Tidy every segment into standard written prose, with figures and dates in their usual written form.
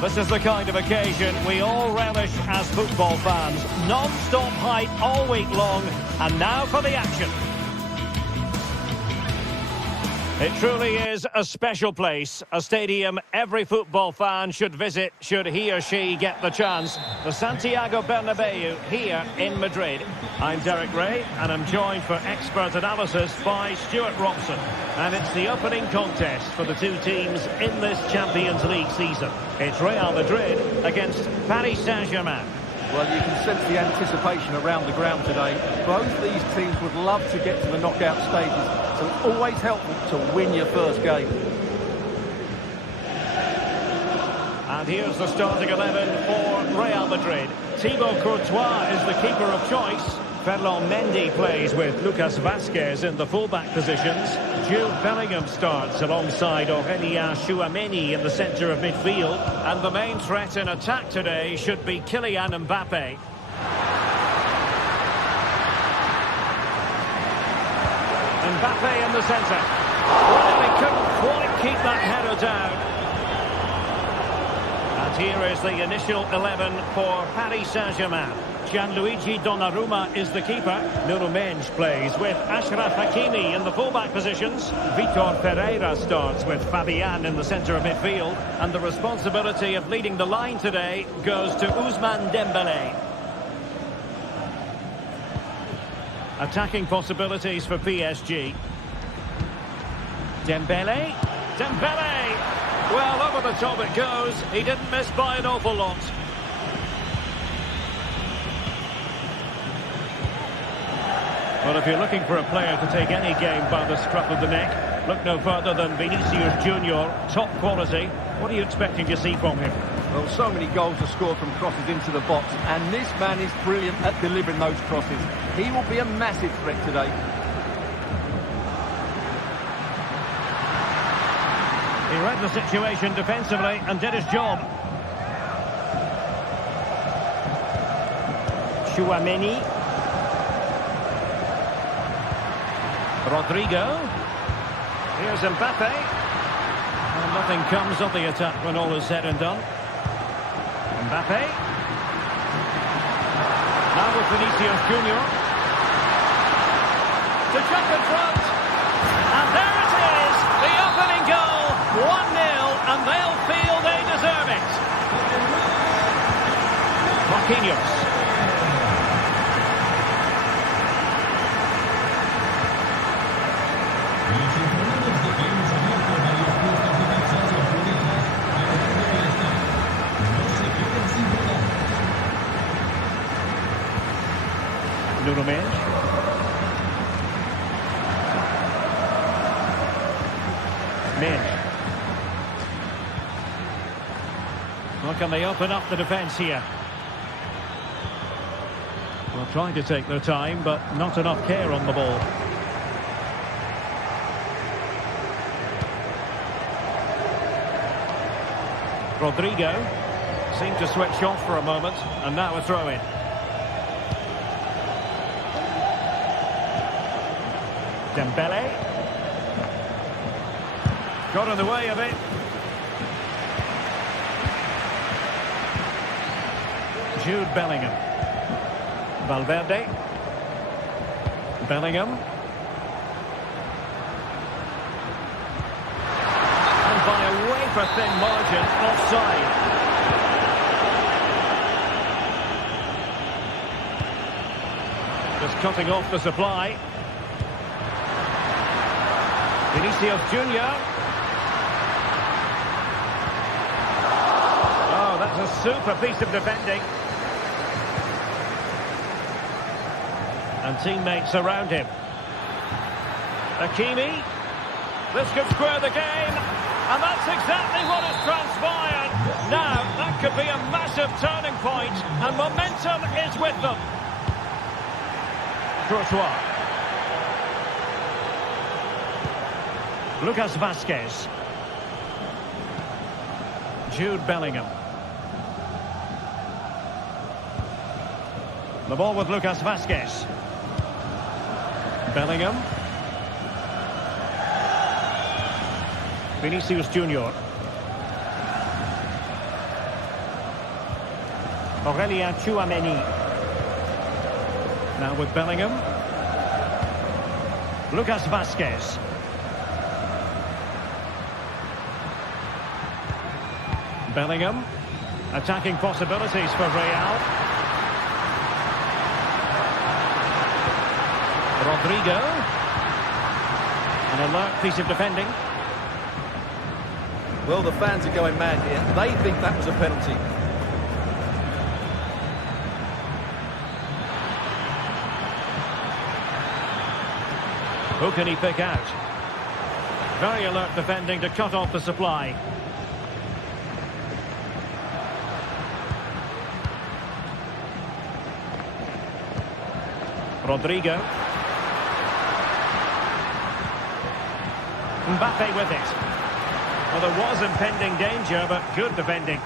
This is the kind of occasion we all relish as football fans. Non-stop hype all week long, and now for the action. It truly is a special place, a stadium every football fan should visit should he or she get the chance. The Santiago Bernabeu here in Madrid. I'm Derek Ray, and I'm joined for expert analysis by Stuart Robson. And it's the opening contest for the two teams in this Champions League season. It's Real Madrid against Paris Saint-Germain. Well, you can sense the anticipation around the ground today. Both these teams would love to get to the knockout stages, so it's always helpful to win your first game. And here's the starting 11 for Real Madrid. Thibaut Courtois is the keeper of choice. Ferland Mendy plays with Lucas Vazquez in the fullback positions. Jude Bellingham starts alongside Aurélien Tchouameni in the centre of midfield. And the main threat in attack today should be Kylian Mbappe. Mbappe in the centre. Well, he couldn't quite keep that header down. And here is the initial 11 for Paris Saint-Germain. Gianluigi Donnarumma is the keeper. Nuno Mendes plays with Achraf Hakimi in the fullback positions. Vitor Pereira starts with Fabian in the centre of midfield. And the responsibility of leading the line today goes to Ousmane Dembélé. Attacking possibilities for PSG. Dembélé. Well, over the top it goes. He didn't miss by an awful lot. Well, if you're looking for a player to take any game by the scruff of the neck, look no further than Vinicius Junior, top quality. What are you expecting to see from him? Well, so many goals are scored from crosses into the box, and this man is brilliant at delivering those crosses. He will be a massive threat today. He read the situation defensively and did his job. Tchouameni. Rodrigo. Here's Mbappe. And nothing comes of the attack when all is said and done. Mbappe. Now with Vinicius Junior. To jump in front. And there it is. The opening goal. 1-0. And they'll feel they deserve it. Marquinhos. Nuno Mendes. Well, can they open up the defence here? Well, trying to take their time, but not enough care on the ball. Rodrigo seemed to switch off for a moment, and now a throw-in. Dembélé. Got in the way of it. Jude Bellingham. Valverde. Bellingham. And by a wafer-thin margin, offside. Just cutting off the supply. Vinicius Junior. Oh, that's a super piece of defending. And teammates around him. Hakimi. This could square the game. And that's exactly what has transpired. Now, that could be a massive turning point. And momentum is with them. Courtois. Lucas Vazquez. Jude Bellingham. The ball with Lucas Vazquez. Bellingham. Vinicius Junior. Aurelien Tchouameni. Now with Bellingham. Lucas Vazquez. Bellingham. Attacking possibilities for Real. Rodrigo. An alert piece of defending. Well, the fans are going mad here. They think that was a penalty. Who can he pick out? Very alert defending to cut off the supply. Rodrigo. Mbappe with it. Well, there was impending danger, but good defending.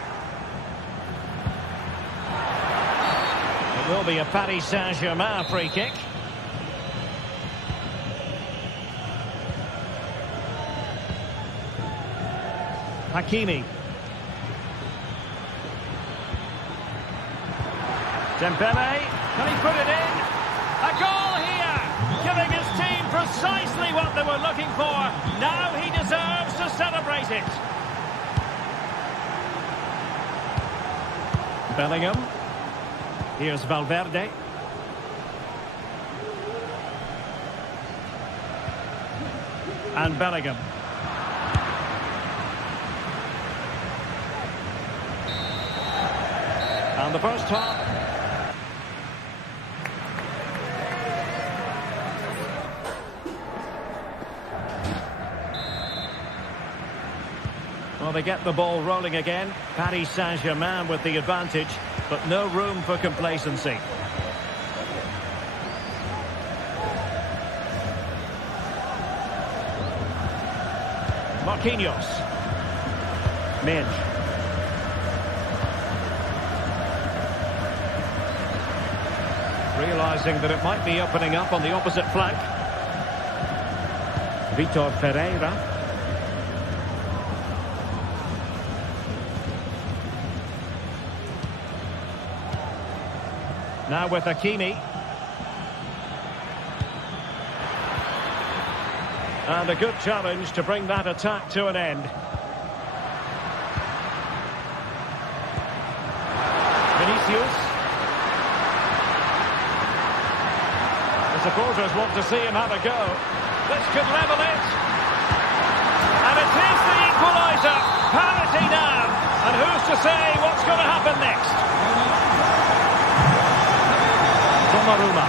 It will be a Paris Saint-Germain free kick. Hakimi. Dembele. Can he put it in? A goal here! Giving his team precisely what they were looking for. Now he deserves to celebrate it. Bellingham. Here's Valverde. And Bellingham. And the first half. Well, they get the ball rolling again. Paris Saint-Germain with the advantage, but no room for complacency. Marquinhos. Midge. Realising that it might be opening up on the opposite flank. Vitor Pereira. Now with Hakimi. And a good challenge to bring that attack to an end. Vinicius. The supporters want to see him have a go. This could level it. And it is the equaliser. Parity now. And who's to say what's going to happen next? Donnarumma.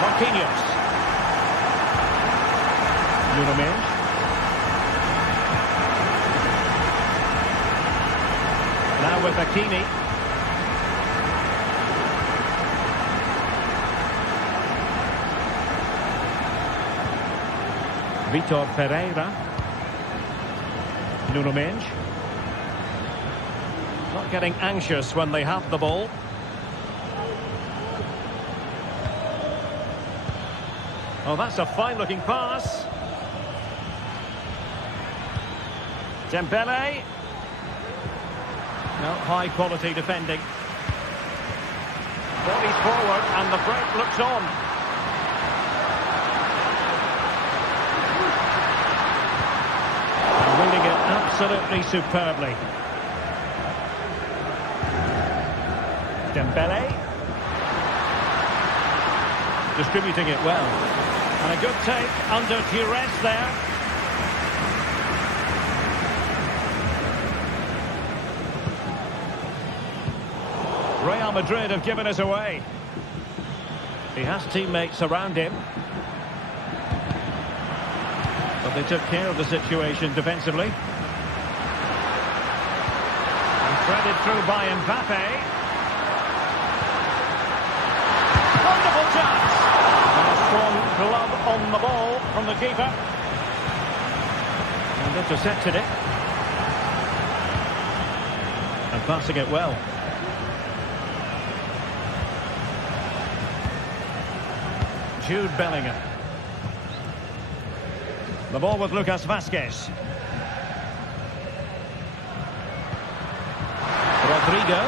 Marquinhos. Nuno Mendes. Now with Hakimi. Vitor Pereira. Nuno Mendes. Not getting anxious when they have the ball. Oh, that's a fine-looking pass. Dembele. No, high-quality defending. Bodies forward, and the break looks on. And reading it absolutely superbly. Dembele. Distributing it well. And a good take under duress there. Real Madrid have given us away. He has teammates around him. But they took care of the situation defensively. And threaded through by Mbappe. Wonderful chance. And a strong glove on the ball from the keeper. And intercepted it. And passing it well. Jude Bellingham. The ball with Lucas Vazquez. Rodrigo.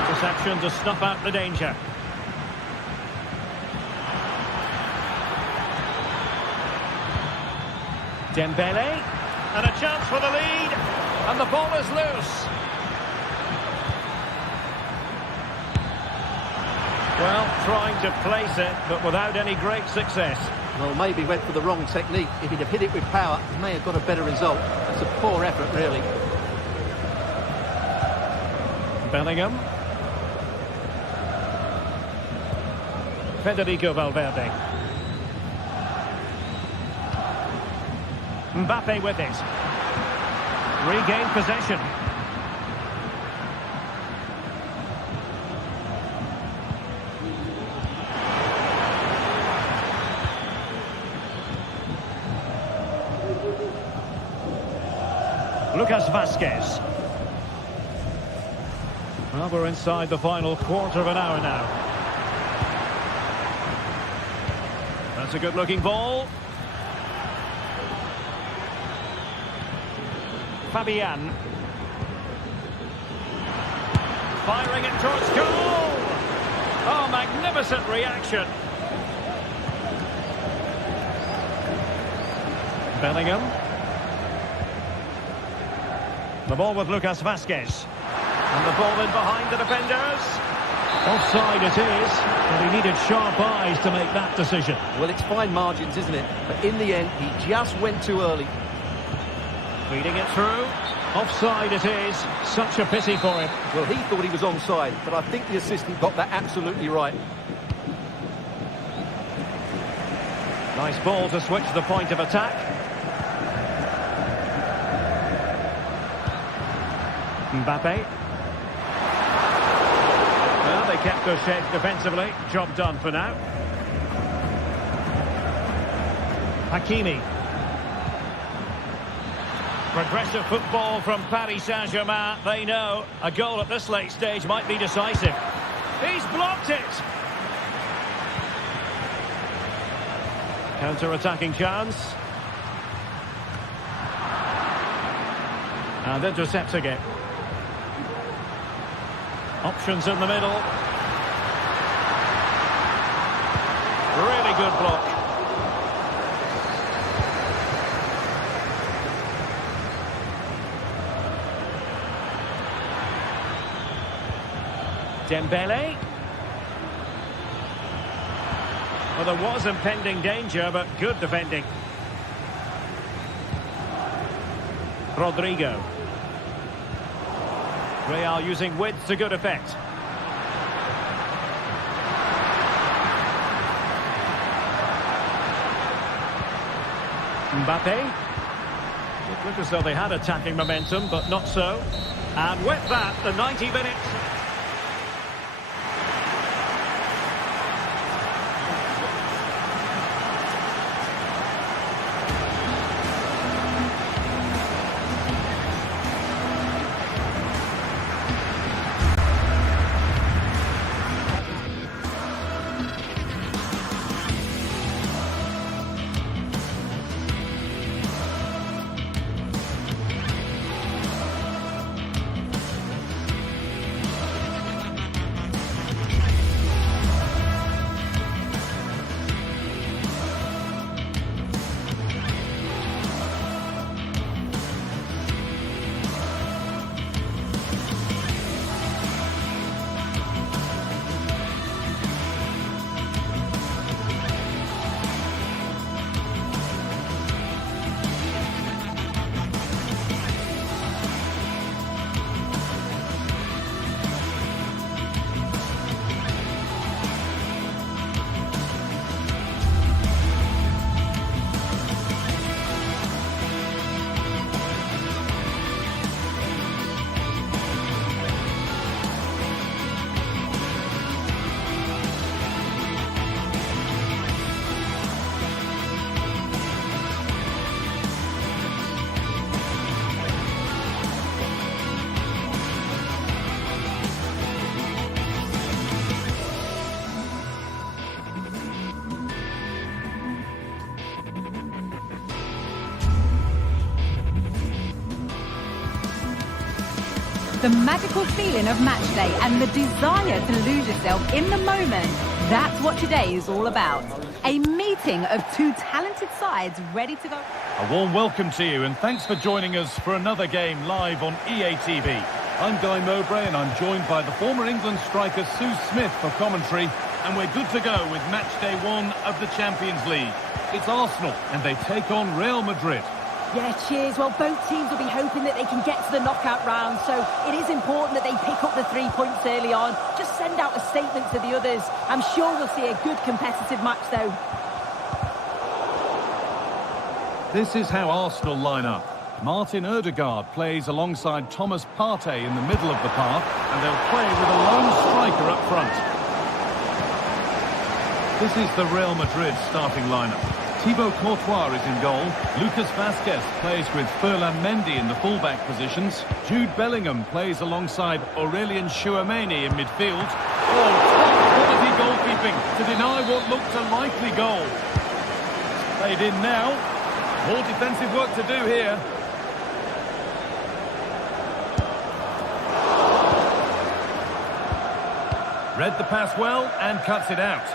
Interception to snuff out the danger. Dembele. And a chance for the lead. And the ball is loose. Well, trying to place it, but without any great success. Well, maybe went for the wrong technique. If he'd have hit it with power, he may have got a better result. That's a poor effort, really. Bellingham. Federico Valverde. Mbappe with it. Regained possession. Lucas Vazquez. Well, we're inside the final quarter of an hour now. That's a good-looking ball. Fabian. Firing it towards goal. Oh, magnificent reaction. Bellingham. The ball with Lucas Vazquez. And the ball in behind the defenders. Offside it is, but he needed sharp eyes to make that decision. Well, it's fine margins, isn't it? But in the end, he just went too early. Feeding it through. Offside it is. Such a pity for him. Well, he thought he was onside, but I think the assistant got that absolutely right. Nice ball to switch the point of attack. Mbappe. Well, they kept their shape defensively. Job done for now. Hakimi. Progressive football from Paris Saint-Germain. They know a goal at this late stage might be decisive. He's blocked it. Counter-attacking chance. And intercepting it. Options in the middle. Really good block. Dembele. Well, there was impending danger, but good defending. Rodrigo. Real using width to good effect. Mbappe. It looked as though they had attacking momentum, but not so. And with that, the 90 minutes... The magical feeling of match day and the desire to lose yourself in the moment. That's what today is all about. A meeting of two talented sides ready to go. A warm welcome to you and thanks for joining us for another game live on EA TV. I'm Guy Mowbray and I'm joined by the former England striker Sue Smith for commentary, and we're good to go with match day 1 of the Champions League. It's Arsenal and they take on Real Madrid. Yeah, cheers. Well, both teams will be hoping that they can get to the knockout round, so it is important that they pick up the 3 points early on. Just send out a statement to the others. I'm sure we'll see a good competitive match, though. This is how Arsenal line up. Martin Odegaard plays alongside Thomas Partey in the middle of the path, and they'll play with a lone striker up front. This is the Real Madrid starting lineup. Thibaut Courtois is in goal. Lucas Vazquez plays with Ferland Mendy in the fullback positions. Jude Bellingham plays alongside Aurelien Tchouameni in midfield. Oh, top-quality goalkeeping to deny what looked a likely goal. Played in now. More defensive work to do here. Read the pass well and cuts it out.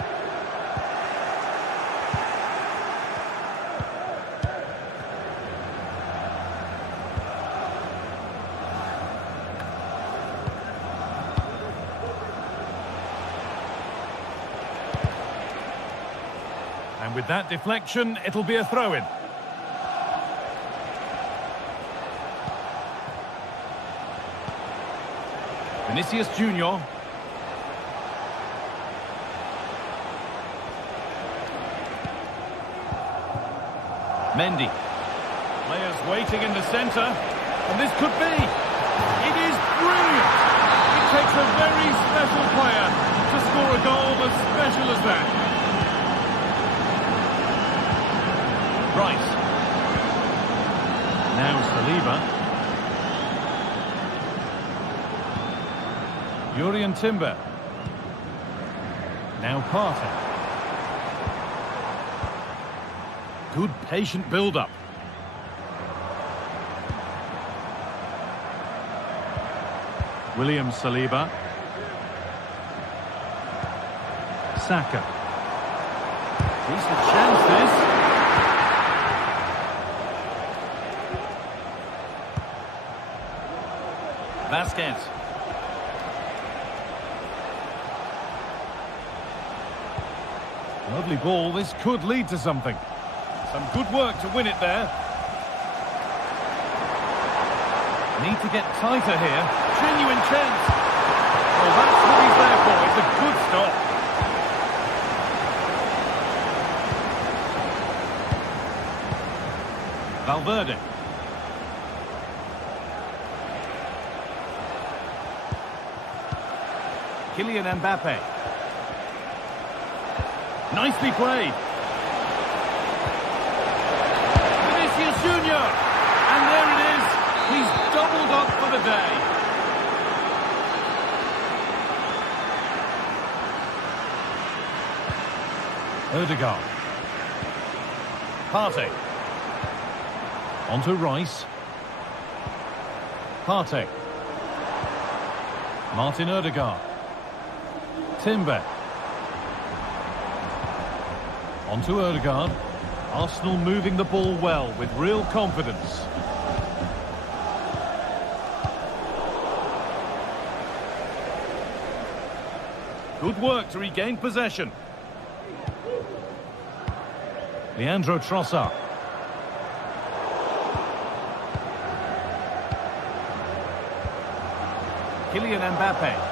And with that deflection, it'll be a throw-in. Vinicius Junior. Mendy. Players waiting in the centre. And this could be. It is brilliant. It takes a very special player to score a goal as special as that. Rice. Now Saliba. Jurrien Timber. Now Partey. Good patient build-up. William Saliba. Saka. Decent chances. Vazquez. Lovely ball. This could lead to something. Some good work to win it there. Need to get tighter here. Genuine chance. Well, that's what he's there for. It's a good stop. Valverde. Kylian Mbappe. Nicely played. Vinicius Junior. And there it is. He's doubled up for the day. Odegaard. Partey. On to Rice. Partey. Martin Odegaard. Timber. On to Odegaard. Arsenal moving the ball well with real confidence. Good work to regain possession. Leandro Trossard. Kylian Mbappe.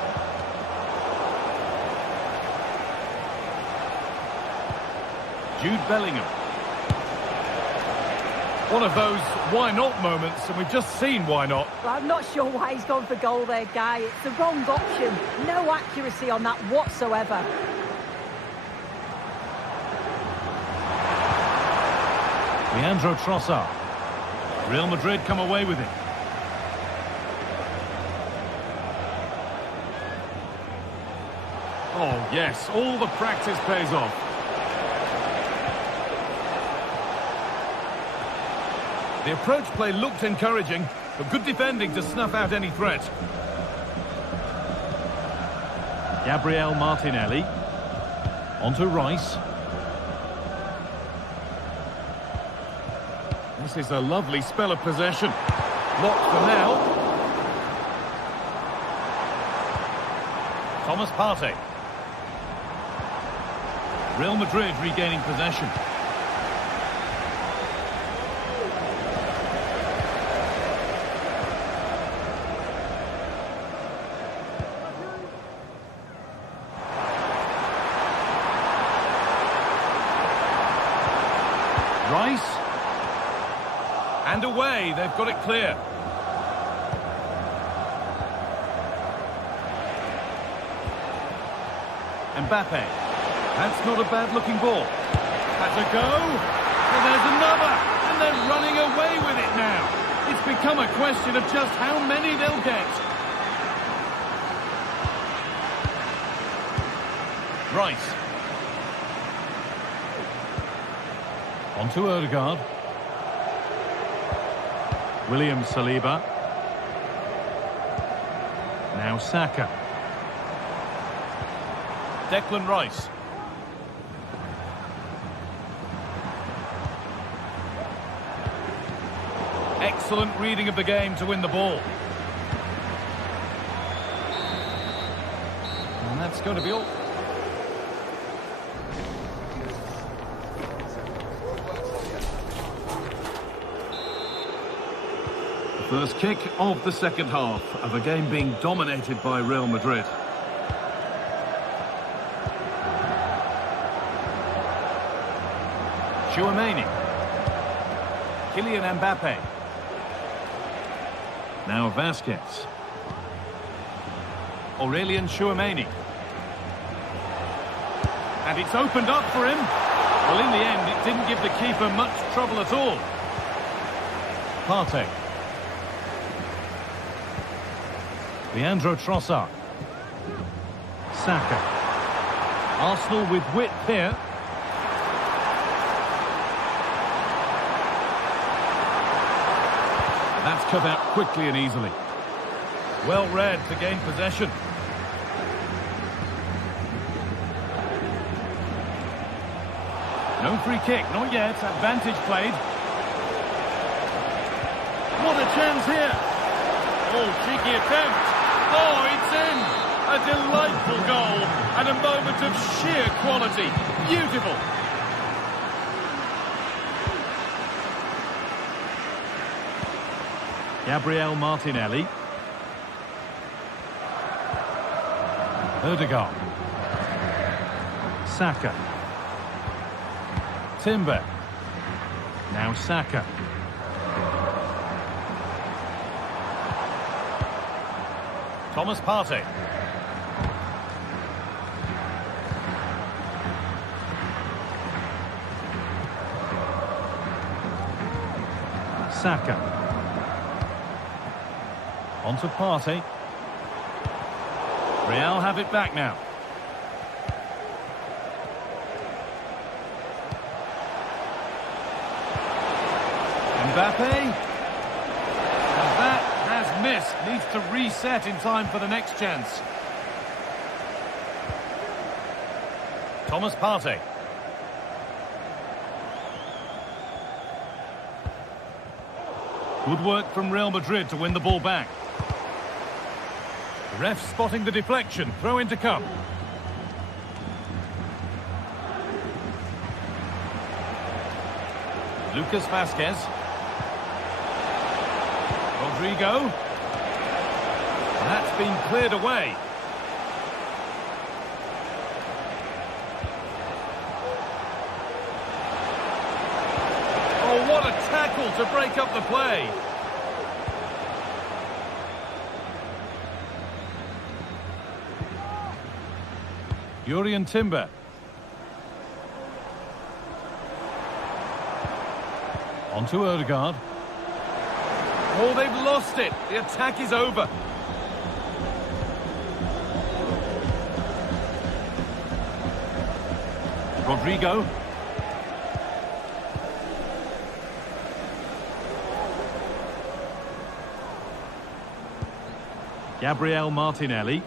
Jude Bellingham. One of those why not moments, and we've just seen why not. Well, I'm not sure why he's gone for goal there, Guy. It's the wrong option. No accuracy on that whatsoever. Leandro Trossard. Real Madrid come away with it. Oh, yes, all the practice pays off. The approach play looked encouraging, but good defending to snuff out any threat. Gabriel Martinelli. Onto Rice. This is a lovely spell of possession. Locked for now. Thomas Partey. Real Madrid regaining possession. Rice. And away, they've got it clear. Mbappe. That's not a bad-looking ball. That's a go. And there's another. And they're running away with it now. It's become a question of just how many they'll get. Rice. On to Ødegaard. William Saliba. Now Saka. Declan Rice. Excellent reading of the game to win the ball. And that's going to be all. First kick of the second half of a game being dominated by Real Madrid. Tchouaméni. Kylian Mbappe. Now Vasquez. Aurelien Tchouaméni. And it's opened up for him. Well, in the end, it didn't give the keeper much trouble at all. Partey. Leandro Trossard. Saka. Arsenal with width here. That's cut out quickly and easily. Well read to gain possession. No free kick, not yet. Advantage played. What a chance here. Oh, cheeky attempt. Oh, it's in. A delightful goal and a moment of sheer quality. Beautiful. Gabriel Martinelli. Ødegaard. Saka. Timber. Now Saka. Thomas Partey. Saka. On to Partey. Real have it back now. Mbappe. And that has missed. Needs to reset in time for the next chance. Thomas Partey. Good work from Real Madrid to win the ball back. The ref spotting the deflection. Throw in to come. Lucas Vasquez. Rodrigo. That's been cleared away. Oh, what a tackle to break up the play. Jurrien Timber. On to Ødegaard. Oh, they've lost it. The attack is over. Rodrigo. Gabriel Martinelli.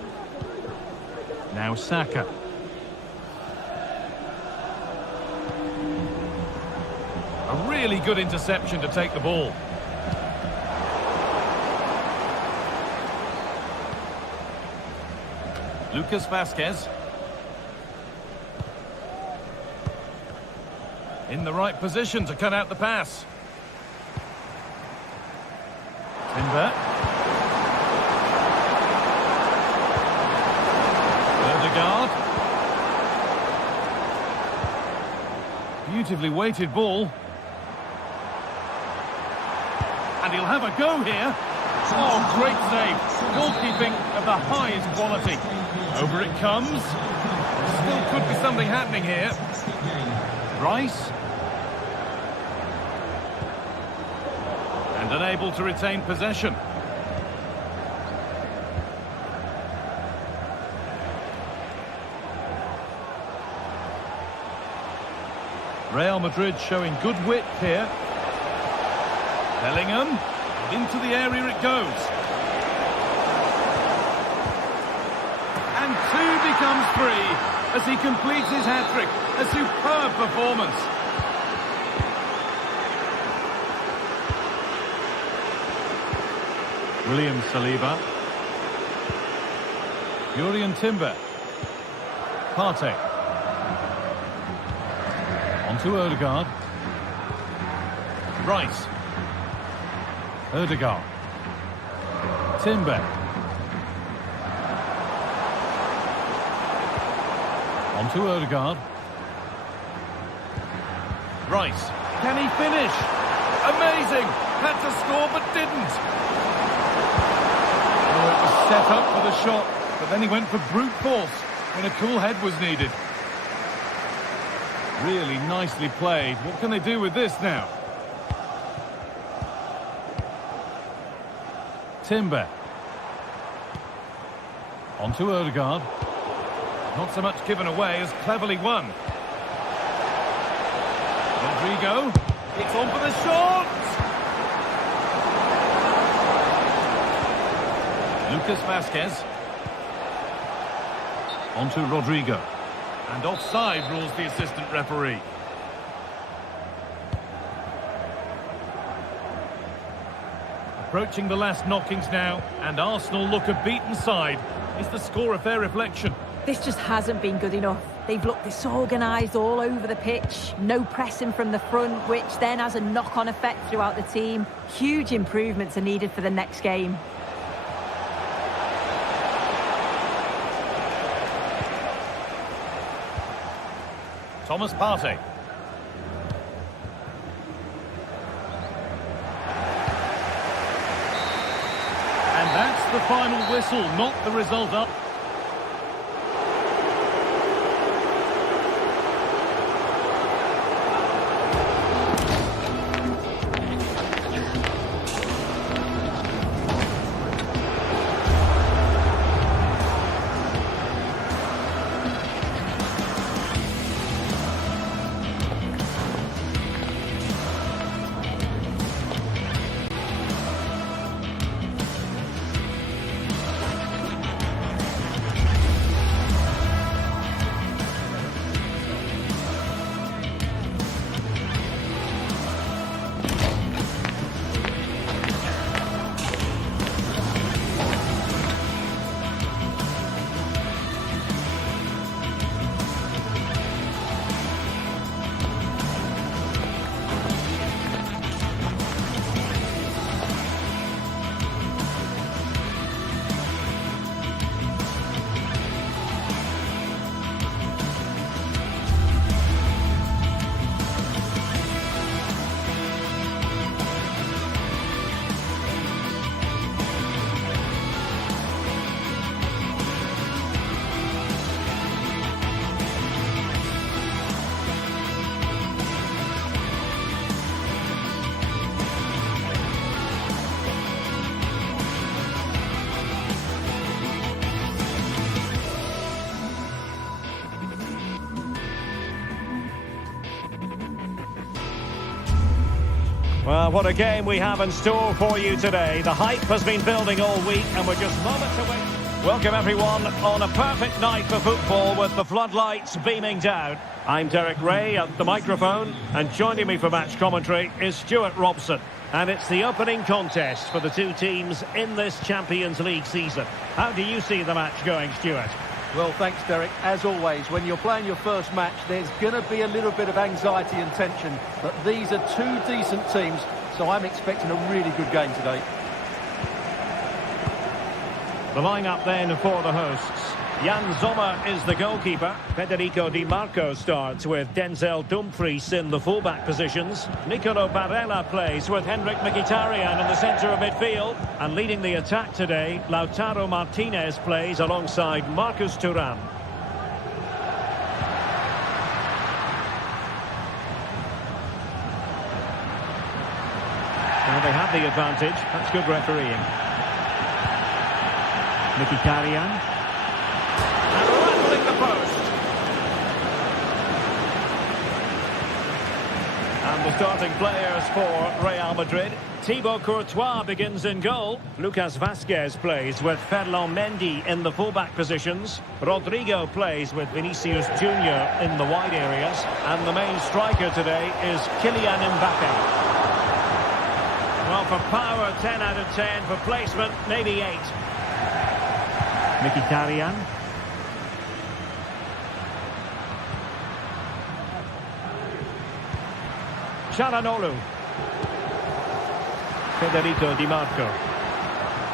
Now Saka. A really good interception to take the ball. Lucas Vazquez. In the right position to cut out the pass. Timber. Odegaard. Beautifully weighted ball. And he'll have a go here. Oh, great save. Goalkeeping of the highest quality. Over it comes. Still could be something happening here. Rice. And unable to retain possession. Real Madrid showing good width here. Bellingham. Into the area it goes. And 2 becomes 3 as he completes his hat-trick. A superb performance. William Saliba. Jurrien Timber. Partey. On to Odegaard. Rice. Odegaard. Timber. On to Odegaard. Rice. Can he finish? Amazing! Had to score but didn't. Oh, it was set up for the shot, but then he went for brute force when a cool head was needed. Really nicely played. What can they do with this now? Timber. On to Odegaard. Not so much given away as cleverly won. Rodrigo. It's on for the shot! Lucas Vazquez. On to Rodrigo. And offside rules the assistant referee. Approaching the last knockings now, and Arsenal look a beaten side. Is the score a fair reflection? This just hasn't been good enough. They've looked disorganised all over the pitch. No pressing from the front, which then has a knock-on effect throughout the team. Huge improvements are needed for the next game. Thomas Partey. And that's the final whistle, not the result up. Well, what a game we have in store for you today. The hype has been building all week and we're just moments away. Welcome everyone on a perfect night for football with the floodlights beaming down. I'm Derek Ray at the microphone, and joining me for match commentary is Stuart Robson. And it's the opening contest for the two teams in this Champions League season. How do you see the match going, Stuart? Well, thanks, Derek. As always, when you're playing your first match, there's going to be a little bit of anxiety and tension. But these are two decent teams, so I'm expecting a really good game today. The lineup then for the hosts. Jan Sommer is the goalkeeper. Federico Di Marco starts with Denzel Dumfries in the fullback positions. Nicolo Barella plays with Henrik Mkhitaryan in the centre of midfield. And leading the attack today, Lautaro Martinez plays alongside Marcus Thuram. Well, they have the advantage. That's good refereeing. Mkhitaryan. And rattling the post. And the starting players for Real Madrid. Thibaut Courtois begins in goal. Lucas Vazquez plays with Ferland Mendy in the fullback positions. Rodrigo plays with Vinicius Junior in the wide areas. And the main striker today is Kylian Mbappe. Well, for power, 10 out of 10. For placement, maybe 8. Mkhitaryan. Çalhanoğlu. Federico Di Marco.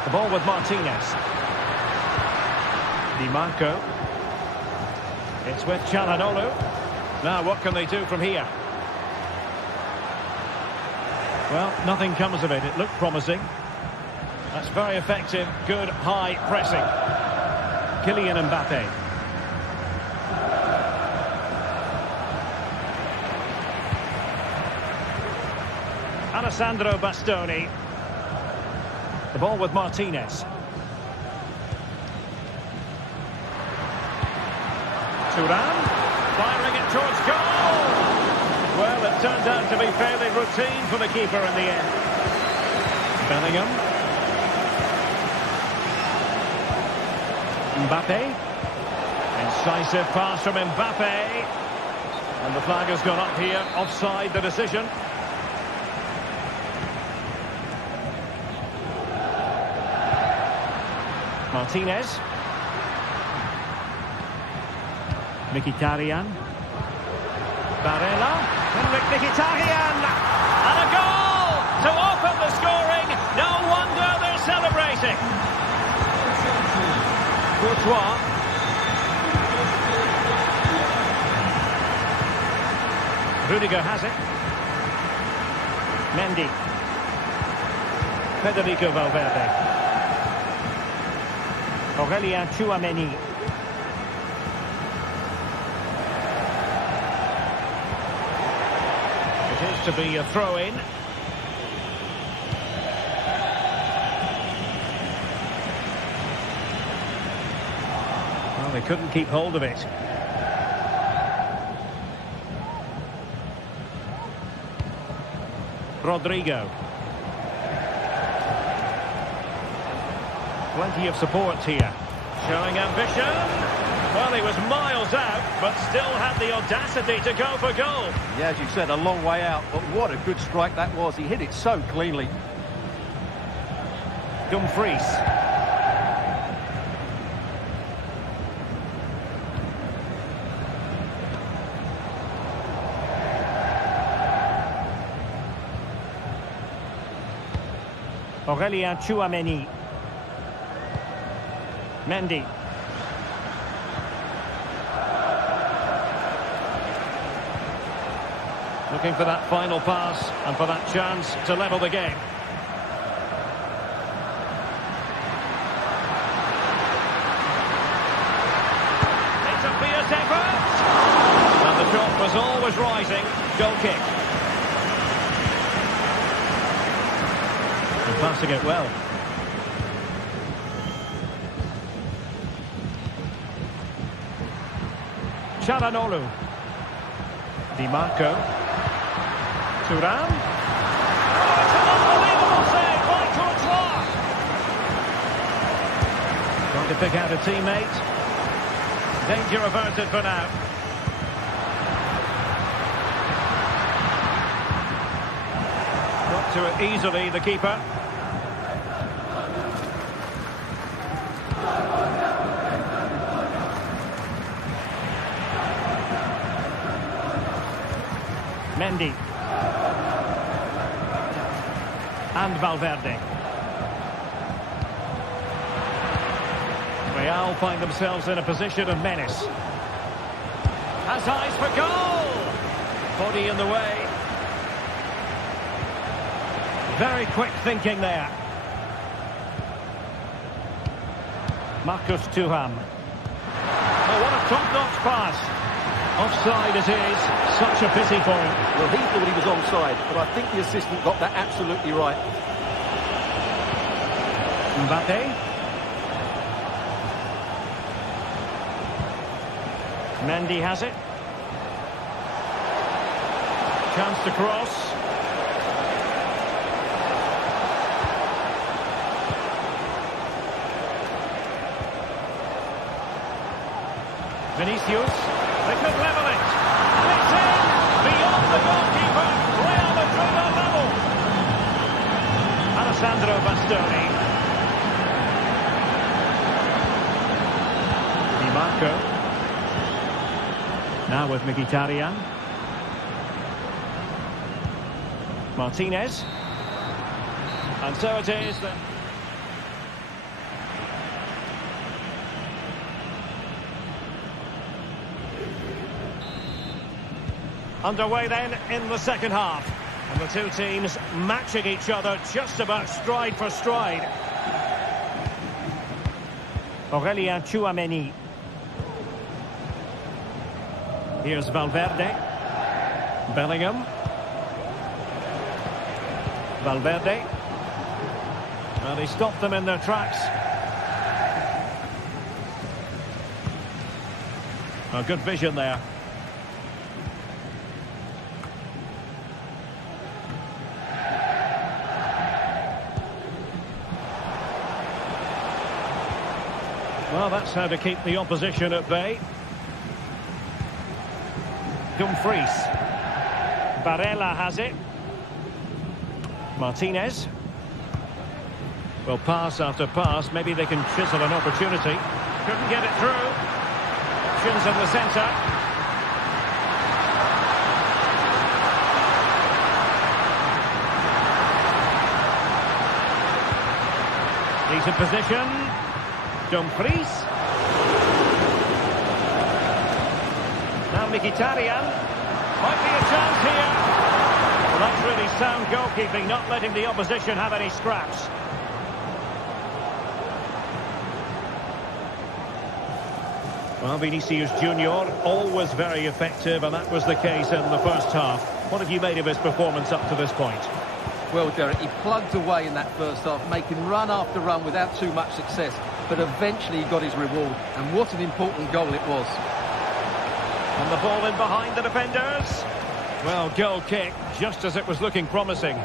The ball with Martinez. Di Marco. It's with Çalhanoğlu. Now, what can they do from here? Well, nothing comes of it. It looked promising. That's very effective. Good high pressing. Kylian Mbappe. Alessandro Bastoni. The ball with Martinez. Thuram. Firing it towards goal. Well, it turned out to be fairly routine for the keeper in the end. Bellingham. Mbappe. Incisive pass from Mbappe. And the flag has gone up here. Offside the decision. Martinez. Mkhitaryan. Barella. Henrik Mkhitaryan. And a goal to open the scoring. No wonder they're celebrating. Courtois. Rudiger has it. Mendy. Federico Valverde. Aurélien Tchouameni. It is to be a throw-in. Well, they couldn't keep hold of it. Rodrigo. Plenty of support here. Showing ambition. Well, he was miles out, but still had the audacity to go for goal. Yeah, as you said, a long way out, but what a good strike that was. He hit it so cleanly. Dumfries. Aurélien Tchouameni. Mendy. Looking for that final pass and for that chance to level the game. It's a fierce effort. And the shot was always rising. Goal kick. And passing it well. Çalhanoğlu. Di Marco. Thuram. Oh, it's an unbelievable save by Courtois. Got to pick out a teammate. Danger averted for now. Got to it easily, the keeper. Mendy. And Valverde. Real find themselves in a position of menace. Has eyes for goal! Body in the way. Very quick thinking there. Marcus Thuram. Oh, what a top-notch pass. Offside it is. Such a pity for him. Well, he thought he was onside, but I think the assistant got that absolutely right. Mbappe. Mendy has it. Chance to cross. Vinicius. They could level it. It's in! Beyond the goalkeeper. Real Madrid are level. Alessandro Bastoni. Di Marco. Now with Mkhitaryan. Martinez. And so it is that... Underway then in the second half. And the two teams matching each other just about stride for stride. Aurélien Tchouaméni. Here's Valverde. Bellingham. Valverde. Well, he stopped them in their tracks. Oh, good vision there. Well, that's how to keep the opposition at bay. Dumfries. Barella has it. Martinez. Well, pass after pass. Maybe they can chisel an opportunity. Couldn't get it through. Options in the centre. Decent position. Dumfries. Now Mkhitaryan. Might be a chance here. Well, that's really sound goalkeeping, not letting the opposition have any scraps. Well, Vinicius Junior, always very effective, and that was the case in the first half. What have you made of his performance up to this point? Well, Derek, he plugged away in that first half, making run after run without too much success. But eventually he got his reward, and what an important goal it was. And the ball in behind the defenders. Well, goal kick, just as it was looking promising.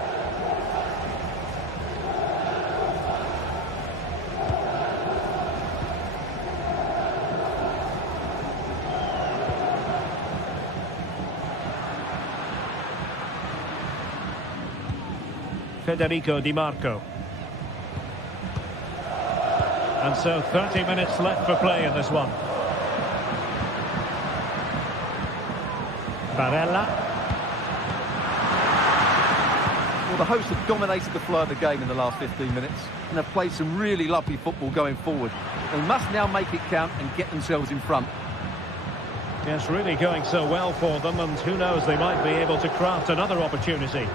Federico Di Marco. And so 30 minutes left for play in this one. Barella. Well, the hosts have dominated the flow of the game in the last 15 minutes and have played some really lovely football going forward. They must now make it count and get themselves in front. Yes, really going so well for them, and who knows, they might be able to craft another opportunity.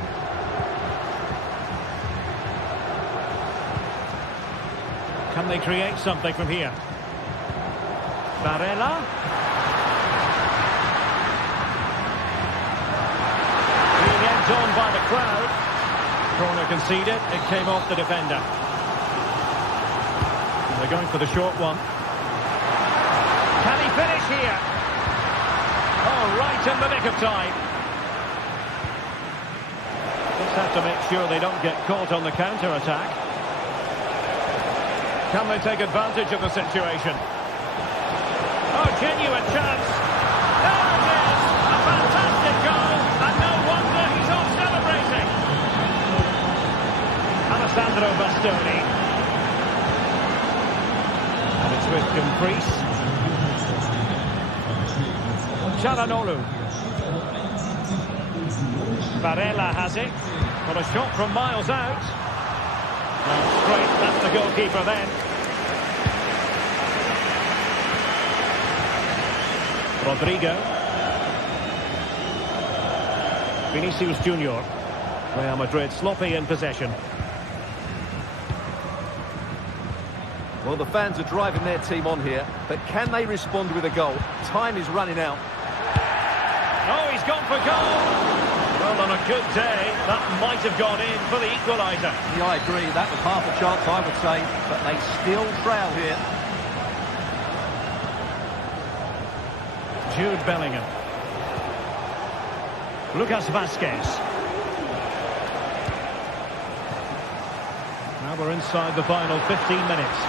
Can they create something from here? Barella. Being egged on by the crowd. Corner conceded. It came off the defender. And they're going for the short one. Can he finish here? Oh, right in the nick of time. Just have to make sure they don't get caught on the counter-attack. Can they take advantage of the situation? Oh, genuine chance. There it is! A fantastic goal, and no wonder he's off celebrating. Alessandro Bastoni. And it's with Dumfries. Çalhanoğlu. Varela has it. But a shot from miles out. Well, straight at the goalkeeper then. Rodrigo. Vinicius Junior. Real Madrid sloppy in possession. Well, the fans are driving their team on here, but can they respond with a goal? Time is running out. Oh, he's gone for goal. Well, on a good day, that might have gone in for the equaliser. Yeah, I agree. That was half a chance, I would say, but they still trail here. Jude Bellingham. Lucas Vazquez. Now we're inside the final 15 minutes.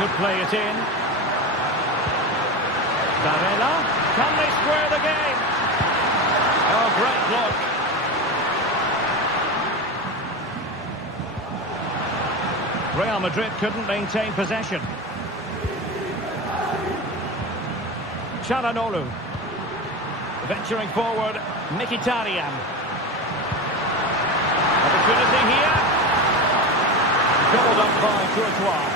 Could play it in. Varela. Can they square the game? Oh, great block. Real Madrid couldn't maintain possession. Çalhanoğlu. Venturing forward, Mkhitaryan. Opportunity here. Doubled up by Courtois.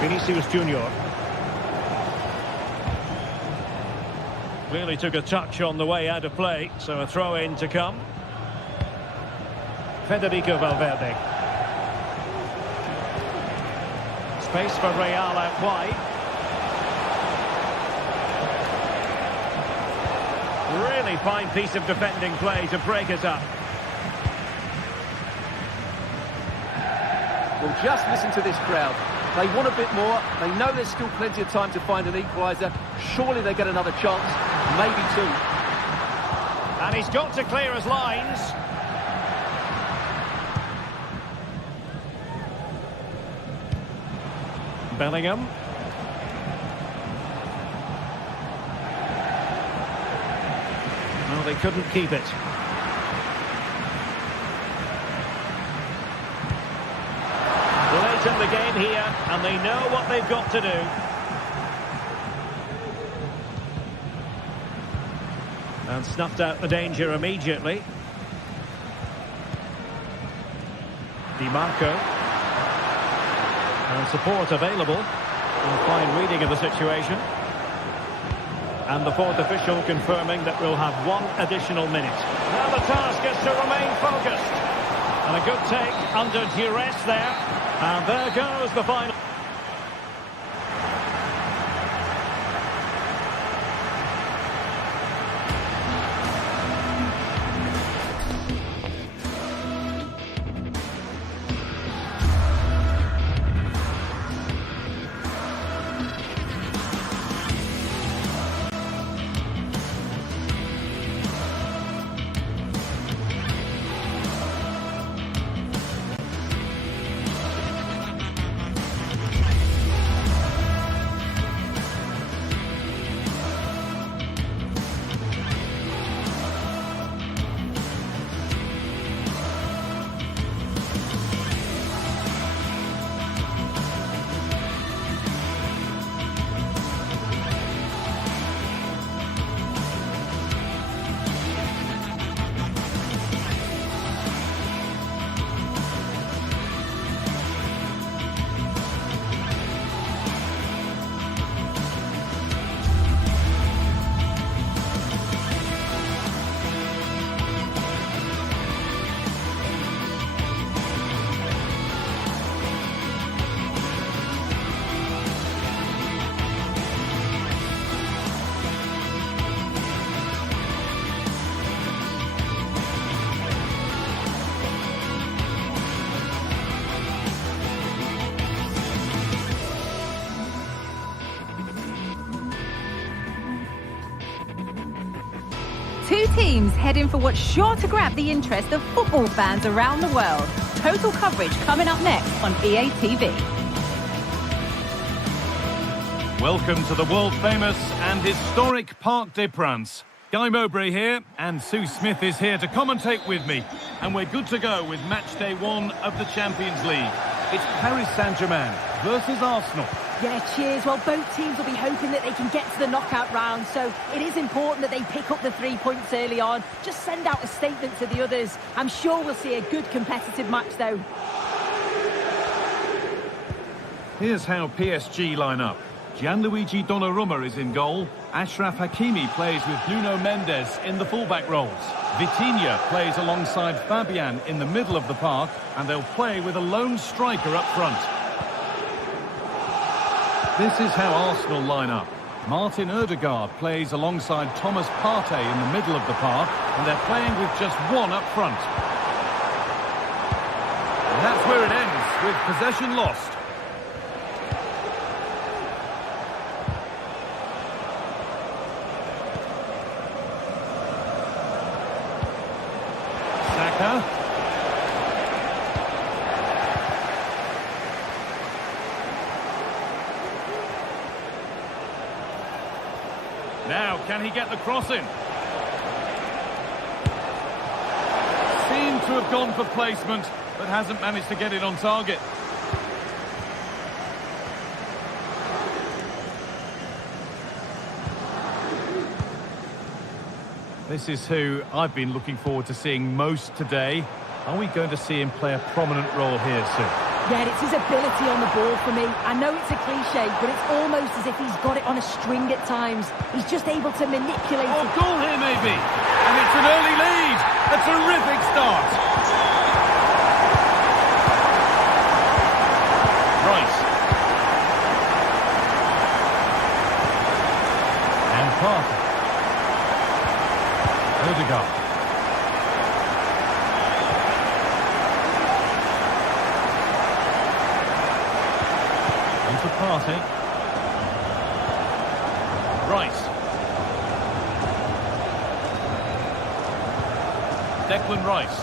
Vinicius Junior. Really took a touch on the way out of play, so a throw-in to come. Federico Valverde. Space for Real out wide. Really fine piece of defending play to break it up. Well, just listen to this crowd. They want a bit more. They know there's still plenty of time to find an equaliser. Surely they get another chance, maybe two. And he's got to clear his lines. Bellingham. Well, they couldn't keep it. Late in the game here, and they know what they've got to do. And snuffed out the danger immediately. Di Marco. And support available. A fine reading of the situation. And the fourth official confirming that we'll have one additional minute. Now the task is to remain focused. And a good take under duress there. And there goes the final. teams head in for what's sure to grab the interest of football fans around the world. Total coverage coming up next on EA TV. Welcome to the world-famous and historic Parc des Princes. Guy Mowbray here, and Sue Smith is here to commentate with me. And we're good to go with match day 1 of the Champions League. It's Paris Saint-Germain versus Arsenal. Yeah, cheers. Well, both teams will be hoping that they can get to the knockout round, so it is important that they pick up the 3 points early on. Just send out a statement to the others. I'm sure we'll see a good competitive match, though. Here's how PSG line up. Gianluigi Donnarumma is in goal. Achraf Hakimi plays with Nuno Mendes in the fullback roles. Vitinha plays alongside Fabian in the middle of the park, and they'll play with a lone striker up front. This is how Arsenal line up. Martin Odegaard plays alongside Thomas Partey in the middle of the park, and they're playing with just one up front. And that's where it ends, with possession lost. Now, can he get the cross in? Seemed to have gone for placement, but hasn't managed to get it on target. This is who I've been looking forward to seeing most today. Are we going to see him play a prominent role here soon? Yeah, it's his ability on the ball for me. I know it's a cliche, but it's almost as if he's got it on a string at times. He's just able to manipulate it. Oh, goal here maybe. And it's an early lead. A terrific start. Right. And Parker. Odegaard. To Partey. Rice. Declan Rice.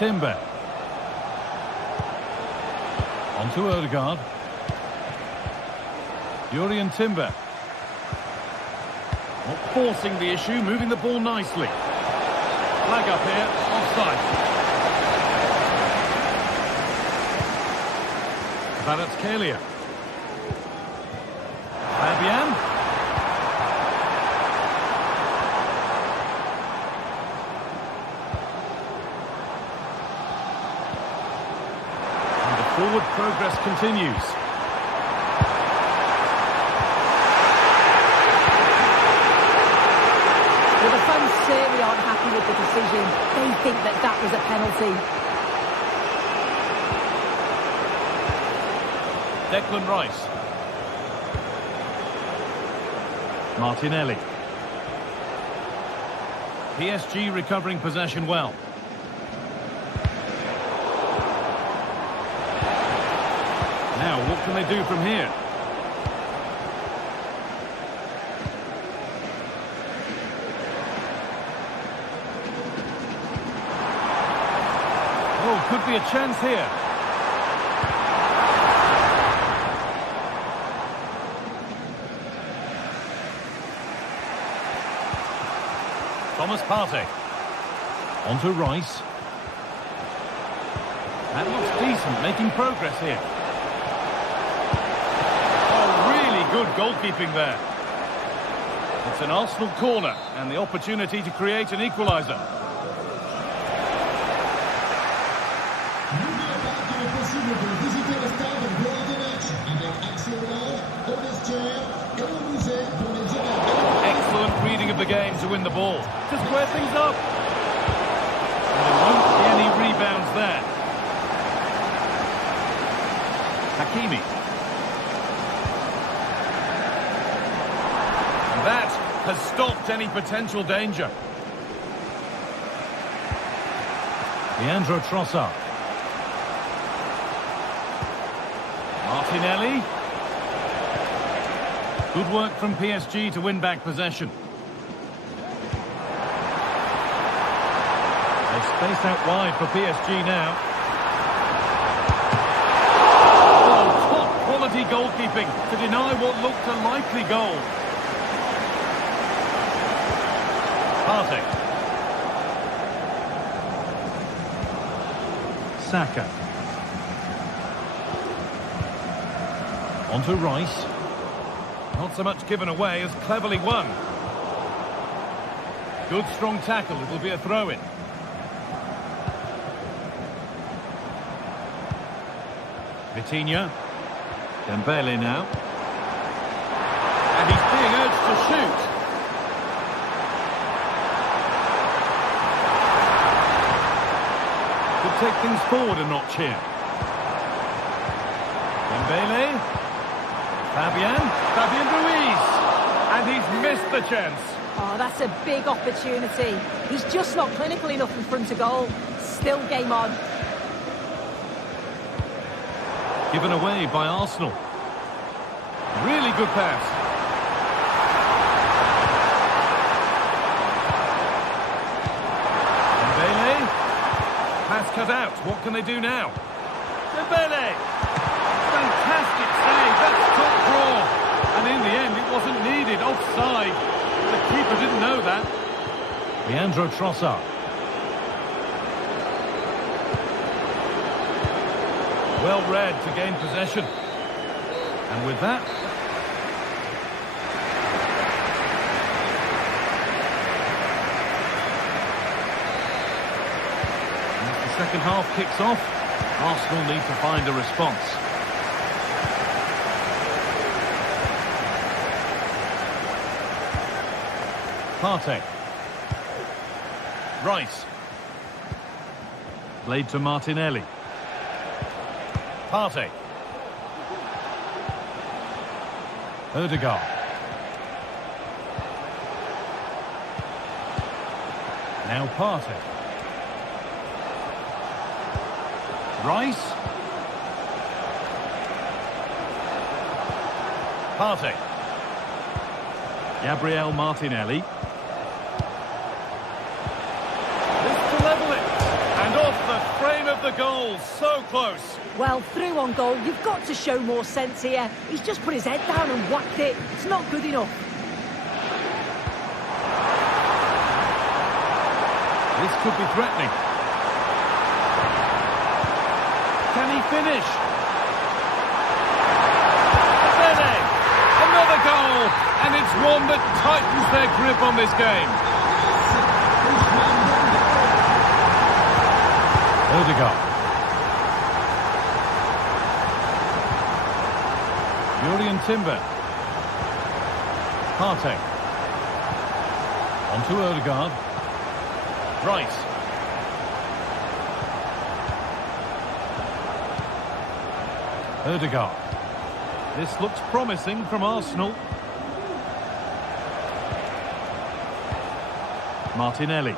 Timber. On to Odegaard. Jurrien Timber. Not forcing the issue, moving the ball nicely. Flag up here, offside. Kvaratskhelia. Fabian. And the forward progress continues. Well, the fans certainly aren't happy with the decision. They think that that was a penalty. Declan Rice. Martinelli. PSG recovering possession well. Now, what can they do from here? Oh, could be a chance here. Thomas Partey. On to Rice. That looks decent, making progress here. Oh, really good goalkeeping there. It's an Arsenal corner and the opportunity to create an equaliser. Excellent reading of the game to win the ball. To square things up. And there won't be any rebounds there. Hakimi. And that has stopped any potential danger. Leandro Trossard. Martinelli. Good work from PSG to win back possession. They're spaced out wide for PSG now. Oh, top quality goalkeeping to deny what looked a likely goal. Partey. Saka. On to Rice. Not so much given away as cleverly won. Good strong tackle, it will be a throw-in. Vitinha. Dembele now. And he's being urged to shoot. Could take things forward a notch here. Dembele. Fabian Ruiz. And he's missed the chance. Oh, that's a big opportunity. He's just not clinical enough in front of goal. Still game on. Given away by Arsenal. Really good pass. Dembele. Pass cut out. What can they do now? Dembele. Fantastic save. That's top draw. And in the end, it wasn't needed. Offside. The keeper didn't know that. Leandro Trossard. Well read to gain possession. And with that... as the second half kicks off, Arsenal need to find a response. Partey. Rice. Played to Martinelli. Partey. Odegaard. Now Partey. Rice. Partey. Gabriel Martinelli. Frame of the goal, so close. Well, through on goal, you've got to show more sense here. He's just put his head down and whacked it. It's not good enough. This could be threatening. Can he finish? Bene! Another goal! And it's one that tightens their grip on this game. Odegaard. Jurriën Timber. Partey. On to Odegaard. Rice. Odegaard. This looks promising from Arsenal. Martinelli.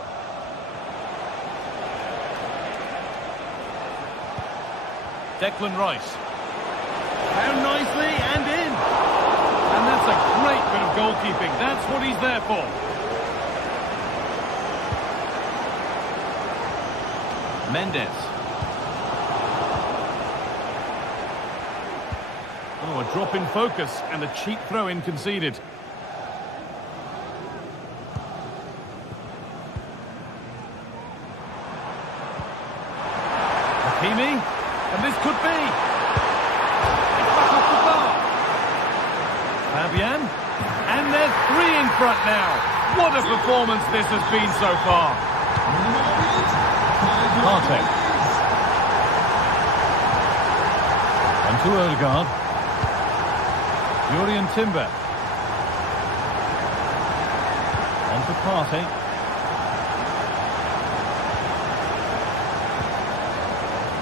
Declan Rice. Down nicely and in. And that's a great bit of goalkeeping. That's what he's there for. Mendes. Oh, a drop in focus and a cheap throw-in conceded. Hakimi. And this could be. It's back off the bar. Fabian. And they're three in front now. What a performance this has been so far. Partey. On to Odegaard. Jurriën Timber. On to Partey.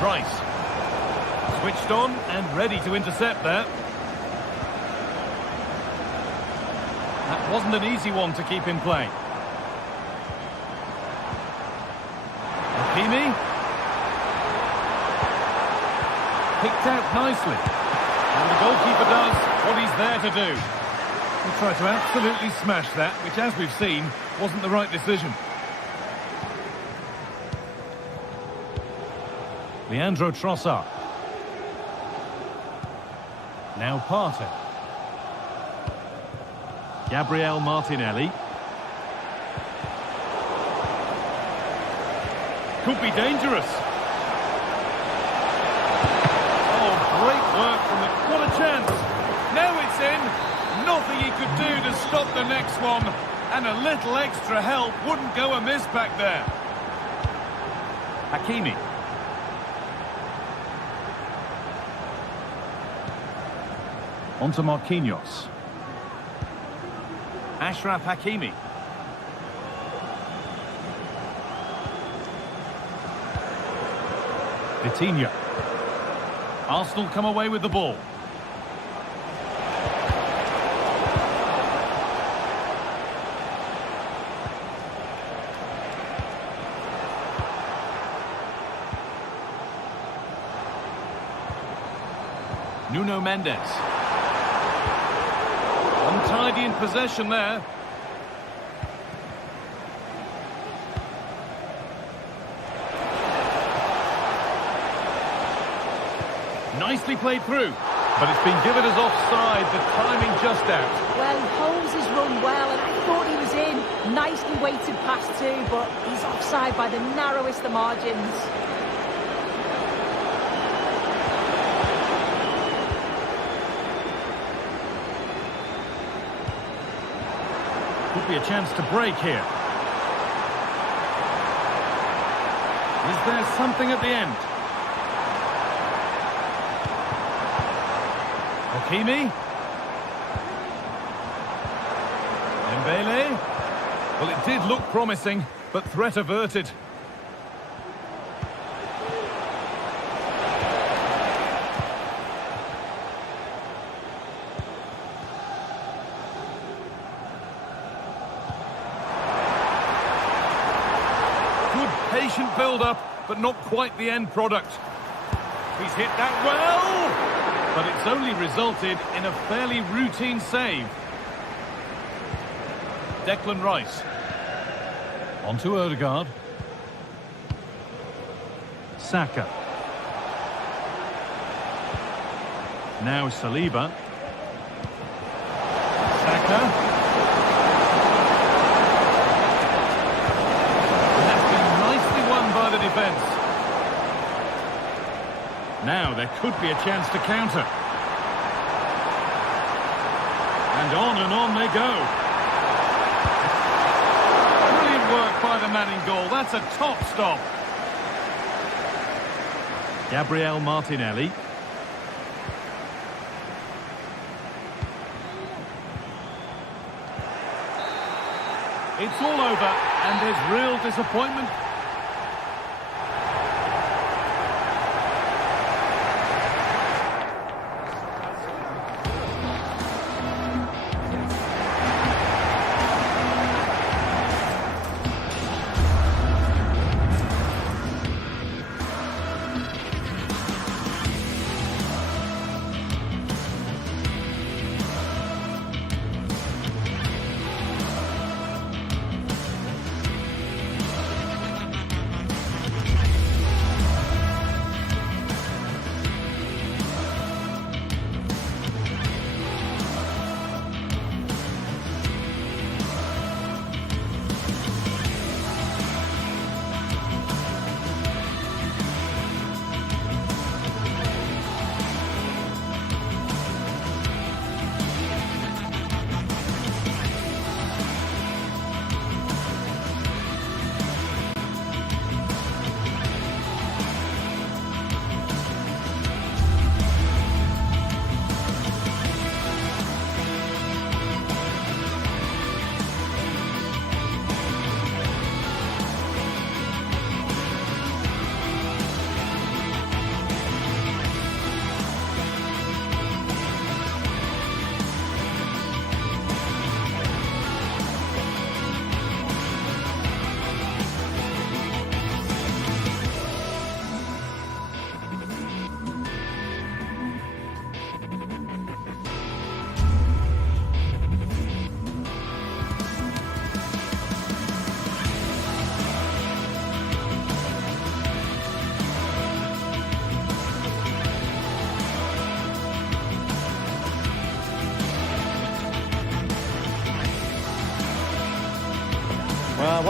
Rice. Switched on and ready to intercept there. That wasn't an easy one to keep in play. Hakimi. Picked out nicely. And the goalkeeper does what he's there to do. He tried to absolutely smash that, which, as we've seen, wasn't the right decision. Leandro Trossard. Now Partey. Gabriel Martinelli. Could be dangerous. Oh, great work from the... What a chance! Now it's in. Nothing he could do to stop the next one. And a little extra help wouldn't go amiss back there. Hakimi. On to Marquinhos. Achraf Hakimi. Vitinha. Arsenal come away with the ball. Nuno Mendes. Untidy in possession there. Nicely played through, but it's been given as offside, the timing just out. Well, Holmes has run well, and I thought he was in. Nicely weighted pass too, but he's offside by the narrowest of margins. Could be a chance to break here. Is there something at the end? Hakimi. Dembele. Well, it did look promising, but threat averted. Patient build-up, but not quite the end product. He's hit that well, but it's only resulted in a fairly routine save. Declan Rice. On to Ødegaard. Saka. Now Saliba. Saka. By the defence. Now there could be a chance to counter. And on they go. Brilliant work by the man in goal. That's a top stop. Gabriel Martinelli. It's all over, and there's real disappointment.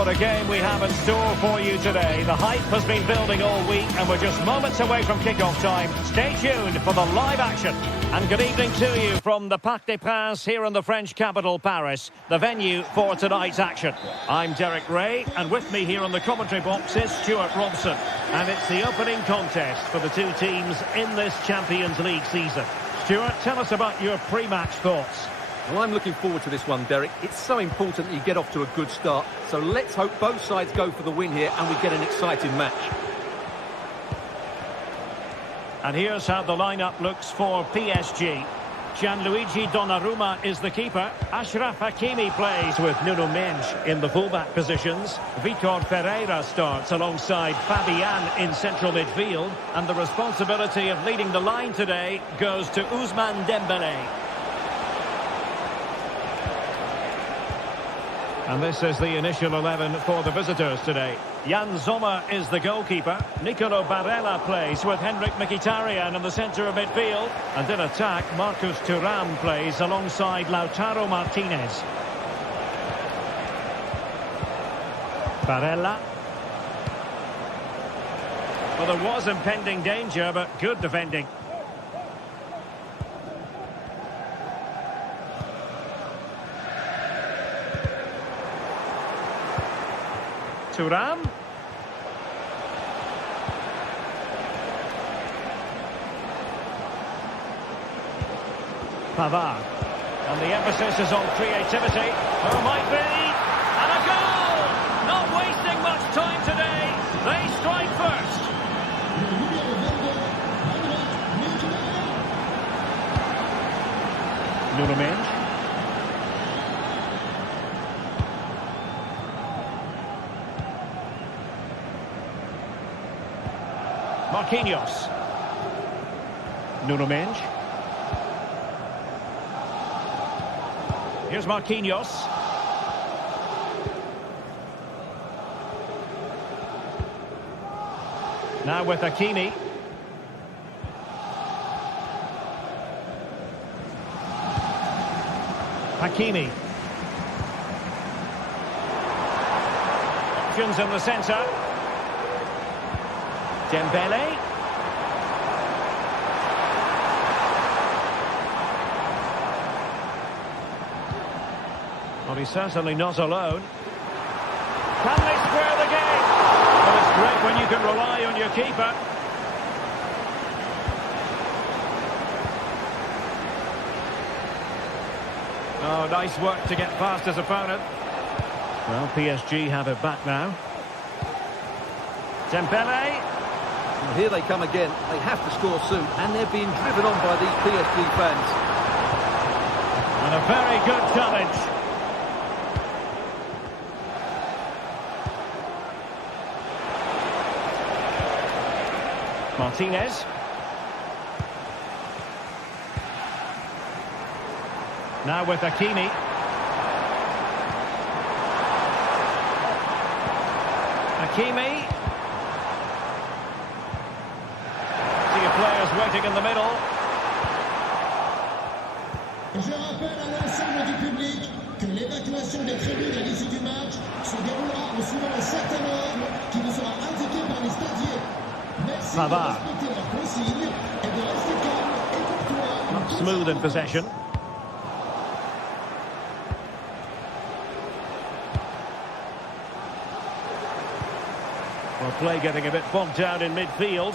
what a game we have in store for you today. The hype has been building all week and we're just moments away from kick-off time. Stay tuned for the live action. And good evening to you from the Parc des Princes here in the French capital, Paris, the venue for tonight's action. I'm Derek Ray, and with me here on the commentary box is Stuart Robson. And it's the opening contest for the two teams in this Champions League season. Stuart, tell us about your pre-match thoughts. Well, I'm looking forward to this one, Derek. It's so important that you get off to a good start. So let's hope both sides go for the win here and we get an exciting match. And here's how the lineup looks for PSG. Gianluigi Donnarumma is the keeper. Achraf Hakimi plays with Nuno Mendes in the fullback positions. Vitor Pereira starts alongside Fabian in central midfield. And the responsibility of leading the line today goes to Ousmane Dembélé. And this is the initial 11 for the visitors today. Jan Sommer is the goalkeeper. Nicolo Barella plays with Henrik Mkhitaryan in the centre of midfield. And in attack, Marcus Thuram plays alongside Lautaro Martinez. Barella. Well, there was impending danger, but good defending. Thuram. Pavard. And the emphasis is on creativity. Oh, might be. And a goal! Not wasting much time today. They strike first. Nuno Mendes. Marquinhos. Nuno Mendes. Here's Marquinhos. Now with Hakimi. Hakimi. Options in the centre. Dembélé. Well, he's certainly not alone. Can they square the game? Well, it's great when you can rely on your keeper. Oh, nice work to get past his opponent. Well, PSG have it back now. Dembélé. Well, here they come again. They have to score soon, and they're being driven on by these PSG fans. And a very good challenge. Martinez. Now with Hakimi. Hakimi. See your players waiting in the middle. Je rappelle à l'ensemble du public que l'évacuation des tribunes à l'issue du match se déroulera en suivant un certain ordre qui vous sera indiqué par les stadiers. Merci de respecter leurs consignes et de rester calme et courtois. Not smooth in possession. Well, play getting a bit bogged down in midfield.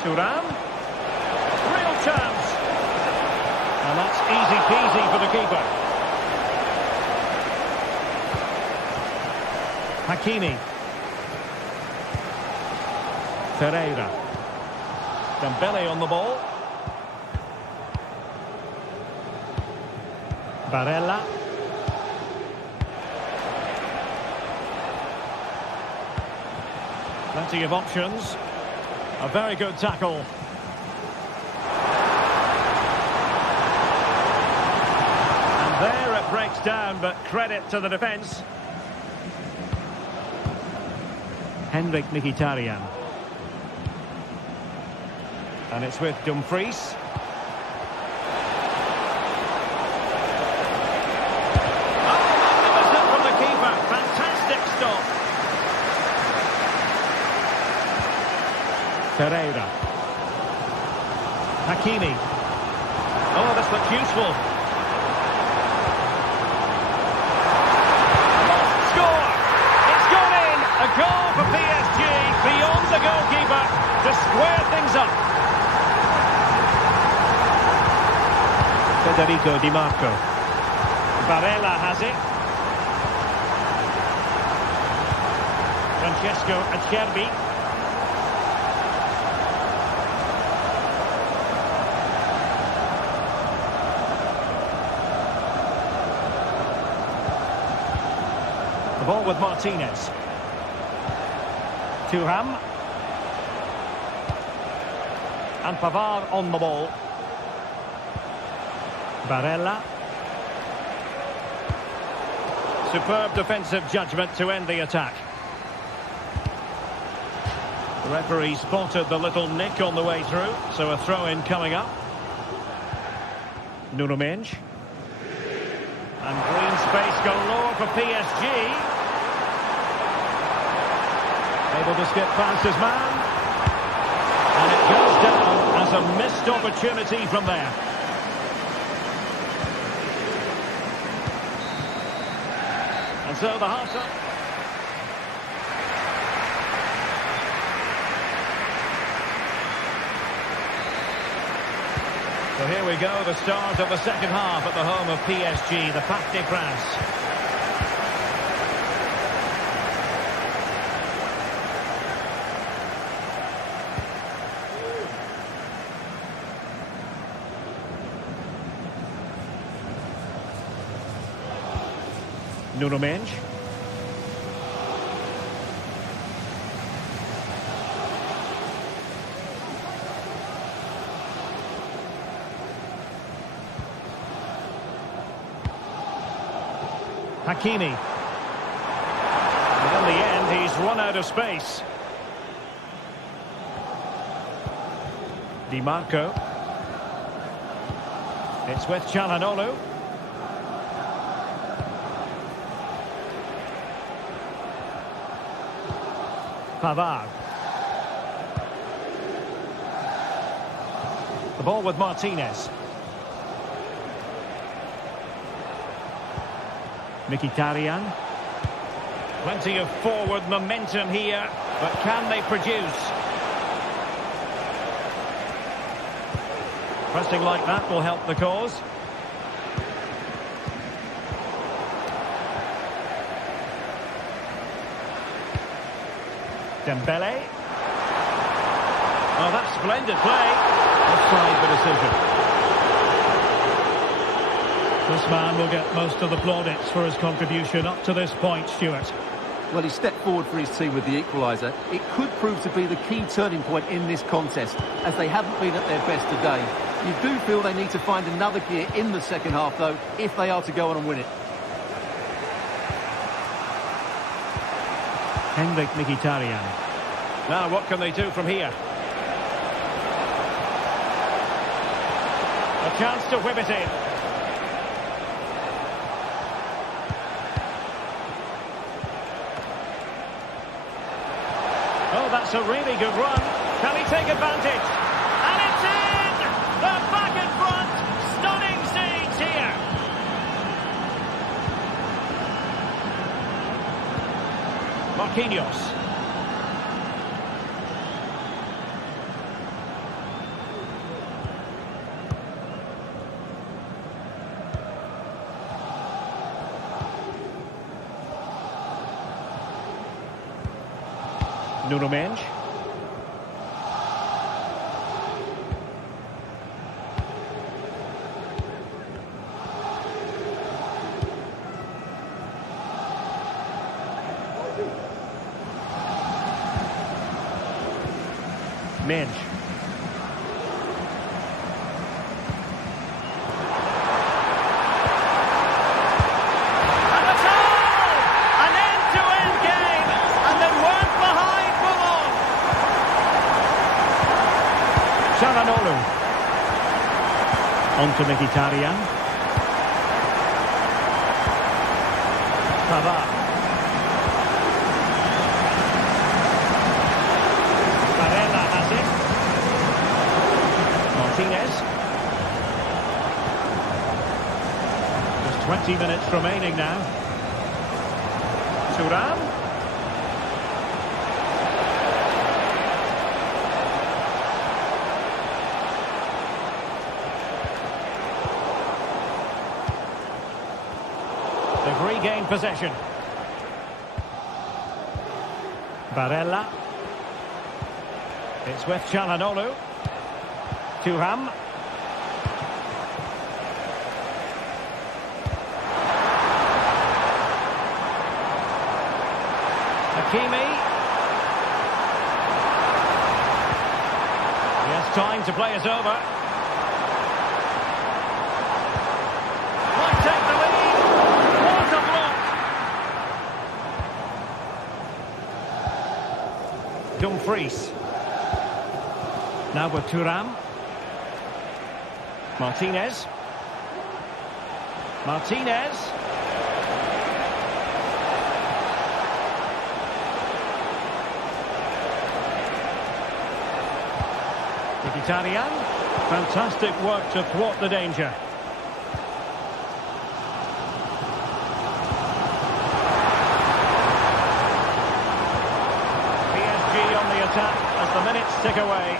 Thuram. Real chance. And that's easy peasy for the keeper. Hakimi. Pereira. Dembélé on the ball. Barella. Plenty of options. A very good tackle. And there it breaks down, but credit to the defence. Henrik Mkhitaryan. And it's with Dumfries. Oh, magnificent from the keeper. Pereira. Hakimi. Oh, this looks useful. Score! It's gone in! A goal for PSG beyond the goalkeeper to square things up. Federico Di Marco. Barella has it. Francesco Acerbi. The ball with Martinez. Thuram. And Pavard on the ball. Barella. Superb defensive judgment to end the attack. The referee spotted the little nick on the way through, so a throw-in coming up. Nuno Mendes. And green space galore for PSG. Able to skip past his man. And it goes down as a missed opportunity from there. And so the half-time. So here we go, the start of the second half at the home of PSG, the Parc des Princes. Nuno Mendes. Hakimi. And in the end, he's run out of space. Di Marco. It's with Çalhanoğlu. Pavard. The ball with Martinez. Mkhitaryan. Plenty of forward momentum here, but can they produce? Pressing like that will help the cause. Dembele. Oh, that's splendid play. Offside the decision. This man will get most of the plaudits for his contribution up to this point, Stuart. Well, he stepped forward for his team with the equaliser. It could prove to be the key turning point in this contest, as they haven't been at their best today. You do feel they need to find another gear in the second half, though, if they are to go on and win it. Henrik Mkhitaryan. Now, what can they do from here? A chance to whip it in. Oh, that's a really good run. Can he take advantage? And it's in! They're back in front! Stunning scenes here! Marquinhos. Nuno Mendes. Mendes. And the goal! An end-to-end game, and they weren't behind for long. Çalhanoğlu. On to Mkhitaryan. Pavard. Barella has it. 20 minutes remaining now. Thuram. They've regained possession. Barella. It's with Çalhanoğlu. Thuram. Hakimi. He has time to play it over. Might take the lead. What a block! Dumfries. Now with Thuram. Martinez. Martinez. Mkhitaryan. Fantastic work to thwart the danger. PSG on the attack as the minutes tick away.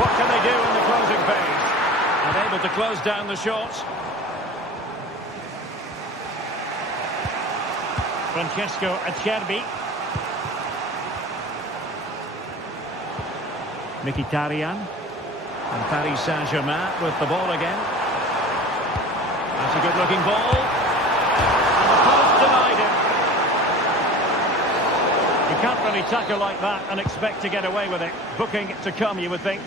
What can they do in the closing phase? Unable to close down the shots. Francesco Acerbi. Mkhitaryan. And Paris Saint-Germain with the ball again. That's a good-looking ball. And the post denied him. You can't really tackle like that and expect to get away with it. Booking to come, you would think.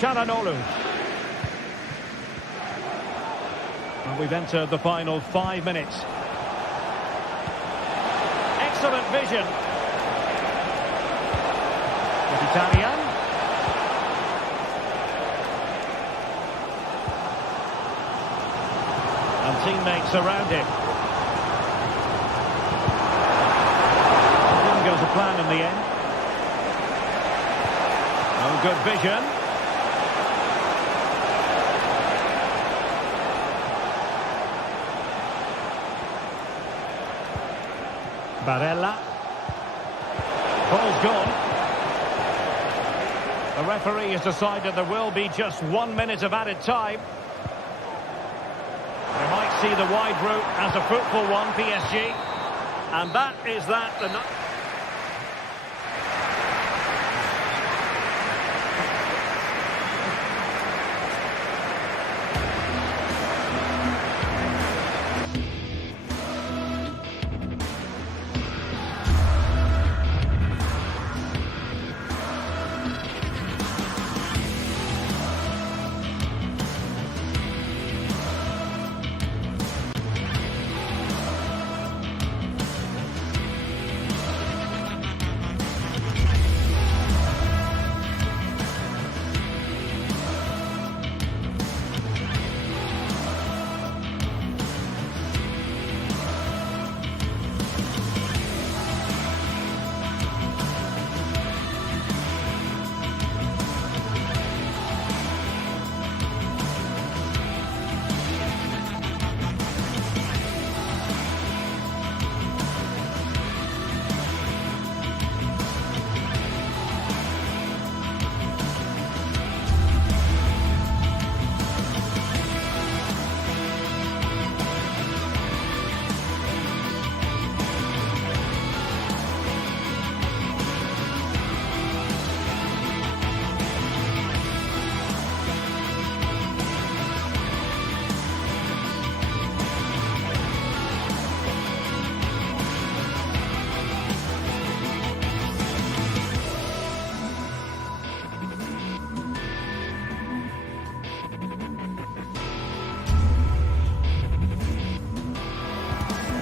Çalhanoğlu. And we've entered the final 5 minutes. Excellent vision. Mkhitaryan. And teammates around him. Didn't go to plan in the end. No good vision. Barella. Ball's gone. The referee has decided there will be just 1 minute of added time. They might see the wide route as a fruitful one, PSG. And that is that.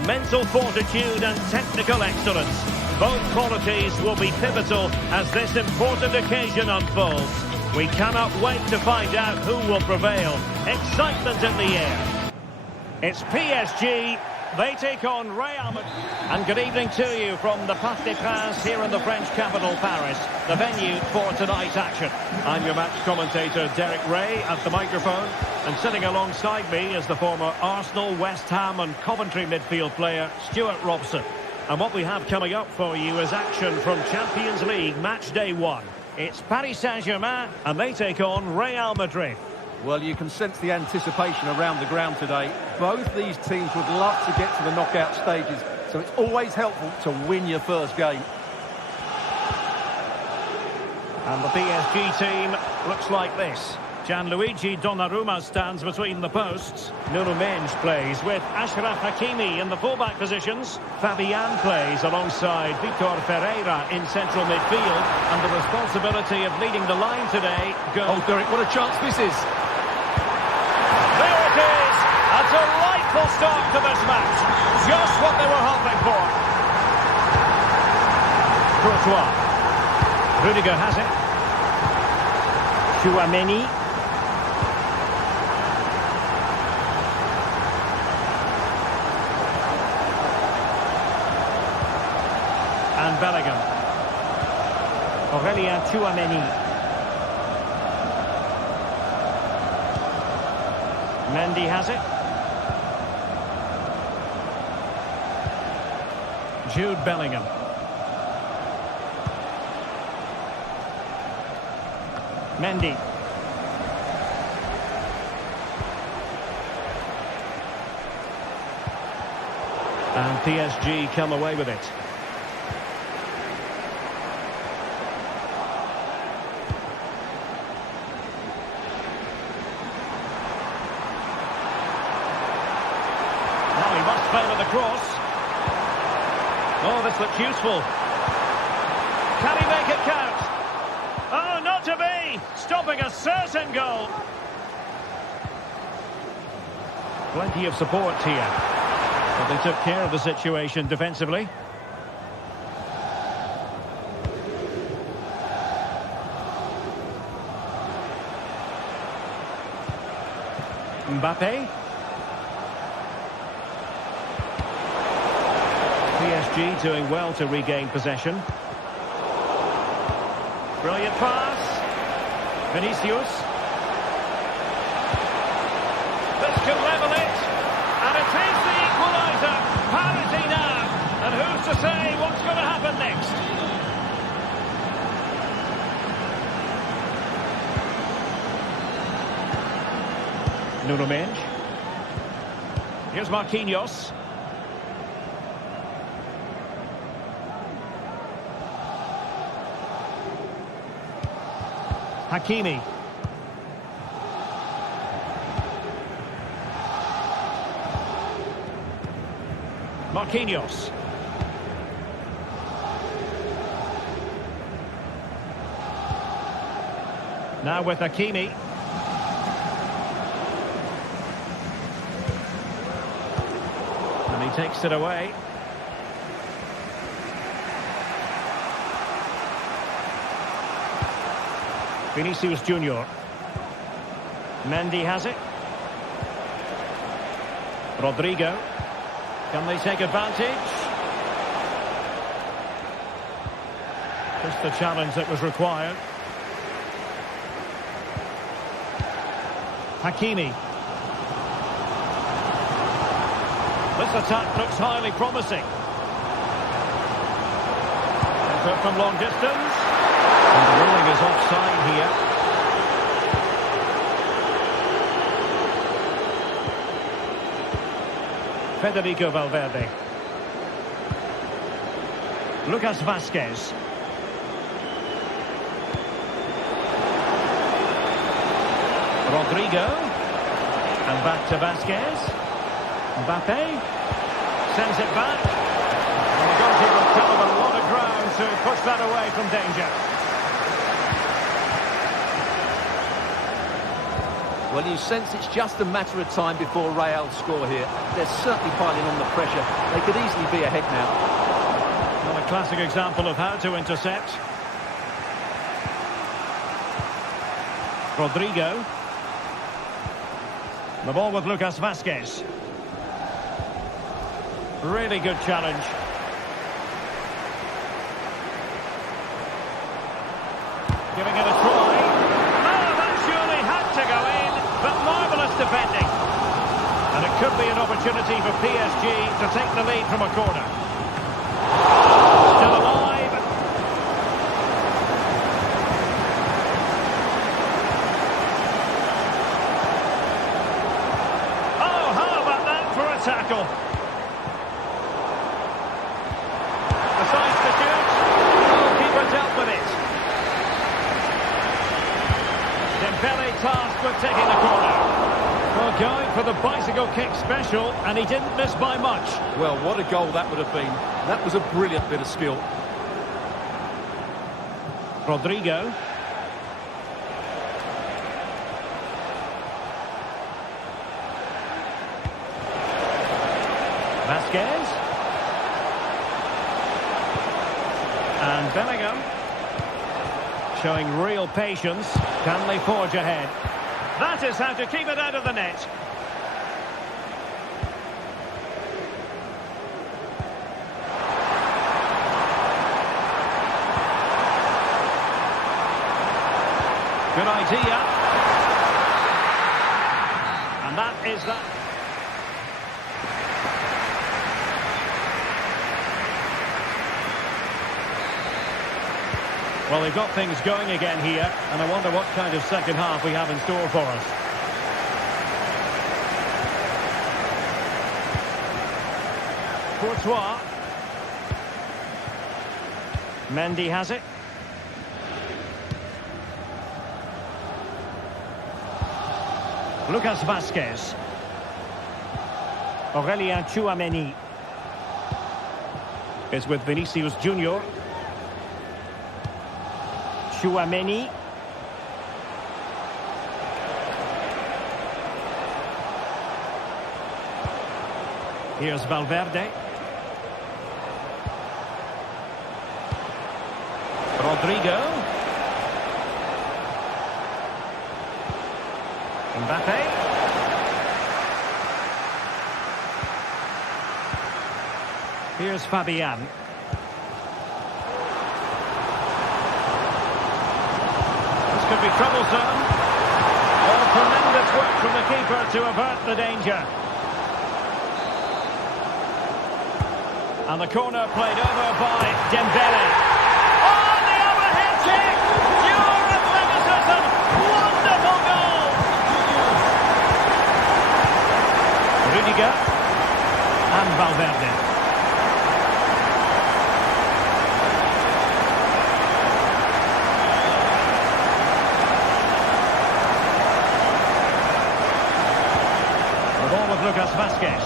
Mental fortitude and technical excellence. Both qualities will be pivotal as this important occasion unfolds. We cannot wait to find out who will prevail. Excitement in the air. It's PSG. They take on Real Madrid. And good evening to you from the Parc des Princes here in the French capital, Paris, the venue for tonight's action. I'm your match commentator, Derek Ray, at the microphone. And sitting alongside me is the former Arsenal, West Ham and Coventry midfield player, Stuart Robson. And what we have coming up for you is action from Champions League match day 1. It's Paris Saint-Germain and they take on Real Madrid. Well, you can sense the anticipation around the ground today. Both these teams would love to get to the knockout stages, so it's always helpful to win your first game. And the PSG team looks like this. Gianluigi Donnarumma stands between the posts. Nuno Mendes plays with Achraf Hakimi in the fullback positions. Fabian plays alongside Vitor Ferreira in central midfield. And the responsibility of leading the line today goes... Oh, Derek, what a chance this is. There it is! A delightful start to this match. Just what they were hoping for. Courtois. Rudiger has it. Chouameni. And Bellingham. Aurelien Chouameni. Mendy has it. Jude Bellingham. Mendy. And PSG come away with it. Now he must play with the cross. Oh, this looks useful. Can he make it count? Oh, not to be! Stopping a certain goal. Plenty of support here. But they took care of the situation defensively. Mbappe. PSG doing well to regain possession. Brilliant pass. Vinicius. This can level it. And it is the equaliser. Parity now. And who's to say what's going to happen next? Nuno Mendes. Here's Marquinhos. Hakimi. Marquinhos. Now with Hakimi. And he takes it away. Vinicius Junior. Mendy has it. Rodrigo. Can they take advantage? Just the challenge that was required. Hakimi. This attack looks highly promising. Effort from long distance. And the ruling is offside here. Federico Valverde. Lucas Vazquez. Rodrigo. And back to Vazquez. Mbappe. Sends it back. And the goalkeeper covered a lot of ground to push that away from danger. Well, you sense it's just a matter of time before Real score here. They're certainly piling on the pressure. They could easily be ahead now. Well, a classic example of how to intercept. Rodrigo. The ball with Lucas Vazquez. Really good challenge. Giving it a try. Oh, that surely had to go in. But marvellous defending. And it could be an opportunity for PSG to take the lead from a corner. Still alive. Oh, how about that for a tackle? Decides to shoot. Goalkeeper dealt with it. Dembele tasked with taking the corner. Well, going for the bicycle kick special, and he didn't miss by much. Well, what a goal that would have been. That was a brilliant bit of skill. Rodrigo. Vasquez. And Bellingham. Showing real patience. Can they forge ahead? That is how to keep it out of the net. Good idea. And that is that. Well, they've got things going again here, and I wonder what kind of second half we have in store for us. Courtois. Mendy has it. Lucas Vasquez. Aurélien Tchouaméni is with Vinicius Junior. Tchouaméni. Here's Valverde. Rodrigo. Mbappe. Here's Fabian. This could be troublesome. Oh, tremendous work from the keeper to avert the danger. And the corner played over by Dembele. Oh, the overhead kick! Pure athleticism! Wonderful goal! Rudiger and Valverde. The ball with Lucas Vasquez.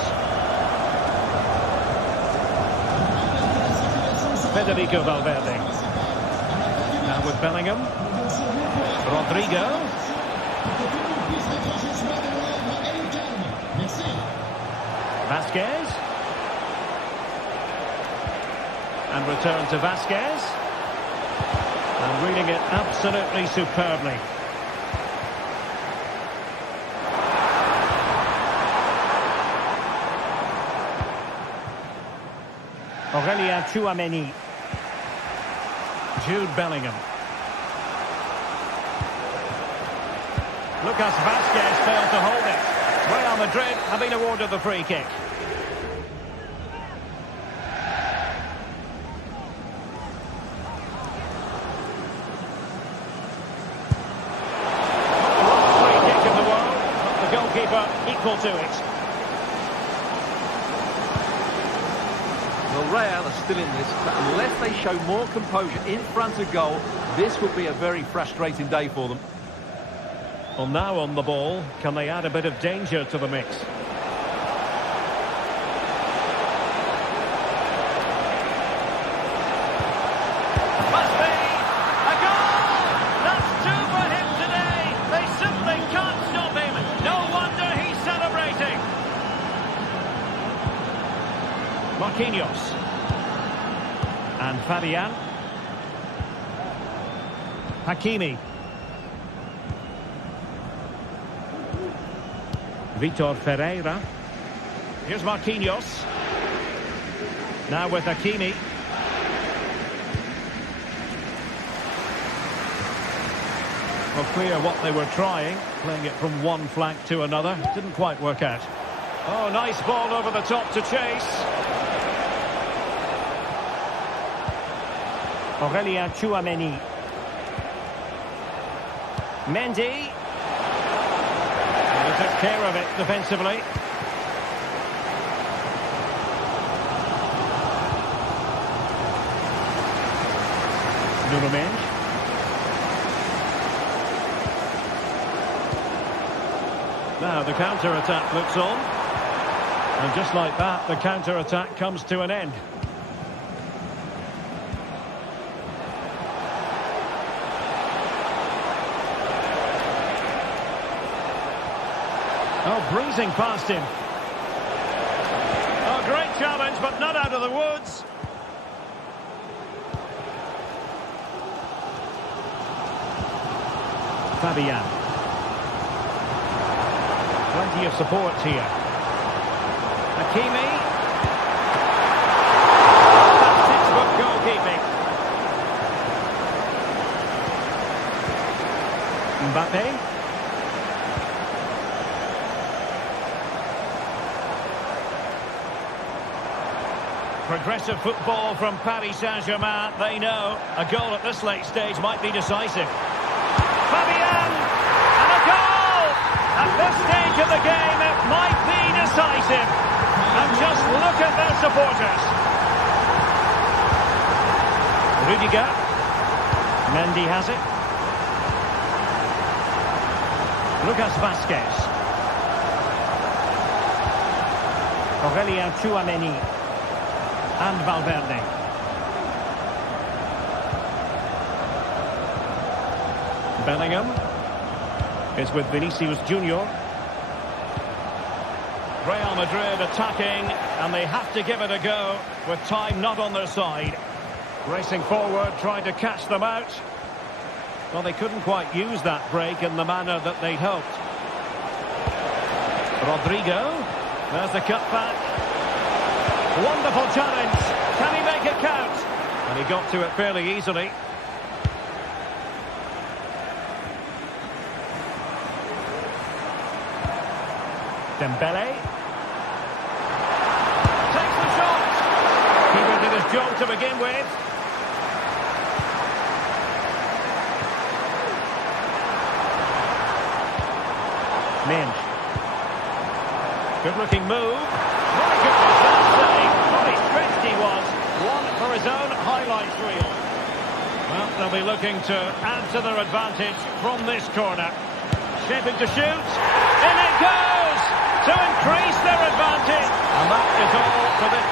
Federico Valverde. Now with Bellingham. Rodrigo. Vasquez. And return to Vasquez. And reading it absolutely superbly. Aurélien Tchouaméni. Jude Bellingham. Lucas Vasquez failed to hold it. Real Madrid have been awarded the free kick. Free kick in the world, but the goalkeeper equal to it. Well, Real are still in this, but unless they show more composure in front of goal, this will be a very frustrating day for them. Well, now on the ball, can they add a bit of danger to the mix? Must be a goal! That's two for him today. They simply can't stop him. No wonder he's celebrating. Marquinhos. And Fabian. Hakimi. Vitor Ferreira. Here's Marquinhos. Now with Hakimi. Well, clear what they were trying. Playing it from one flank to another. Didn't quite work out. Oh, nice ball over the top to chase. Aurélien Tchouameni. Mendy. And they took care of it defensively. Nuno Mendes. Now the counter-attack looks on. And just like that, the counter-attack comes to an end. Oh, breezing past him. Oh, great challenge, but not out of the woods. Fabian. Plenty of support here. Hakimi. That's textbook goalkeeping. Mbappe. Progressive football from Paris Saint-Germain. They know a goal at this late stage might be decisive. Fabian! And a goal! At this stage of the game, it might be decisive. And just look at their supporters. Rudiger. Mendy has it. Lucas Vazquez. Aurélien Tchouameni. And Valverde. Bellingham is with Vinicius Junior. Real Madrid attacking, and they have to give it a go with time not on their side. Racing forward, trying to catch them out. Well, they couldn't quite use that break in the manner that they'd hoped. Rodrigo, there's the cutback. Wonderful challenge. Can he make it count? And he got to it fairly easily. Dembele. Takes the shot. Keeper did his job to begin with. Mendes. Good-looking move. My goodness, that save. Probably stretched he was. One for his own highlights reel. Well, they'll be looking to add to their advantage from this corner. Shaping to shoot. In it goes! To increase their advantage. And that is all for this.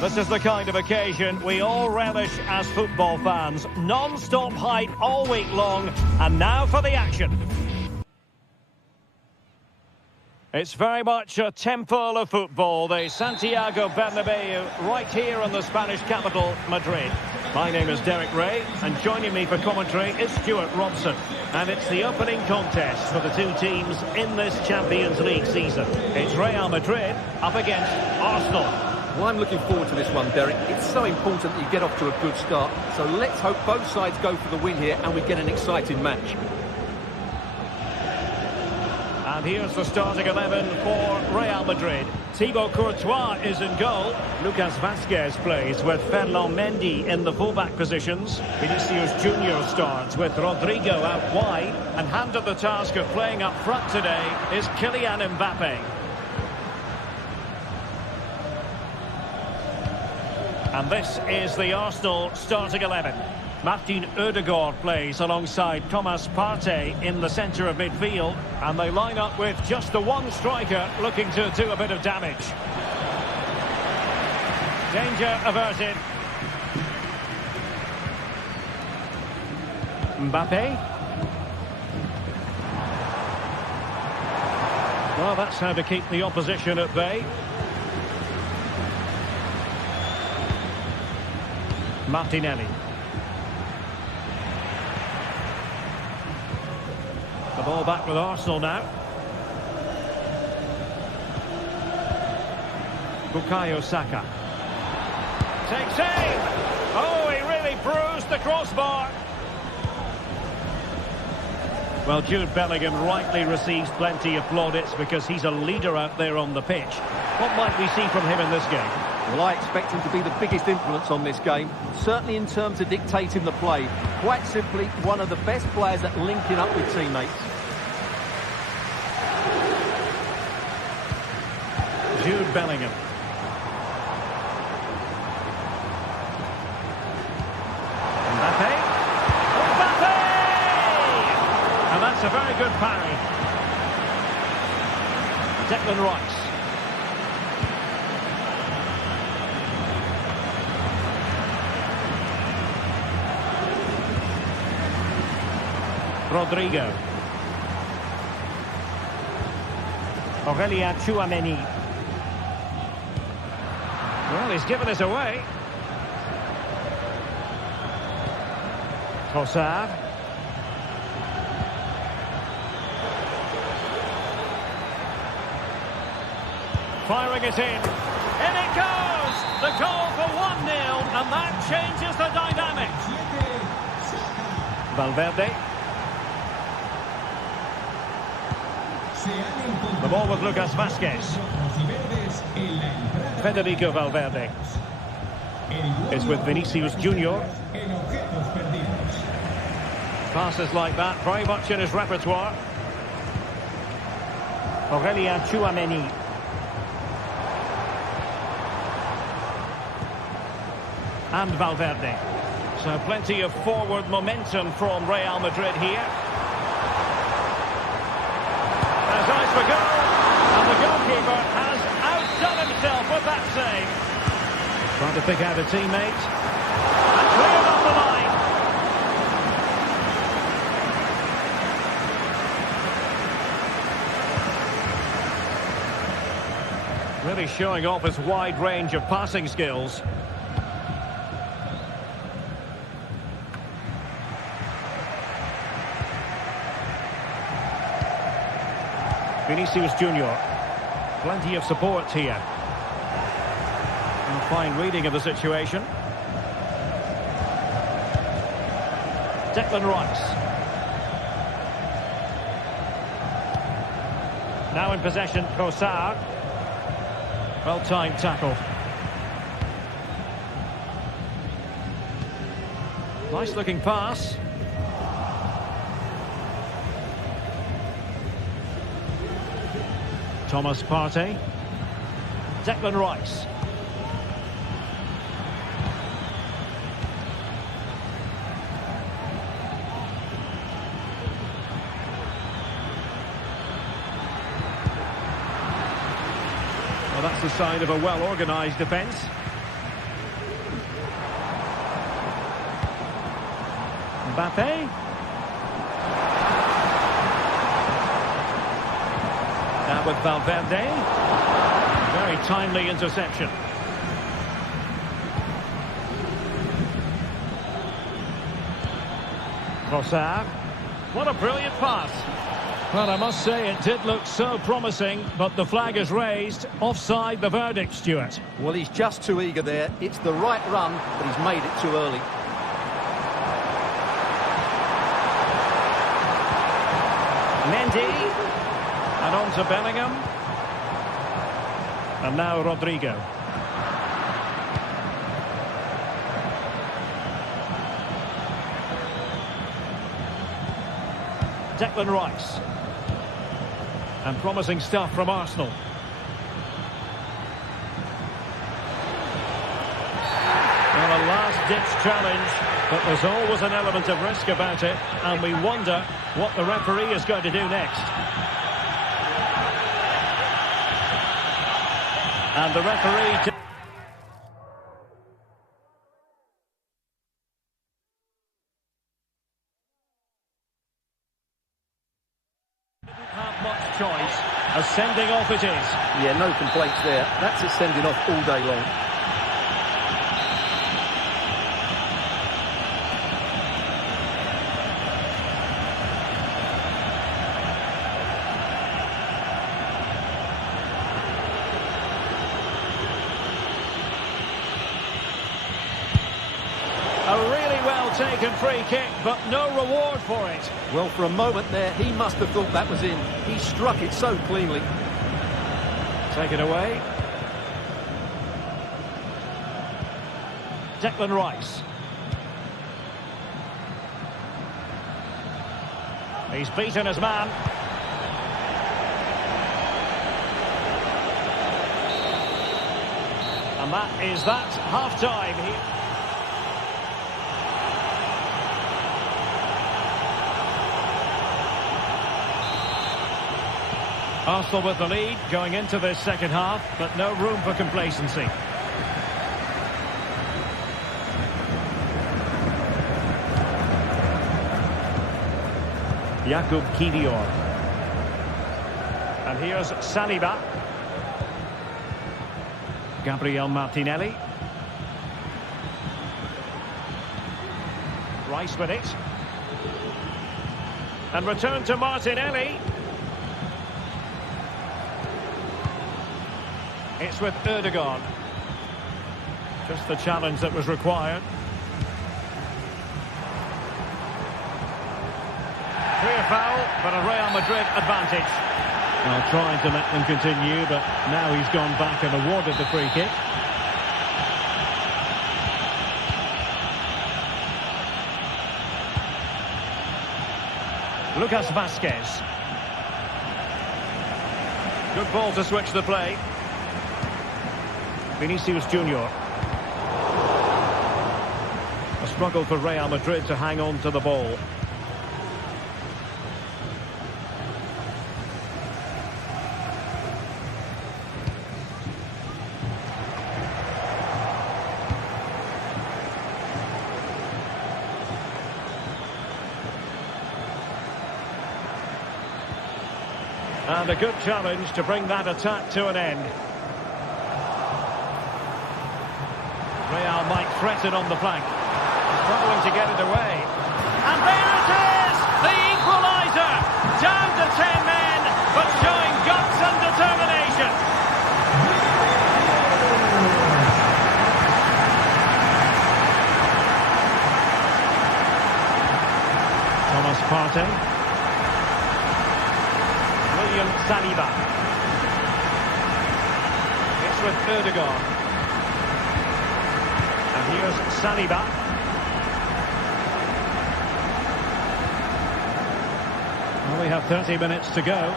This is the kind of occasion we all relish as football fans. Non-stop hype all week long, and now for the action. It's very much a temple of football, the Santiago Bernabeu, right here in the Spanish capital, Madrid. My name is Derek Ray, and joining me for commentary is Stuart Robson. And it's the opening contest for the two teams in this Champions League season. It's Real Madrid up against Arsenal. Well, I'm looking forward to this one, Derek. It's so important that you get off to a good start. So let's hope both sides go for the win here and we get an exciting match. And here's the starting 11 for Real Madrid. Thibaut Courtois is in goal. Lucas Vazquez plays with Ferland Mendy in the fullback positions. Vinicius Junior starts with Rodrigo out wide. And handed the task of playing up front today is Kylian Mbappe. And this is the Arsenal starting 11. Martin Odegaard plays alongside Thomas Partey in the centre of midfield. And they line up with just the one striker looking to do a bit of damage. Danger averted. Mbappe. Well, that's how to keep the opposition at bay. Martinelli. The ball back with Arsenal now. Bukayo Saka. Takes aim! Oh, he really bruised the crossbar. Well, Jude Bellingham rightly receives plenty of plaudits because he's a leader out there on the pitch. What might we see from him in this game? Well, I expect him to be the biggest influence on this game, certainly in terms of dictating the play. Quite simply, one of the best players at linking up with teammates. Jude Bellingham. Mbappe. Mbappe! And that's a very good parry. Declan Rice. Rodrigo. Aurélien Tchouameni. Well, he's given us away. Trossard. Firing it in. In it goes! The goal for 1-0, and that changes the dynamics. Valverde. The ball with Lucas Vazquez. Federico Valverde. It's with Vinicius Junior. Passes like that, very much in his repertoire. Aurélien Tchouameni. And Valverde. So plenty of forward momentum from Real Madrid here. There's eyes for goal, and the goalkeeper has outdone himself with that save. Trying to pick out a teammate, and cleared off the line. Really showing off his wide range of passing skills. Vinicius Junior. Plenty of support here. And fine reading of the situation. Declan Rice. Now in possession, Trossard. Well-timed tackle. Nice-looking pass. Thomas Partey. Declan Rice. Well, that's the sign of a well-organised defence. Mbappe. Now with Valverde. Very timely interception. Trossard. What a brilliant pass. Well, I must say it did look so promising, but the flag is raised. Offside the verdict, Stuart. Well, he's just too eager there. It's the right run, but he's made it too early. Mendy. And on to Bellingham. And now Rodrigo. Declan Rice. And promising stuff from Arsenal. Well, a last-ditch challenge, but there's always an element of risk about it, and we wonder what the referee is going to do next. And the referee... have much choice. A sending off it is. Yeah, no complaints there. That's a sending off all day long. A really well-taken free kick, but no reward for it. Well, for a moment there, he must have thought that was in. He struck it so cleanly. Take it away. Declan Rice. He's beaten his man. And that is that. Half-time here. Arsenal with the lead going into this second half, but no room for complacency. Jakub Kiwior. And here's Saliba. Gabriel Martinelli. Rice with it. And return to Martinelli. It's with Erdogan. Just the challenge that was required. Clear foul, but a Real Madrid advantage. Well, trying to let them continue, but now he's gone back and awarded the free kick. Lucas Vazquez. Good ball to switch the play. Vinicius Junior. A struggle for Real Madrid to hang on to the ball. And a good challenge to bring that attack to an end. Real might threaten on the flank. Struggling to get it away. And there it is! The equaliser! Down to 10 men, but showing guts and determination. Thomas Partey. William Saliba. It's with Erdogan. Here's Saliba. Well, we have 30 minutes to go.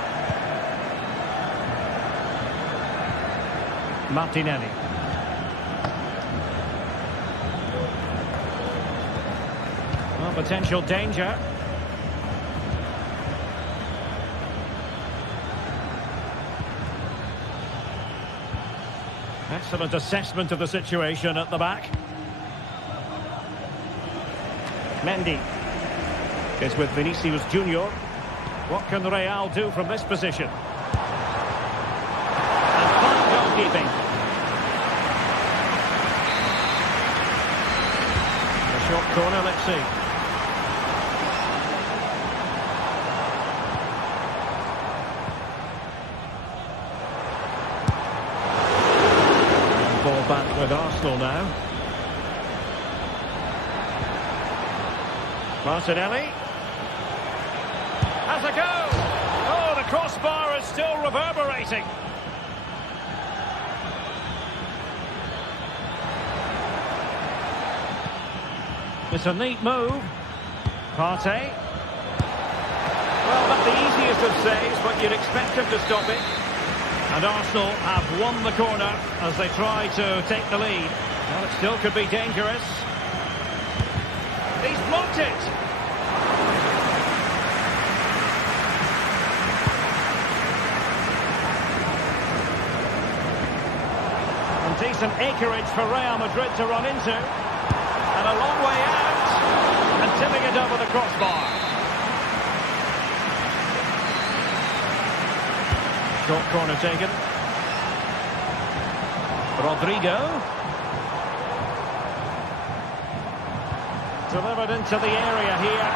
Martinelli. Well, potential danger. Excellent assessment of the situation at the back. Mendy is with Vinicius Junior. What can Real do from this position? And fine goalkeeping. A short corner, let's see. with Arsenal now. Martinelli. Has a go! Oh, the crossbar is still reverberating. It's a neat move. Partey. Well, not the easiest of saves, but you'd expect him to stop it. And Arsenal have won the corner as they try to take the lead. Well, it still could be dangerous. He's blocked it. And decent acreage for Real Madrid to run into. And a long way out. And tipping it over the crossbar. Short corner taken. Rodrigo. Delivered into the area here.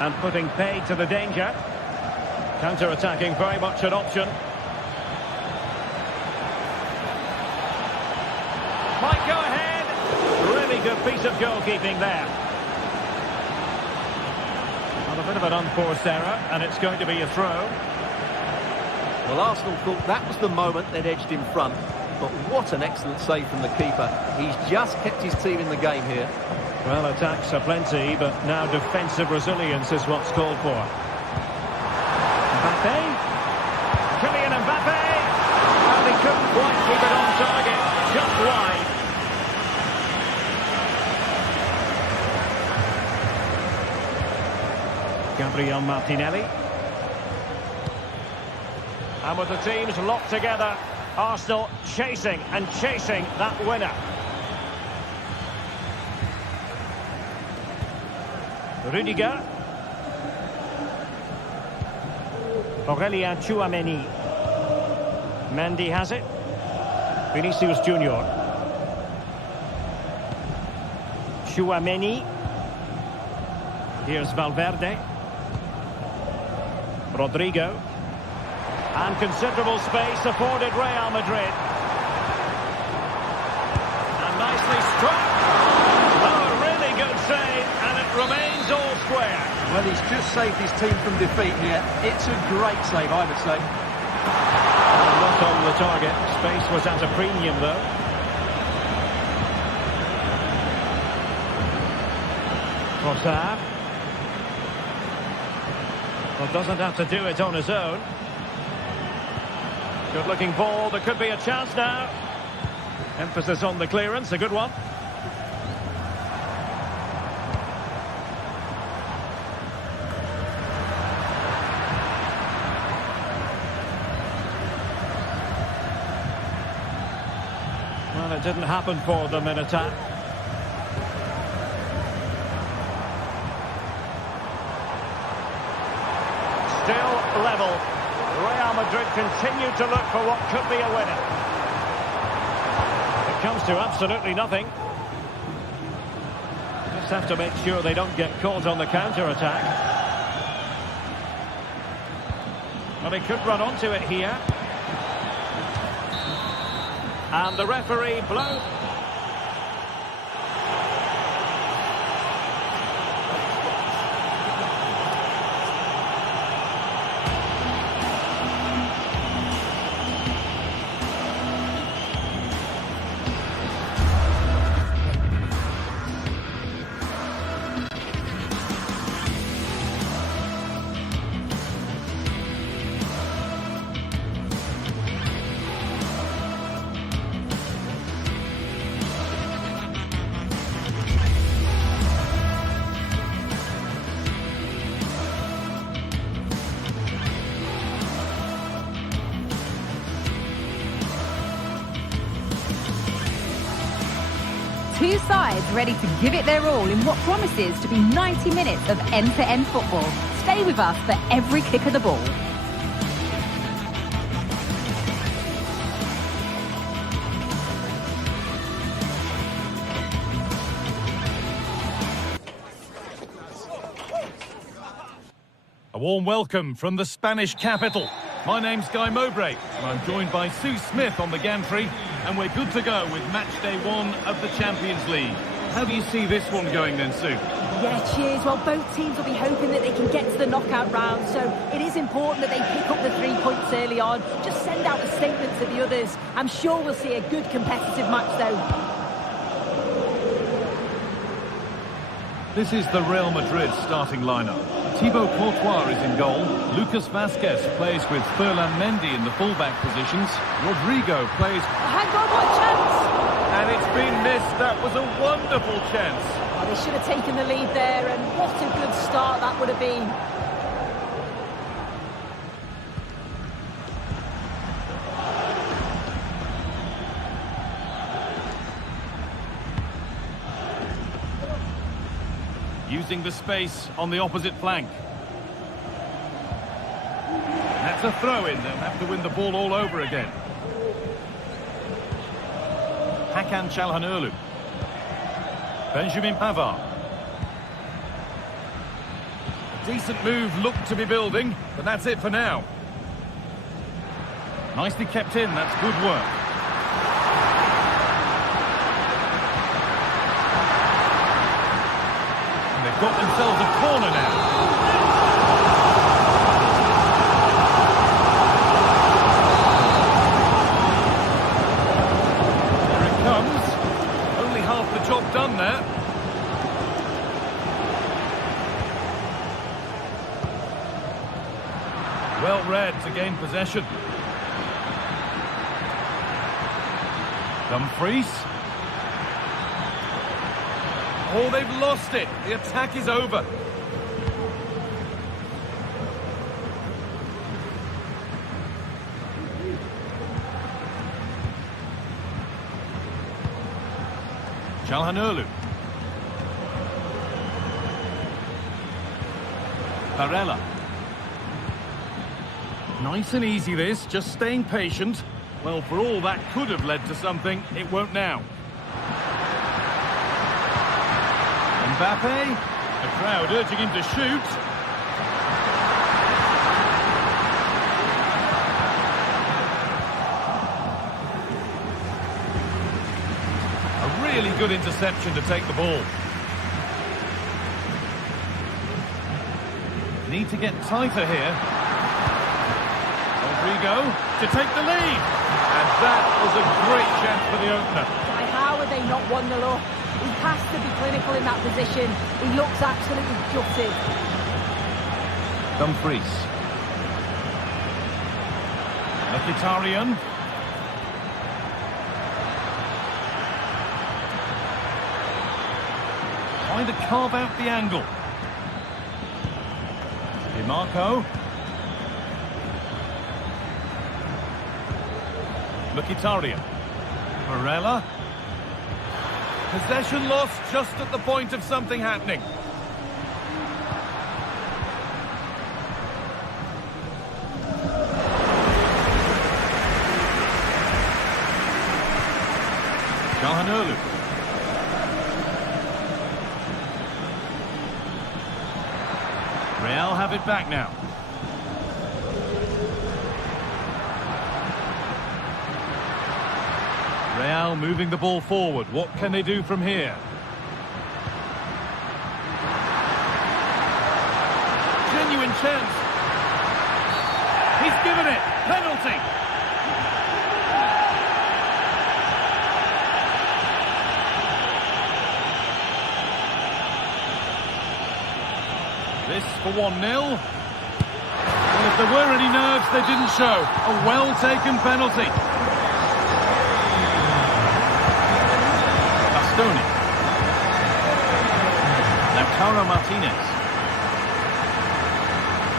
And putting paid to the danger. Counter-attacking, very much an option. Might go ahead. Really good piece of goalkeeping there. Well, a bit of an unforced error, and it's going to be a throw. Well, Arsenal thought that was the moment they'd edged in front. But what an excellent save from the keeper. He's just kept his team in the game here. Well, attacks are plenty, but now defensive resilience is what's called for. Mbappe. Kylian Mbappe. Well, he couldn't quite keep it on target. Just wide. Gabriel Martinelli. And with the teams locked together, Arsenal chasing and chasing that winner. Rudiger. Aurelien Tchouameni. Mendy has it. Vinicius Junior. Tchouameni. Here's Valverde. Rodrigo. And considerable space afforded Real Madrid. And nicely struck. Oh, a really good save, and it remains all square. Well, he's just saved his team from defeat here. It's a great save, I would say. Not on the target. Space was at a premium, though. Trossard. Well, doesn't have to do it on his own. Good looking ball, there could be a chance now. Emphasis on the clearance, a good one. Well, it didn't happen for them in attack. Still level. Real Madrid continue to look for what could be a winner. It comes to absolutely nothing. Just have to make sure they don't get caught on the counter-attack. Well, he could run onto it here. And the referee blows. Two sides ready to give it their all in what promises to be 90 minutes of end-to-end football. Stay with us for every kick of the ball. A warm welcome from the Spanish capital. My name's Guy Mowbray, and I'm joined by Sue Smith on the gantry. And we're good to go with match day 1 of the Champions League. How do you see this one going then, Sue? Yeah, cheers. Well, both teams will be hoping that they can get to the knockout round, so it is important that they pick up the 3 points early on. Just send out a statement to the others. I'm sure we'll see a good competitive match, though. This is the Real Madrid starting lineup. Thibaut Courtois is in goal. Lucas Vazquez plays with Ferland Mendy in the fullback positions. Rodrigo plays... Hang on, what chance! And it's been missed. That was a wonderful chance. Oh, they should have taken the lead there, and what a good start that would have been. Using the space on the opposite flank. That's a throw-in. They'll have to win the ball all over again. Hakan Çalhanoğlu. Benjamin Pavard. A decent move looked to be building, but that's it for now. Nicely kept in, that's good work. And they've got themselves a corner now. Job done there. Well read to gain possession. Dumfries. Oh, they've lost it. The attack is over. Çalhanoğlu. Barella. Nice and easy this, just staying patient. Well, for all that could have led to something, it won't now. Mbappe. The crowd urging him to shoot. Really good interception to take the ball. Need to get tighter here. Rodrigo to take the lead. And that was a great chance for the opener. How are they not 1-0 up? He has to be clinical in that position. He looks absolutely gutted. Dumfries. Mkhitaryan. Trying to carve out the angle. DiMarco. Mkhitaryan. Barella. Possession lost just at the point of something happening. Çalhanoğlu. Real have it back now. Real moving the ball forward. What can they do from here? Genuine chance. He's given it. Penalty. This for 1-0. Well, if there were any nerves, they didn't show. A well-taken penalty. Bastoni. Lautaro Martinez.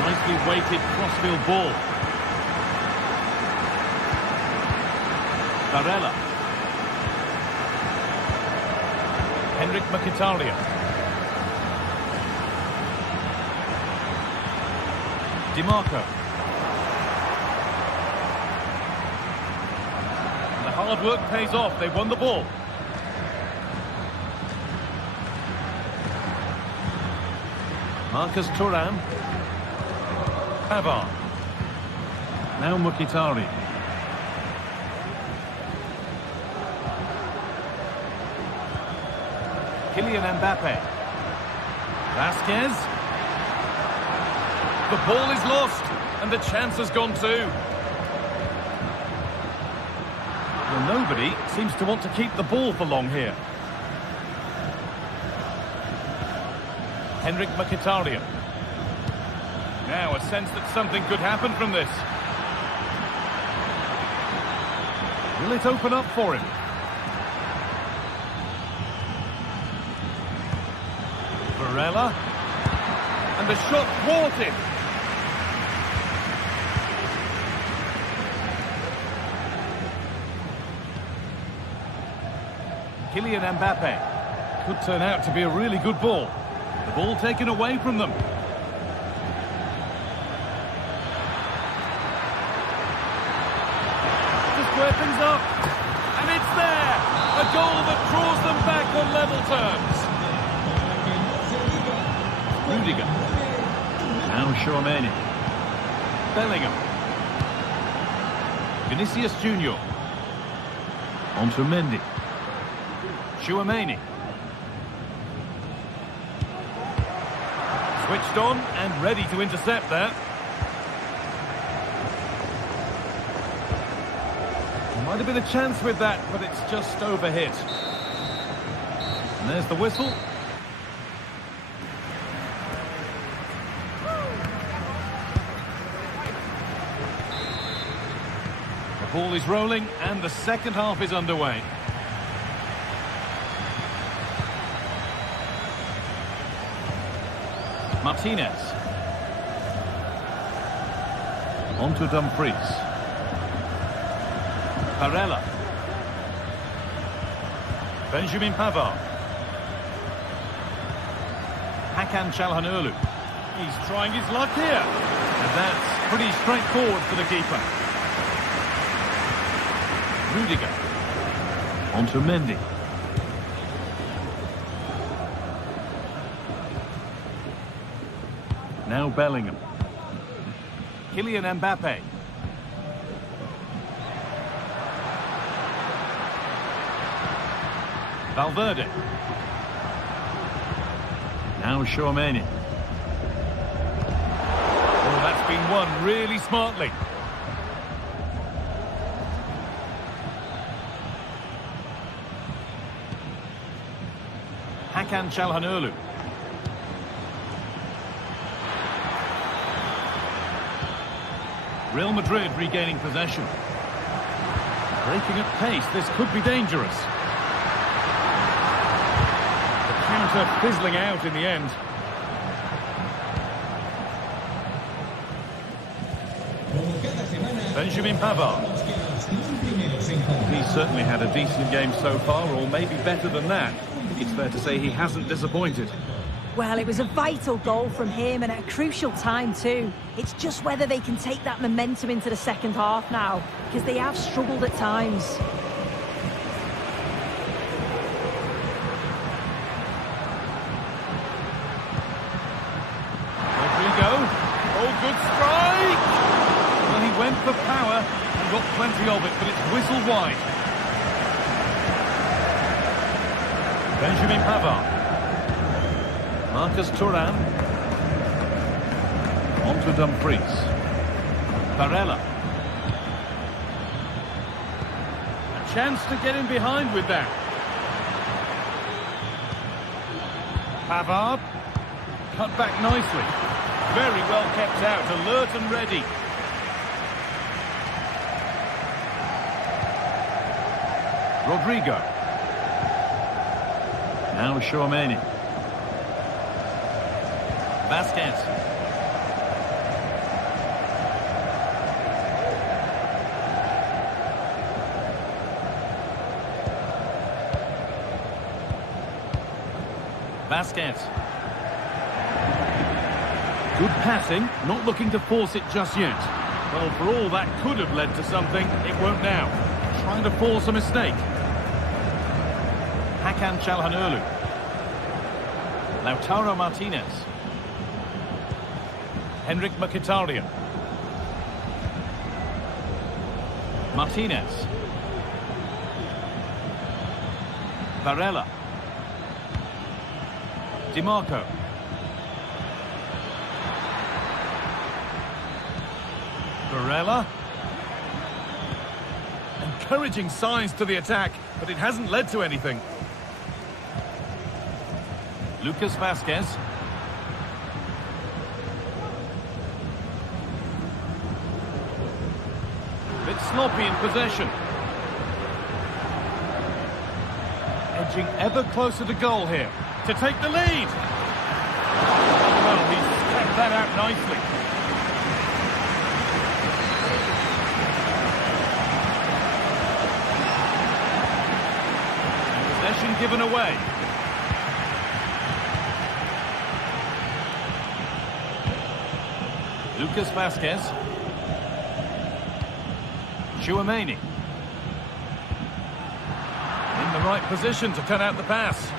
Nicely weighted crossfield ball. Barella. Henrik Mkhitaryan. DiMarco. And the hard work pays off. They won the ball. Marcus Thuram. Pavard. Now Mkhitaryan. Kylian Mbappe. Vasquez. The ball is lost, and the chance has gone too. Well, nobody seems to want to keep the ball for long here. Henrik Mkhitaryan. Now a sense that something could happen from this. Will it open up for him? Varela. And the shot thwarted. Kylian Mbappe. Could turn out to be a really good ball. The ball taken away from them. Just square things up. And it's there. A goal that draws them back on level terms. Rudiger. Now Chouameni. Bellingham. Vinicius Junior. On to Mendy. Chouameni. Switched on and ready to intercept that. Might have been a chance with that, but it's just overhit. And there's the whistle. The ball is rolling and the second half is underway. Martinez. On to Dumfries. Varela. Benjamin Pavard. Hakan Çalhanoğlu. He's trying his luck here. And that's pretty straightforward for the keeper. Rudiger. On to Mendy. Now Bellingham. Kylian Mbappe. Valverde. Now Chouameni. Oh, that's been won really smartly. Hakan Çalhanoğlu. Real Madrid regaining possession. Breaking at pace, this could be dangerous. The counter fizzling out in the end. Benjamin Pavard. He's certainly had a decent game so far, or maybe better than that. It's fair to say he hasn't disappointed. Well, it was a vital goal from him and at a crucial time too. It's just whether they can take that momentum into the second half now, because they have struggled at times. Rodrigo. Oh, good strike! Well, he went for power and got plenty of it, but it's whistled wide. Benjamin Pavard. Marcus Thuram. On to Dumfries. Varela. A chance to get in behind with that. Pavard. Cut back nicely. Very well kept out, alert and ready. Rodrigo. Now Chouameni. Vasquez. Vasquez. Good passing, not looking to force it just yet. Well, for all that could have led to something, it won't now. Trying to force a mistake. Hakan Çalhanoğlu. Lautaro Martinez. Henrik Mkhitaryan. Martinez. DiMarco. Barella. Encouraging signs to the attack, but it hasn't led to anything. Lucas Vazquez. A bit sloppy in possession. Edging ever closer to goal here to take the lead. Well, he's stepped that out nicely. Possession given away. Lucas Vazquez. Chouameni. In the right position to cut out the pass.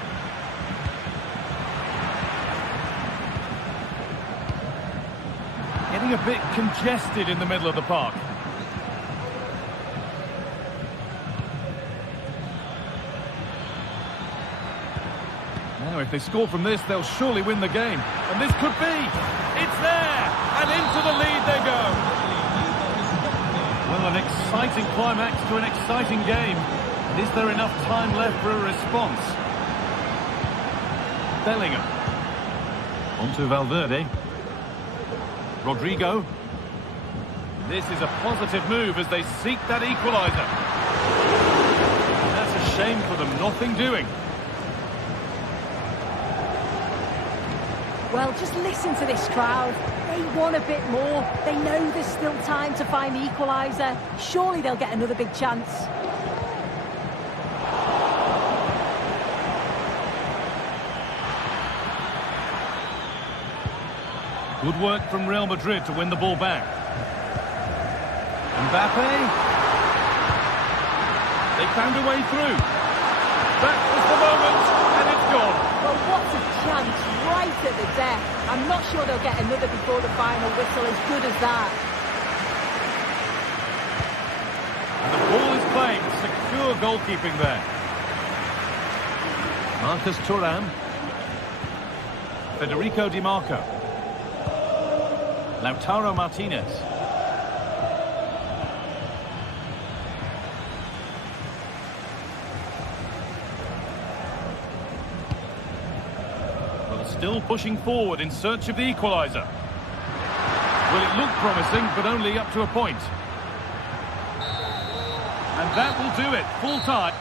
Getting a bit congested in the middle of the park. Now, if they score from this, they'll surely win the game. And this could be. It's there! And into the lead they go. Well, an exciting climax to an exciting game. And is there enough time left for a response? Bellingham. On to Valverde. Rodrigo. This is a positive move as they seek that equaliser. That's a shame for them, nothing doing. Well, just listen to this crowd. They want a bit more. They know there's still time to find the equaliser. Surely they'll get another big chance. Good work from Real Madrid to win the ball back. Mbappe. They found a way through. That was the moment, and it's gone. Well, what's a chance right at the death. I'm not sure they'll get another before the final whistle, as good as that. And the ball is playing. Secure goalkeeping there. Marcus Thuram. Federico DiMarco. Lautaro Martinez. Still pushing forward in search of the equaliser. Well, it looked promising, but only up to a point. And that will do it. Full time.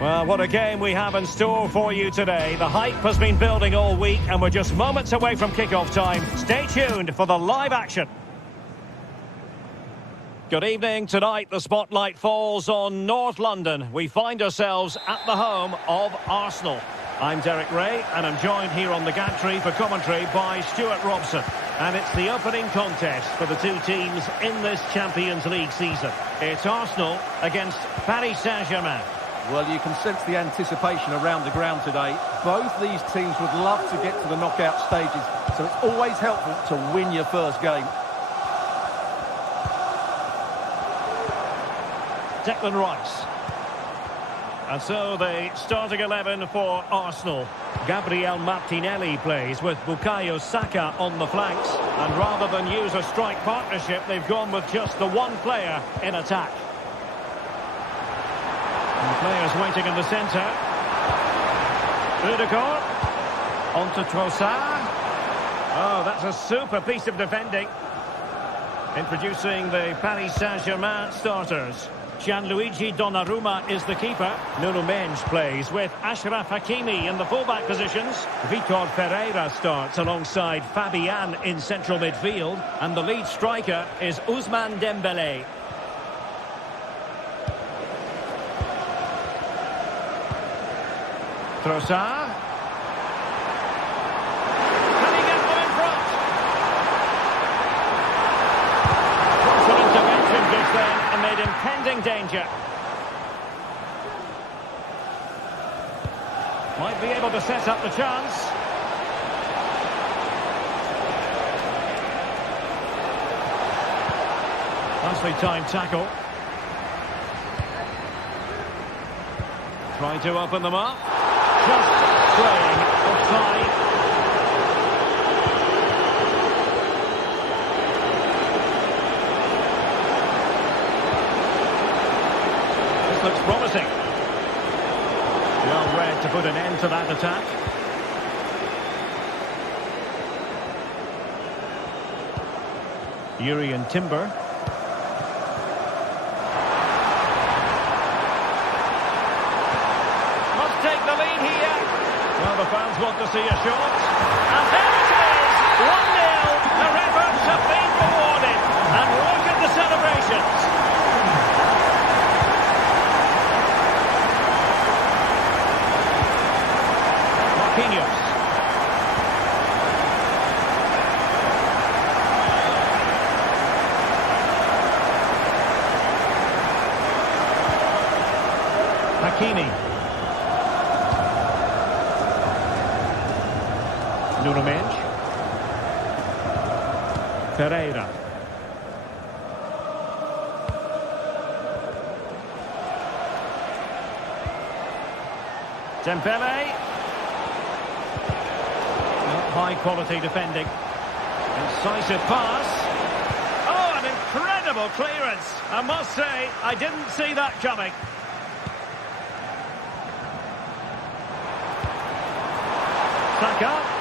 Well, what a game we have in store for you today. The hype has been building all week and we're just moments away from kick-off time. Stay tuned for the live action. Good evening. Tonight the spotlight falls on North London. We find ourselves at the home of Arsenal. I'm Derek Ray and I'm joined here on the gantry for commentary by Stuart Robson. And it's the opening contest for the two teams in this Champions League season. It's Arsenal against Paris Saint-Germain. Well, you can sense the anticipation around the ground today. Both these teams would love to get to the knockout stages, so it's always helpful to win your first game. Declan Rice. And so the starting 11 for Arsenal. Gabriel Martinelli plays with Bukayo Saka on the flanks. And rather than use a strike partnership, they've gone with just the one player in attack. And players waiting in the centre. Ødegaard. On to Trossard. Oh, that's a super piece of defending. Introducing the Paris Saint-Germain starters. Gianluigi Donnarumma is the keeper. Nuno Mendes plays with Achraf Hakimi in the fullback positions. Vitor Pereira starts alongside Fabian in central midfield. And the lead striker is Ousmane Dembélé. Trossard. Can he get one in front? Crucial intervention gives them amid impending danger. Might be able to set up the chance. Nicely timed tackle. Trying to open them up. Just playing offside. This looks promising. Well read to put an end to that attack. Urian Timber. Take the lead here. Well, the fans want to see a shot. And there it is! 1-0. Their efforts have been rewarded. And look at the celebrations. Marquinhos. Hakimi. Nuno Mendes. Pereira. Dembélé. High quality defending. Incisive pass. Oh, an incredible clearance. I must say, I didn't see that coming. Saka.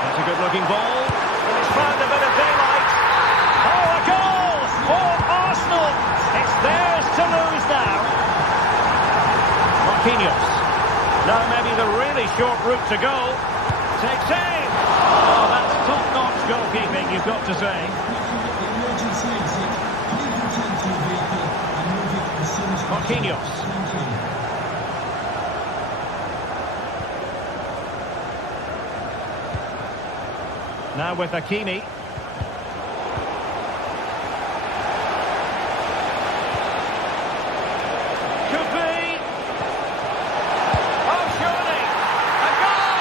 That's a good-looking ball. He's found a bit of daylight. Oh, a goal for Arsenal. It's theirs to lose now. Marquinhos. Now maybe the really short route to goal. Takes aim. Oh, that's top-notch goalkeeping, you've got to say. Marquinhos. Now with Hakimi. Could be. Oh, surely. A goal!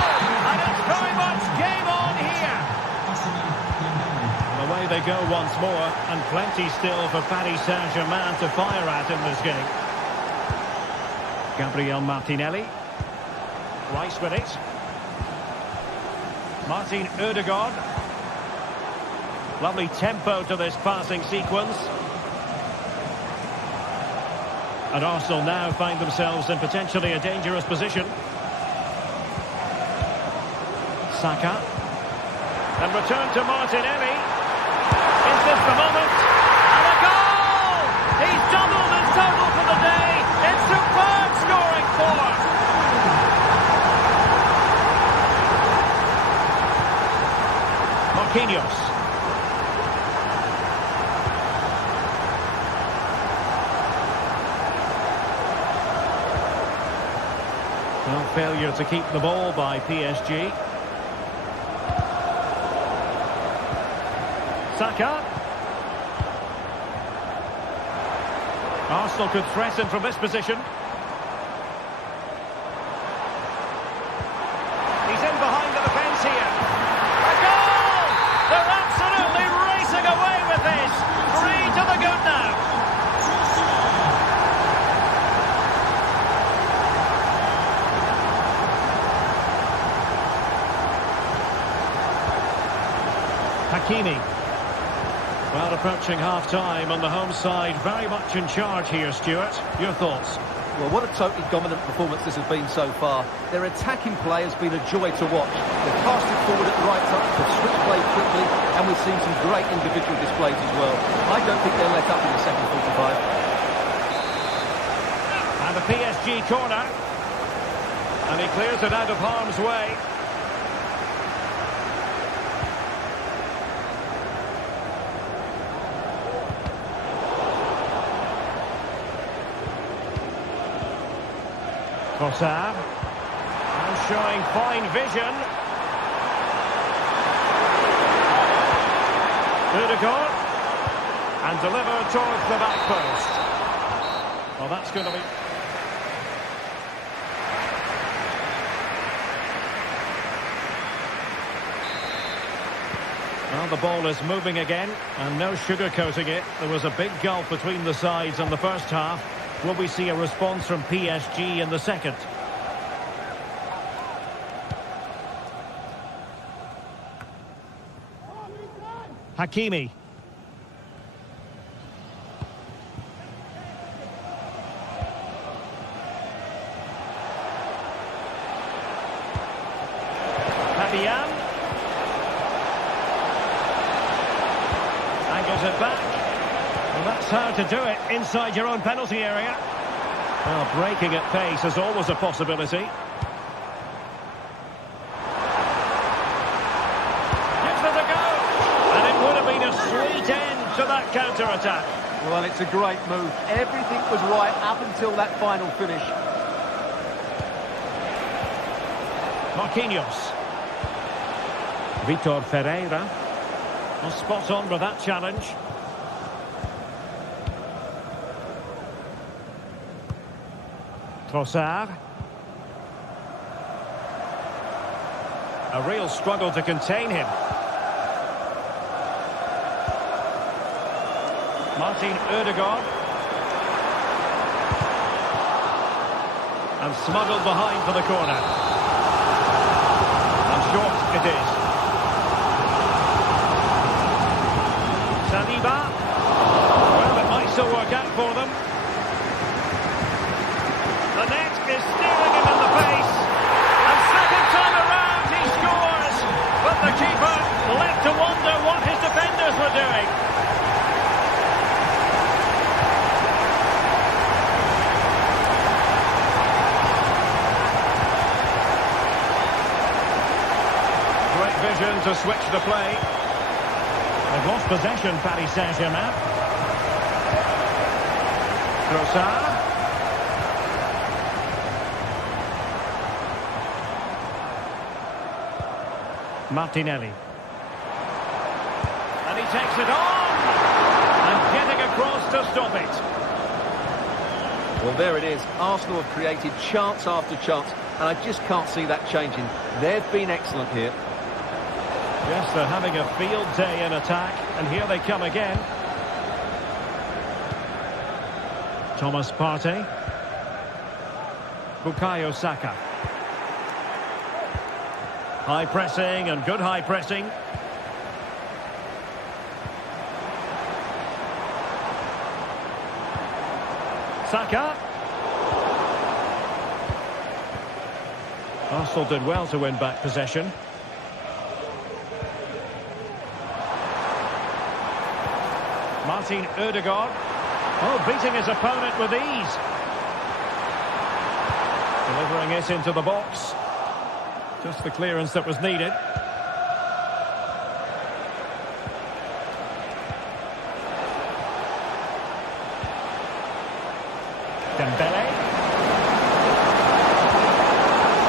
And it's very much game on here. Away they go once more. And plenty still for Paris Saint-Germain to fire at in this game. Gabriel Martinelli. Rice with it. Martin Ødegaard. Lovely tempo to this passing sequence. And Arsenal now find themselves in potentially a dangerous position. Saka. And return to Martinelli. Is this the moment? And a goal! He's doubled his total for the day. It's superb scoring form. Marquinhos. No failure to keep the ball by PSG. Saka. Arsenal could threaten from this position. Hakimi. Well, approaching half-time on the home side, very much in charge here, Stuart. Your thoughts? Well, what a totally dominant performance this has been so far. Their attacking play has been a joy to watch. They've passed it forward at the right time, they've switched play quickly, and we've seen some great individual displays as well. I don't think they'll let up in the second 45. And the PSG corner. And he clears it out of harm's way. Trossard. And showing fine vision. Ødegaard. And delivered towards the back post. Well, that's going to be... Well, the ball is moving again, and no sugarcoating it. There was a big gulf between the sides in the first half. Will we see a response from PSG in the second? Hakimi. Fabian. Angles it back. Well, that's how to do it inside your own penalty area. Well, breaking at pace is always a possibility. Gives it a go. And it would have been a sweet end to that counter-attack. Well, it's a great move. Everything was right up until that final finish. Marquinhos. Vitor Ferreira. Well, spot on with that challenge. Trossard. A real struggle to contain him. Martin Ødegaard. And smuggled behind for the corner. And short it is. Saliba. Well, it might still work out for them. The net is steering him in the face. And second time around he scores. But the keeper left to wonder what his defenders were doing. Great vision to switch the play. They've lost possession, Paris Saint-Germain. Trossard. Martinelli. And he takes it on! And getting across to stop it. Well, there it is. Arsenal have created chance after chance, and I just can't see that changing. They've been excellent here. Yes, they're having a field day in attack, and here they come again. Thomas Partey. Bukayo Saka. High pressing and good high pressing. Saka. Arsenal did well to win back possession. Martin Ødegaard. Oh, beating his opponent with ease. Delivering it into the box. Just the clearance that was needed. Dembele.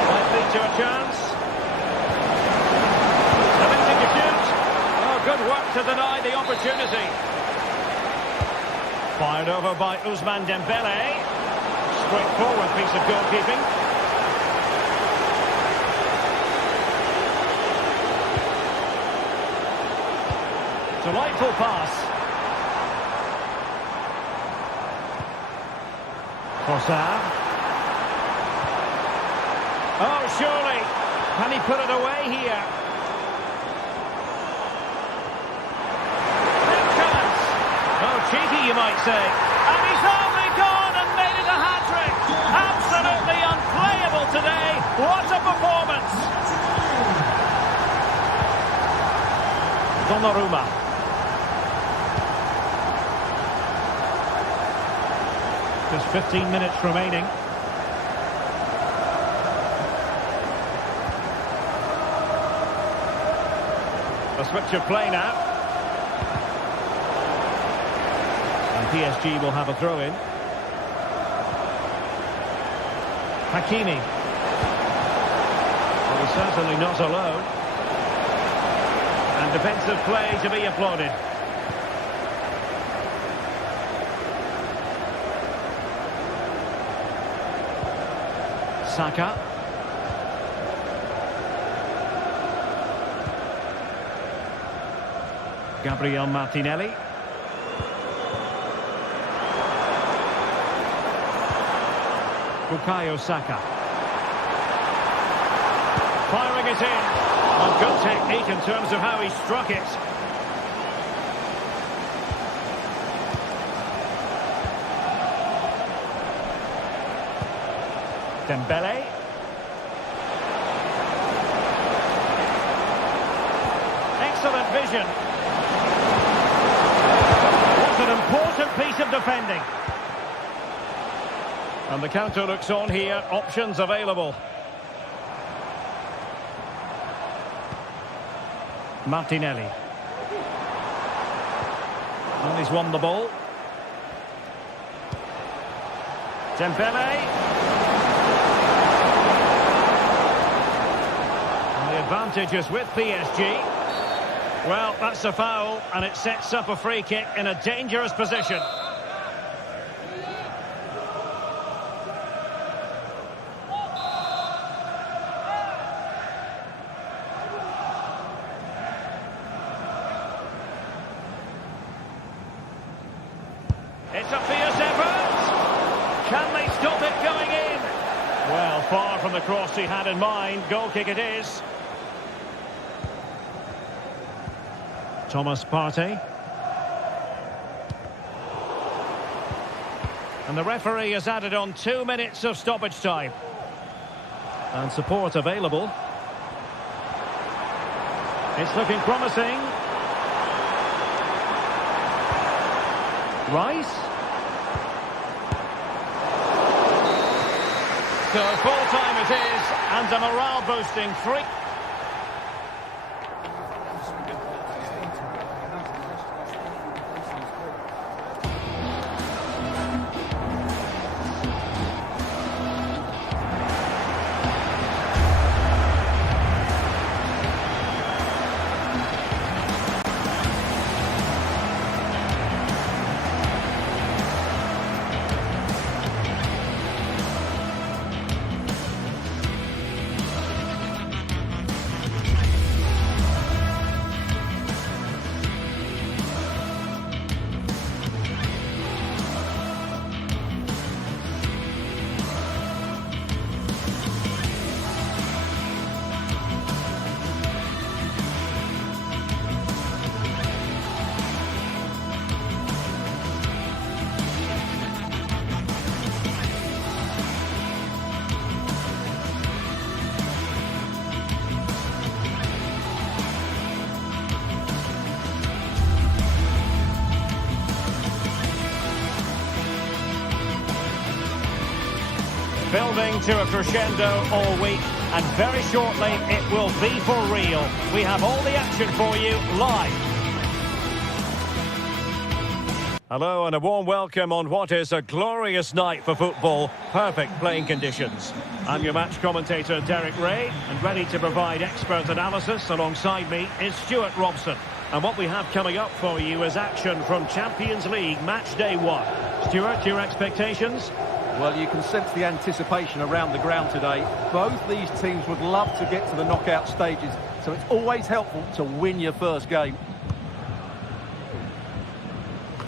Might lead to a chance. Attempting to shoot. Oh, good work to deny the opportunity. Fired over by Ousmane Dembele. Straightforward piece of goalkeeping. Delightful pass. Trossard. Oh, surely. Can he put it away here? might say. And he's only gone and made it a hat-trick. Absolutely unplayable today. What a performance. Donnarumma. Just 15 minutes remaining. A switch of play now. And PSG will have a throw-in. Hakimi. Well, he's certainly not alone. And defensive play to be applauded. Saka. Gabriel Martinelli. Bukayo Saka. Firing it in. Well, good technique in terms of how he struck it. Dembele. Excellent vision. What an important piece of defending. And the counter looks on here. Options available. Martinelli. And he's won the ball. Dembele. And the advantage is with PSG. Well, that's a foul, and it sets up a free kick in a dangerous position. It's a fierce effort. Can they stop it going in? Well, far from the cross he had in mind. Goal kick it is. Thomas Partey. And the referee has added on 2 minutes of stoppage time. And support available. It's looking promising. Rice. So full time it is, and a morale boosting 3. Building to a crescendo all week, and very shortly it will be for real. We have all the action for you live. Hello and a warm welcome on what is a glorious night for football. Perfect playing conditions. I'm your match commentator Derek Ray, and ready to provide expert analysis alongside me is Stuart Robson. And what we have coming up for you is action from Champions League match day 1. Stuart, your expectations? Well, you can sense the anticipation around the ground today. Both these teams would love to get to the knockout stages, so it's always helpful to win your first game.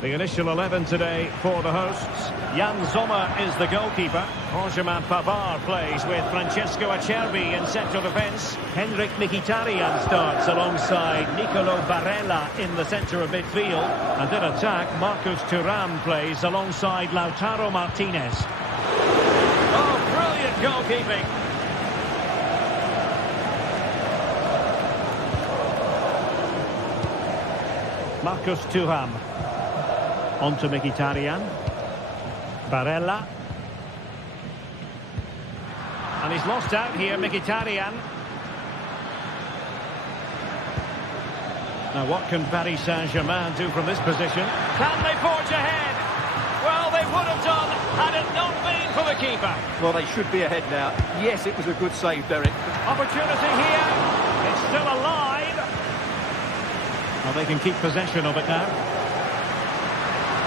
The initial 11 today for the hosts. Jan Sommer is the goalkeeper. Benjamin Pavard plays with Francesco Acerbi in central defence. Henrik Mkhitaryan starts alongside Nicolo Barella in the centre of midfield. And in attack, Marcus Thuram plays alongside Lautaro Martinez. Oh, brilliant goalkeeping. Marcus Thuram. On to Mkhitaryan. Barella. And he's lost out here, Mkhitaryan. Now what can Paris Saint-Germain do from this position? Can they forge ahead? Well, they would have done had it not been for the keeper. Well, they should be ahead now. Yes, it was a good save, Derek. Opportunity here. It's still alive. Well, they can keep possession of it now.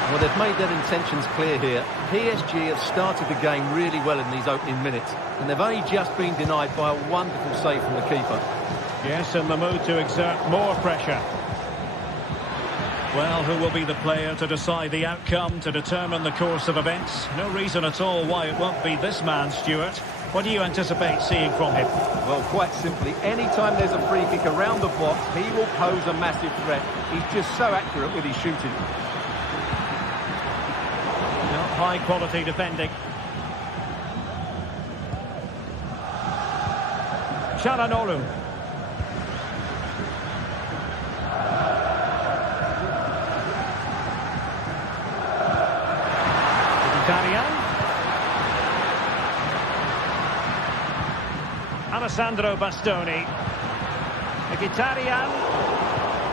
Well, they've made their intentions clear here. PSG have started the game really well in these opening minutes, and they've only just been denied by a wonderful save from the keeper. Yes, in the mood to exert more pressure. Well, who will be the player to decide the outcome, to determine the course of events? No reason at all why it won't be this man, Stuart. What do you anticipate seeing from him? Well, quite simply, any time there's a free kick around the box, he will pose a massive threat. He's just so accurate with his shooting. High quality defending. Çalhanoğlu. Mkhitaryan. Alessandro Bastoni. Mkhitaryan.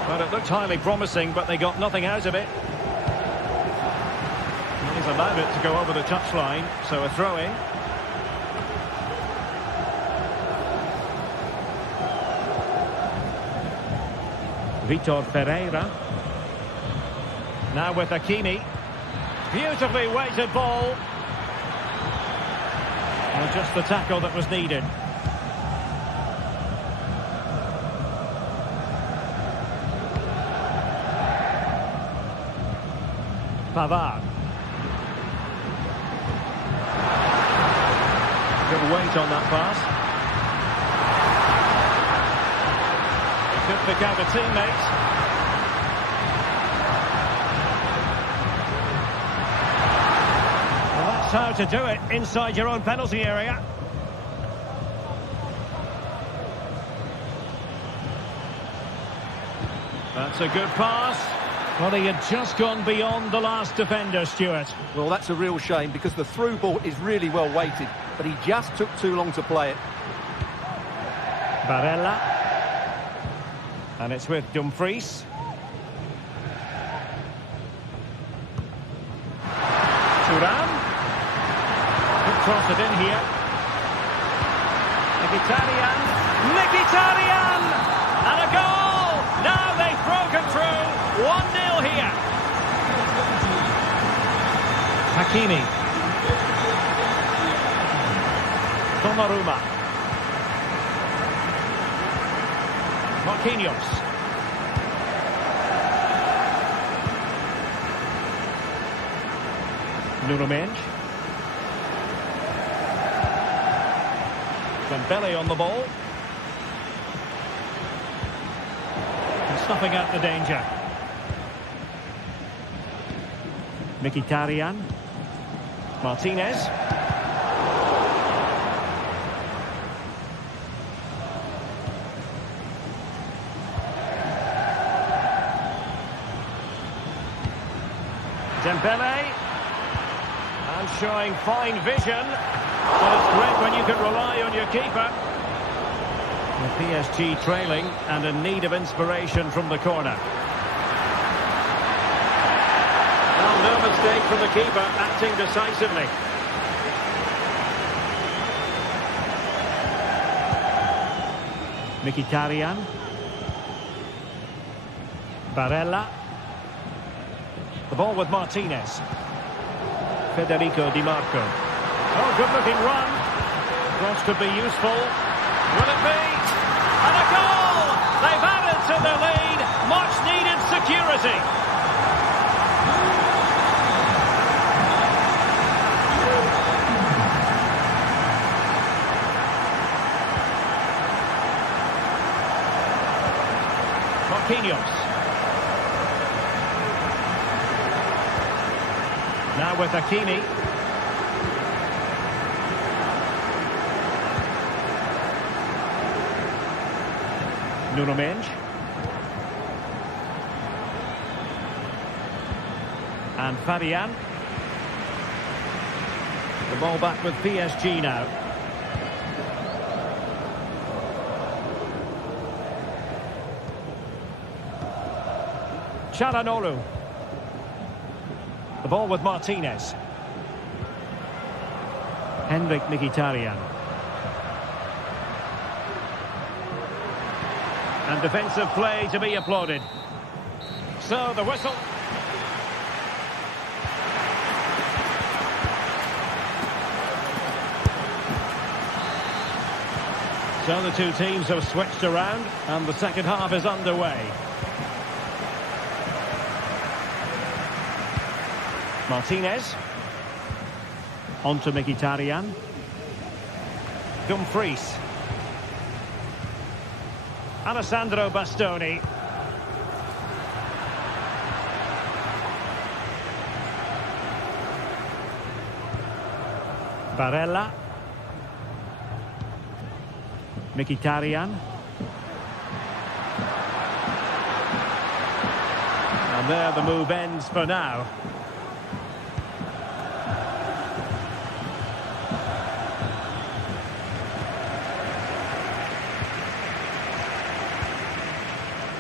Well, it looked highly promising, but they got nothing out of it. He's allowed it to go over the touchline, so a throw-in. Vitor Pereira. Now with Hakimi. Beautifully weighted ball. And just the tackle that was needed. Pavard. Good weight on that pass. Could pick out a teammate. Well, that's how to do it inside your own penalty area. That's a good pass. Well, he had just gone beyond the last defender, Stuart. Well, that's a real shame because the through ball is really well weighted, but he just took too long to play it. Barella. And it's with Dumfries. Thuram. Could cross it in here. Mkhitaryan. Mkhitaryan! And a goal! Now they've broken through. 1-0 here. Hakimi. Donnarumma. Marquinhos. Nuno Mendes. Dembele on the ball. And snuffing out the danger. Mkhitaryan. Martinez. Dembele. And showing fine vision. But it's great when you can rely on your keeper. The PSG trailing and in need of inspiration from the corner. No mistake from the keeper, acting decisively. Mkhitaryan. Barella. The ball with Martinez. Federico Di Marco. Oh, good-looking run. Cross could be useful. Will it be? And a goal! They've added to the lead. Much-needed security. Marquinhos. Now with Hakimi. Nuno Mendes. And Fabian. The ball back with PSG now. Çalhanoğlu. The ball with Martinez. Henrik Mkhitaryan. And defensive play to be applauded. So the whistle. So the two teams have switched around and the second half is underway. Martinez. On to Mkhitaryan. Dumfries. Alessandro Bastoni. Barella. Mkhitaryan. And there the move ends for now.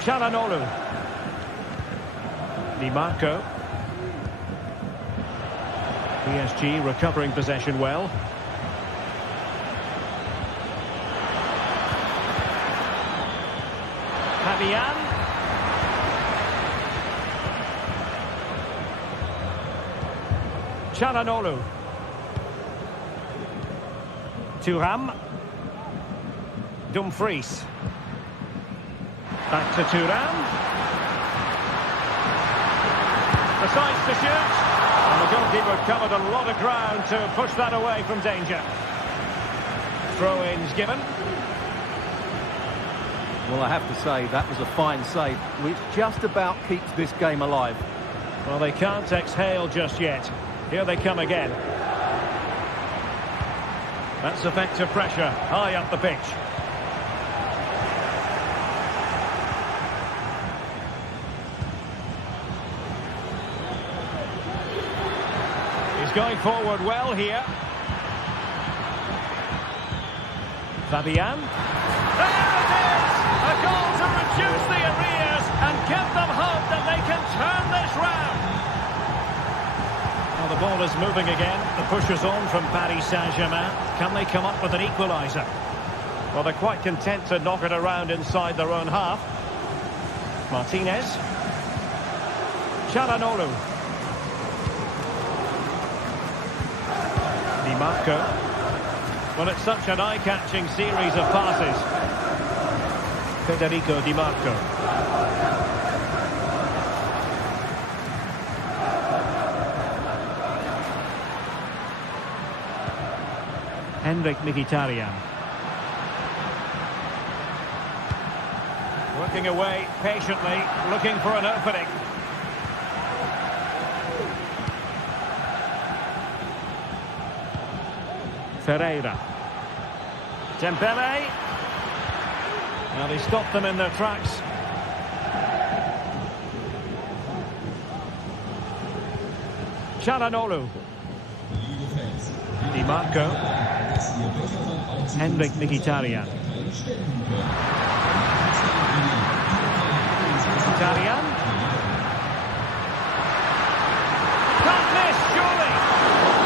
Çalhanoğlu. Di Marco. PSG recovering possession well. Fabian. Çalhanoğlu. Thuram. Dumfries. Back to Thuram. Decides to shoot. And the goalkeeper covered a lot of ground to push that away from danger. Throw-ins given. Well, I have to say, that was a fine save, which just about keeps this game alive. Well, they can't exhale just yet. Here they come again. That's effective pressure high up the pitch. He's going forward well here. Fabian. There it is! A goal to reduce the arrears and give them hope that they can turn this round. Well, the ball is moving again. The push is on from Paris Saint-Germain. Can they come up with an equaliser? Well, they're quite content to knock it around inside their own half. Martinez. Çalhanoğlu. Di Marco. Well, it's such an eye-catching series of passes. Federico Di Marco. Henrik Mkhitaryan. Working away patiently, looking for an opening. Ferreira. Dembele. Well, he stopped them in their tracks. Çalhanoğlu. Di Marco. Henrik Mkhitaryan. Mkhitaryan. Can't miss, surely.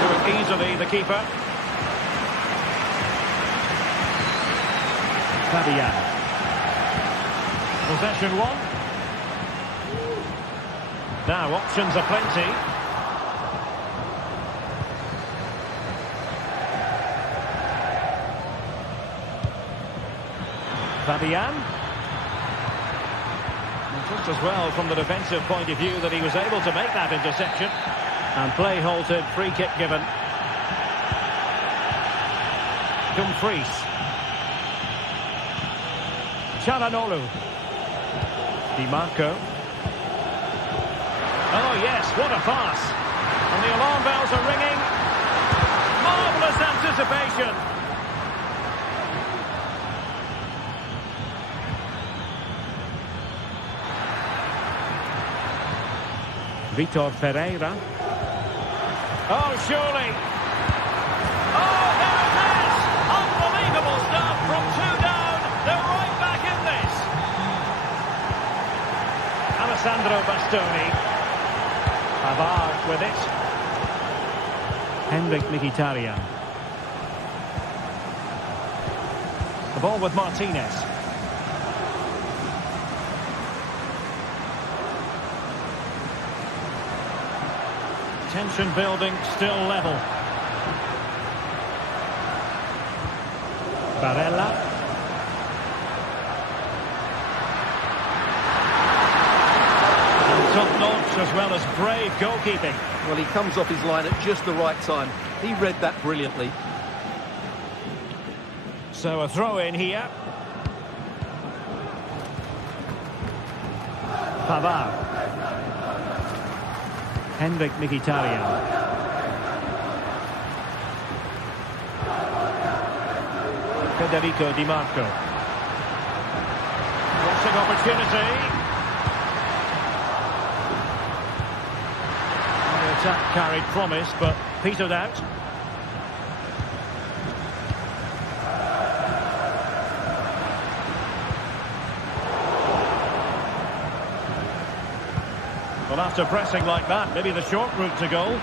Do it easily, the keeper. Fabian. Possession one. Now options are plenty. Fabian. And just as well from the defensive point of view that he was able to make that interception. And play halted, free kick given. Dumfries. Çalhanoğlu. Di Marco. Oh yes, what a pass. And the alarm bells are ringing. Marvellous anticipation. Vitor Pereira. Oh, surely. Oh, there it is! Unbelievable stuff from 2 down. They're right back in this. Alessandro Bastoni. Pavard with it. Henrik Mkhitaryan. The ball with Martinez. Tension building, still level. Barella. And top notch as well as brave goalkeeping. Well, he comes off his line at just the right time. He read that brilliantly. So a throw in here. Pavard. Henrik Mkhitaryan. Federico Di Marco. Crossing opportunity. The attack carried promise, but petered out. Well, after pressing like that, maybe the short route to goal.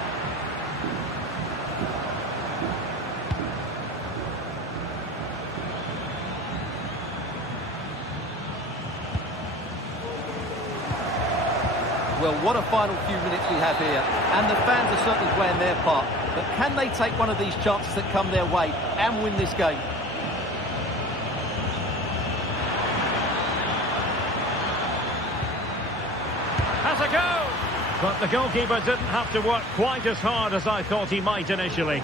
Well, what a final few minutes we have here. And the fans are certainly playing their part. But can they take one of these chances that come their way and win this game? Has a go! But the goalkeeper didn't have to work quite as hard as I thought he might initially.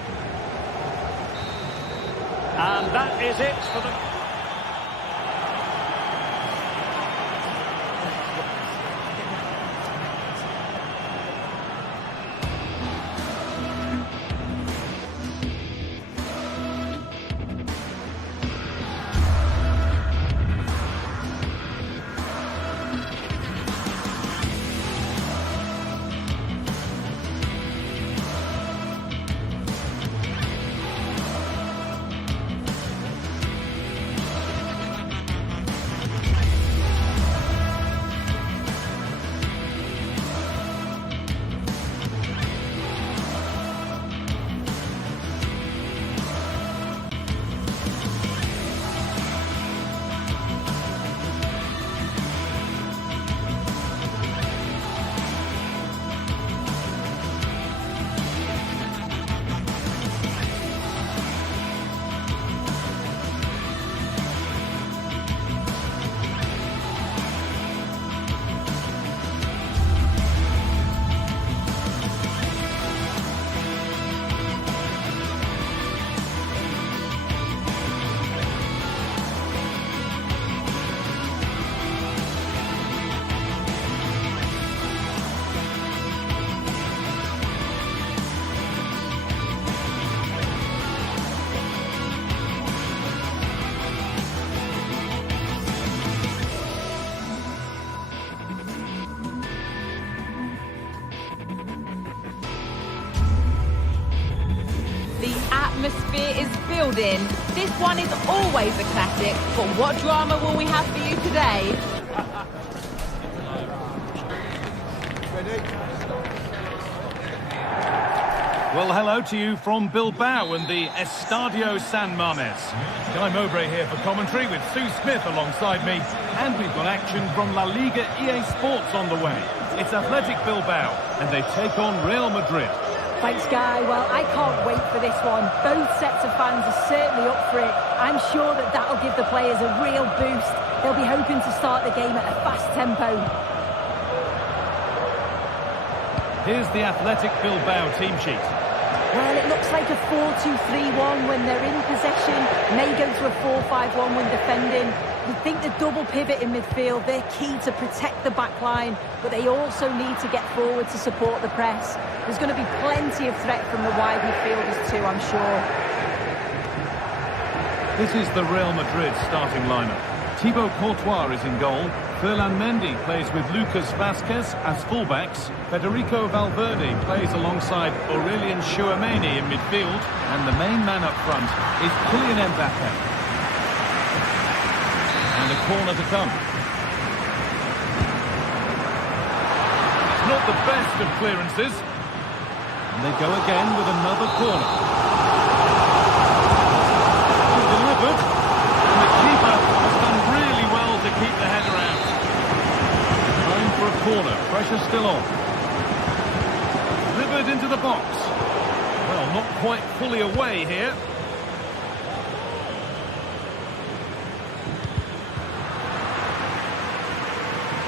And that is it for the... Atmosphere is building. This one is always a classic, but what drama will we have for you today? Well, hello to you from Bilbao and the Estadio San Mamés. Guy Mowbray here for commentary with Sue Smith alongside me. And we've got action from La Liga GTSports on the way. It's Athletic Bilbao and they take on Real Madrid. Thanks, Guy. Well, I can't wait for this one. Both sets of fans are certainly up for it. I'm sure that that'll give the players a real boost. They'll be hoping to start the game at a fast tempo. Here's the Athletic Bilbao team sheet. Well, it looks like a 4-2-3-1 when they're in possession. May go to a 4-5-1 when defending. You think the double pivot in midfield, they're key to protect the back line, but they also need to get forward to support the press. There's going to be plenty of threat from the wide midfielders too, I'm sure. This is the Real Madrid starting lineup. Thibaut Courtois is in goal. Ferland Mendy plays with Lucas Vazquez as fullbacks. Federico Valverde plays alongside Aurelien Tchouameni in midfield. And the main man up front is Kylian Mbappe. And a corner to come. Not the best of clearances. And they go again with another corner. Delivered. And the keeper has done really well to keep the header out. Time for a corner. Pressure still on. Delivered into the box. Well, not quite fully away here.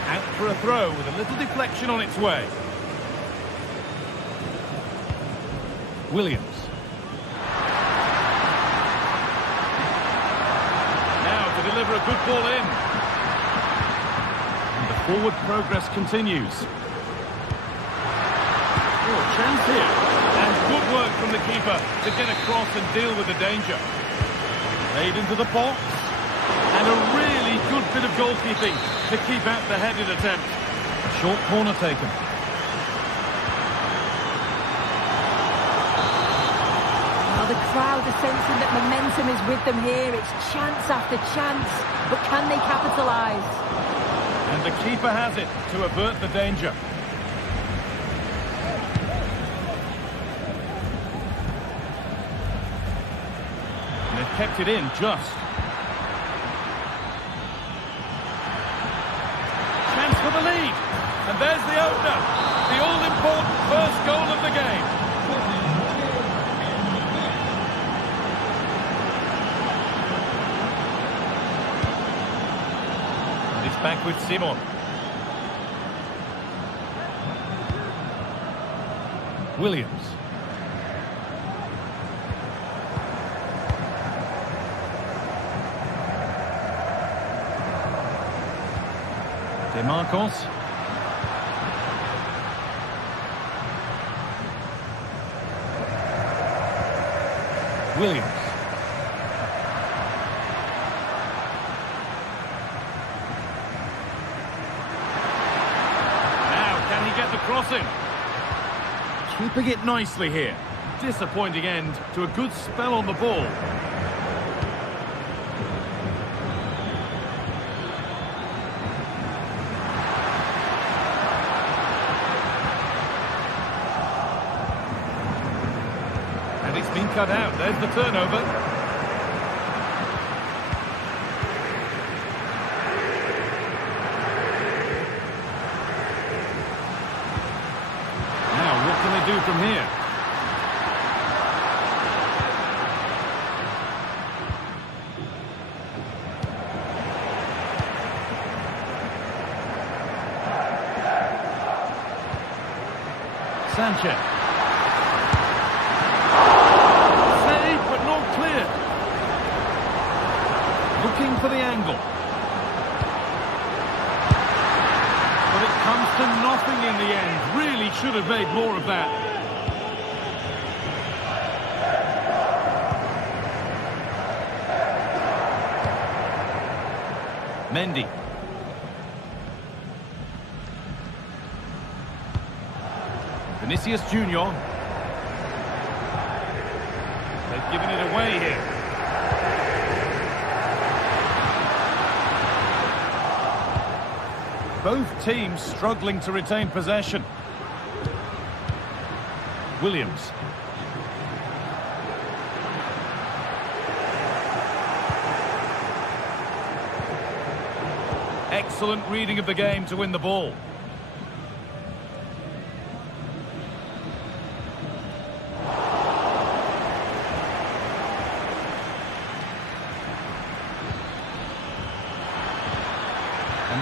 Out for a throw with a little deflection on its way. Williams. Now to deliver a good ball in. And the forward progress continues. Oh, chance here. And good work from the keeper to get across and deal with the danger. Played into the box. And a really good bit of goalkeeping to keep out the headed attempt. A short corner taken. Now the crowd are sensing that momentum is with them here. It's chance after chance, but can they capitalise? And the keeper has it to avert the danger. And they've kept it in just. Chance for the lead. And there's the opener. The all-important first goal of the game. And it's back with Simon. Williams. DeMarcos. Williams. Now, can he get the crossing? Keeping it nicely here. Disappointing end to a good spell on the ball. And it's been cut out. There's the turnover. Now, what can they do from here? Sanchez. Save, but not clear. Looking for the angle. But it comes to nothing in the end. Really should have made more of that. Mendy. Vinicius Junior. They've given it away here. Both teams struggling to retain possession. Williams. Excellent reading of the game to win the ball.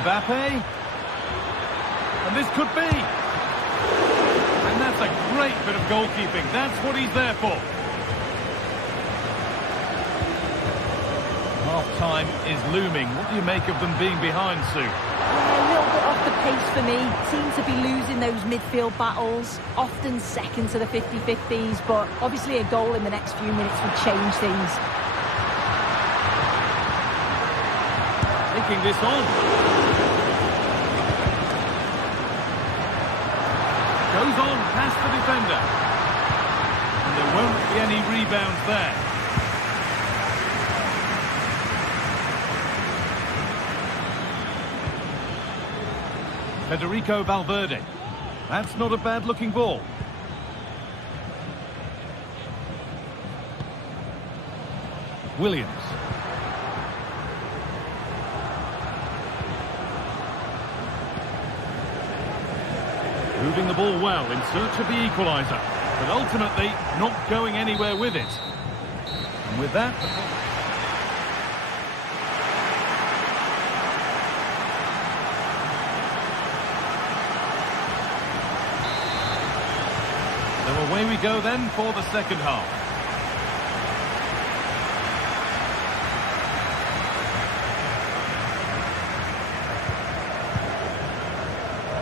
Mbappe. And this could be. And that's Just a great bit of goalkeeping. That's what he's there for. Half-time is looming. What do you make of them being behind, Sue? Yeah, a little bit off the pace for me. Seem to be losing those midfield battles, often second to the 50-50s, but obviously a goal in the next few minutes would change things. Taking this on. Goes on past the defender. And there won't be any rebounds there. Federico Valverde. That's not a bad-looking ball. Williams. Moving the ball well in search of the equaliser, but ultimately not going anywhere with it. And with that... So away we go then for the second half.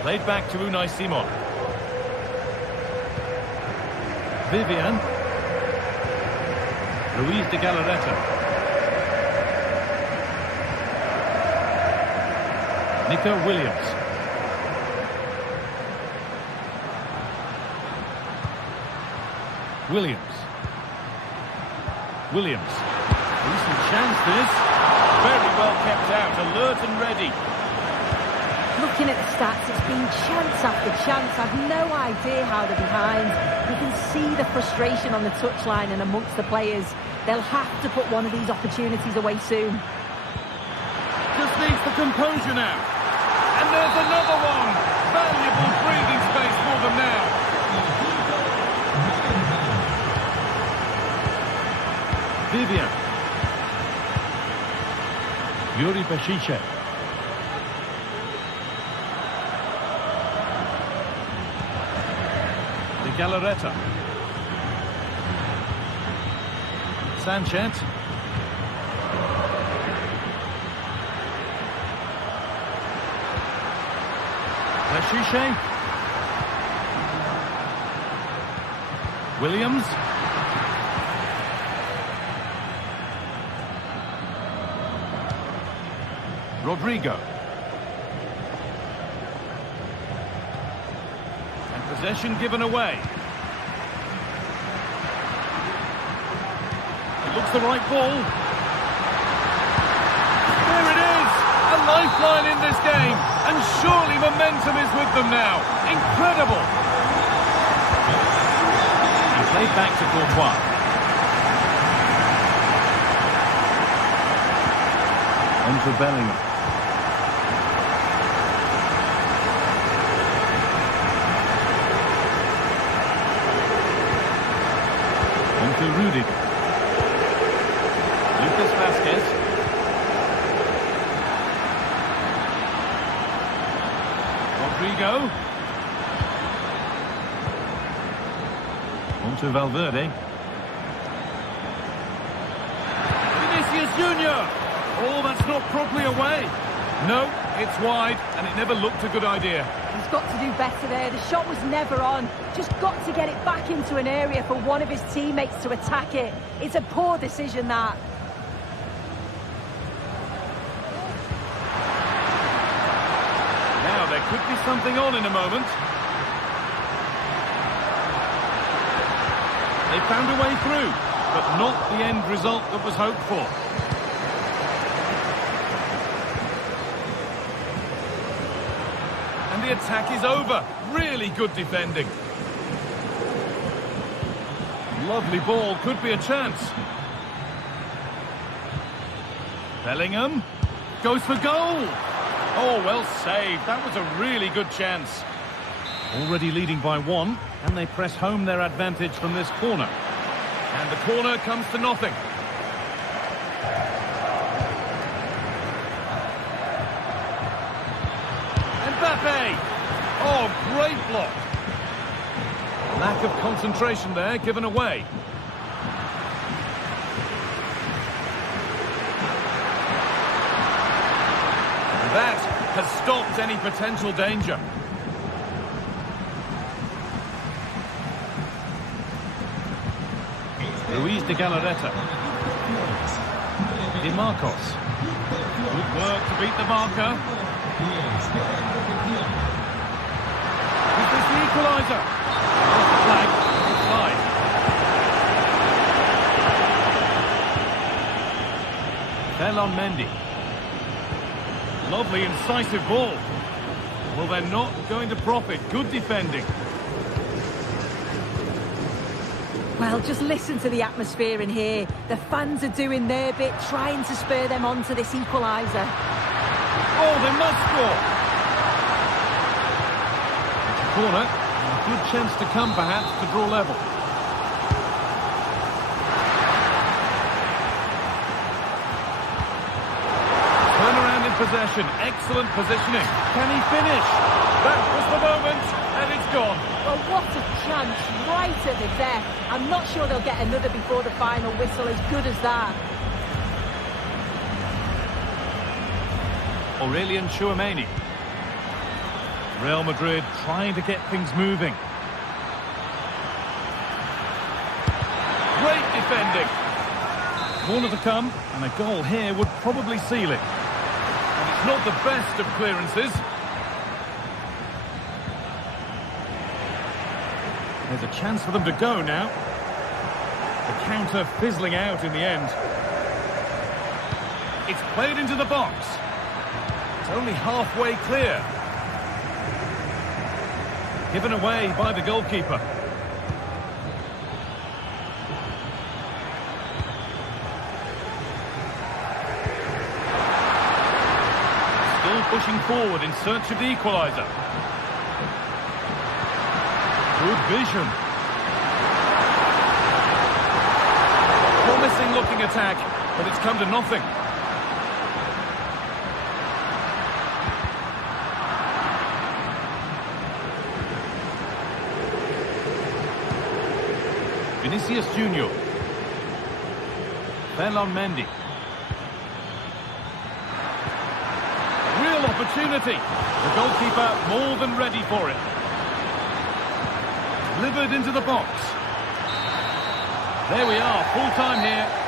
Played back to Unai Simon. Vivian. Luis de Galarreta. Nico Williams. Williams. Decent chance this. Very well kept out, alert and ready. Looking at the stats, it's been chance after chance. I've no idea how they're behind. You can see the frustration on the touchline and amongst the players. They'll have to put one of these opportunities away soon. Just needs the composure now. And there's another one. Valuable breathing space for them now. Vivian. Yuri Bashiche. De Galarreta. Sanchez. Bashiche. Williams. Rodrigo. And possession given away. It looks the right ball. There it is! A lifeline in this game. And surely momentum is with them now. Incredible! And played back to Courtois. On to Bellingham. On to Rudiger. Lucas Vazquez. Rodrigo. On to Valverde. Vinicius Junior. Oh, that's not properly away. No, it's wide, and it never looked a good idea. He's got to do better there. The shot was never on. Just got to get it back into an area for one of his teammates to attack it. It's a poor decision, that. Now, there could be something on in a moment. They found a way through, but not the end result that was hoped for. The attack is over. Really good defending. Lovely ball. Could be a chance. Bellingham goes for goal. Oh, well saved. That was a really good chance. Already leading by one, and they press home their advantage from this corner. And the corner comes to nothing. Mbappe! Oh, great block. Lack of concentration there, given away. And that has stopped any potential danger. Luis de Galarreta. Di Marcos. Good work to beat the marker. Is this the equaliser? Flag, offside. Ferland Mendy. Lovely, incisive ball. Well, they're not going to profit. Good defending. Well, just listen to the atmosphere in here. The fans are doing their bit, trying to spur them on to this equaliser. Oh, they must score! Corner. A good chance to come, perhaps, to draw level. Turnaround in possession. Excellent positioning. Can he finish? That was the moment, and it's gone. Well, what a chance, right at the death. I'm not sure they'll get another before the final whistle, as good as that. Aurelien Tchouameni. Real Madrid trying to get things moving. Great defending. Corner to come, and a goal here would probably seal it. And it's not the best of clearances. There's a chance for them to go now. The counter fizzling out in the end. It's played into the box. It's only halfway clear. Given away by the goalkeeper. Still pushing forward in search of the equaliser. Good vision. Promising looking attack, but it's come to nothing. Vinicius Junior. Ferland Mendy. Real opportunity. The goalkeeper more than ready for it. Delivered into the box. There we are, full time here.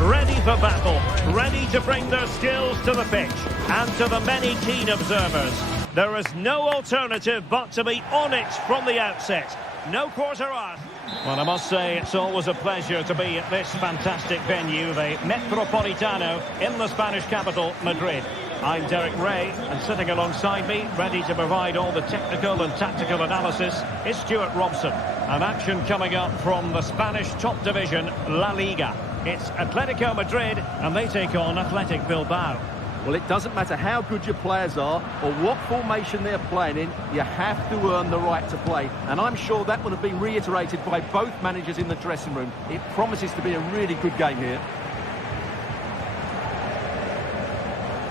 Ready for battle, ready to bring their skills to the pitch. And to the many keen observers, there is no alternative but to be on it from the outset. No quarter hour. Well, I must say, it's always a pleasure to be at this fantastic venue, the Metropolitano, in the Spanish capital, Madrid. I'm Derek Ray, and sitting alongside me, ready to provide all the technical and tactical analysis, is Stuart Robson. And action coming up from the Spanish top division, La Liga. It's Atletico Madrid, and they take on Athletic Bilbao. Well, it doesn't matter how good your players are or what formation they're playing in, you have to earn the right to play. And I'm sure that would have been reiterated by both managers in the dressing room. It promises to be a really good game here.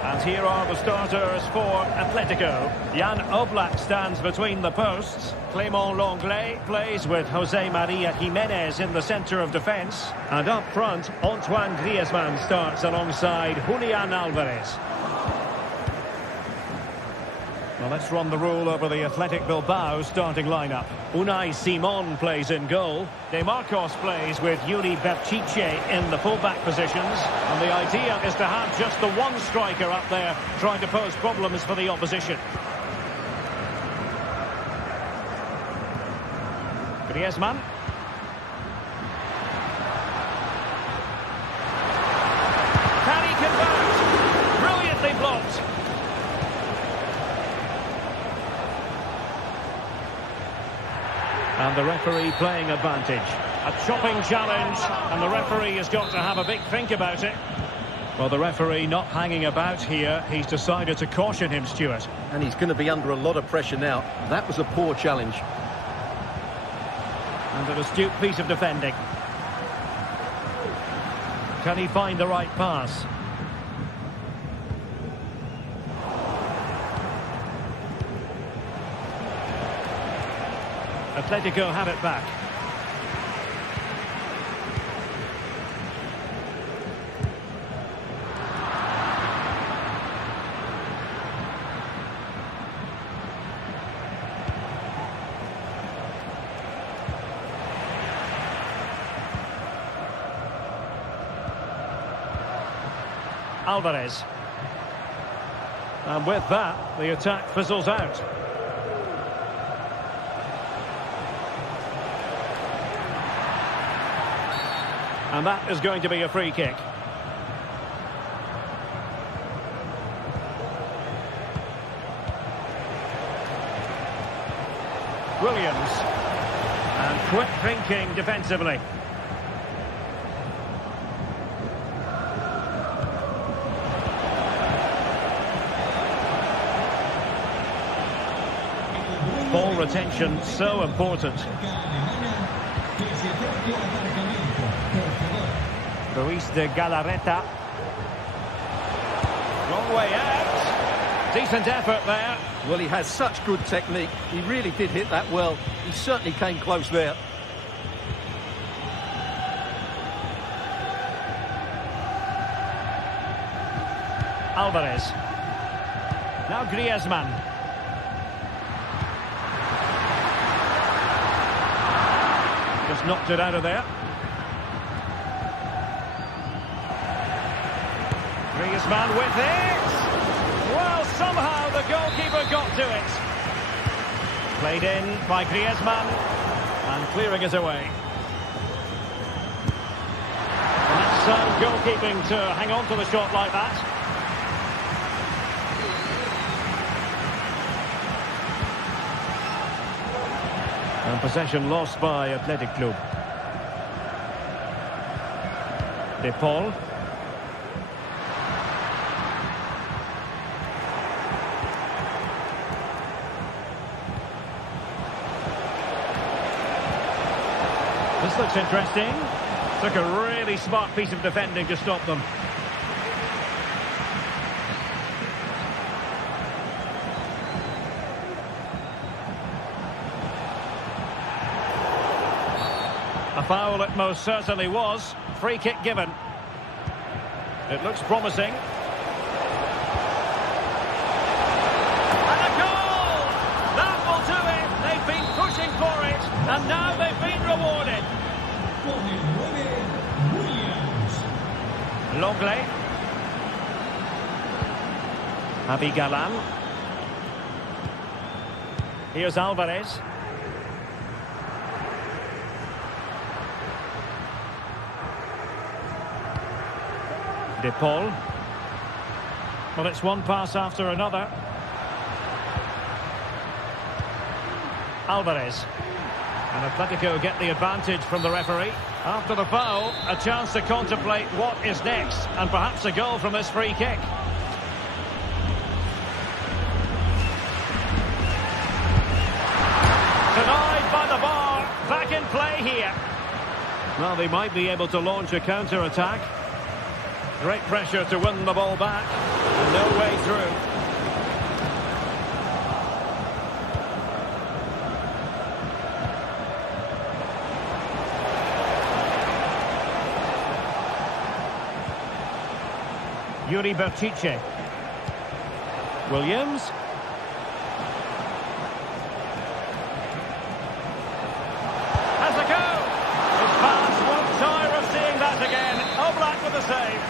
And here are the starters for Atletico. Jan Oblak stands between the posts. Clément Lenglet plays with Jose Maria Jimenez in the centre of defence. And up front, Antoine Griezmann starts alongside Julian Alvarez. Well, let's run the rule over the Athletic Bilbao starting lineup. Unai Simon plays in goal. De Marcos plays with Yuri Berchiche in the fullback positions. And the idea is to have just the one striker up there trying to pose problems for the opposition. Griezmann. Can he convert? Brilliantly blocked. And the referee playing advantage. A chopping challenge, and the referee has got to have a big think about it. Well, the referee not hanging about here. He's decided to caution him, Stuart. And he's going to be under a lot of pressure now. That was a poor challenge. And an astute piece of defending. Can he find the right pass? Atletico have it back. Alvarez. And with that, the attack fizzles out. And that is going to be a free kick. Williams. And quick thinking defensively. Ball retention so important. Luis de Galarreta. Long way out. Decent effort there. Well, he has such good technique. He really did hit that well. He certainly came close there. Alvarez. Now Griezmann. Just knocked it out of there. Griezmann with it! Well, somehow the goalkeeper got to it. Played in by Griezmann and clearing it away. And that's sound goalkeeping to hang on to the shot like that. And possession lost by Athletic Club. De Paul. This looks interesting. Took a really smart piece of defending to stop them. A foul it most certainly was. Free kick given. It looks promising. And a goal! That will do it. They've been pushing for it, and now they've been rewarded. Lenglet. Javi Galan. Here's Alvarez. De Paul. Well, it's one pass after another. Alvarez. And Atletico get the advantage from the referee. After the foul, a chance to contemplate what is next, and perhaps a goal from this free kick. back in play here. Well, they might be able to launch a counter-attack. Great pressure to win the ball back. No way through. Yuri Bertice. Williams. Has a go. His fans won't tire of seeing that again. Oblak with the save.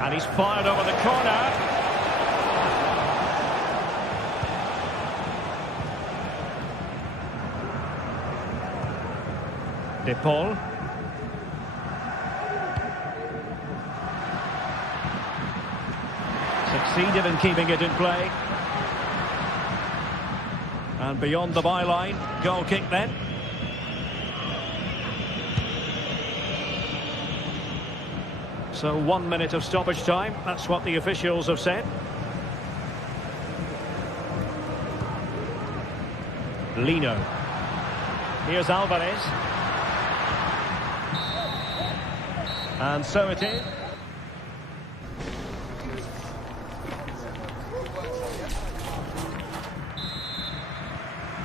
And he's fired over the corner. De Paul. Succeeded in keeping it in play. And beyond the byline, goal kick then. So 1 minute of stoppage time, that's what the officials have said. Lino. Here's Alvarez. And so it is.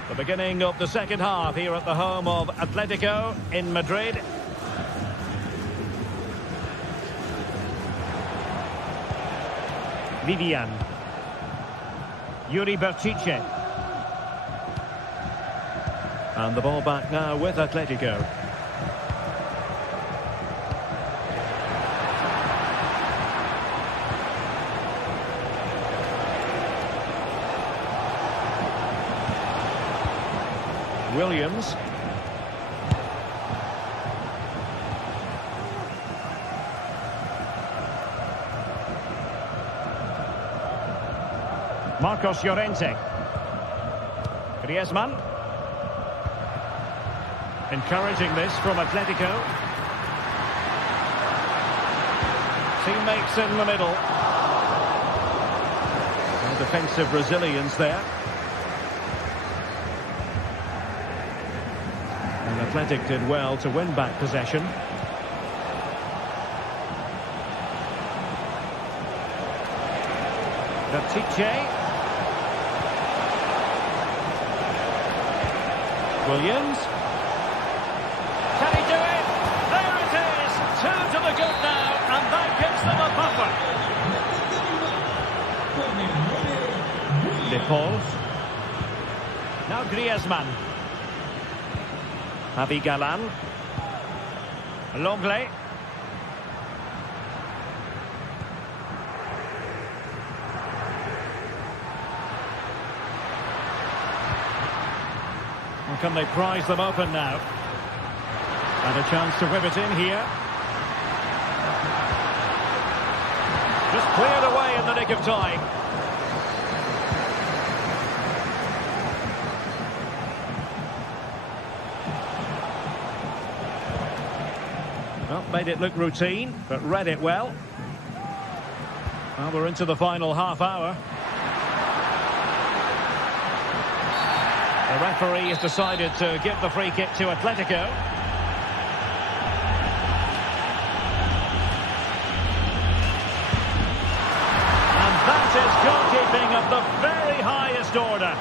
The beginning of the second half here at the home of Atletico in Madrid. Vivian. Yuri Bertice. And the ball back now with Atletico. Williams. Marcos Llorente. Griezmann. Encouraging this from Atletico. Teammates in the middle. And defensive resilience there. And Athletic did well to win back possession. Bertice. Williams. Can he do it? There it is! 2 to the good now, and that gives them a buffer. De Paul. Now Griezmann. Javi Galan. Longley. Can they prise them open now? And a chance to whip it in here. Just cleared away in the nick of time. Well, made it look routine, but read it well. Well, we're into the final half hour. The referee has decided to give the free kick to Atletico. And that is goalkeeping of the very highest order.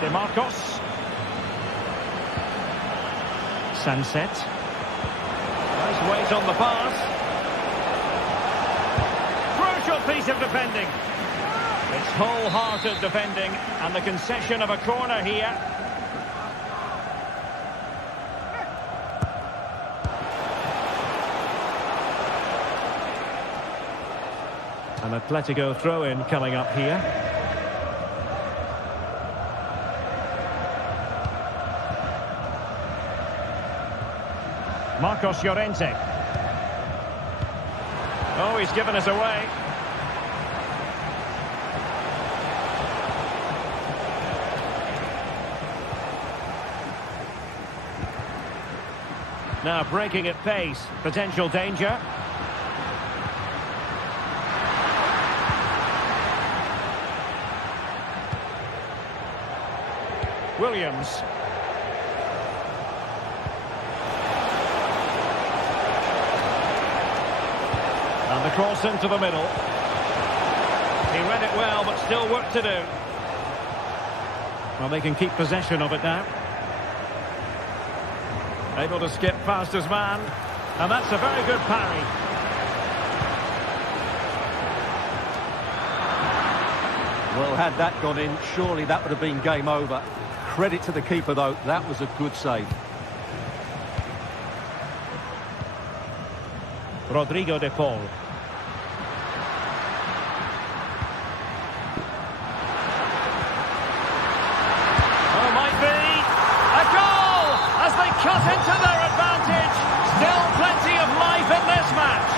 De Marcos. Sunset. Nice weight on the pass. Crucial piece of defending. It's wholehearted defending, and the concession of a corner here. An Atletico throw-in coming up here. Marcos Llorente. Oh, he's given us away. Now breaking at pace, potential danger. Williams. And the cross into the middle. He read it well, but still work to do. Well, they can keep possession of it now. Able to skip past his man. And that's a very good parry. Well, had that gone in, surely that would have been game over. Credit to the keeper, though. That was a good save. Rodrigo de Paul. Oh, might be a goal as they cut into their advantage. Still plenty of life in this match.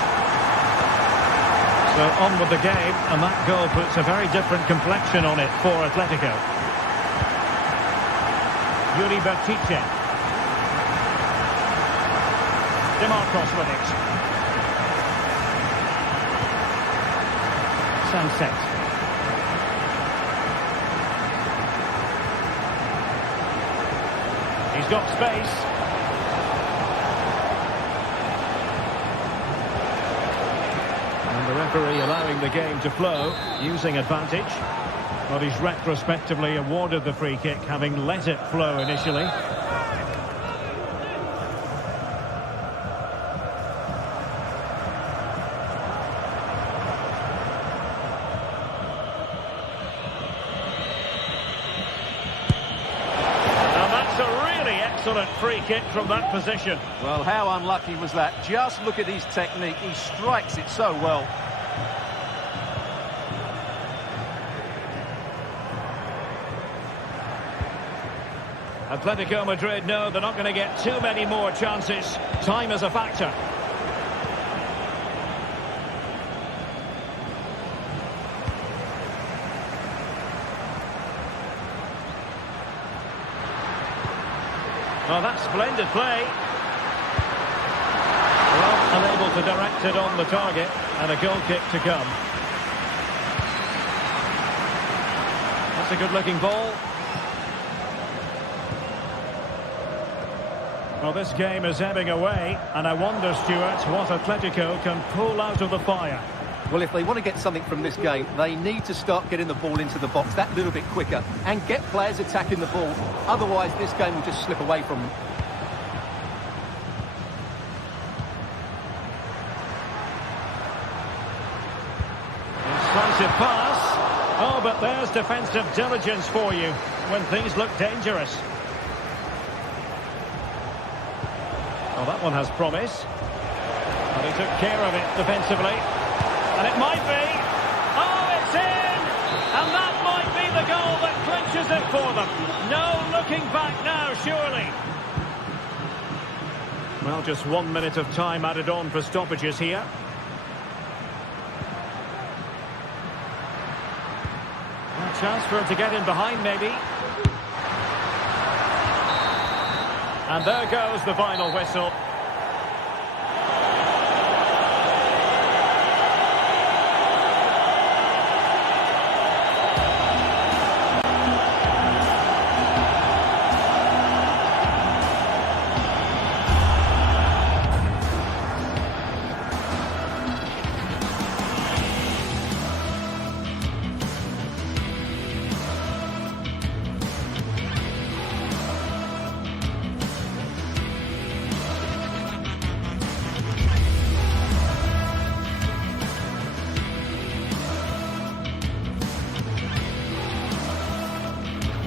So on with the game, and that goal puts a very different complexion on it for Atletico. Yuri Bertice. DeMarcos with it. Sunset. He's got space. And the referee allowing the game to flow, using advantage. But he's retrospectively awarded the free kick, having let it flow initially. Excellent free kick from that position. Well, how unlucky was that? Just look at his technique. He strikes it so well. Atletico Madrid know they're not going to get too many more chances. Time is a factor. Oh, that's splendid play. Well, unable to direct it on the target, and a goal kick to come. That's a good-looking ball. Well, this game is ebbing away, and I wonder, Stuart, what Atletico can pull out of the fire. Well, if they want to get something from this game, they need to start getting the ball into the box that little bit quicker and get players attacking the ball. Otherwise, this game will just slip away from them. Incisive pass. Oh, but there's defensive diligence for you when things look dangerous. Oh, that one has promise. But he took care of it defensively. And it might be. Oh, it's in! And that might be the goal that clinches it for them. No looking back now, surely. Well, just 1 minute of time added on for stoppages here. A chance for him to get in behind, maybe. And there goes the final whistle.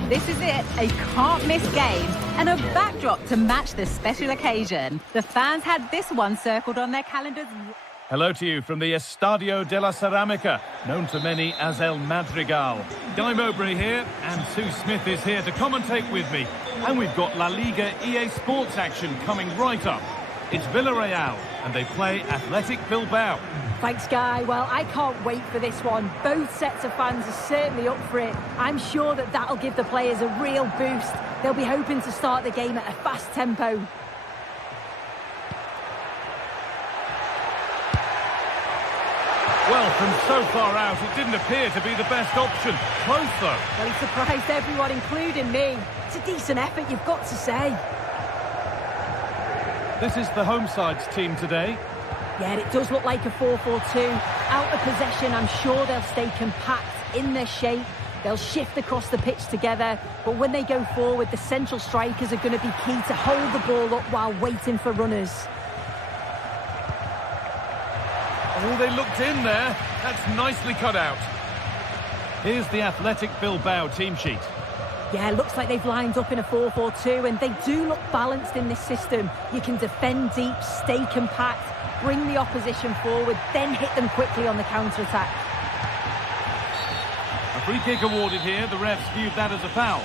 This is it, a can't-miss game and a backdrop to match the special occasion. The fans had this one circled on their calendars. Hello to you from the Estadio de la Ceramica, known to many as El Madrigal. Guy Mowbray here, and Sue Smith is here to commentate with me. And we've got La Liga EA Sports action coming right up. It's Villarreal, and they play Athletic Bilbao. Thanks, Guy. Well, I can't wait for this one. Both sets of fans are certainly up for it. I'm sure that that'll give the players a real boost. They'll be hoping to start the game at a fast tempo. Well, from so far out, it didn't appear to be the best option. Close, though. Well, he surprised everyone, including me. It's a decent effort, you've got to say. This is the home side's team today. Yeah, it does look like a 4-4-2. Out of possession, I'm sure they'll stay compact in their shape. They'll shift across the pitch together. But when they go forward, the central strikers are going to be key to hold the ball up while waiting for runners. Oh, they looked in there. That's nicely cut out. Here's the Athletic Bilbao team sheet. Yeah, looks like they've lined up in a 4-4-2, and they do look balanced in this system. You can defend deep, stay compact, bring the opposition forward, then hit them quickly on the counter-attack. A free kick awarded here. The refs viewed that as a foul.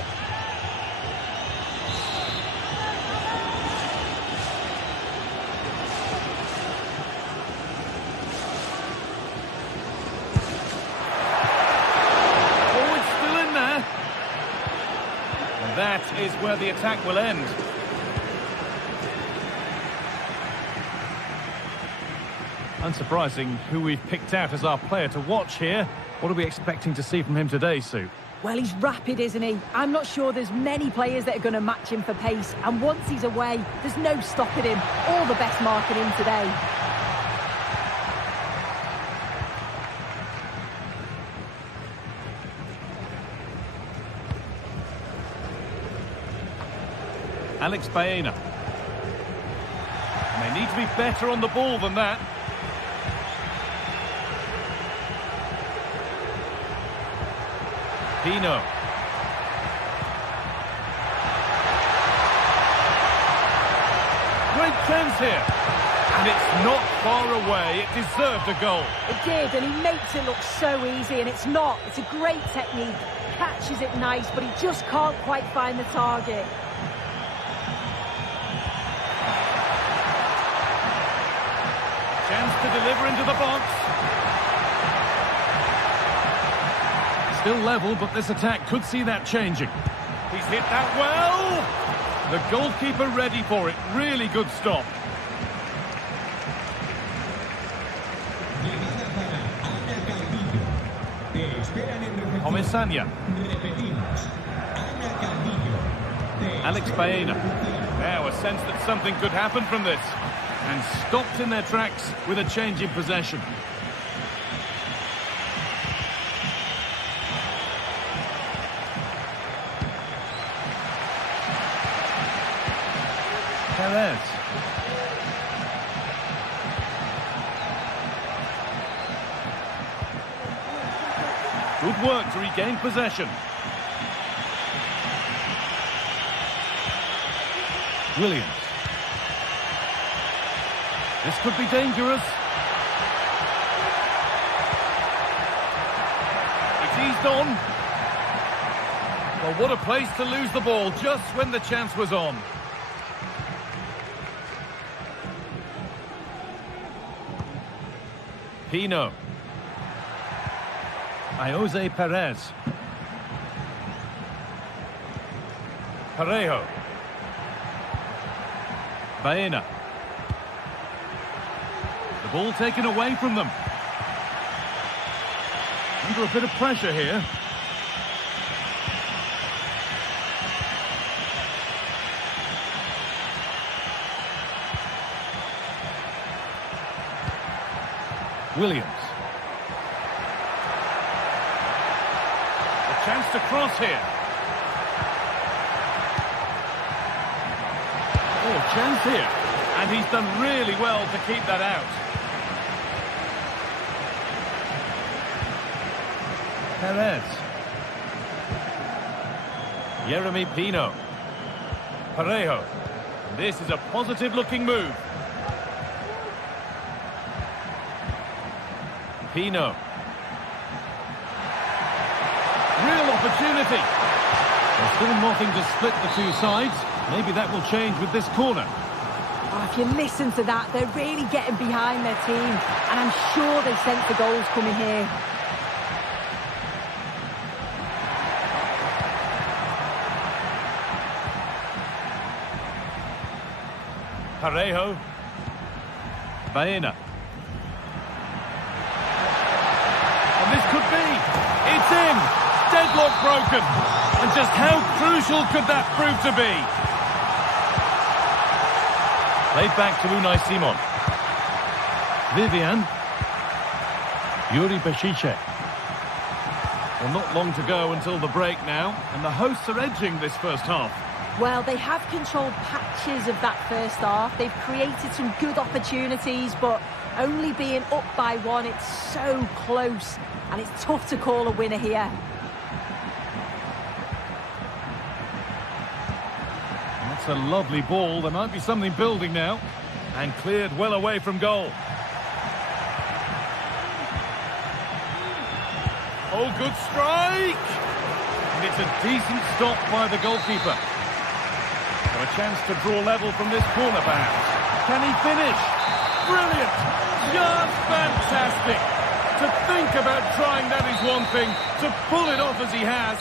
Oh, it's still in there. And that is where the attack will end. Unsurprising who we've picked out as our player to watch here. What are we expecting to see from him today, Sue? Well, he's rapid, isn't he? I'm not sure there's many players that are going to match him for pace. And once he's away, there's no stopping him. All the best marking him today. Alex Baena. And they need to be better on the ball than that. Pino. Great chance here. And it's not far away. It deserved a goal. It did, and he makes it look so easy, and it's not. It's a great technique. Catches it nice, but he just can't quite find the target. Chance to deliver into the box. Still level, but this attack could see that changing. He's hit that well. The goalkeeper ready for it. Really good stop. Comesaña. Alex Baena. Now a sense that something could happen from this. And stopped in their tracks with a change in possession. Perez. Good work to regain possession. Williams. This could be dangerous. It's eased on. Well, what a place to lose the ball just when the chance was on. Pino. Jose Perez. Parejo. Baena. The ball taken away from them. Under a bit of pressure here. Williams. A chance to cross here. Oh, chance here. And he's done really well to keep that out. Perez. Yeremy Pino. Parejo. This is a positive-looking move. Pino. Real opportunity. There's still nothing to split the two sides. Maybe that will change with this corner. Oh, if you listen to that, they're really getting behind their team. And I'm sure they sense the goals coming here. Parejo. Baena. deadlock broken. And just how crucial could that prove to be? Played back to Unai Simon. Vivian. Yuri Bešiček. Well, not long to go until the break now, and the hosts are edging this first half. Well, they have controlled patches of that first half. They've created some good opportunities, but only being up by one, it's so close, and it's tough to call a winner here. That's a lovely ball. There might be something building now. And cleared well away from goal. Oh, good strike! And it's a decent stop by the goalkeeper. So a chance to draw level from this corner, perhaps. Can he finish? Brilliant! Just fantastic! To think about trying that is one thing. To pull it off as he has.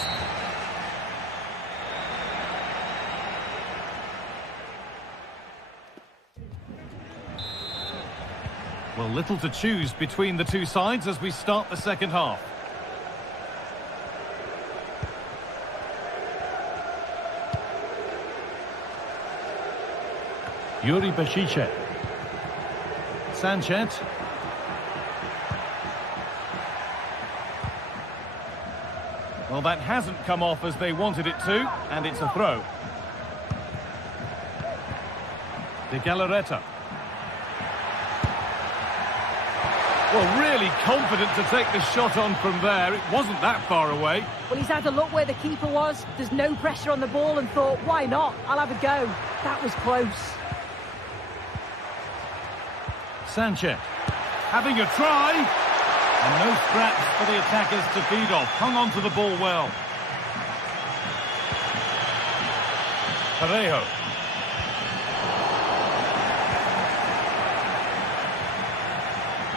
Well, little to choose between the two sides as we start the second half. Yuri Bešiček. Sanchez. Well, that hasn't come off as they wanted it to, and it's a throw. De Galarreta. Well, really confident to take the shot on from there. It wasn't that far away. Well, he's had a look where the keeper was. There's no pressure on the ball and thought, why not? I'll have a go. That was close. Sanchez having a try, and no scraps for the attackers to feed off. Hung on to the ball well. Parejo.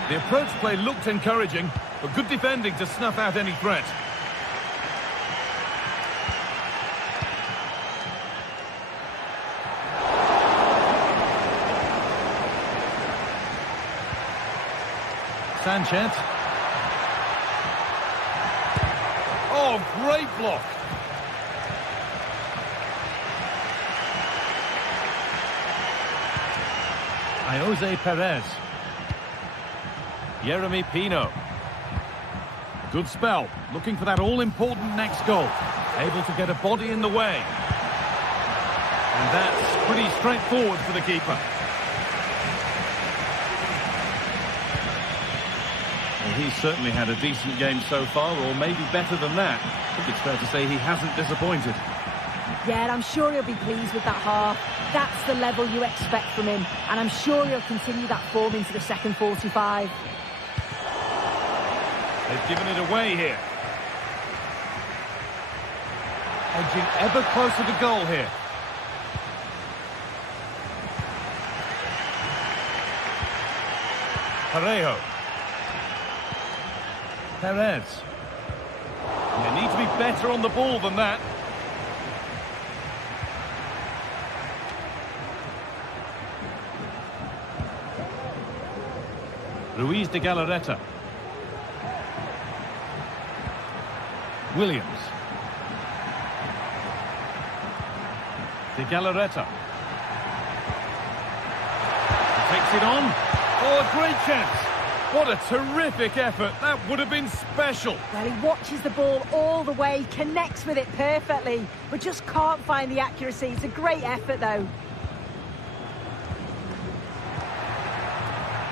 The approach play looked encouraging, but good defending to snuff out any threat. Sanchez. Oh, great block. Jose Perez. Jeremy Pino. Good spell. Looking for that all-important next goal. Able to get a body in the way. And that's pretty straightforward for the keeper. Well, he's certainly had a decent game so far, or maybe better than that. I think it's fair to say he hasn't disappointed. Yeah, and I'm sure he'll be pleased with that half. That's the level you expect from him, and I'm sure he'll continue that form into the second 45. They've given it away here. Edging ever closer to goal here. Parejo. Perez. And they need to be better on the ball than that. Ruiz de Galarreta. Williams. De Galarreta. Takes it on. Oh, a great chance. What a terrific effort. That would have been special. Well, he watches the ball all the way, connects with it perfectly, but just can't find the accuracy. It's a great effort, though.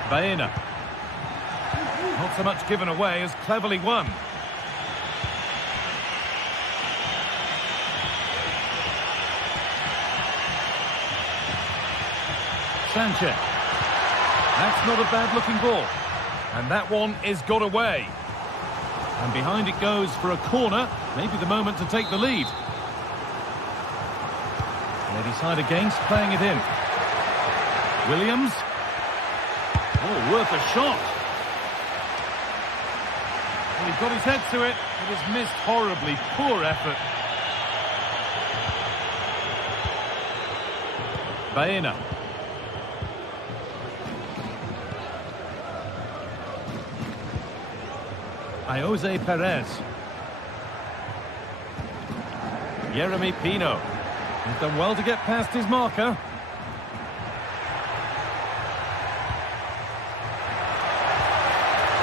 Baena. Not so much given away as cleverly won. Sanchez. That's not a bad-looking ball. And that one is got away. And behind it goes for a corner. Maybe the moment to take the lead. They decide against playing it in. Williams. Oh, worth a shot. Well, he got his head to it. It was missed horribly. Poor effort. Baena. Jose Perez. Jeremy Pino. He's done well to get past his marker.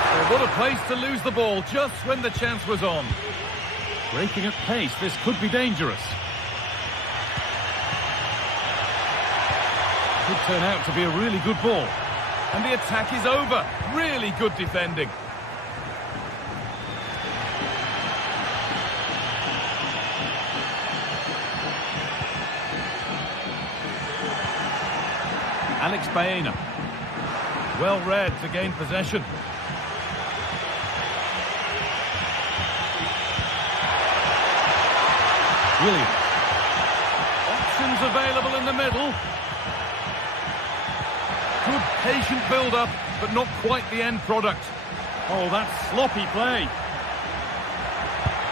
Oh, what a place to lose the ball just when the chance was on. Breaking at pace, this could be dangerous. Could turn out to be a really good ball. And the attack is over. Really good defending. Alex Baena. Well read to gain possession. Williams. Options available in the middle. Good patient build-up, but not quite the end product. Oh, that's sloppy play.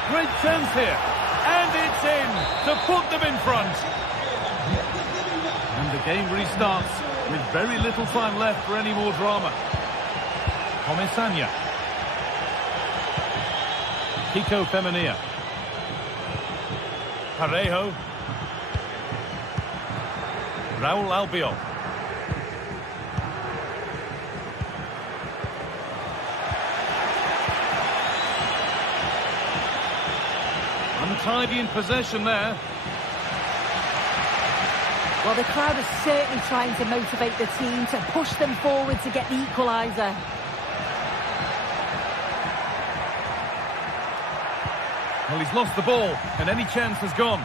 Great chance here. And it's in to put them in front. And the game restarts with very little time left for any more drama. Comesaña. Kiko Femenia. Parejo. Raúl Albiol. Untidy in possession there. Well, the crowd are certainly trying to motivate the team to push them forward to get the equaliser. Well, he's lost the ball, and any chance has gone.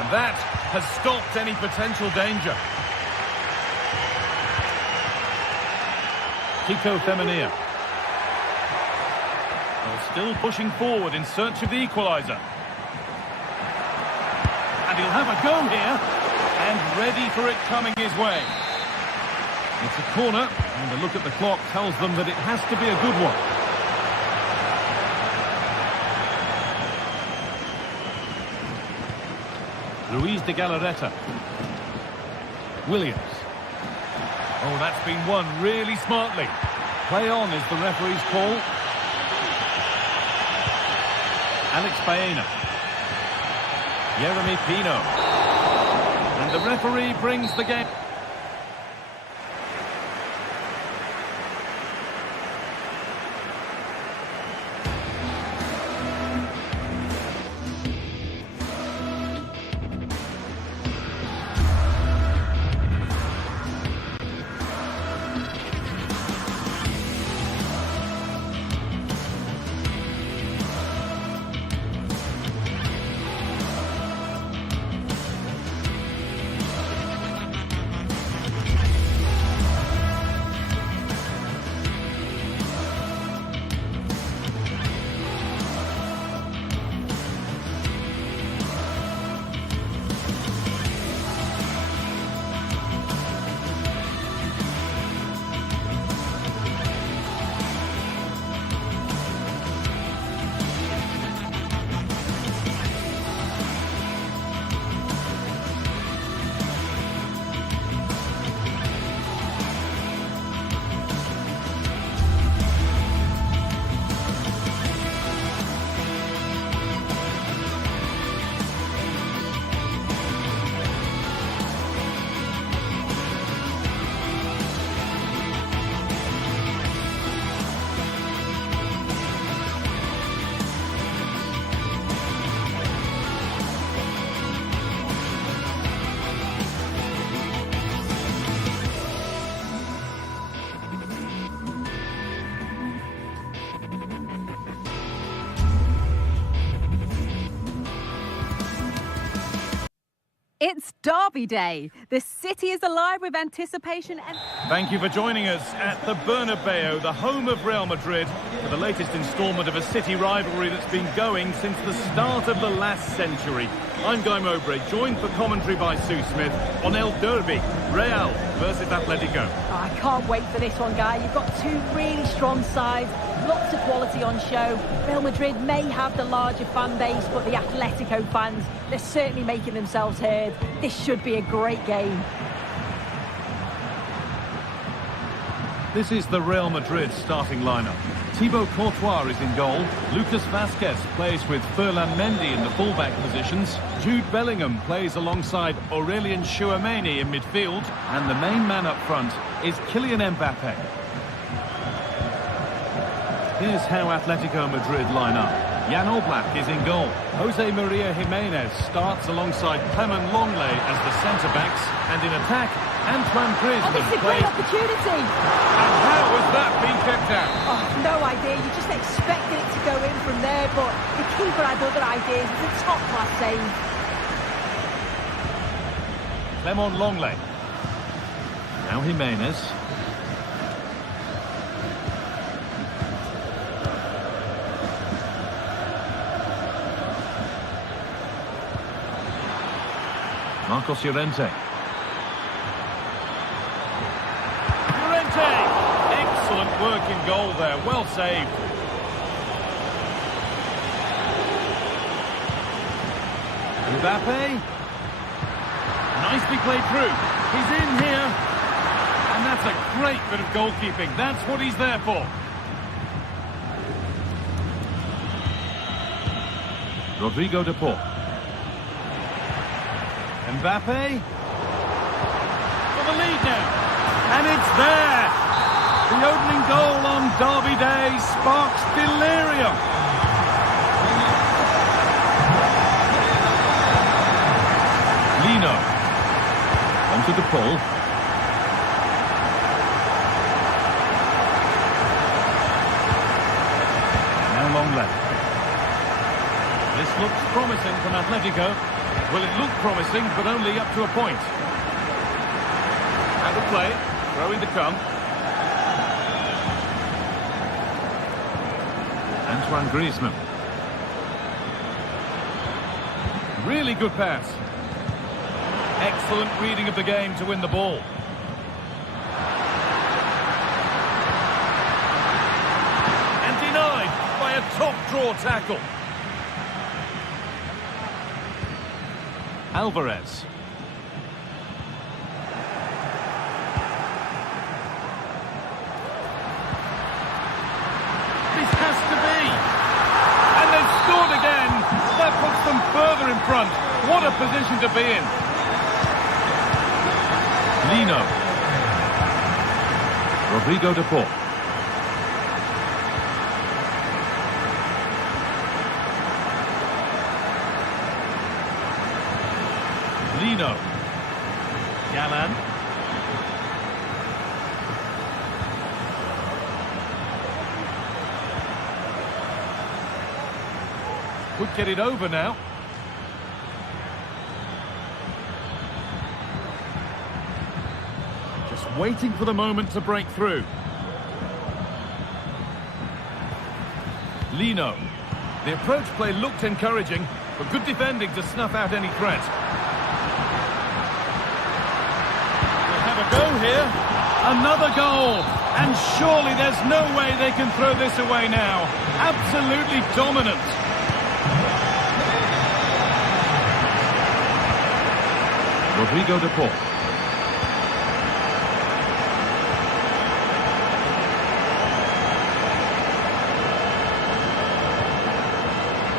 And that has stopped any potential danger. Kiko Femenia. Well, still pushing forward in search of the equaliser. And he'll have a go here. And ready for it coming his way. It's a corner, and a look at the clock tells them that it has to be a good one. Luis de Galarreta. Williams. Oh, that's been won really smartly. Play on is the referee's call. Alex Baena. Jeremy Pino. And the referee brings the game. It's Derby Day. The city is alive with anticipation and... Thank you for joining us at the Bernabeu, the home of Real Madrid, for the latest instalment of a city rivalry that's been going since the start of the last century. I'm Guy Mowbray, joined for commentary by Sue Smith on El Derby, Real versus Atletico. Oh, I can't wait for this one, Guy. You've got two really strong sides, lots of quality on show. Real Madrid may have the larger fan base, but the Atletico fans, they're certainly making themselves heard. This should be a great game. This is the Real Madrid starting lineup. Thibaut Courtois is in goal. Lucas Vazquez plays with Ferland Mendy in the fullback positions. Jude Bellingham plays alongside Aurelien Tchouameni in midfield. And the main man up front is Kylian Mbappe. Here's how Atletico Madrid line up. Jan Oblak is in goal. Jose Maria Jimenez starts alongside Clement Longley as the centre-backs. And in attack, Antoine Oh, this is a Griezmann great plays... opportunity. And how was that being kept out? Oh, no idea. You just expected it to go in from there, but the keeper had other ideas. It was a top-class save. Clement Longley. Now Jimenez. Marcos Llorente. Llorente! Excellent work in goal there. Well saved. Mbappe. Nicely played through. He's in here. And that's a great bit of goalkeeping. That's what he's there for. Rodrigo de Paul. Mbappe. For the lead now. And it's there. The opening goal on Derby Day sparks delirium. Lino. Onto De Paul. Now Longley. This looks promising from Atletico. Well, it looked promising, but only up to a point. And the play, throw in to come. Antoine Griezmann. Really good pass. Excellent reading of the game to win the ball. And denied by a top-draw tackle. Alvarez. This has to be. And they've scored again. That puts them further in front. What a position to be in. Lino. Rodrigo de Paul. Lino. Gallan. Could get it over now. Just waiting for the moment to break through. Lino. The approach play looked encouraging, but good defending to snuff out any threat. Go here, another goal, and surely there's no way they can throw this away now. Absolutely dominant. Rodrigo de Paul.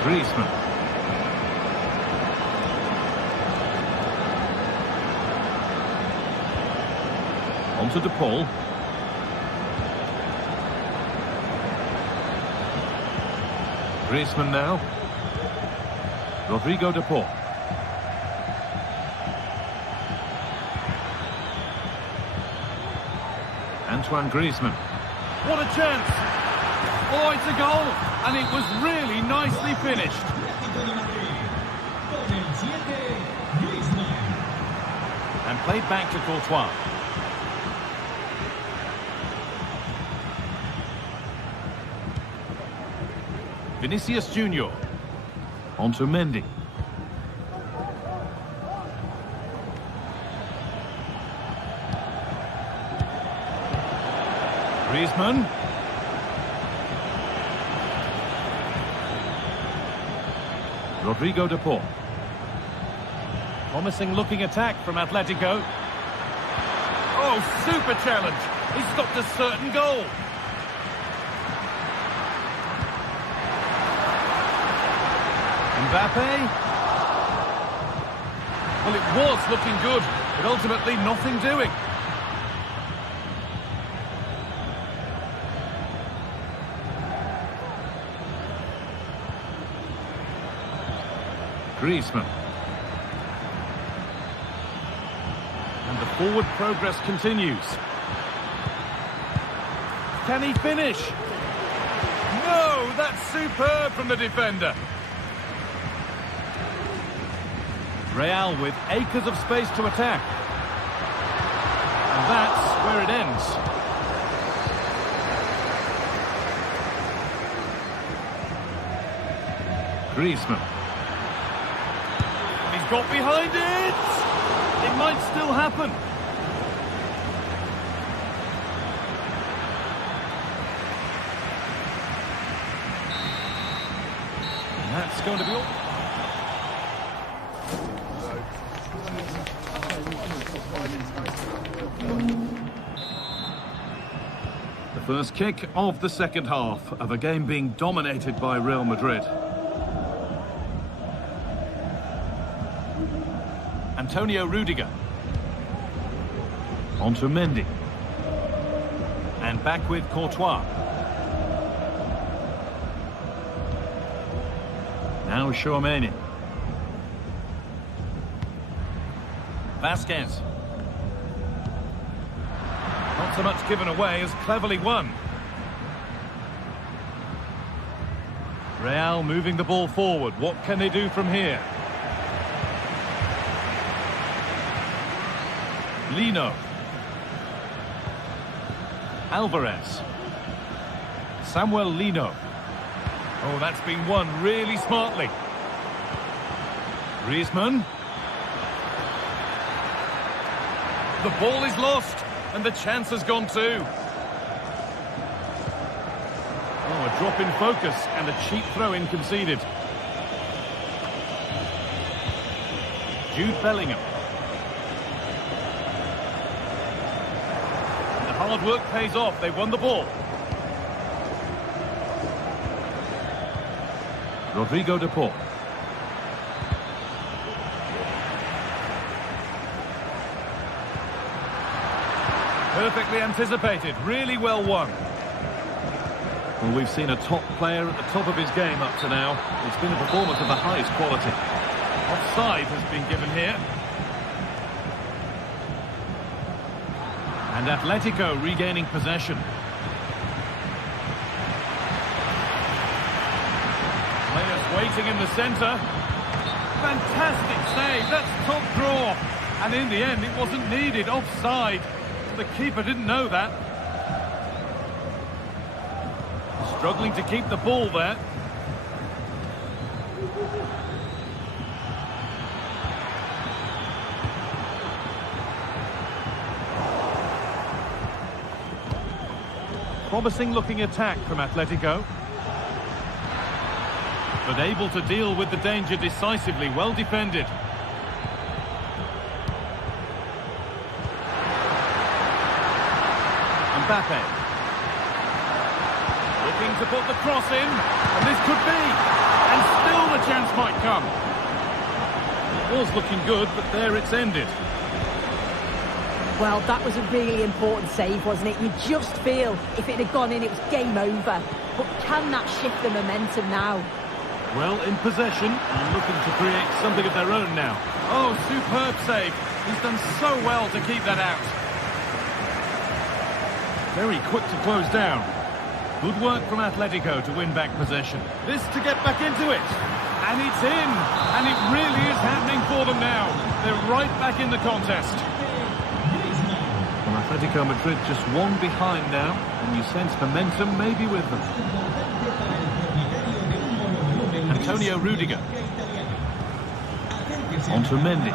Griezmann. Onto De Paul. Griezmann now. Rodrigo De Paul. Antoine Griezmann. What a chance! Oh, it's a goal! And it was really nicely finished. And played back to Courtois. Vinicius Junior. Onto Mendy. Griezmann. Rodrigo de Paul. Promising looking attack from Atletico. Oh, super challenge. He stopped a certain goal. Mbappe. Well, it was looking good, but ultimately nothing doing. Griezmann. And the forward progress continues. Can he finish? No, that's superb from the defender. Real with acres of space to attack. And that's where it ends. Griezmann. He's got behind it! It might still happen. And that's going to be all. The first kick of the second half of a game being dominated by Real Madrid. Antonio Rudiger. On to Mendy. And back with Courtois. Now Tchouaméni. Vasquez. Not so much given away as cleverly won. Real moving the ball forward. What can they do from here? Lino. Alvarez. Samuel Lino. Oh, that's been won really smartly. Griezmann. The ball is lost, and the chance has gone too. Oh, a drop in focus, and a cheap throw-in conceded. Jude Bellingham. Hard work pays off. They've won the ball. Rodrigo de Paul. Perfectly anticipated. Really well won. Well, we've seen a top player at the top of his game up to now. It's been a performance of the highest quality. Offside has been given here. And Atletico regaining possession. Players waiting in the centre. Fantastic save, that's top draw. And in the end, it wasn't needed, offside. The keeper didn't know that. Struggling to keep the ball there. Promising looking attack from Atletico. But able to deal with the danger decisively, well defended. Mbappe. Looking to put the cross in, and this could be. And still the chance might come. It was looking good, but there it's ended. Well, that was a really important save, wasn't it? You just feel if it had gone in, it was game over. But can that shift the momentum now? Well, in possession and looking to create something of their own now. Oh, superb save. He's done so well to keep that out. Very quick to close down. Good work from Atletico to win back possession. This to get back into it. And it's in. And it really is happening for them now. They're right back in the contest. Well, Atletico Madrid just one behind now, and you sense momentum maybe with them. Antonio Rudiger. On to Mendy.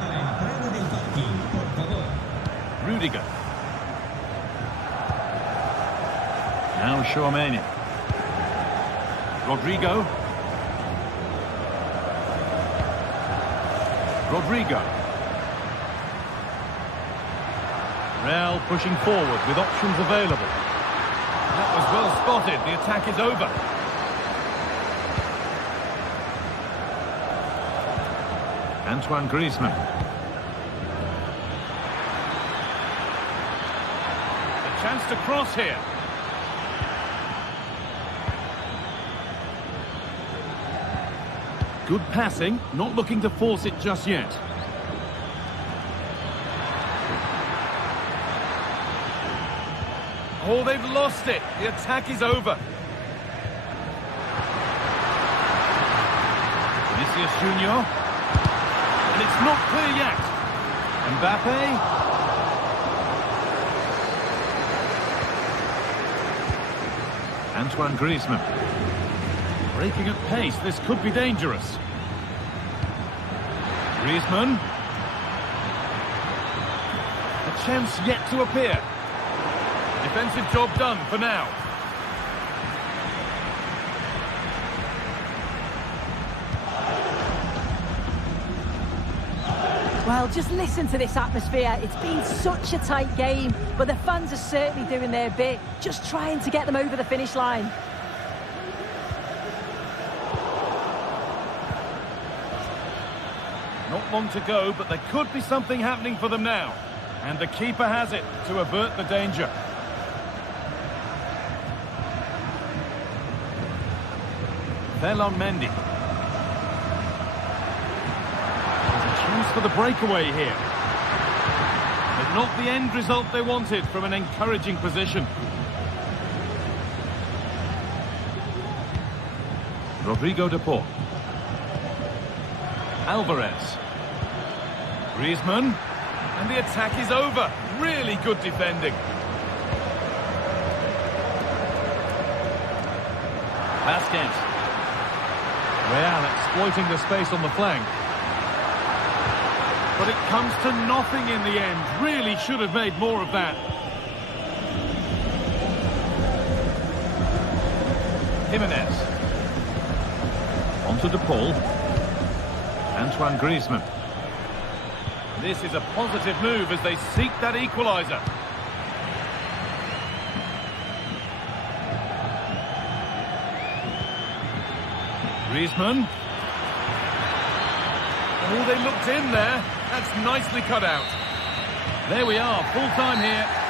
Rudiger. Now Tchouaméni. Rodrigo. Rodrigo. Real pushing forward with options available. That was well spotted. The attack is over. Antoine Griezmann. A chance to cross here. Good passing, not looking to force it just yet. Oh, they've lost it. The attack is over. Vinicius Junior. And it's not clear yet. Mbappe. Antoine Griezmann. Breaking at pace, this could be dangerous. Griezmann. A chance yet to appear. Defensive job done for now. Well, just listen to this atmosphere. It's been such a tight game, but the fans are certainly doing their bit, just trying to get them over the finish line. Not long to go, but there could be something happening for them now. And the keeper has it to avert the danger. Mendy. There's a chance for the breakaway here. But not the end result they wanted from an encouraging position. Rodrigo de Paul. Alvarez. Griezmann. And the attack is over. Really good defending. Vasquez. Real exploiting the space on the flank. But it comes to nothing in the end. Really should have made more of that. Jimenez. Onto De Paul. Antoine Griezmann. This is a positive move as they seek that equaliser. Griezmann. Oh, they looked in there. That's nicely cut out. There we are, full time here.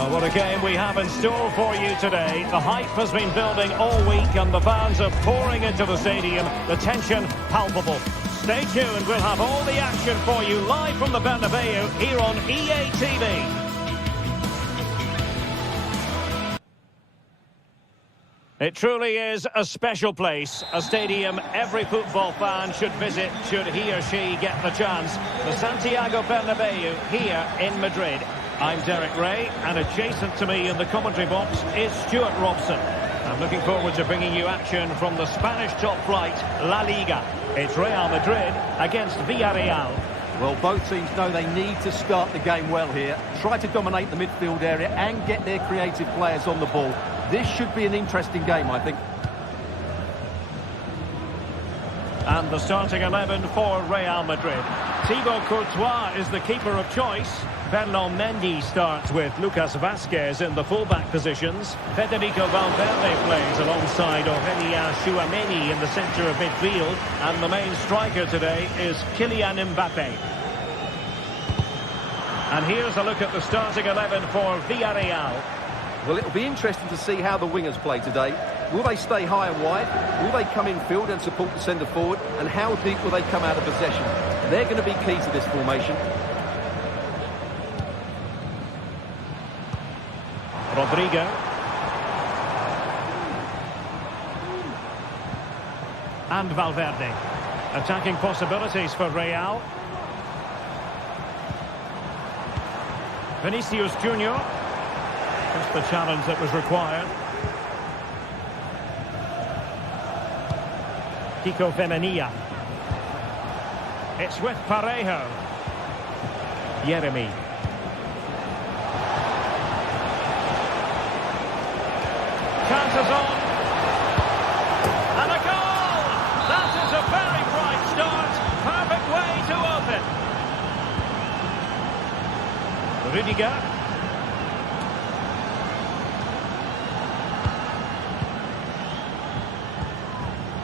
Well, what a game we have in store for you today. The hype has been building all week and the fans are pouring into the stadium. The tension palpable. Stay tuned, we'll have all the action for you live from the Bernabeu here on EA TV. It truly is a special place, a stadium every football fan should visit should he or she get the chance. The Santiago Bernabeu here in Madrid. I'm Derek Ray, and adjacent to me in the commentary box is Stuart Robson. I'm looking forward to bringing you action from the Spanish top flight, La Liga. It's Real Madrid against Villarreal. Well, both teams know they need to start the game well here. Try to dominate the midfield area and get their creative players on the ball. This should be an interesting game, I think. And the starting 11 for Real Madrid. Thibaut Courtois is the keeper of choice. Ferland Mendy starts with Lucas Vazquez in the fullback positions. Federico Valverde plays alongside Aurélien Tchouameni in the centre of midfield. And the main striker today is Kylian Mbappe. And here's a look at the starting 11 for Villarreal. Well, it'll be interesting to see how the wingers play today. Will they stay high and wide? Will they come in field and support the centre forward? And how deep will they come out of possession? They're going to be key to this formation. Rodrigo. And Valverde. Attacking possibilities for Real. Vinicius Junior. Just the challenge that was required. Kiko Femenia. It's with Parejo. Yeremy. Chances on. And a goal! That is a very bright start. Perfect way to open. Rudiger.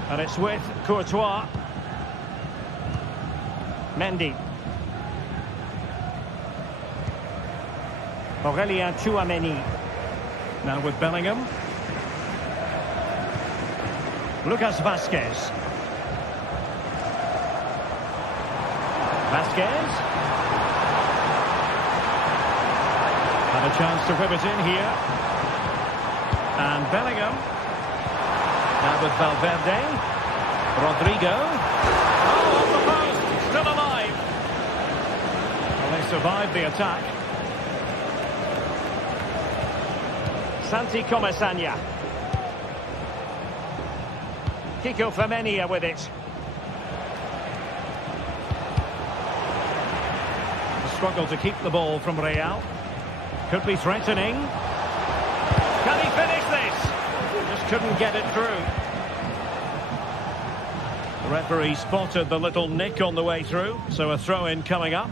And it's with Courtois. Mendy. Aurélien Tchouameni. Now with Bellingham. Lucas Vazquez. Vazquez. Had a chance to whip it in here. And Bellingham. Now with Valverde. Rodrigo. Oh, off the post. Still alive. Well, they survived the attack. Santi Comesaña. Kiko Femenia with it. The struggle to keep the ball from Real. Could be threatening. Can he finish this? Just couldn't get it through. The referee spotted the little nick on the way through, so a throw-in coming up.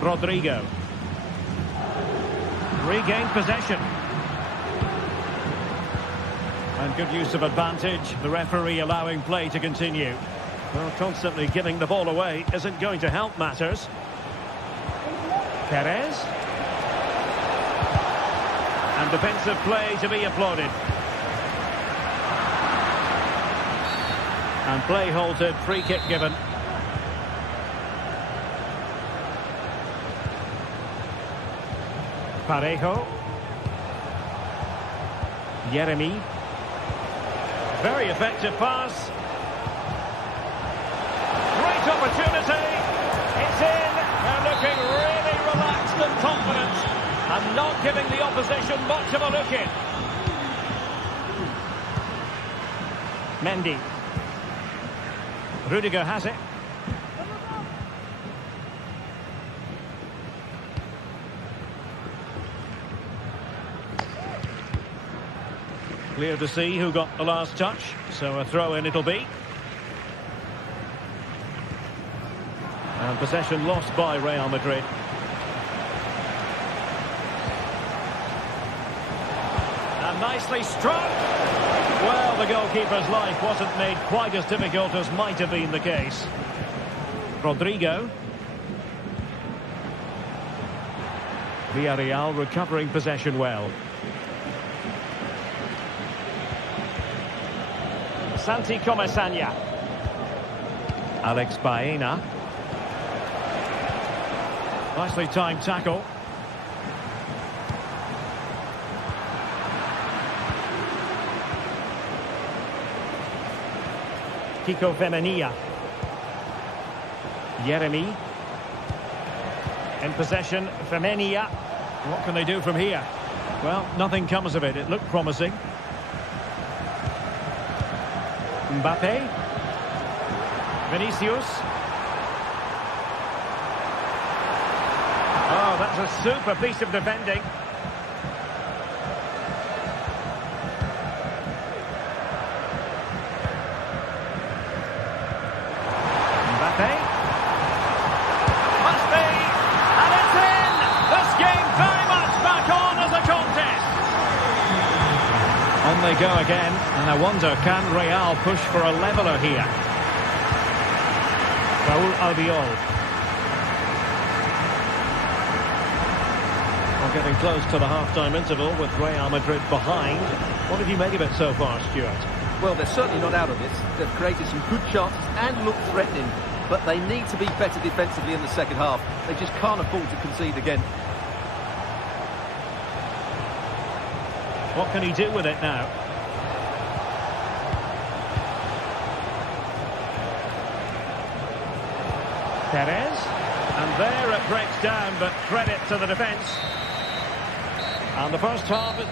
Rodrigo. Regained possession. And good use of advantage. The referee allowing play to continue. Well, constantly giving the ball away isn't going to help matters. Perez. And defensive play to be applauded. And play halted, free kick given. Parejo. Yeremy. Very effective pass. Great opportunity. It's in. They're looking really relaxed and confident. And not giving the opposition much of a look in. Mendy. Rudiger has it. Clear to see who got the last touch, so a throw-in it'll be. And possession lost by Real Madrid. And nicely struck. Well, the goalkeeper's life wasn't made quite as difficult as might have been the case. Rodrigo. Villarreal recovering possession well. Santi Comesaña. Alex Baena. Nicely timed tackle. Kiko Femenia. Yeremy. In possession, Femenia. What can they do from here? Well, nothing comes of it. It looked promising. Mbappe. Vinicius. Oh, that's a super piece of defending. Mbappe. Must be. And it's in! This game very much back on as a contest. On they go again. And I wonder, can Real push for a leveller here? Raúl Albiol. We're getting close to the half-time interval with Real Madrid behind. What have you made of it so far, Stuart? Well, they're certainly not out of this. They've created some good chances and look threatening. But they need to be better defensively in the second half. They just can't afford to concede again. What can he do with it now? Perez. And there it breaks down, but credit to the defence. And the first half is...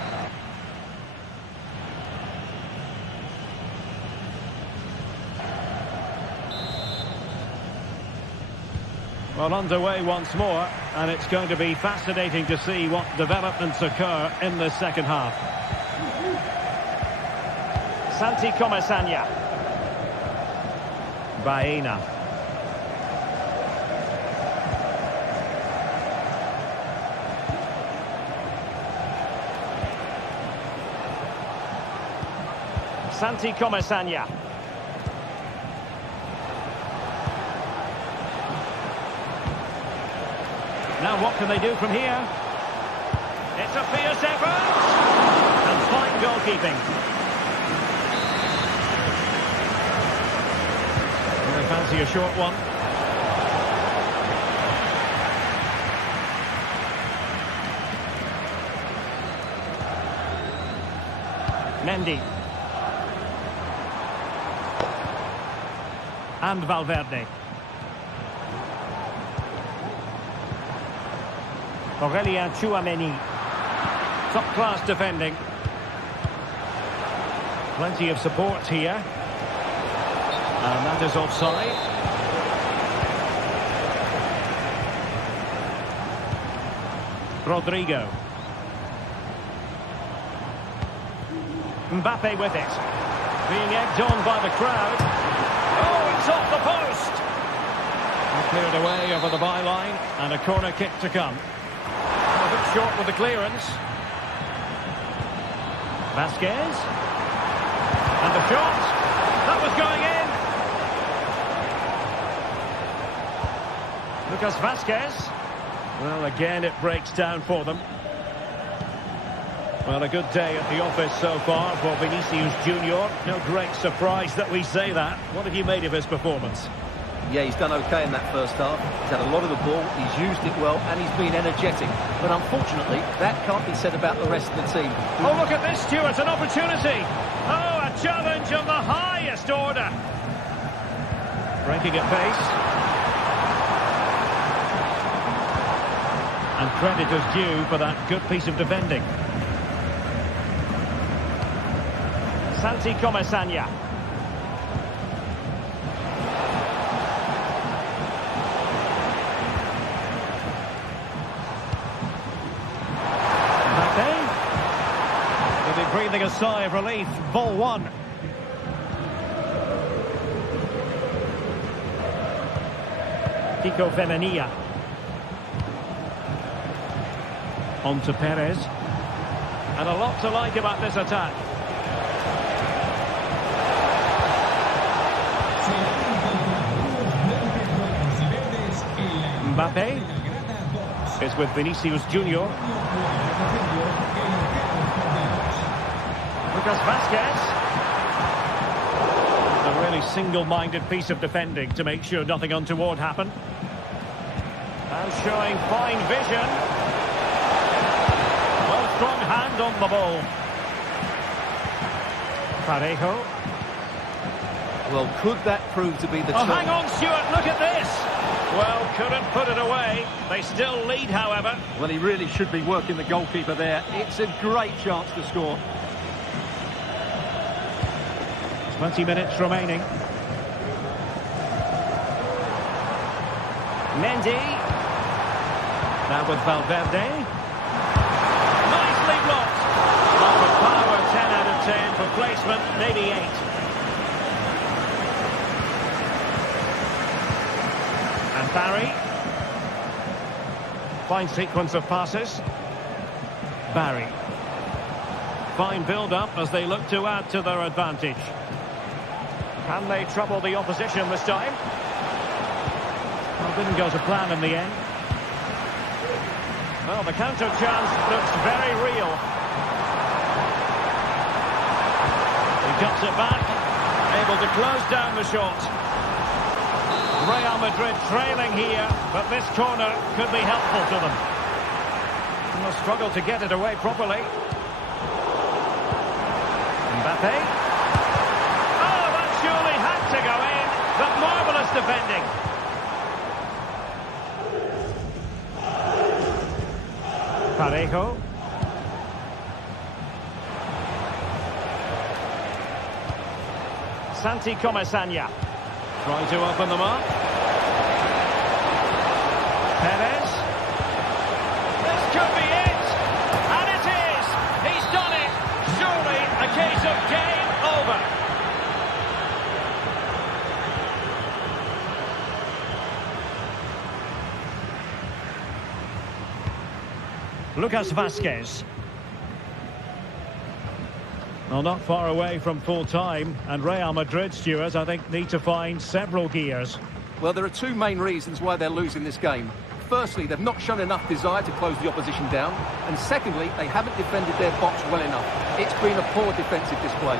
Well, underway once more, and it's going to be fascinating to see what developments occur in the second half. Santi Comesaña. Baena. Santi Comesaña. Now what can they do from here? It's a fierce effort! And fine goalkeeping. They fancy a short one. Mendy. And Valverde. Aurélien Tchouaméni. Top-class defending. Plenty of support here. And that is offside. Rodrigo. Mbappe with it. Being egged on by the crowd. Oh, it's off the post! And cleared away over the byline, and a corner kick to come. A bit short with the clearance. Vasquez. And the shot. That was going in. Lucas Vasquez. Well, again, it breaks down for them. Well, a good day at the office so far for Vinicius Junior. No great surprise that we say that. What have you made of his performance? Yeah, he's done okay in that first half. He's had a lot of the ball, he's used it well, and he's been energetic. But unfortunately, that can't be said about the rest of the team. Oh, look at this, Stuart, an opportunity. Oh, a challenge of the highest order. Breaking at pace. And credit is due for that good piece of defending. Santi Comesaña. Mbappe. Will be breathing a sigh of relief. Ball one. Kiko Femenia. On to Perez. And a lot to like about this attack. Mbappe is with Vinicius Junior. Lucas Vasquez. A really single-minded piece of defending to make sure nothing untoward happened. And showing fine vision. Well, strong hand on the ball. Parejo. Well, could that prove to be the... Oh, hang on, Stuart, look at this! Well, couldn't put it away. They still lead, however. Well, he really should be working the goalkeeper there. It's a great chance to score. 20 minutes remaining. Mendy. Now with Valverde. Nicely blocked. Not with power, 10 out of 10. For placement, maybe 8. And Barry. Fine sequence of passes. Barry. Fine build-up as they look to add to their advantage. Can they trouble the opposition this time? Well, didn't go to plan in the end. Well, the counter chance looks very real. He cuts it back, able to close down the shot. Real Madrid trailing here, but this corner could be helpful to them. And they'll struggle to get it away properly. Mbappe. Oh, that surely had to go in, but marvellous defending. Parejo. Santi Comesaña. Trying to open them up. Perez. This could be it. And it is. He's done it. Surely a case of game over. Lucas Vazquez. Well, not far away from full time, and Real Madrid, Stuart, I think, need to find several gears. Well, there are two main reasons why they're losing this game. Firstly, they've not shown enough desire to close the opposition down, and secondly, they haven't defended their box well enough. It's been a poor defensive display.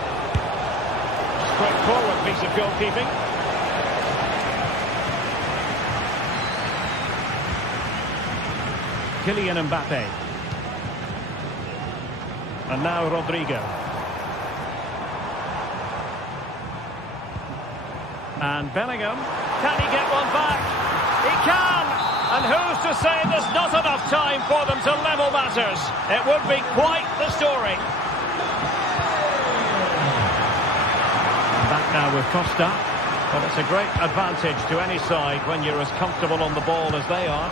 Straightforward piece of goalkeeping. Kylian Mbappe. And now Rodrigo. And Bellingham. Can he get one back? He can! And who's to say there's not enough time for them to level matters? It would be quite the story. And back now with Costa. Well, it's a great advantage to any side when you're as comfortable on the ball as they are.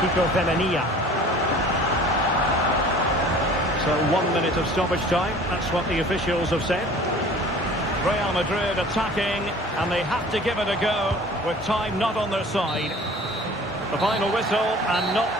Kiko Femenia. So 1 minute of stoppage time. That's what the officials have said. Real Madrid attacking, and they have to give it a go with time not on their side. The final whistle, and not...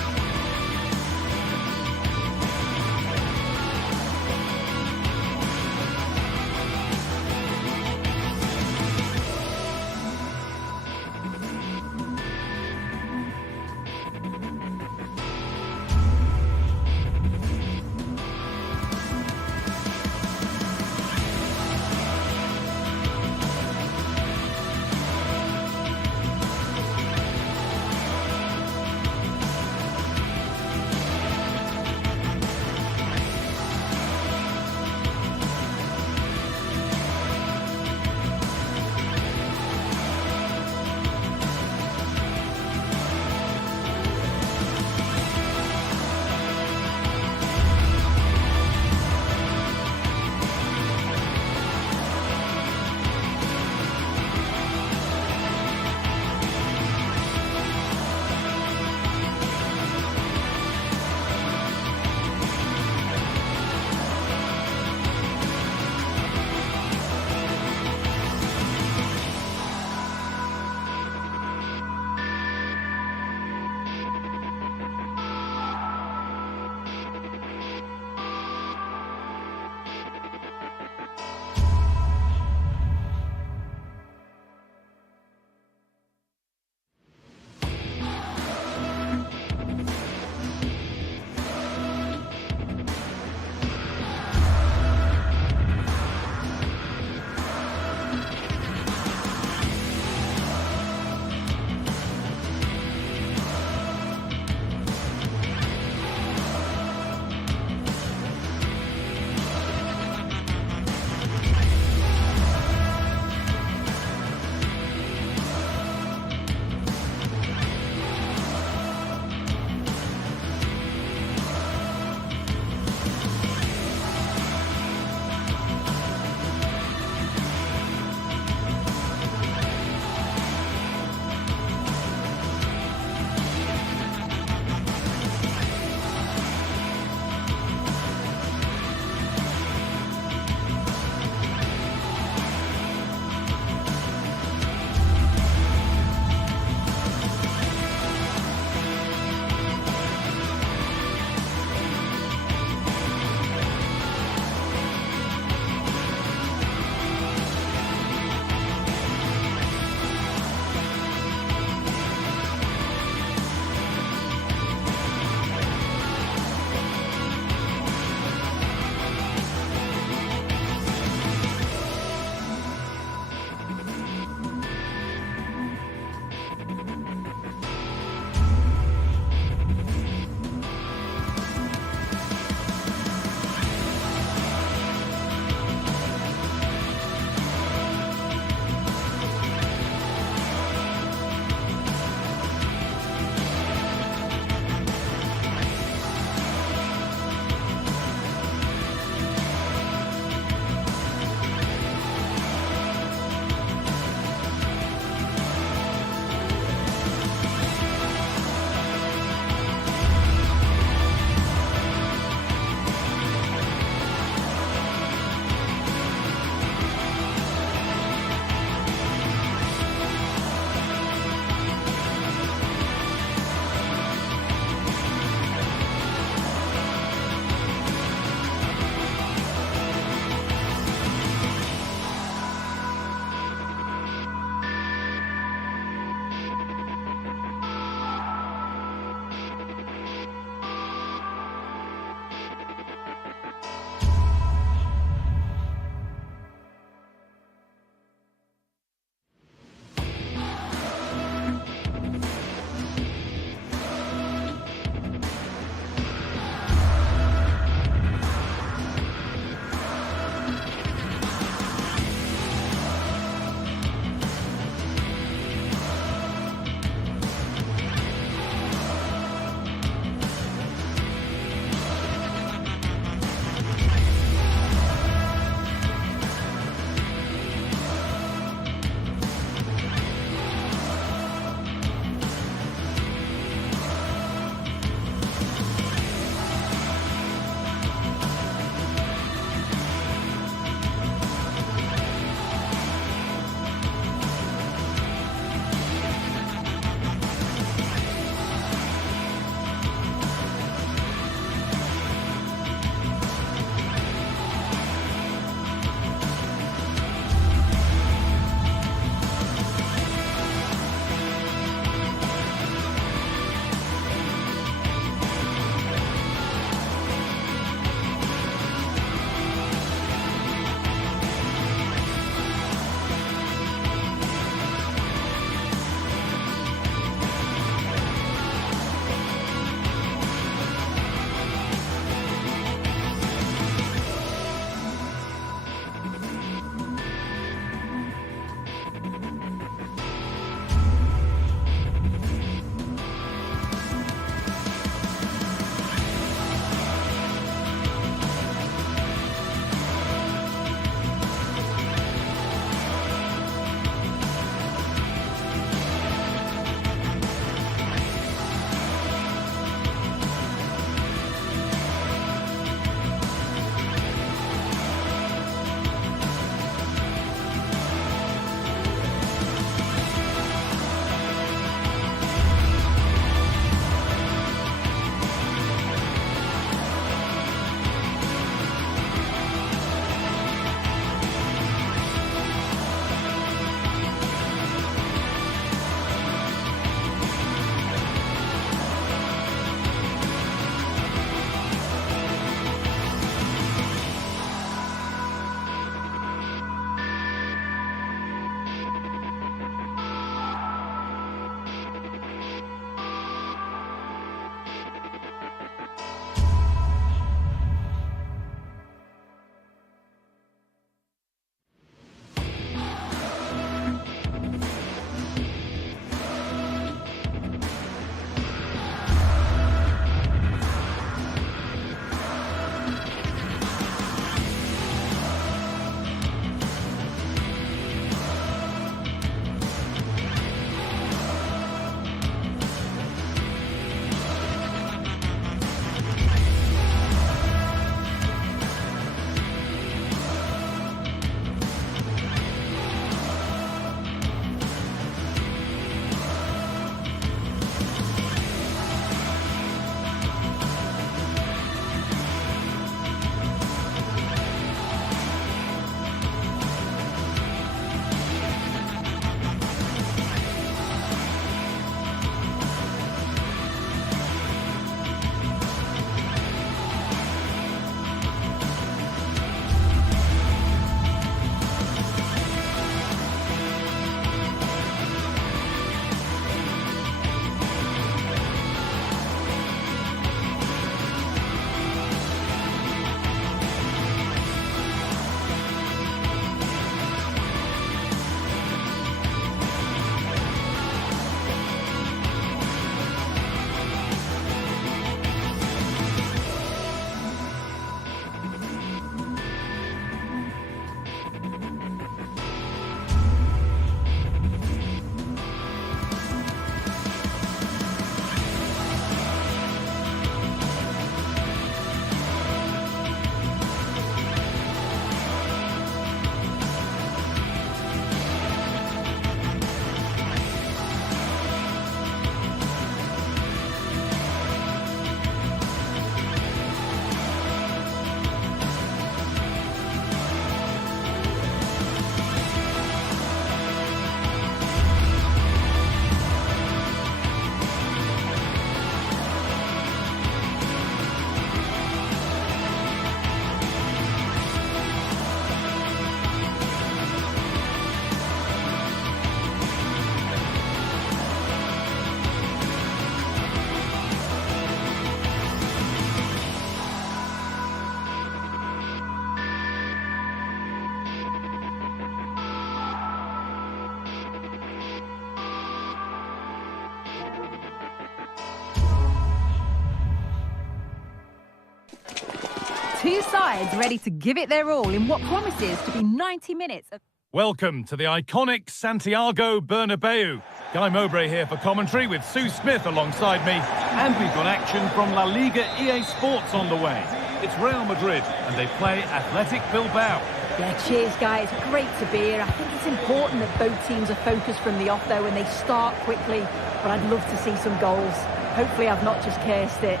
Two sides ready to give it their all in what promises to be 90 minutes of... Welcome to the iconic Santiago Bernabeu. Guy Mowbray here for commentary with Sue Smith alongside me. And we've got action from La Liga GTSports on the way. It's Real Madrid and they play Athletic Bilbao. Yeah, cheers, guys. Great to be here. I think it's important that both teams are focused from the off, though, and they start quickly. But I'd love to see some goals. Hopefully I've not just cursed it.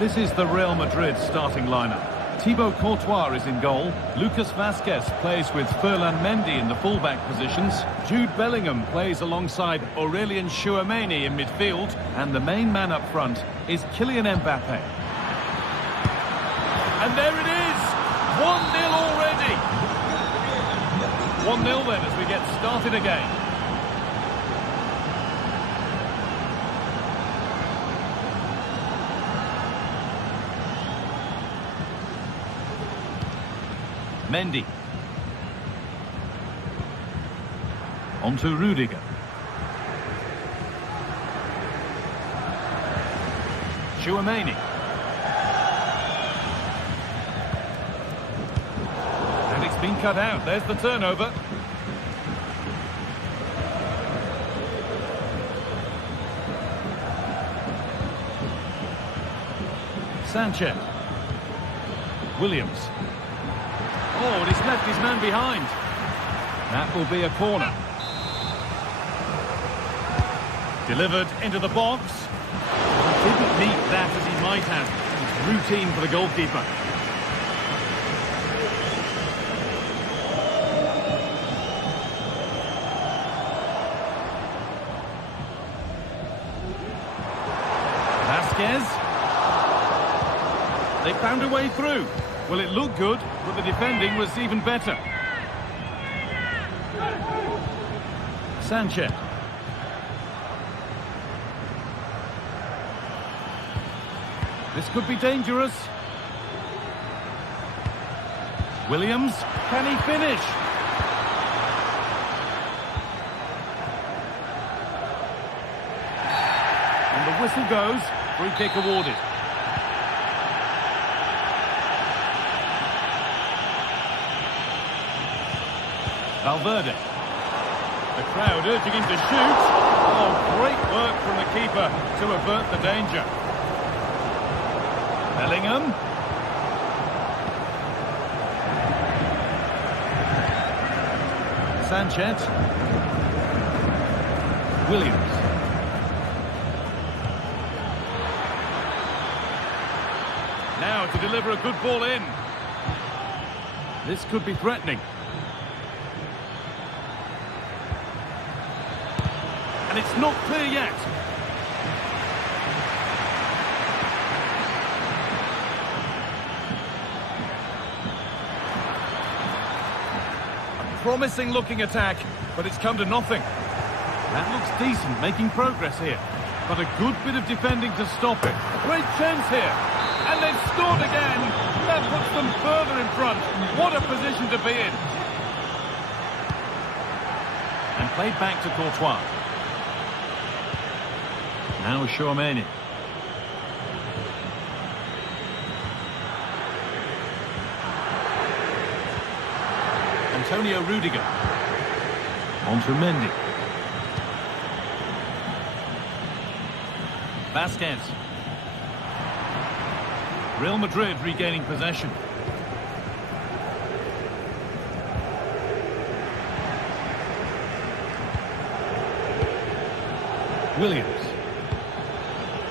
This is the Real Madrid starting lineup. Thibaut Courtois is in goal. Lucas Vazquez plays with Ferland Mendy in the fullback positions. Jude Bellingham plays alongside Aurelien Tchouameni in midfield. And the main man up front is Kylian Mbappe. And there it is! 1-0 already! 1-0 then as we get started again. Mendy. On to Rudiger. Tchouameni. And it's been cut out. There's the turnover. Sanchez. Williams. Oh, and he's left his man behind. That will be a corner. Delivered into the box. Didn't meet that as he might have. It's routine for the goalkeeper. Vazquez. They found a way through. Well, it looked good, but the defending was even better. Sanchez. This could be dangerous. Williams, can he finish? And the whistle goes, free kick awarded. Valverde. The crowd urging him to shoot. Oh, great work from the keeper to avert the danger. Bellingham. Sanchez. Williams. Now to deliver a good ball in. This could be threatening. And it's not clear yet. A promising looking attack, but it's come to nothing. That looks decent, making progress here. But a good bit of defending to stop it. A great chance here. And they've scored again. That puts them further in front. What a position to be in. And played back to Courtois. Now Tchouameni. Antonio Rudiger. On to Mendy. Vazquez. Real Madrid regaining possession. Williams.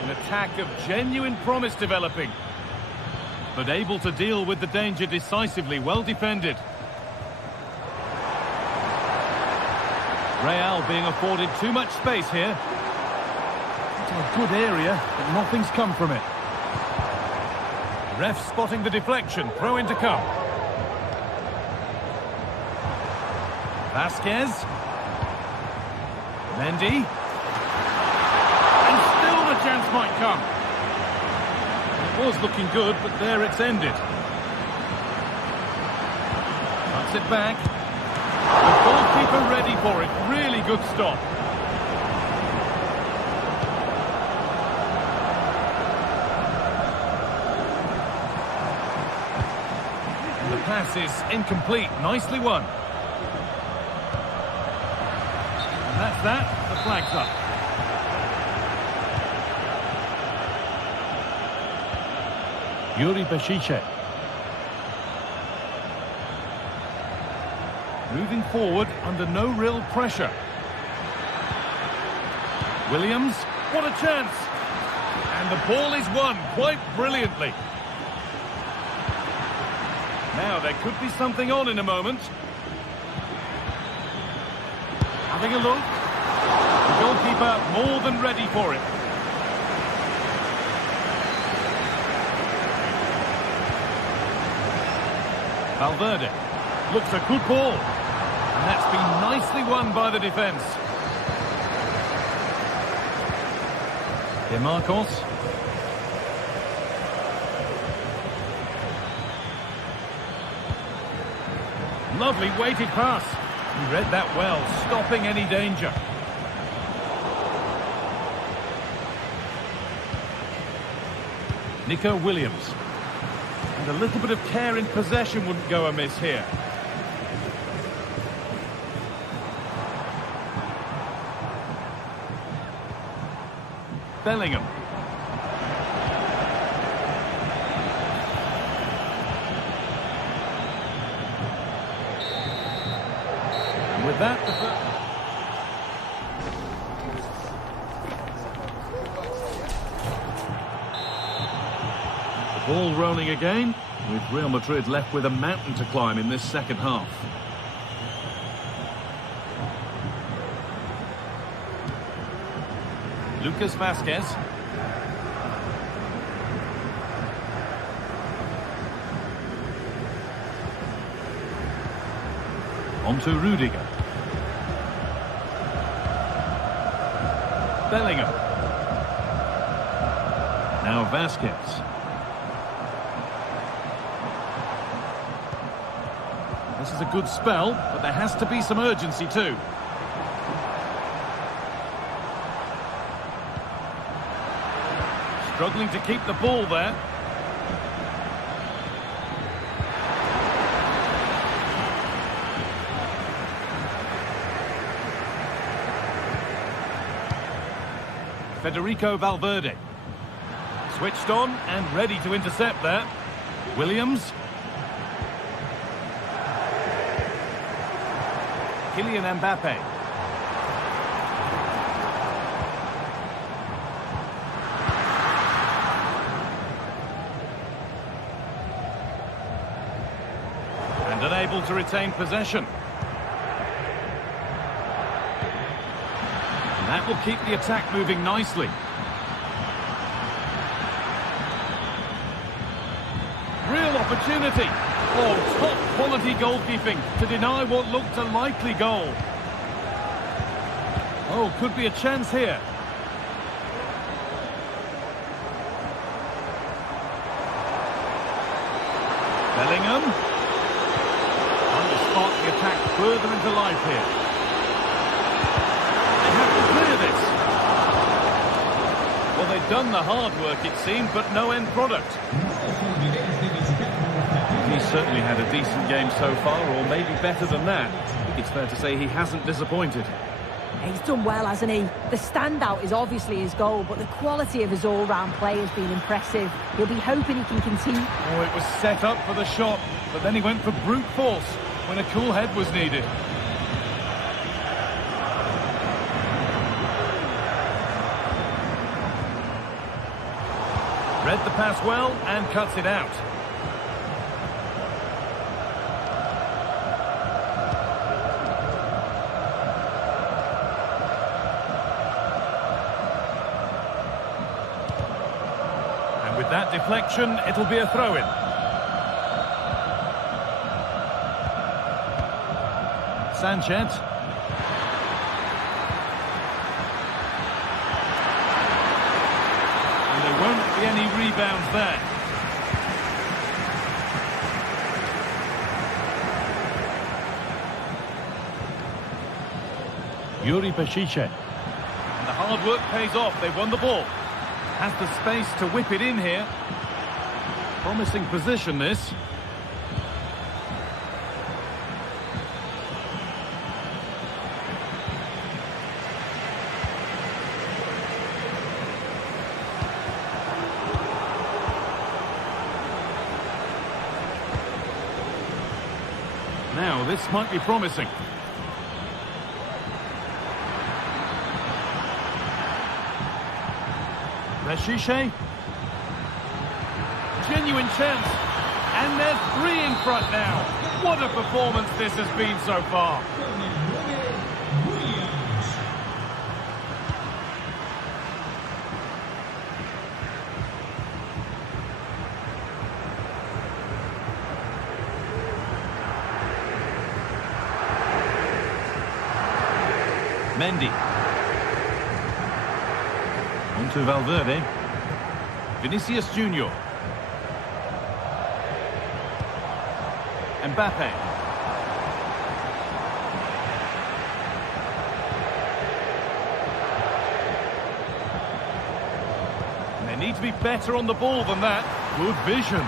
An attack of genuine promise developing, but able to deal with the danger decisively. Well defended. Real being afforded too much space here. It's a good area, but nothing's come from it. Ref spotting the deflection. Throw in to come. Vazquez. Mendy. Chance might come. It was looking good, but there it's ended. Cuts it back. The goalkeeper ready for it. Really good stop. pass is incomplete. Nicely won. And that's that. The flag's up. Yuri Beshice. Moving forward under no real pressure. Williams, what a chance! And the ball is won quite brilliantly. Now there could be something on in a moment. Having a look. The goalkeeper more than ready for it. Valverde looks a good ball. And that's been nicely won by the defence. De Marcos. Lovely weighted pass. He read that well, stopping any danger. Nico Williams. And a little bit of care in possession wouldn't go amiss here. Bellingham. And with that, the ball rolling again, with Real Madrid left with a mountain to climb in this second half. Lucas Vazquez. On to Rudiger. Bellingham. Now Vazquez. This is a good spell, but there has to be some urgency too. Struggling to keep the ball there. Federico Valverde. Switched on and ready to intercept there. Williams. Kylian Mbappe. And unable to retain possession. And that will keep the attack moving nicely. Real opportunity. Oh, top quality goalkeeping to deny what looked a likely goal. Oh, could be a chance here. Bellingham. Trying to spark the attack further into life here. They have to clear this. Well, they've done the hard work, it seemed, but no end product. He's certainly had a decent game so far, or maybe better than that. It's fair to say he hasn't disappointed. He's done well, hasn't he? The standout is obviously his goal, but the quality of his all-round play has been impressive. He'll be hoping he can continue. Oh, it was set up for the shot, but then he went for brute force when a cool head was needed. Read the pass well and cuts it out. And with that deflection, it'll be a throw-in. Sanchez. There won't be any rebounds there. Yuri Beshice. And the hard work pays off. They've won the ball. Has the space to whip it in here. Promising position, this. Now, this might be promising. Rashiche. Genuine chance. And there's 3 in front now. What a performance this has been so far. Mendy. On to Valverde. Vinicius Junior. Mbappe. They need to be better on the ball than that. Good vision.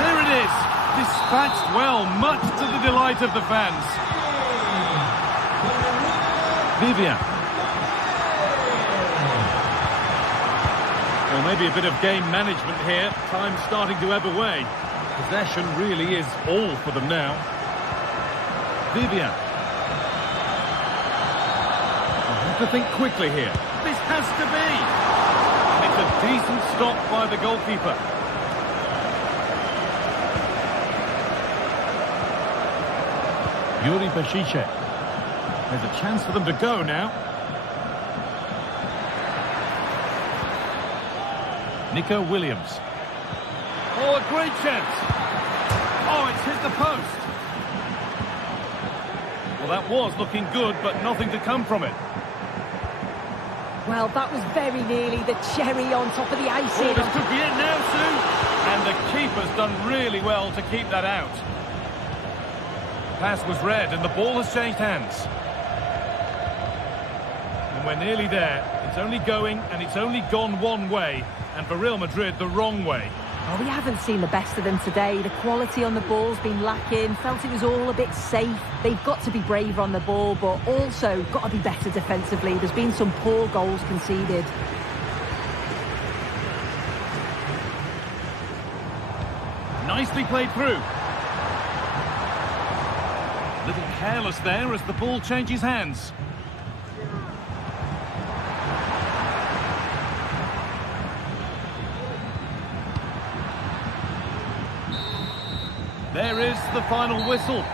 There it is. Dispatched well, much to the delight of the fans. Vivian. Well, maybe a bit of game management here. Time starting to ebb away. Possession really is all for them now. Vivian. I'll have to think quickly here. This has to be. It's a decent stop by the goalkeeper. Yuri Bashiche. There's a chance for them to go now. Nico Williams. Oh, a great chance. Oh, it's hit the post. Well, that was looking good, but nothing to come from it. Well, that was very nearly the cherry on top of the icing. Oh, this could be it now, Sue. And the keeper's done really well to keep that out. Pass was read, and the ball has changed hands. And we're nearly there. It's only going, and it's only gone one way. And for Real Madrid, the wrong way. Well, we haven't seen the best of them today. The quality on the ball's been lacking. Felt it was all a bit safe. They've got to be braver on the ball, but also got to be better defensively. There's been some poor goals conceded. Nicely played through. A little careless there as the ball changes hands. There is the final whistle.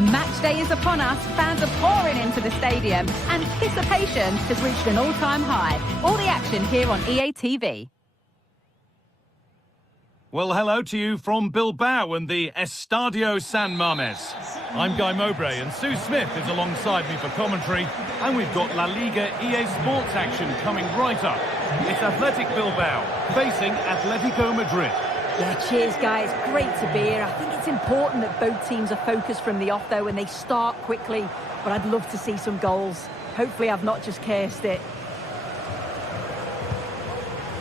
Match day is upon us, fans are pouring into the stadium. Anticipation has reached an all-time high. All the action here on EA TV. Well, hello to you from Bilbao and the Estadio San Mamés. I'm Guy Mowbray and Sue Smith is alongside me for commentary. And we've got La Liga EA Sports action coming right up. It's Athletic Bilbao facing Atletico Madrid. Yeah, cheers, guys. Great to be here. I think it's important that both teams are focused from the off, though, and they start quickly. But I'd love to see some goals. Hopefully I've not just cursed it.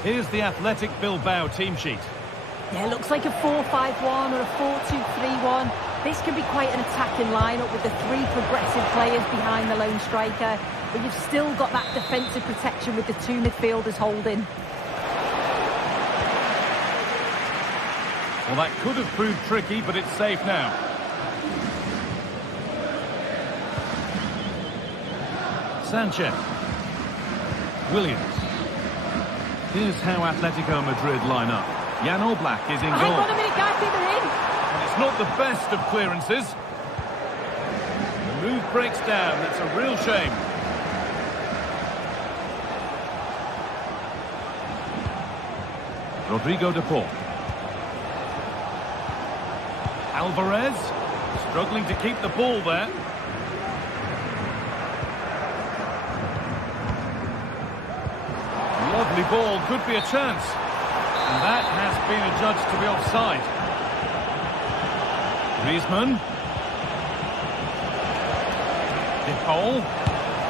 Here's the Athletic Bilbao team sheet. Yeah, it looks like a 4-5-1 or a 4-2-3-1. This can be quite an attacking lineup with the three progressive players behind the lone striker. But you've still got that defensive protection with the two midfielders holding. Well, that could have proved tricky, but it's safe now. Sanchez. Williams. Here's how Atletico Madrid line up. Jan Oblak is in goal. Hang on a minute, guys, they're in. And it's not the best of clearances. The move breaks down. It's a real shame. Rodrigo de Paul. Alvarez struggling to keep the ball there. Lovely ball, could be a chance. And that has been adjudged to be offside. Griezmann. De Paul.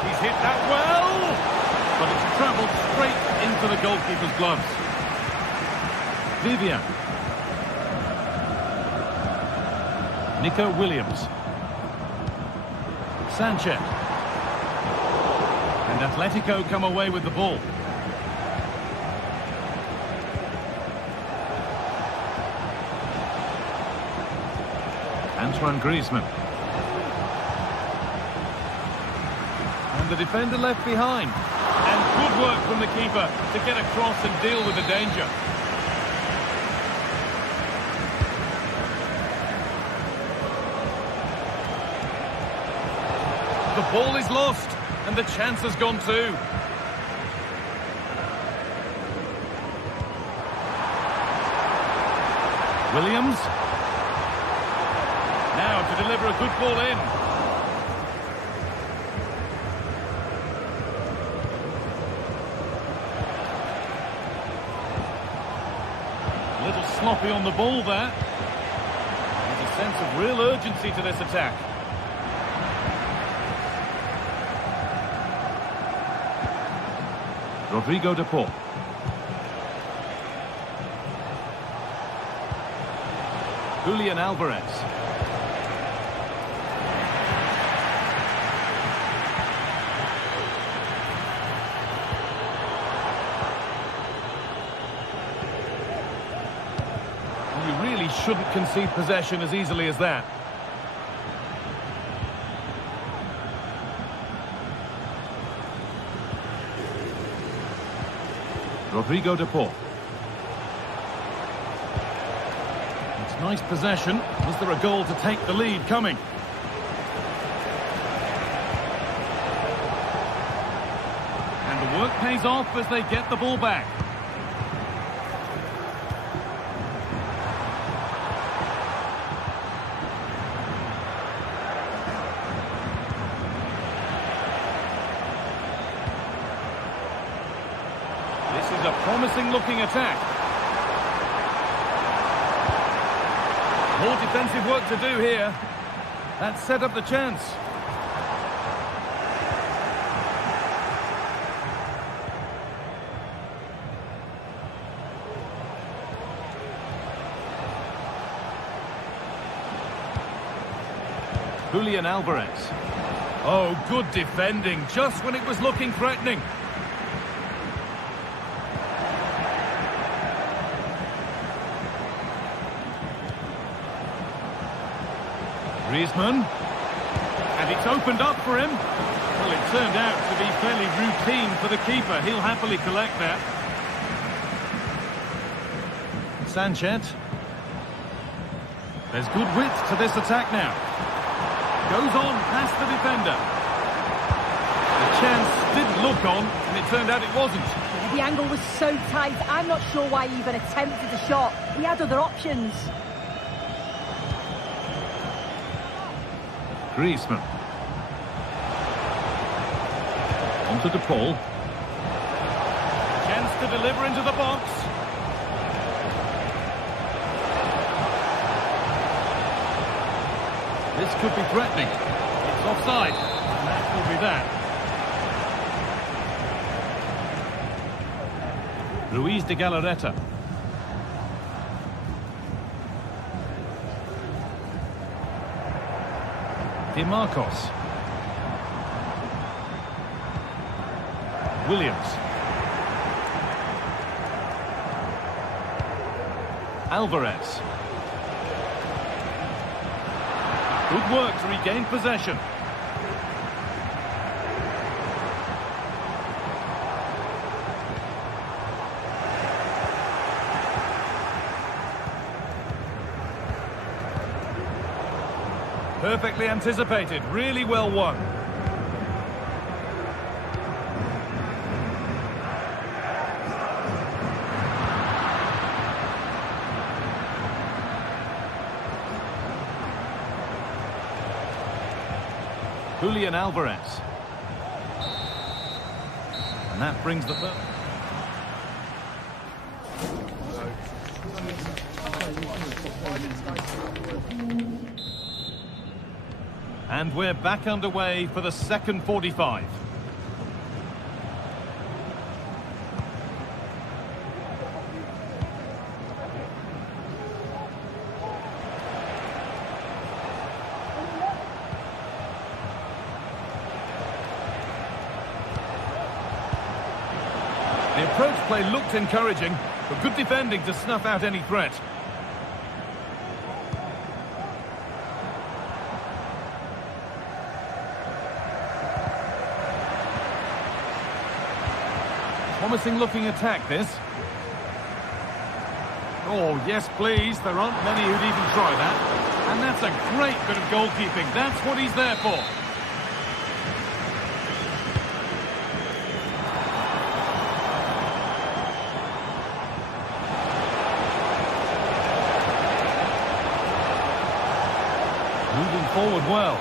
He's hit that well. But it's travelled straight into the goalkeeper's gloves. Vivian. Nico Williams. Sanchez. And Atletico come away with the ball. Antoine Griezmann. And the defender left behind. And good work from the keeper to get across and deal with the danger. The ball is lost, and the chance has gone too. Williams. Now to deliver a good ball in. A little sloppy on the ball there. There's a sense of real urgency to this attack. Rodrigo de Paul. Julian Alvarez. You really shouldn't concede possession as easily as that. Rodrigo de Paul. It's nice possession. Is there a goal to take the lead coming? And the work pays off as they get the ball back. This is a promising looking attack. More defensive work to do here. That set up the chance. Julian Alvarez. Oh, good defending, just when it was looking threatening. Griezmann. And it's opened up for him. Well, it turned out to be fairly routine for the keeper. He'll happily collect that. Sanchez. There's good width to this attack now. Goes on past the defender. The chance didn't look on, and it turned out it wasn't. The angle was so tight, I'm not sure why he even attempted a shot. He had other options. Griezmann. Onto De Paul. Chance to deliver into the box. This could be threatening. It's offside. And that will be that. Ruiz de Galarreta. Di Marcos. Williams. Alvarez. Good work to regain possession. Perfectly anticipated, really well won. Julian Alvarez. And that brings the third. And we're back underway for the second 45. The approach play looked encouraging, but good defending to snuff out any threat. Promising looking attack, this. Oh, yes, please. There aren't many who'd even try that. And that's a great bit of goalkeeping. That's what he's there for. Moving forward well.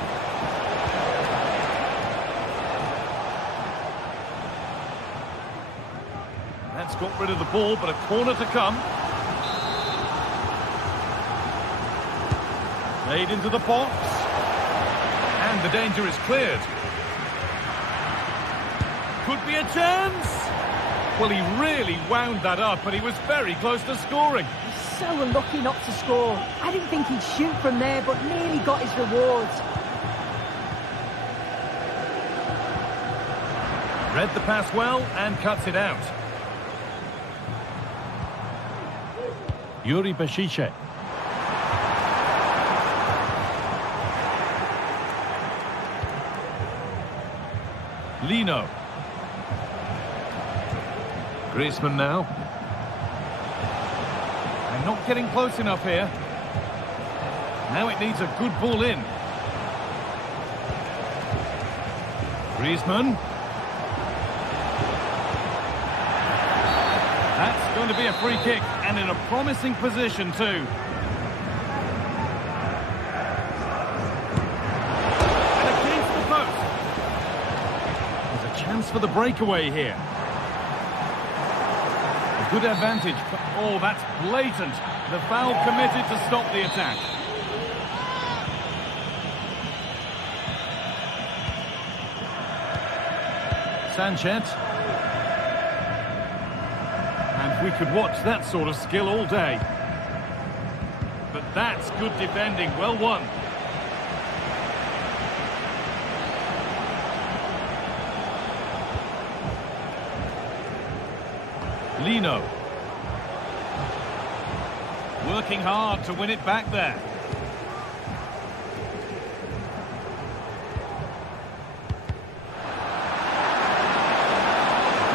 That's got rid of the ball, but a corner to come. Played into the box. And the danger is cleared. Could be a chance. Well, he really wound that up, and he was very close to scoring. He's so unlucky not to score. I didn't think he'd shoot from there, but nearly got his rewards. Read the pass well and cuts it out. Yuri Bashice. Lino. Griezmann now. And not getting close enough here. Now it needs a good ball in. Griezmann. That's going to be a free kick, and in a promising position too. And against the post. There's a chance for the breakaway here. A good advantage. Oh, that's blatant. The foul committed to stop the attack. Sanchez. And we could watch that sort of skill all day. But that's good defending, well won. Lino. Working hard to win it back there.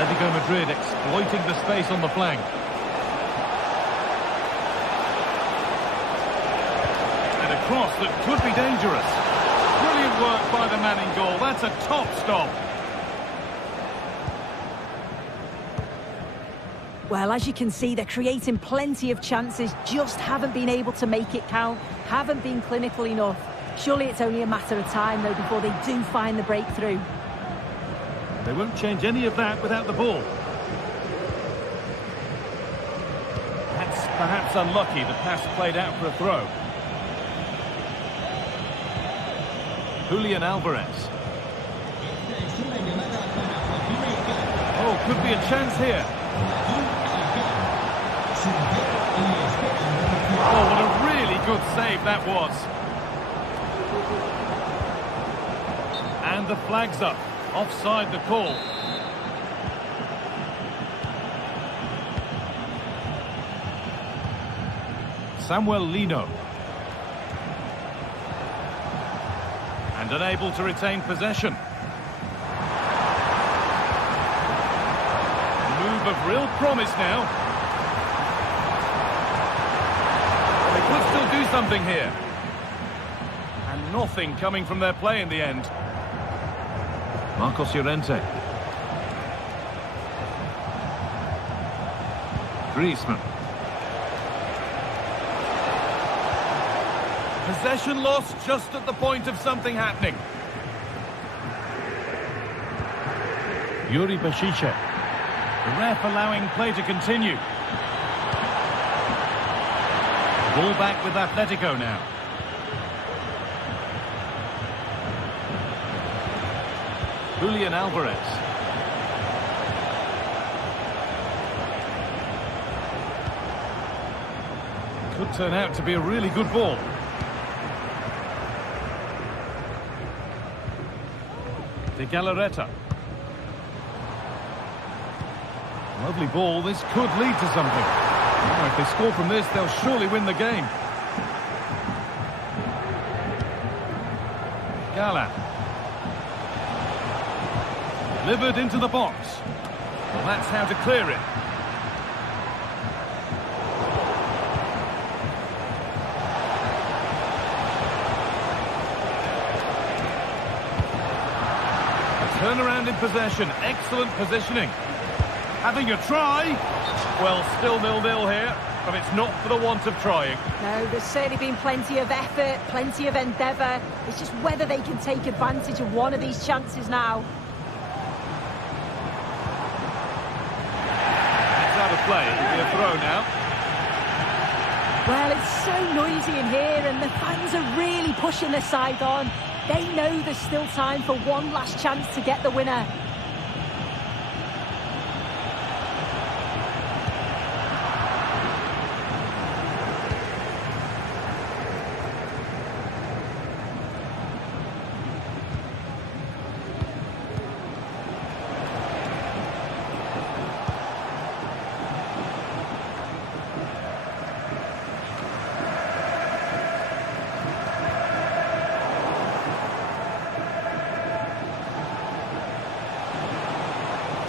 Atletico Madrid exploiting the space on the flank. And a cross that could be dangerous. Brilliant work by the man in goal. That's a top stop. Well, as you can see, they're creating plenty of chances, just haven't been able to make it count, haven't been clinical enough. Surely it's only a matter of time, though, before they do find the breakthrough. They won't change any of that without the ball. That's perhaps unlucky. The pass played out for a throw. Julian Alvarez. Oh, could be a chance here. Oh, what a really good save that was. And the flag's up. Offside the call. Samuel Lino. And unable to retain possession. Move of real promise now. They could still do something here. And nothing coming from their play in the end. Marcos Llorente. Griezmann. Possession lost just at the point of something happening. Yuri Bashice. The ref allowing play to continue. Ball back with Atletico now. Julian Alvarez. Could turn out to be a really good ball. De Galarreta. Lovely ball. This could lead to something. Oh, if they score from this, they'll surely win the game. Gala. Delivered into the box. Well, that's how to clear it. A turnaround in possession. Excellent positioning. Having a try. Well, still 0-0 here, but it's not for the want of trying. No, there's certainly been plenty of effort, plenty of endeavour. It's just whether they can take advantage of one of these chances now. Play. It'll be a throw now. Well, it's so noisy in here and the fans are really pushing their side on. They know there's still time for one last chance to get the winner.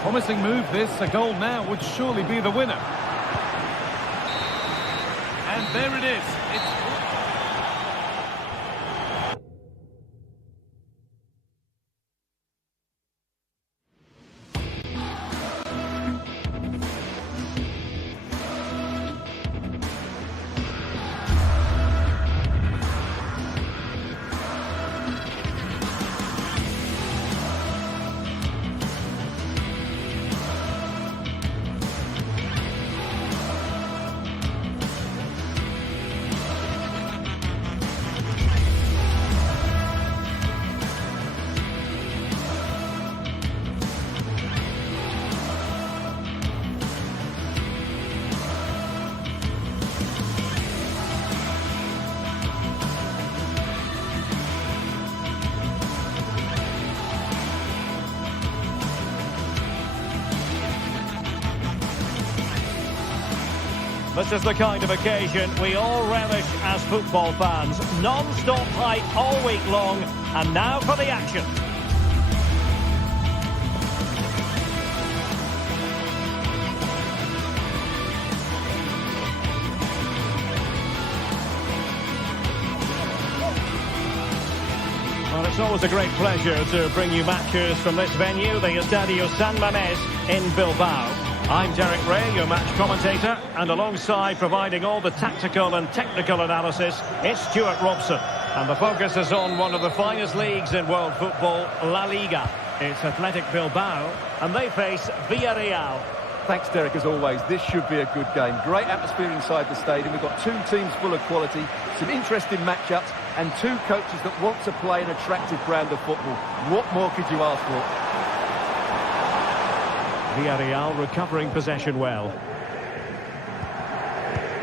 Promising move this, a goal now would surely be the winner. And there it is. This is the kind of occasion we all relish as football fans. Non-stop hype all week long, and now for the action. Well, it's always a great pleasure to bring you matches from this venue, the Estadio San Mamés in Bilbao. I'm Derek Ray, your match commentator, and alongside providing all the tactical and technical analysis, it's Stuart Robson. And the focus is on one of the finest leagues in world football, La Liga. It's Athletic Bilbao, and they face Villarreal. Thanks, Derek, as always. This should be a good game. Great atmosphere inside the stadium. We've got two teams full of quality, some interesting matchups, and two coaches that want to play an attractive brand of football. What more could you ask for? Villarreal recovering possession well.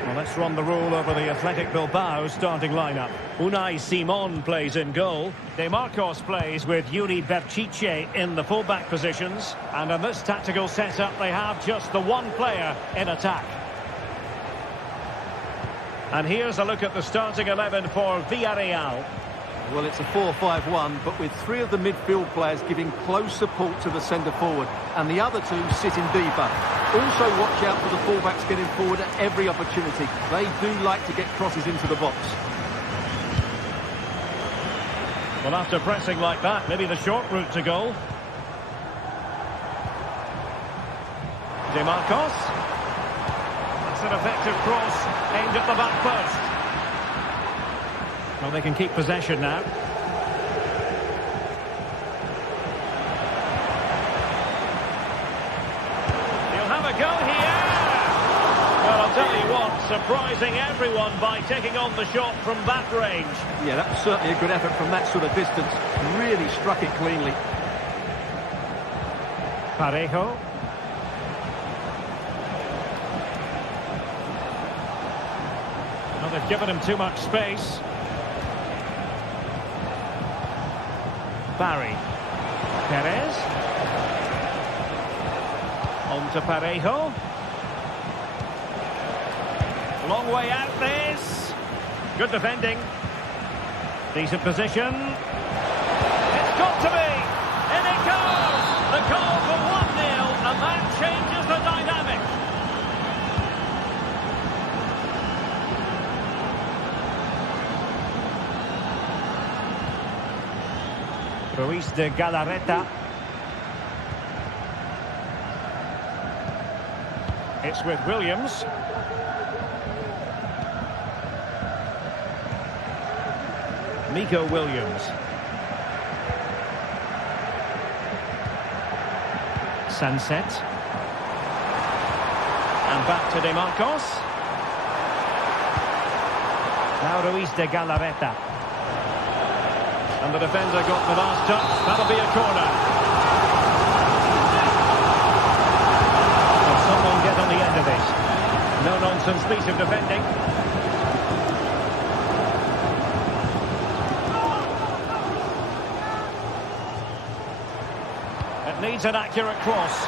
Well, let's run the rule over the Athletic Bilbao starting lineup. Unai Simon plays in goal. De Marcos plays with Yuri Berchiche in the fullback positions. And in this tactical setup, they have just the one player in attack. And here's a look at the starting 11 for Villarreal. Well, it's a 4-5-1, but with three of the midfield players giving close support to the centre-forward, and the other two sitting deeper. Also watch out for the fullbacks getting forward at every opportunity. They do like to get crosses into the box. Well, after pressing like that, maybe the short route to goal. De Marcos. That's an effective cross aimed at the back post. Well, they can keep possession now. He'll have a go here. Well, I'll tell you what, surprising everyone by taking on the shot from that range. Yeah, that was certainly a good effort from that sort of distance. Really struck it cleanly. Parejo. Well, they've given him too much space. Barry. Perez. On to Parejo. Long way out this. Good defending. Decent position. It's got to be. In it goes. The goal for 1-0, and that changes the dynamic. Ruiz de Galarreta. It's with Williams. Nico Williams. Sunset. And back to De Marcos. Now Ruiz de Galarreta. And the defender got the last touch. That'll be a corner. Will someone get on the end of this? No-nonsense piece of defending. It needs an accurate cross.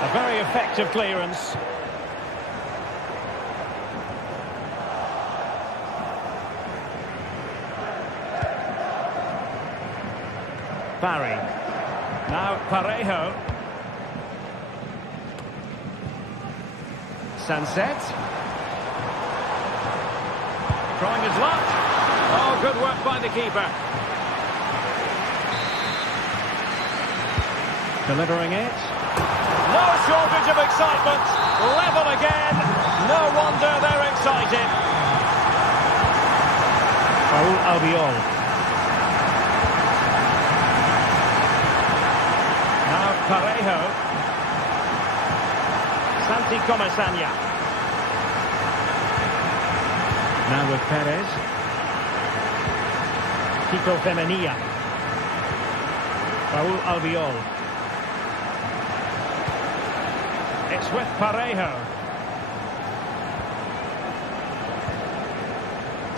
A very effective clearance. Barry. Now Parejo. Sunset. Trying his luck. Oh, good work by the keeper. Delivering it. No shortage of excitement. Level again. No wonder they're excited. Raúl Albiol. Parejo. Santi Comasanya. Now with Perez. Kiko Femenia. Raúl Albiol. It's with Parejo.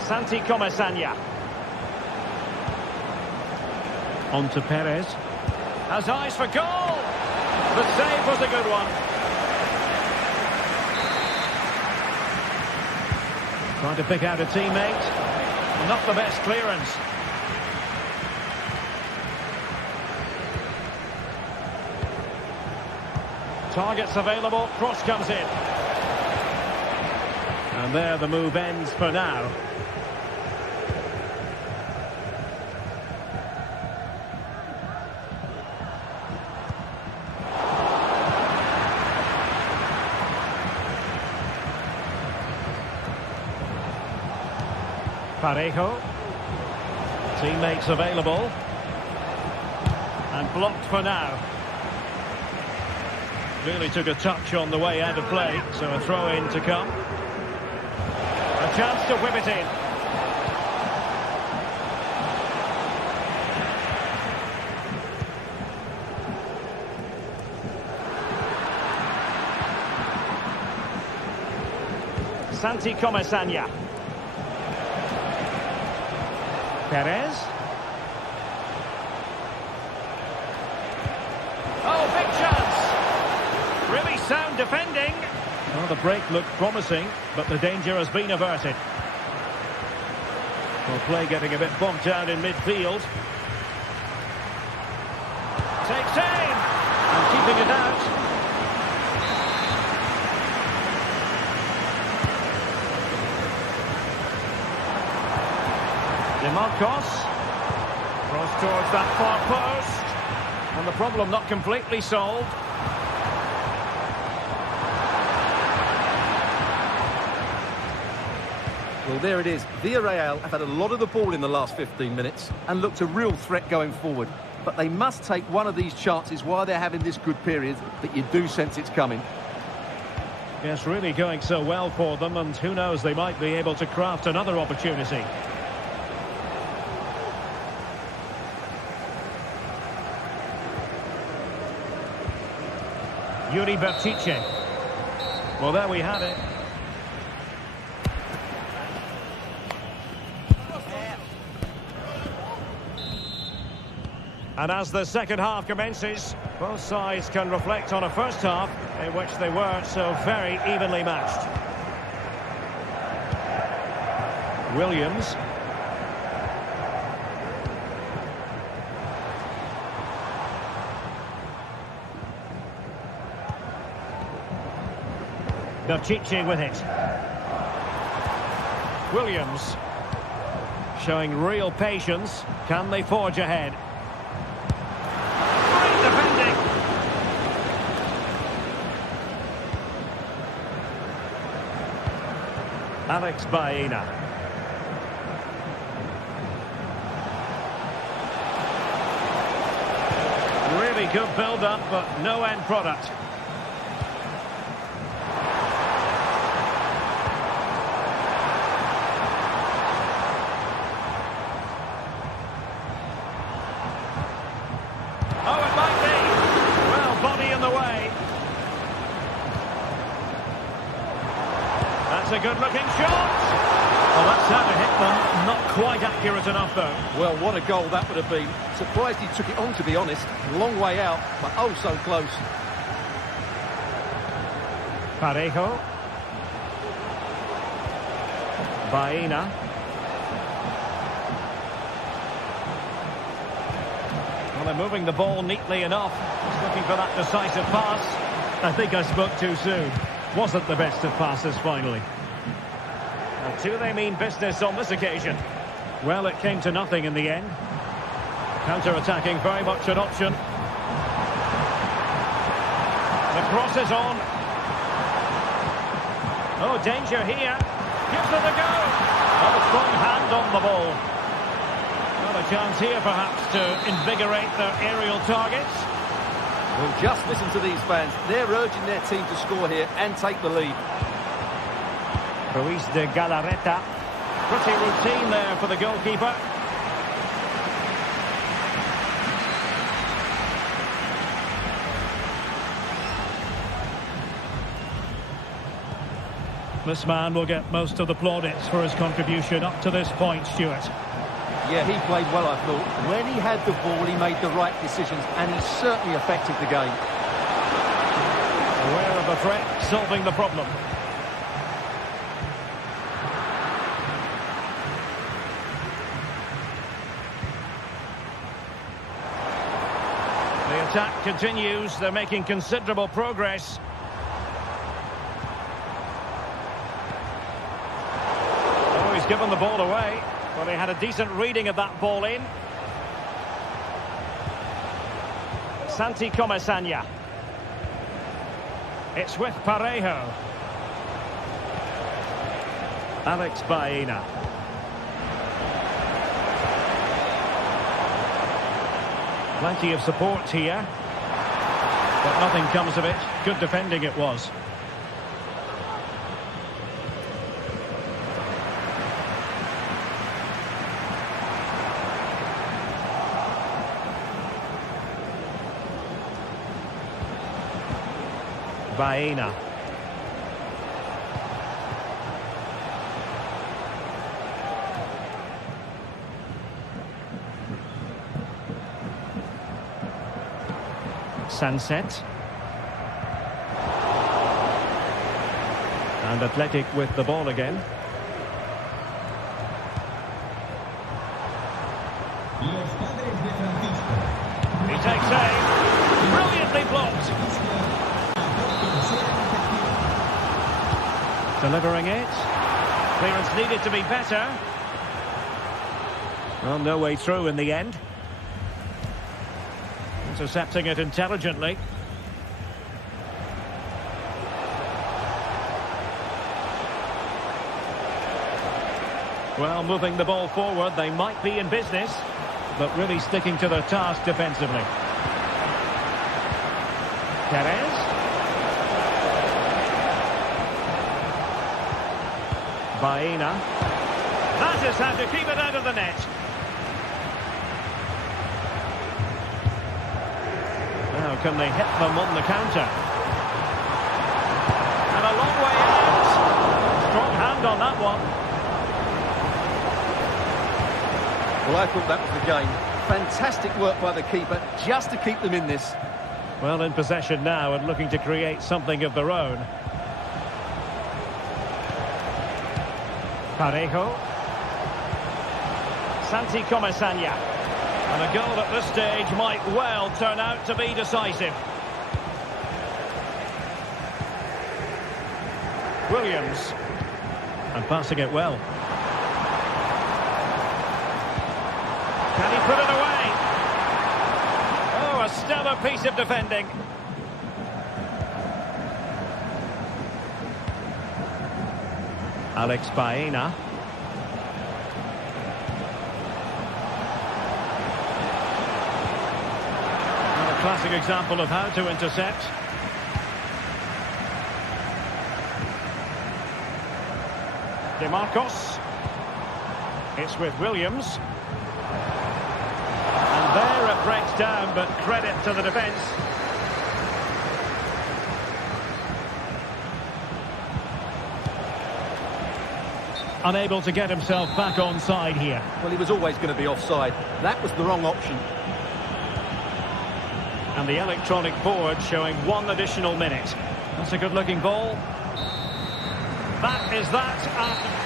Santi Comasanya. On to Perez. Has eyes for goal. The save was a good one. Trying to pick out a teammate. Not the best clearance. Targets available. Cross comes in. And there the move ends for now. Parejo. Teammates available. And blocked for now. Really took a touch on the way out of play, so a throw-in to come. A chance to whip it in. Santi Comesaña. Perez. Oh, big chance! Really sound defending. Well, the break looked promising, but the danger has been averted. Well, play getting a bit bogged down in midfield. Takes aim! And keeping it out. Marcos, cross towards that far post, and the problem not completely solved. Well, there it is. Villarreal have had a lot of the ball in the last 15 minutes and looked a real threat going forward. But they must take one of these chances while they're having this good period that you do sense it's coming. Yes, really going so well for them, and who knows, they might be able to craft another opportunity. Yuri Bertice. Well, there we have it. And as the second half commences, both sides can reflect on a first half in which they were so very evenly matched. Williams. Bertice with it. Williams showing real patience. Can they forge ahead? Great defending. Alex Baena. Really good build-up, but no end product. That's a good-looking shot. Well, that's how to hit them. Not quite accurate enough, though. Well, what a goal that would have been. Surprised he took it on, to be honest. Long way out, but oh so close. Parejo. Baena. Well, they're moving the ball neatly enough. Just looking for that decisive pass. I think I spoke too soon. Wasn't the best of passes, finally. And do they mean business on this occasion? Well, it came to nothing in the end. Counter-attacking, very much an option. The cross is on. Oh, danger here. Gives it a go. Oh, strong hand on the ball. Well, a chance here, perhaps, to invigorate their aerial targets. Well, just listen to these fans. They're urging their team to score here and take the lead. Ruiz de Galarreta. Pretty routine there for the goalkeeper. This man will get most of the plaudits for his contribution up to this point, Stuart. Yeah, he played well, I thought. When he had the ball, he made the right decisions, and he certainly affected the game. Aware of the threat, solving the problem. The attack continues. They're making considerable progress. Oh, he's given the ball away. Well, he had a decent reading of that ball in. Santi Comesaña. It's with Parejo. Alex Baena. Plenty of support here. But nothing comes of it. Good defending it was. Baena. Sunset. And Athletic with the ball again. He takes aim. Brilliantly blocked. Delivering it. Clearance needed to be better. Well, no way through in the end. Intercepting it intelligently. Well, moving the ball forward, they might be in business, but really sticking to their task defensively. Perez. Baena. That is how to keep it out of the net. Now can they hit them on the counter? And a long way out. Strong hand on that one. Well, I thought that was the game. Fantastic work by the keeper just to keep them in this. Well, in possession now and looking to create something of their own. Parejo. Santi Comesaña. And a goal at this stage might well turn out to be decisive. Williams. And passing it well. Can he put it away? Oh, a stellar piece of defending. Alex Baena. A classic example of how to intercept. DeMarcos. It's with Williams. And there it breaks down, but credit to the defence. Unable to get himself back onside here. Well, he was always going to be offside. That was the wrong option. And the electronic board showing 1 additional minute. That's a good-looking ball. That is that.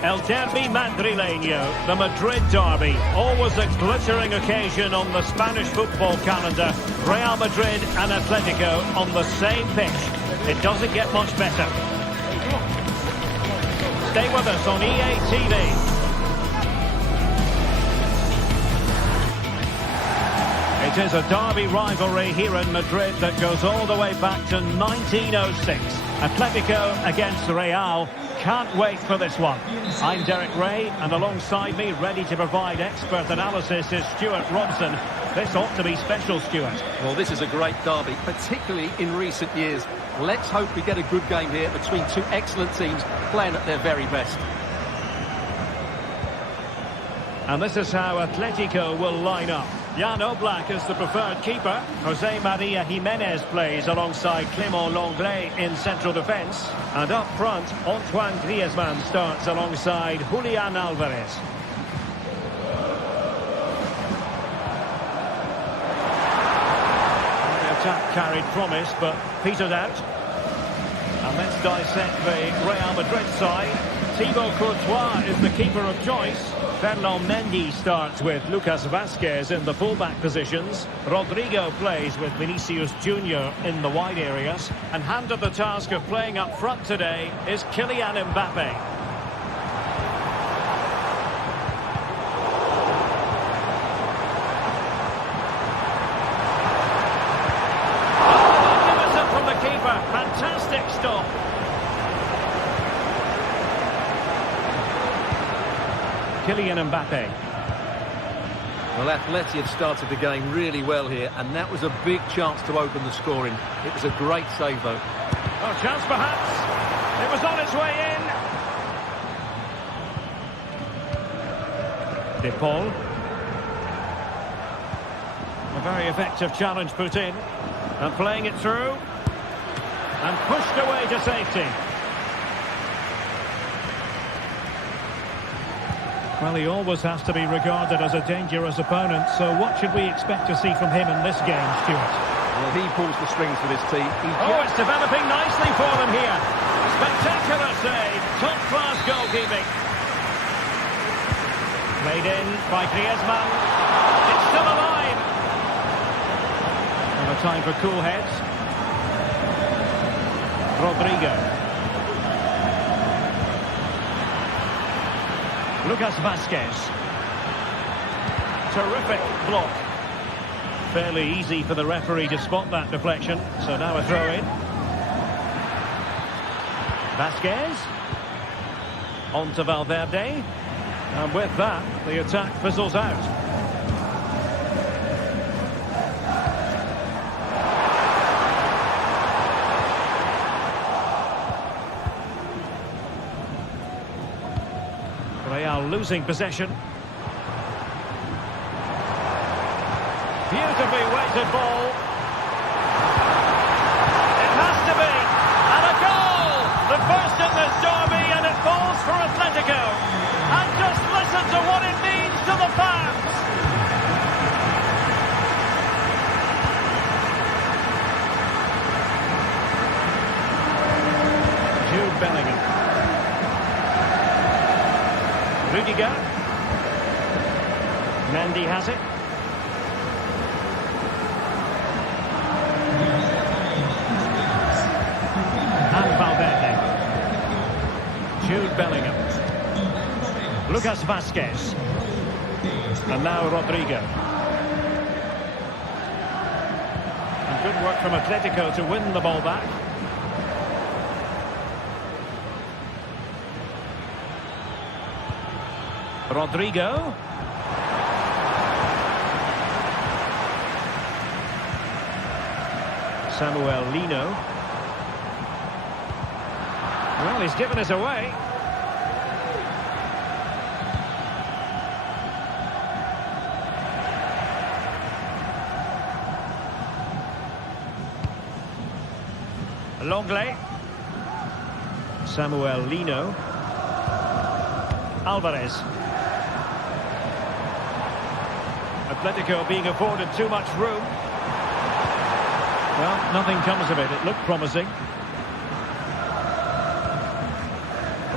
El Derby Madrileño, the Madrid derby. Always a glittering occasion on the Spanish football calendar. Real Madrid and Atletico on the same pitch. It doesn't get much better. Stay with us on EA TV. It is a derby rivalry here in Madrid that goes all the way back to 1906. Atletico against Real. Can't wait for this one. I'm Derek Ray, and alongside me, ready to provide expert analysis, is Stuart Robson. This ought to be special, Stuart. Well, this is a great derby, particularly in recent years. Let's hope we get a good game here between two excellent teams playing at their very best. And this is how Atletico will line up. Jan Oblak is the preferred keeper. Jose Maria Jimenez plays alongside Clément Lenglet in central defence. And up front, Antoine Griezmann starts alongside Julian Alvarez. The attack carried promise, but petered out. And let's dissect the Real Madrid side. Thibaut Courtois is the keeper of choice. Ferland Mendy starts with Lucas Vazquez in the fullback positions. Rodrigo plays with Vinicius Junior in the wide areas. And handed the task of playing up front today is Kylian Mbappe. Optimism from the keeper. Fantastic stop. Kylian Mbappe. Well, Atleti have started the game really well here, and that was a big chance to open the scoring. It was a great save, though. Oh, chance perhaps. It was on its way in. De Paul. A very effective challenge put in. And playing it through. And pushed away to safety. Well, he always has to be regarded as a dangerous opponent, so what should we expect to see from him in this game, Stuart? Well, he pulls the strings for this team. It's developing nicely for them here. Spectacular save, top-class goalkeeping. Played in by Griezmann. It's still alive. And a time for cool heads. Rodrigo. Lucas Vazquez. Terrific block. Fairly easy for the referee to spot that deflection. So now a throw in. Vazquez. On to Valverde. And with that, the attack fizzles out. Real losing possession. Beautifully weighted ball. It has to be. And a goal! The first in this derby, and it falls for Atletico. And just listen to what it means to the fans. Jude Bellingham. Rudiger. Mendy has it. And Valverde. Jude Bellingham. Lucas Vazquez. And now Rodrigo. And good work from Atletico to win the ball back. Rodrigo. Samuel Lino. Well, he's given us away. Lenglet. Samuel Lino. Alvarez. Atletico being afforded too much room. Well, nothing comes of it. It looked promising.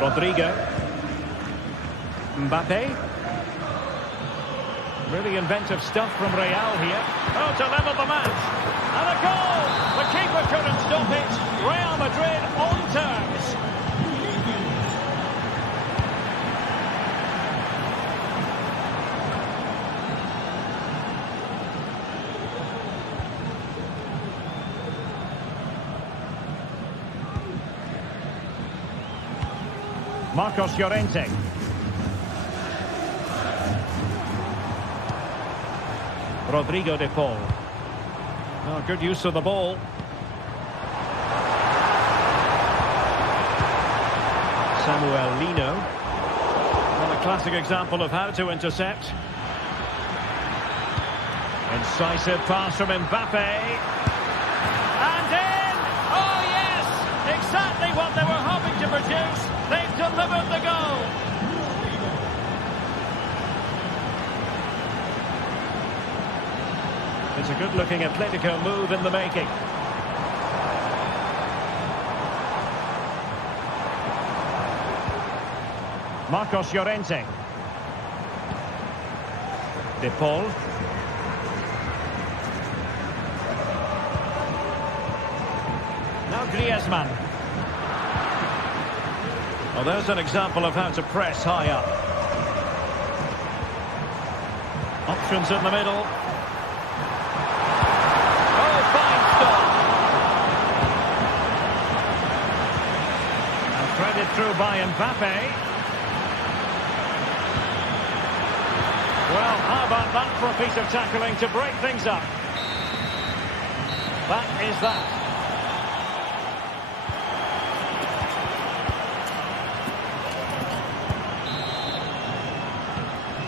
Rodrigo. Mbappe. Really inventive stuff from Real here. Oh, to level the match. And a goal! The keeper couldn't stop it. Real Madrid on terms. Marcos Llorente. Rodrigo de Paul. Oh, good use of the ball. Samuel Lino. Well, a classic example of how to intercept. Incisive pass from Mbappe. And in! Oh, yes! Exactly what they were hoping to produce. They've delivered the goal. It's a good-looking Atletico move in the making. Marcos Llorente. De Paul. Now Griezmann. Well, there's an example of how to press high up. Options in the middle. Oh, fine stop. And threaded through by Mbappe. Well, how about that for a piece of tackling to break things up? That is that.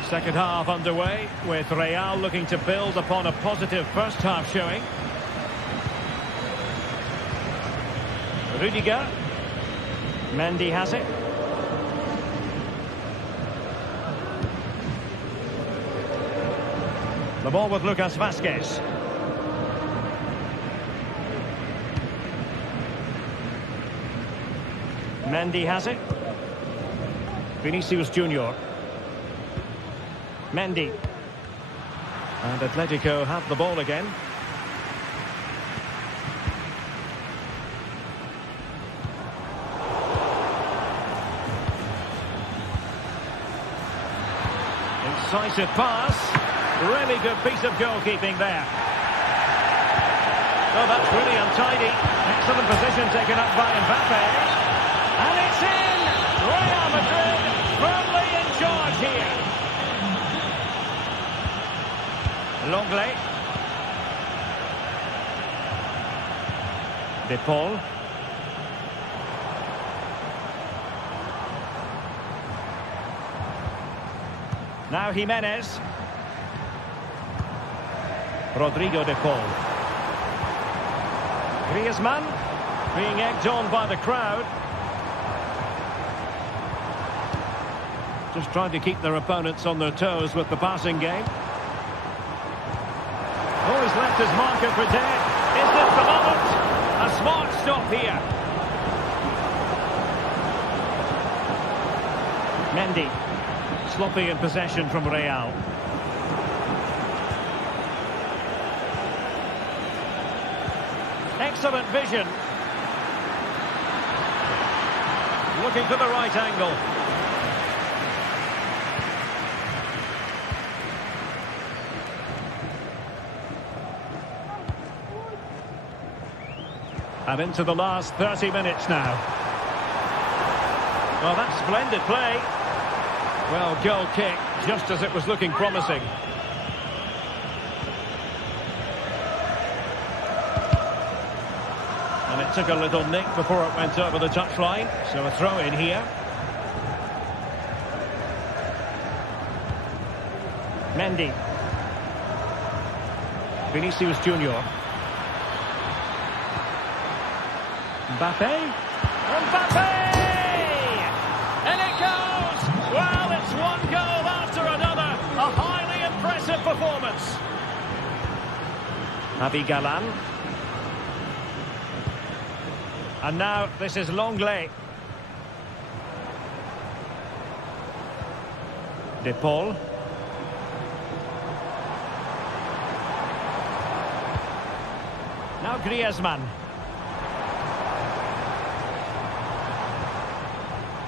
Second half underway, with Real looking to build upon a positive first half showing. Rudiger. Mendy has it. The ball with Lucas Vazquez. Mendy has it. Vinicius Junior. Mendy. And Atletico have the ball again. Incisive pass. Really good piece of goalkeeping there. Oh, that's really untidy. Excellent position taken up by Mbappe. And it's in! Real Madrid firmly in charge here. Longley. De Paul. Now Jimenez. Rodrigo de Paul. Griezmann being egged on by the crowd. Just trying to keep their opponents on their toes with the passing game. Oh, he's left his marker for dead. Is this the moment? A smart stop here. Mendy. Sloppy in possession from Real. Excellent vision. Looking for the right angle. And into the last 30 minutes now. Well, that's splendid play. Well, goal kick, just as it was looking promising. And it took a little nick before it went over the touchline. So a throw in here. Mendy. Vinicius Junior. Mbappe. Mbappe! And it goes! Well, it's one goal after another. A highly impressive performance. Javi Galan. And now this is Longley. De Paul. Now Griezmann.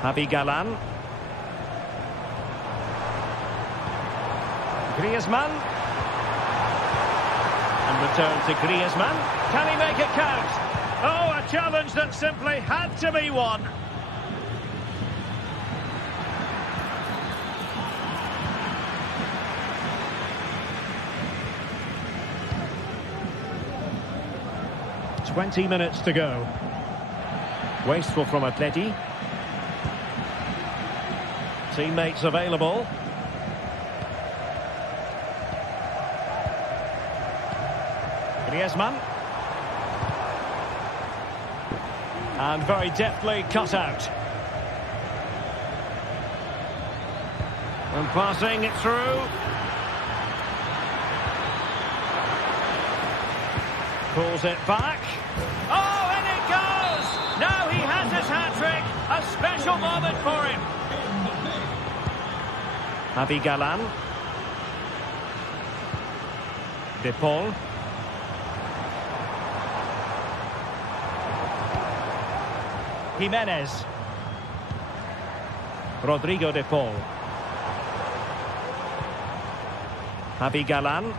Javi Galan. Griezmann. And return to Griezmann. Can he make it count? Oh, a challenge that simply had to be won. 20 minutes to go. Wasteful from Atleti. Teammates available. Griezmann. And very deftly cut out. And passing it through. Pulls it back. Oh, and it goes! Now he has his hat-trick. A special moment for him. Javi Galan. De Paul. Jimenez. Rodrigo De Paul. Javi Galan.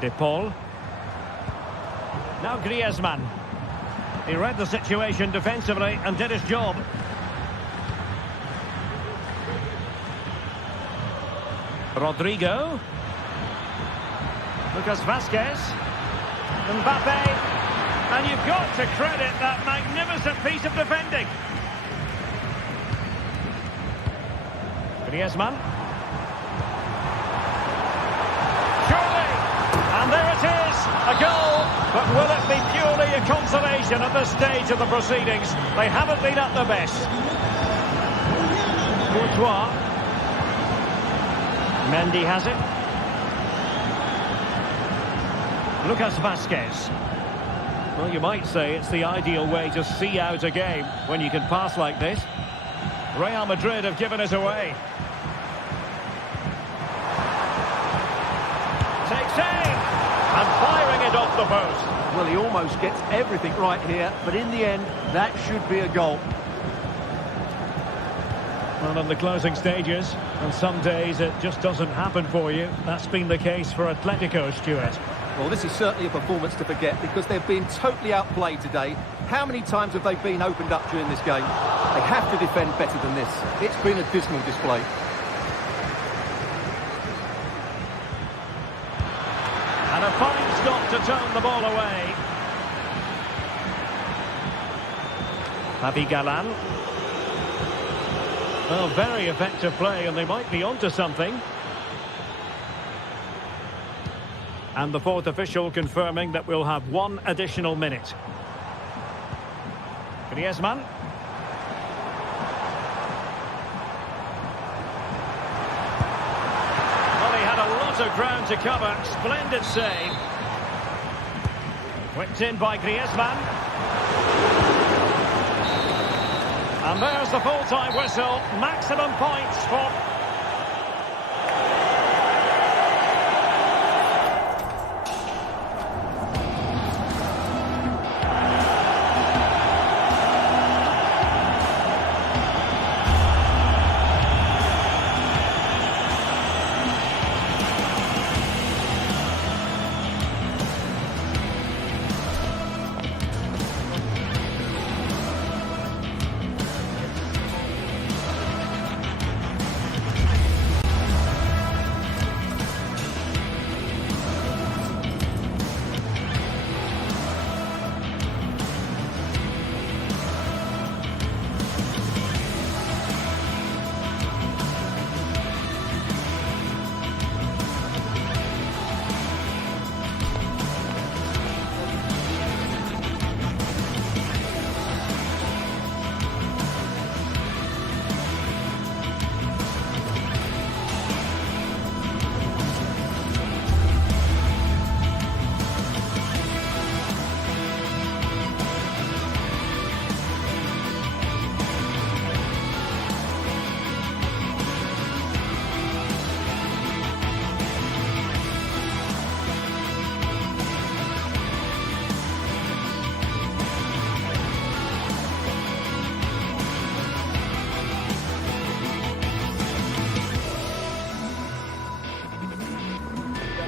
De Paul. Now Griezmann. He read the situation defensively and did his job. Rodrigo. Lucas Vazquez. Mbappe. And you've got to credit that magnificent piece of defending. Griezmann. Surely. And there it is. A goal. But will it be purely a consolation at this stage of the proceedings? They haven't been at their best. Courtois. Mendy has it. Lucas Vazquez. Well, you might say it's the ideal way to see out a game when you can pass like this. Real Madrid have given it away. Takes aim and firing it off the post. Well, he almost gets everything right here, but in the end, that should be a goal. Well, in the closing stages, and some days it just doesn't happen for you. That's been the case for Atletico, Stuart. Well, this is certainly a performance to forget because they've been totally outplayed today. How many times have they been opened up during this game? They have to defend better than this. It's been a dismal display. And a fine stop to turn the ball away. Javi Galan. Well, very effective play, and they might be onto something. And the fourth official confirming that we'll have one additional minute. Griezmann. Well, he had a lot of ground to cover. Splendid save. Whipped in by Griezmann. And there's the full-time whistle. Maximum points for...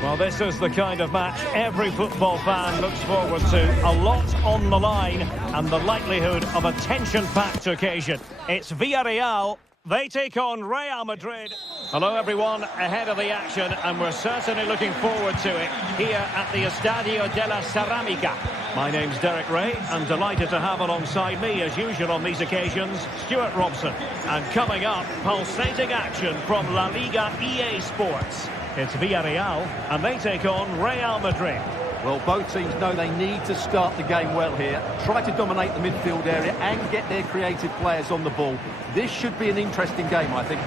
Well, this is the kind of match every football fan looks forward to. A lot on the line and the likelihood of a tension-packed occasion. It's Villarreal They take on Real Madrid. Hello everyone, ahead of the action, and we're certainly looking forward to it here at the Estadio de la Ceramica. My name's Derek Ray, and delighted to have alongside me, as usual on these occasions, Stuart Robson. And coming up, pulsating action from La Liga EA Sports. It's Villarreal, and they take on Real Madrid. Well, both teams know they need to start the game well here. Try to dominate the midfield area and get their creative players on the ball. This should be an interesting game, I think.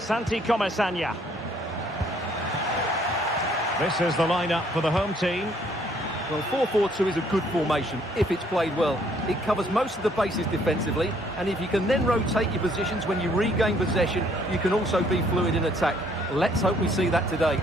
Santi Comesaña. This is the lineup for the home team. Well, 4-4-2 is a good formation if it's played well. It covers most of the bases defensively, and if you can then rotate your positions when you regain possession, you can also be fluid in attack. Let's hope we see that today.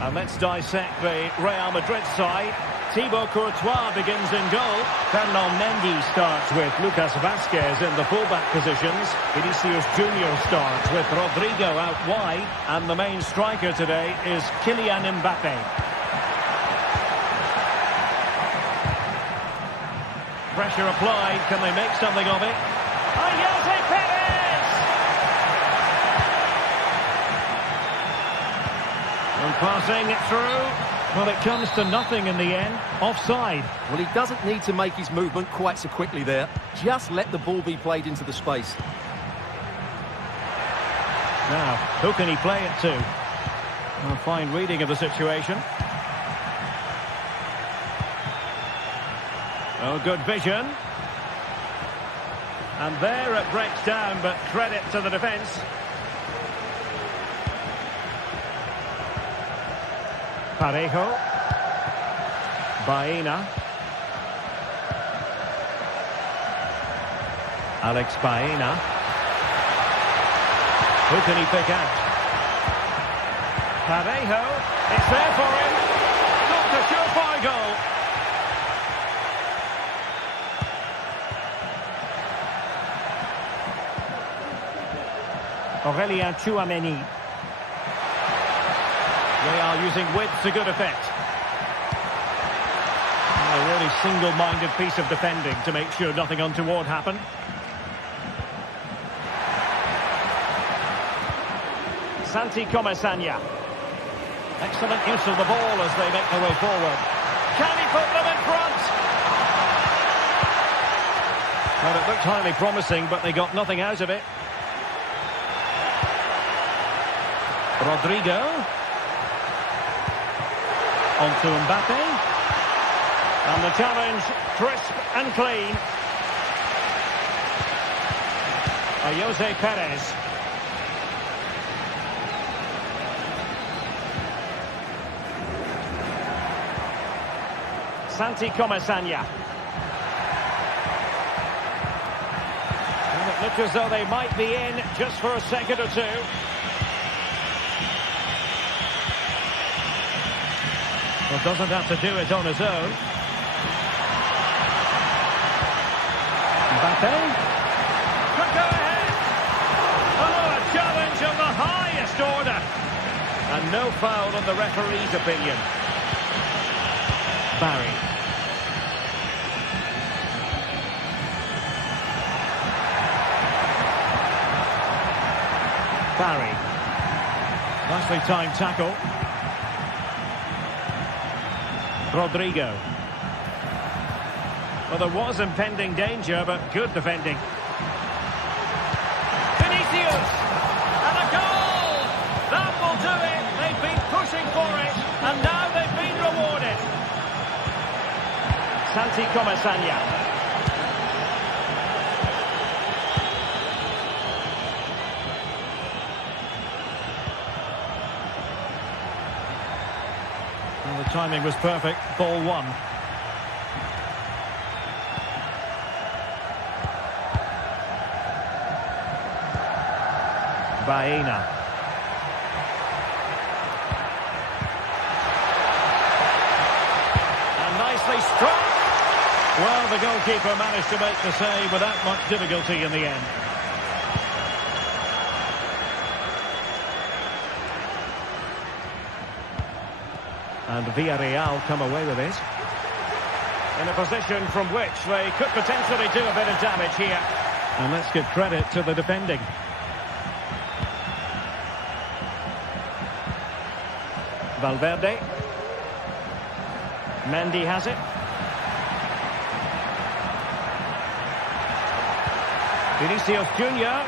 And let's dissect the Real Madrid side. Thibaut Courtois begins in goal. Ferland Mendy starts with Lucas Vazquez in the fullback positions. Vinicius Junior starts with Rodrigo out wide. And the main striker today is Kylian Mbappe. Pressure applied. Can they make something of it? Jose Perez! And passing it through. Well, it comes to nothing in the end. Offside. Well, he doesn't need to make his movement quite so quickly there. Just let the ball be played into the space. Now, who can he play it to? A fine reading of the situation. Oh, good vision. And there it breaks down, but credit to the defence. Parejo. Baena. Alex Baena. Who can he pick out? Parejo. It's there for him. Not a surefire goal. Aurélien Tchouaméni. They are using width to good effect. A really single-minded piece of defending to make sure nothing untoward happened. Santi Comesaña. Excellent use of the ball as they make their way forward. Can he put them in front? Well, it looked highly promising, but they got nothing out of it. Rodrigo. On to Mbappe. And the challenge, crisp and clean. Jose Perez. Santi Comesaña. And it looked as though they might be in just for a second or two. Well, doesn't have to do it on his own. Mbappe. Could go ahead. Oh, a challenge of the highest order. And no foul in the referee's opinion. Barry. Barry. Nicely timed tackle. Rodrigo. Well, there was impending danger, but good defending. Vinicius! And a goal! That will do it! They've been pushing for it, and now they've been rewarded. Santi Comesaña. Well, the timing was perfect. Ball one. Baena. And nicely struck. Well, the goalkeeper managed to make the save without much difficulty in the end. And Villarreal come away with it. in a position from which they could potentially do a bit of damage here. And let's give credit to the defending. Valverde. Mendy has it. Vinicius Junior.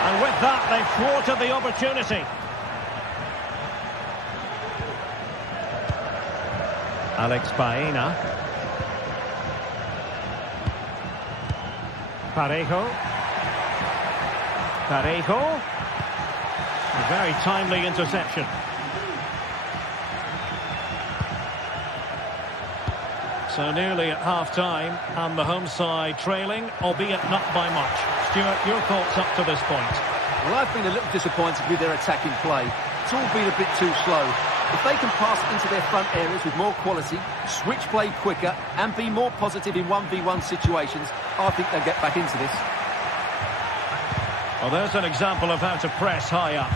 And with that, they've thwarted the opportunity. Alex Baena. Parejo. Parejo. A very timely interception. So nearly at half-time, and the home side trailing, albeit not by much. Stuart, your thoughts up to this point? Well, I've been a little disappointed with their attacking play. It's all been a bit too slow. If they can pass into their front areas with more quality, switch play quicker, and be more positive in 1v1 situations, I think they'll get back into this. Well, there's an example of how to press high up.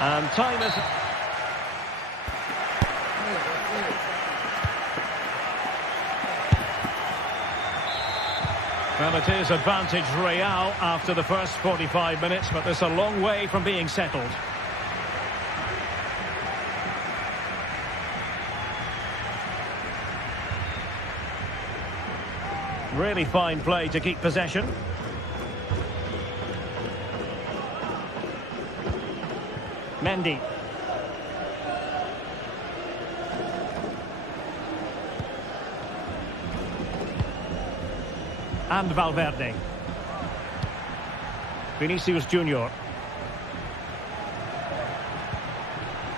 And time is... Well, it is advantage Real after the first 45 minutes, but there's a long way from being settled. Really fine play to keep possession. Mendy. And Valverde. Vinicius Junior.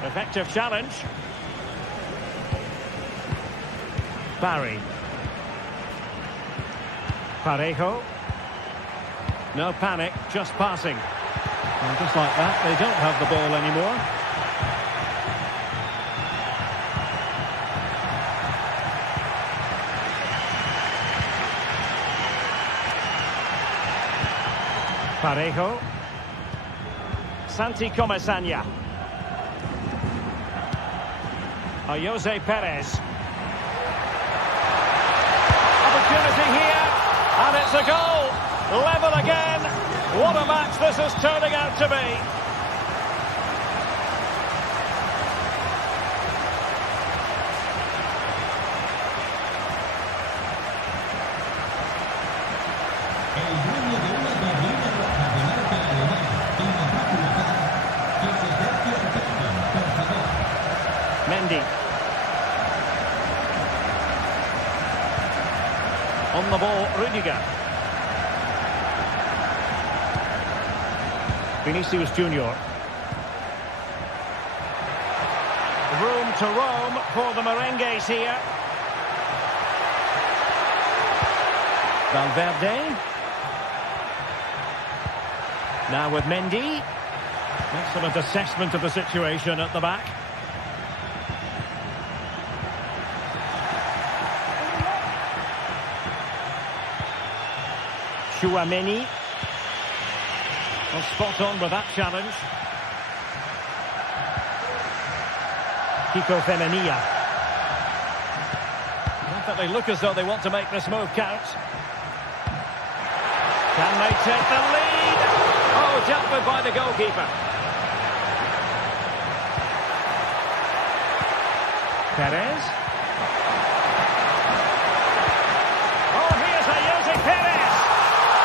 Effective challenge. Barry. Parejo. No panic, just passing. And just like that, they don't have the ball anymore. Parejo. Santi Comesaña. Jose Perez. Opportunity here, and it's a goal. Level again. What a match this is turning out to be. Mendy. On the ball, Rudiger. Vinicius Junior. Room to roam for the merengues here. Valverde. Now with Mendy. Excellent assessment of the situation at the back. Chouameni. Well, spot on with that challenge. Kiko Femenia. Not that they look as though they want to make this move count. Can they take the lead? Oh, dealt with by the goalkeeper. Perez. Oh, here's Jose Perez.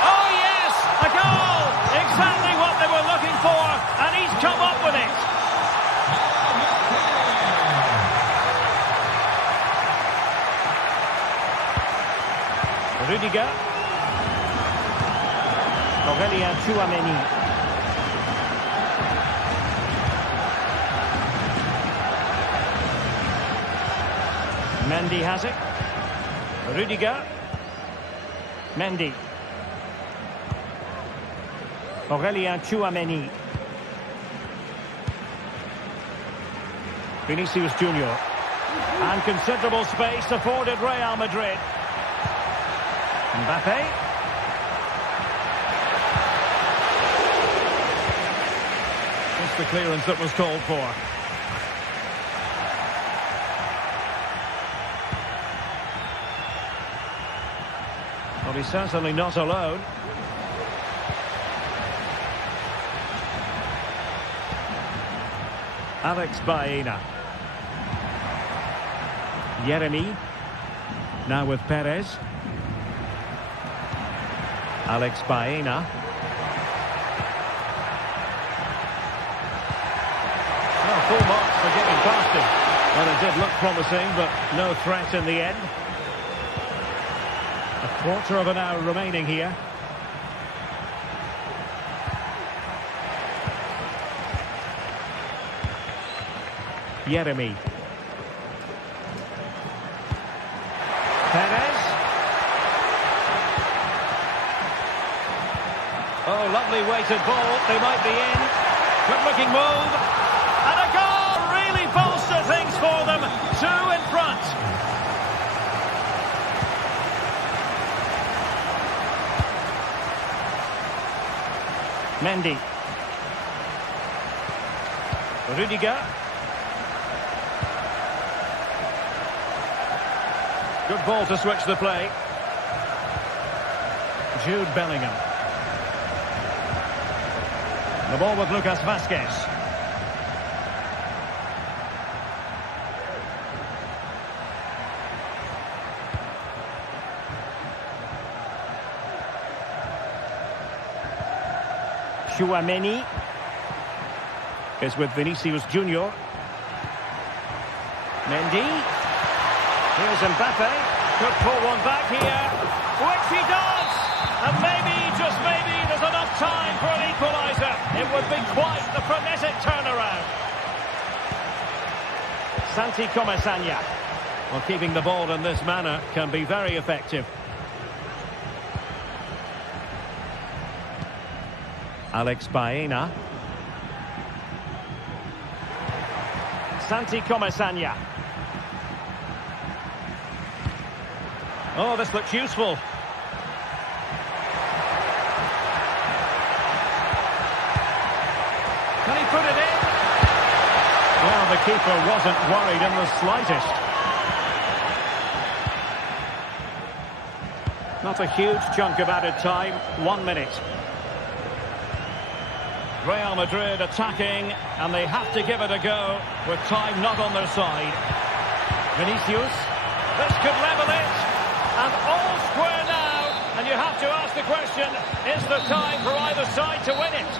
Oh, yes, a goal. Exactly what they were looking for, and he's come up with it. Rudiger. Aurélien Chouameni. Mendy has it. Rudiger. Mendy. Aurélien Chouameni. Vinicius Junior. And considerable space afforded Real Madrid. Just the clearance that was called for. Well, he's certainly not alone. Alex Baena. Yeremy. Now with Perez. Alex Baena. Oh, full marks for getting past him. Well, it did look promising, but no threat in the end. A quarter of an hour remaining here. Yeremy. Perez. Oh, lovely weighted ball. They might be in. Good-looking move. And a goal! Really bolster things for them. 2 in front. Mendy. Rudiger. Good ball to switch the play. Jude Bellingham. The ball with Lucas Vazquez. Chouameni is with Vinicius Junior. Mendy. Here's Mbappe. Could pull one back here, which he does. And maybe, just maybe, there's enough time for an equaliser. It would be quite the frenetic turnaround. Santi Comesaña. Well, keeping the ball in this manner can be very effective. Alex Baena. Santi Comesaña. Oh, this looks useful. Can he put it in? Well, the keeper wasn't worried in the slightest. Not a huge chunk of added time. 1 minute. Real Madrid attacking, and they have to give it a go with time not on their side. Vinicius. This could level it. And all square now, and you have to ask the question, is there time for either side to win it?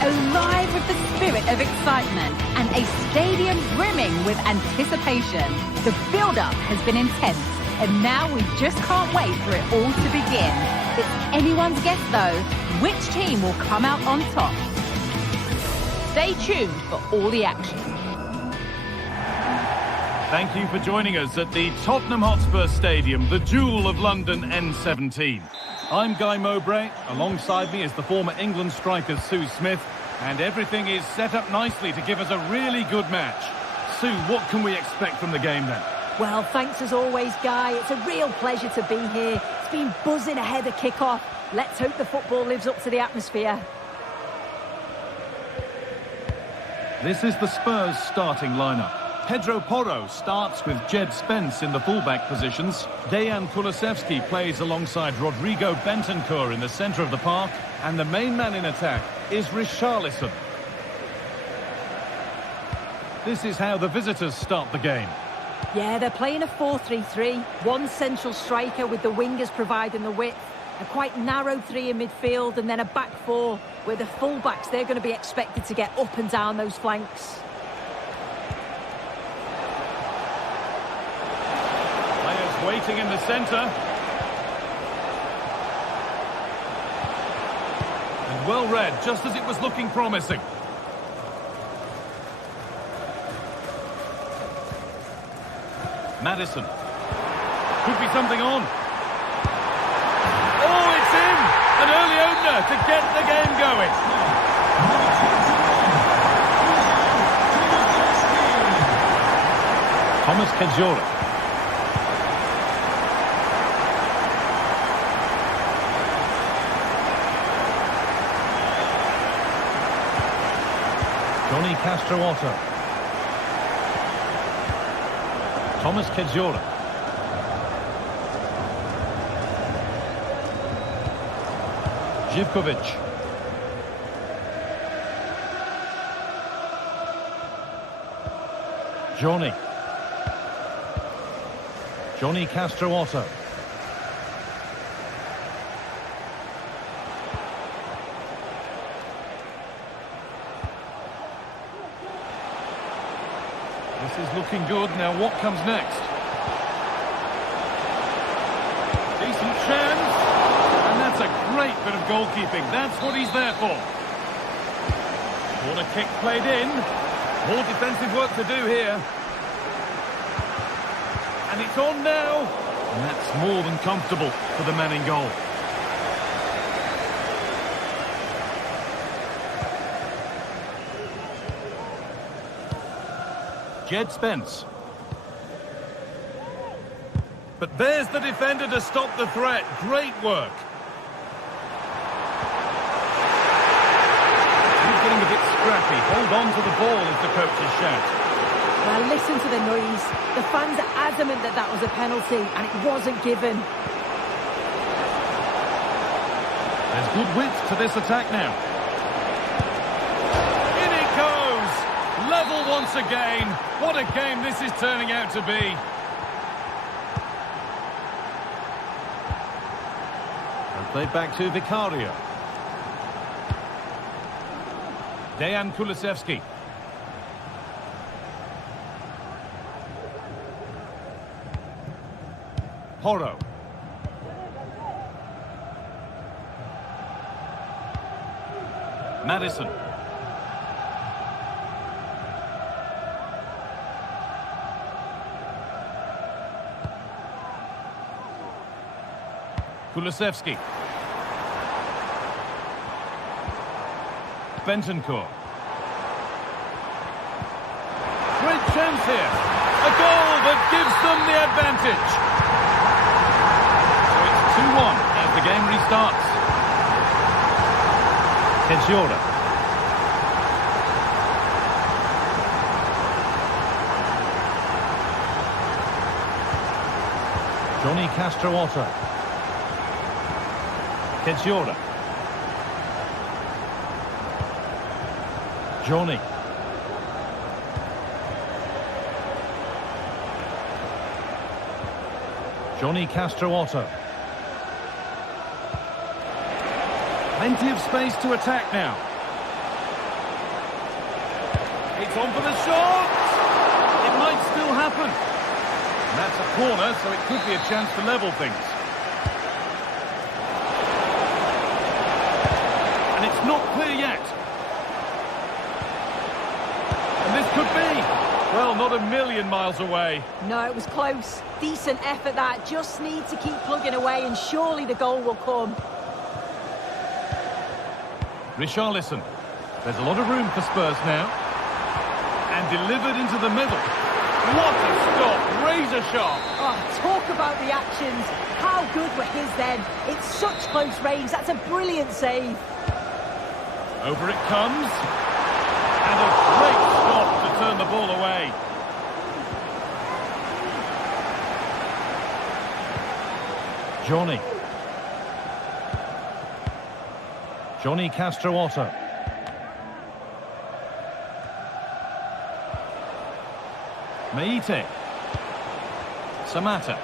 Alive with the spirit of excitement and a stadium brimming with anticipation. The build-up has been intense, and now we just can't wait for it all to begin. It's anyone's guess, though, which team will come out on top. Stay tuned for all the action. Thank you for joining us at the Tottenham Hotspur Stadium, the jewel of London N17. I'm Guy Mowbray. Alongside me is the former England striker Sue Smith, and everything is set up nicely to give us a really good match. Sue, what can we expect from the game then? Well, thanks as always, Guy. It's a real pleasure to be here. It's been buzzing ahead of kick-off. Let's hope the football lives up to the atmosphere. This is the Spurs starting lineup. Pedro Porro starts with Jed Spence in the fullback positions. Dejan Kulusevski plays alongside Rodrigo Bentancur in the centre of the park. And the main man in attack is Richarlison. This is how the visitors start the game. Yeah, they're playing a 4-3-3. One central striker with the wingers providing the width. A quite narrow three in midfield and then a back four where the fullbacks, they're going to be expected to get up and down those flanks. Players waiting in the centre. And well read, just as it was looking promising. Maddison. Could be something on. Oh, it's in! An early opener to get the game going. Thomas Cajora. Johnny Castro-Otto. Thomas Cajora. Živković. Johnny Castro-Otto. This is looking good. Now what comes next? Decent chance. And that's a great bit of goalkeeping. That's what he's there for. Corner kick played in. More defensive work to do here. And it's on now. And that's more than comfortable for the man in goal. Jed Spence. But there's the defender to stop the threat. Great work. He's getting a bit scrappy. Hold on to the ball is the coach's shout. Well, listen to the noise. The fans are adamant that that was a penalty, and it wasn't given. There's good width to this attack now. In it goes! Level once again. What a game this is turning out to be. And played back to Vicario. Dejan Kulusevski. Porro. Maddison. Kulusevski. Bentancur. Great chance here. A goal that gives them the advantage. So it's 2-1 as the game restarts. Cajora. Johnny Castro-Otto. Cajora. Johnny. Johnny Castro-Otto. Plenty of space to attack now. It's on for the shot! It might still happen. And that's a corner, so it could be a chance to level things. And it's not clear yet. And this could be, well, not a million miles away. No, it was close. Decent effort that. Just need to keep plugging away and surely the goal will come. Richarlison. There's a lot of room for Spurs now. And delivered into the middle. What a stop! Razor sharp. Oh, talk about reactions. How good were his then? It's such close range. That's a brilliant save. Over it comes. And a great stop to turn the ball away. Johnny Castro-Otto. Meite. Samatta.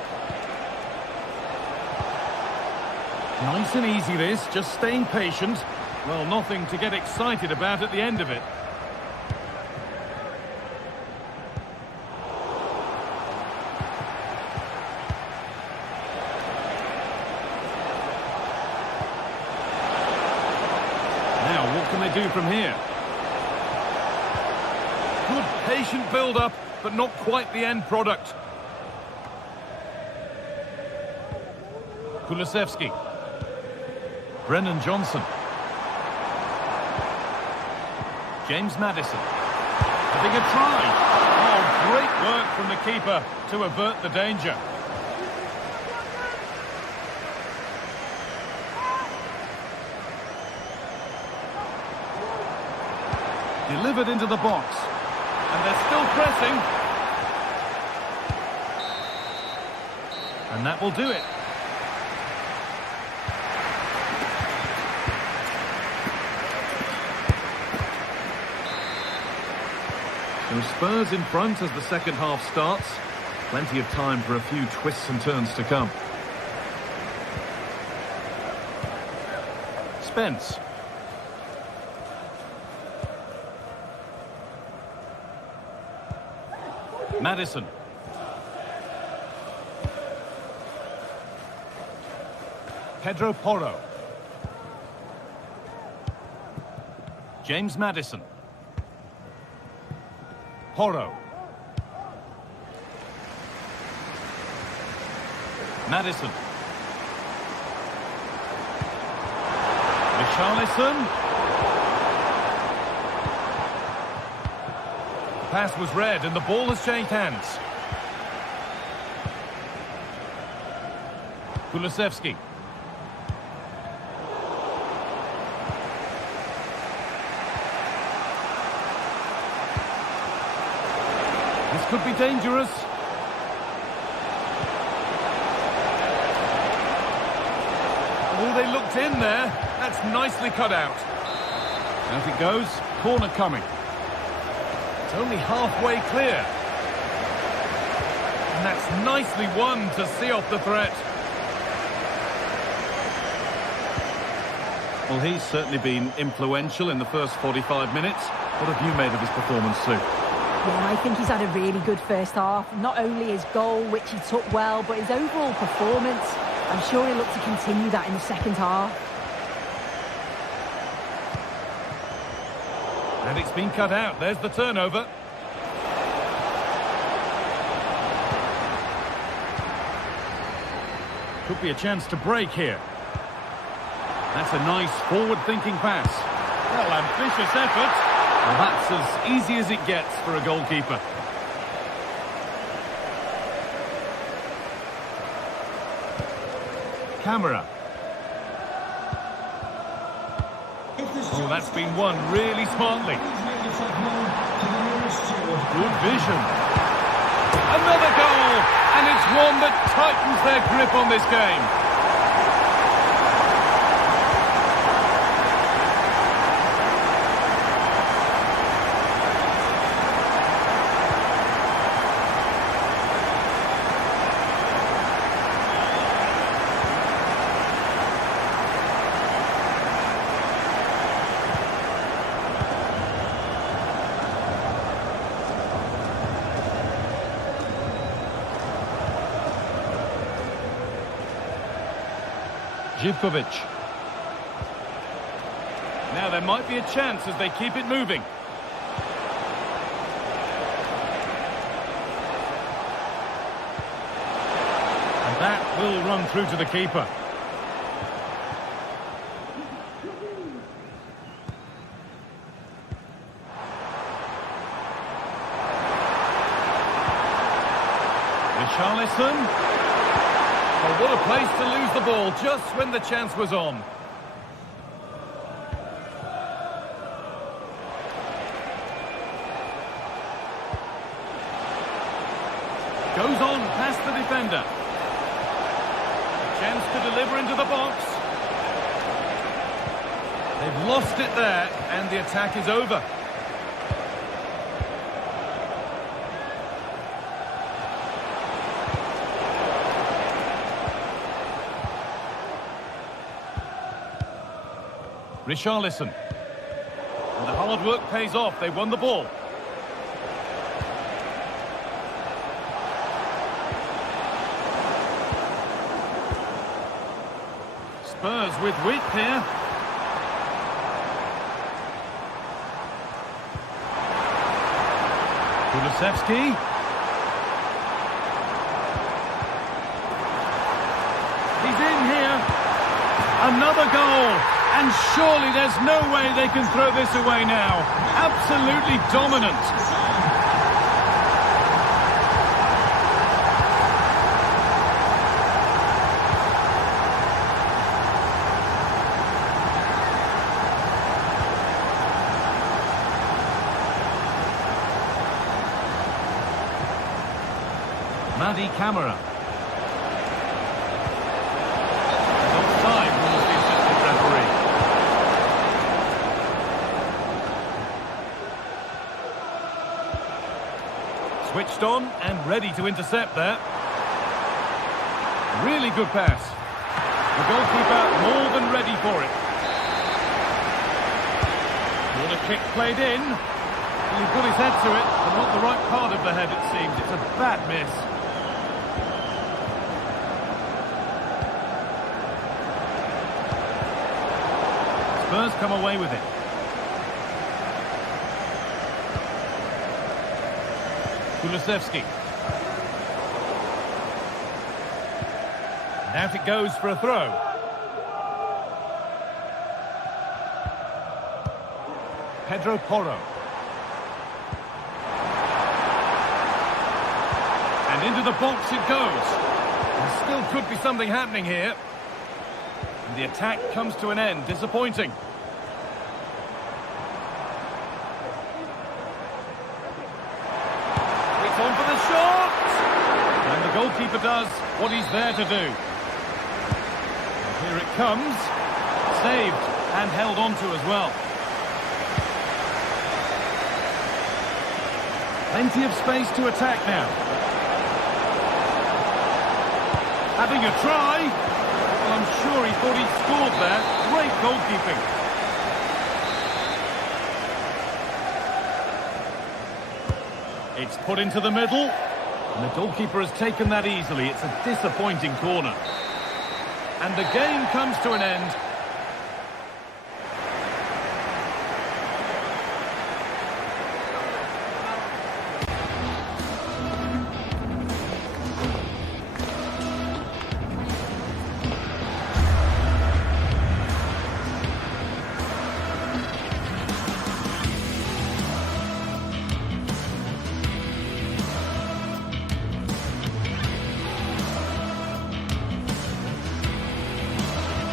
Nice and easy this, just staying patient. Well, nothing to get excited about at the end of it. Now, what can they do from here? Good patient build-up, but not quite the end product. Kulusevski. Brennan Johnson. James Maddison. Having a try. Oh, great work from the keeper to avert the danger. Delivered into the box. And they're still pressing. And that will do it. So Spurs in front as the second half starts. Plenty of time for a few twists and turns to come. Spence. Maddison. Pedro Porro. James Maddison. Porro. Maddison. Richarlison. Pass was read and the ball has changed hands. Kulusevski. This could be dangerous. Oh, they looked in there. That's nicely cut out. Out it goes. Corner coming. It's only halfway clear. And that's nicely won to see off the threat. Well, he's certainly been influential in the first 45 minutes. What have you made of his performance, Sue? Yeah, I think he's had a really good first half. Not only his goal, which he took well, but his overall performance. I'm sure he'll look to continue that in the second half. And it's been cut out. There's the turnover. Could be a chance to break here. That's a nice forward-thinking pass. Well, ambitious effort. Well, that's as easy as it gets for a goalkeeper. Camera. Oh, that's been won really smartly. Good vision. Another goal! And it's one that tightens their grip on this game. Živkovic. Now there might be a chance as they keep it moving. And that will run through to the keeper. Richarlison. Oh, what a place to lose the ball just when the chance was on. Goes on past the defender. Chance to deliver into the box. They've lost it there, and the attack is over. Richarlison. And the hard work pays off. They won the ball. Spurs with width here. Kulusevski. He's in here. Another goal. And surely there's no way they can throw this away now. Absolutely dominant. Madi Camara. Offside rules the assistant referee. Switched on and ready to intercept there. Really good pass. The goalkeeper more than ready for it. Corner kick played in. He put his head to it, but not the right part of the head, it seems. It's a bad miss. Spurs come away with it. Kulusevski. And out it goes for a throw. Pedro Porro. And into the box it goes. There still could be something happening here. And the attack comes to an end. Disappointing. On for the shot! And the goalkeeper does what he's there to do. And here it comes. Saved and held on to as well. Plenty of space to attack now. Having a try. Well, I'm sure he thought he'd scored there. Great goalkeeping. It's put into the middle, and the goalkeeper has taken that easily. It's a disappointing corner. And the game comes to an end.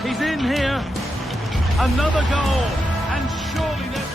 He's in here. Another goal. And surely there's...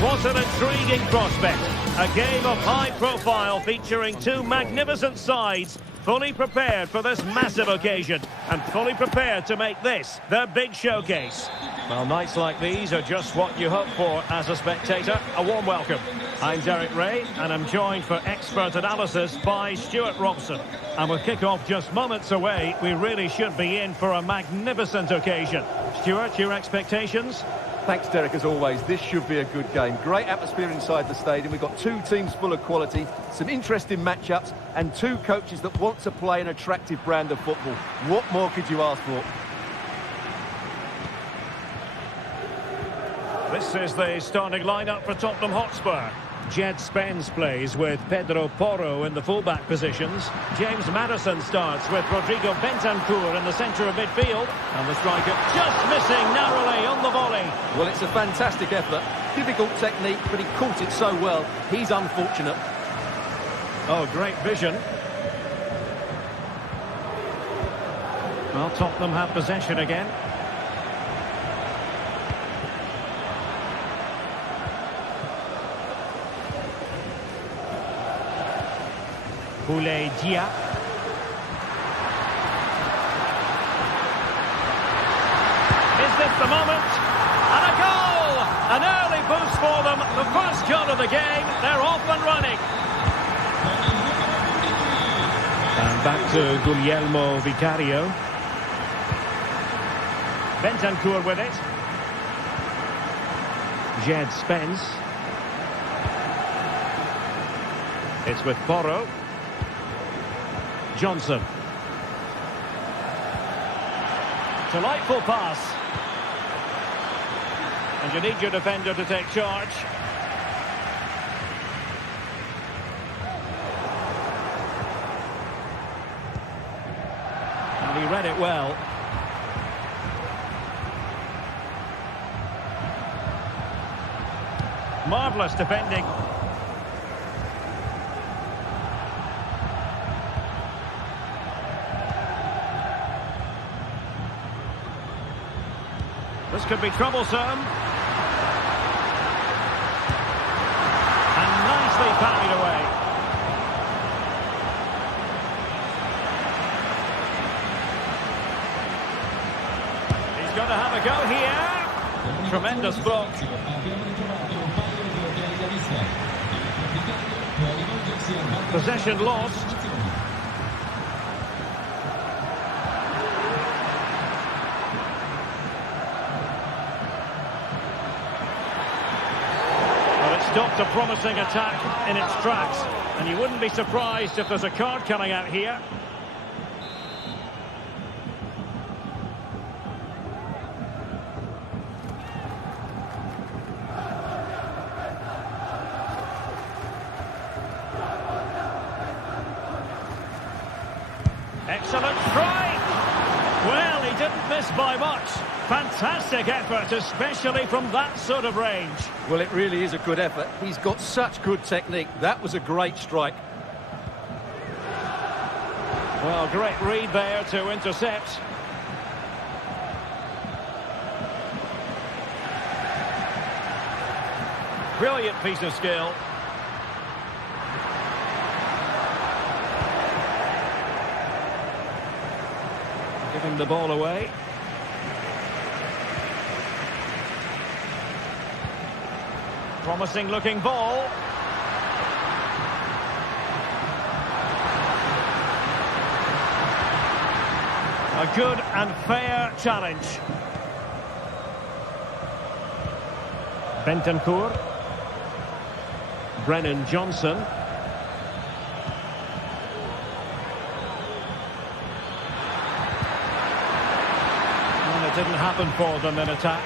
What an intriguing prospect. A game of high profile featuring two magnificent sides, fully prepared for this massive occasion and fully prepared to make this their big showcase. Well, nights like these are just what you hope for as a spectator. A warm welcome. I'm Derek Ray, and I'm joined for expert analysis by Stuart Robson. And with kick-off just moments away, we really should be in for a magnificent occasion. Stuart, your expectations? Thanks, Derek, as always. This should be a good game. Great atmosphere inside the stadium. We've got two teams full of quality, some interesting matchups, and two coaches that want to play an attractive brand of football. What more could you ask for? This is the starting lineup for Tottenham Hotspur. Jed Spence plays with Pedro Porro in the fullback positions. James Maddison starts with Rodrigo Bentancur in the centre of midfield. And the striker just missing narrowly on the volley. Well, it's a fantastic effort. Difficult technique, but he caught it so well. He's unfortunate. Oh, great vision. Well, Tottenham have possession again. Boulaye Dia. Is this the moment? And a goal! An early boost for them. The first goal of the game. They're off and running. And back to Guglielmo Vicario. Bentancur with it. Jed Spence. It's with Porro. Johnson. Delightful pass. And you need your defender to take charge. And he read it well. Marvellous defending. This could be troublesome. And nicely parried away. He's going to have a go here. Tremendous block. Possession lost. Stopped a promising attack in its tracks, and you wouldn't be surprised if there's a card coming out here. Excellent try! Well, he didn't miss by much. Fantastic effort, especially from that sort of range. Well, it really is a good effort. He's got such good technique. That was a great strike. Well, great read there to intercept. Brilliant piece of skill. Giving the ball away. Promising looking ball. A good and fair challenge. Bentancur. Brennan Johnson. And it didn't happen for them in attack.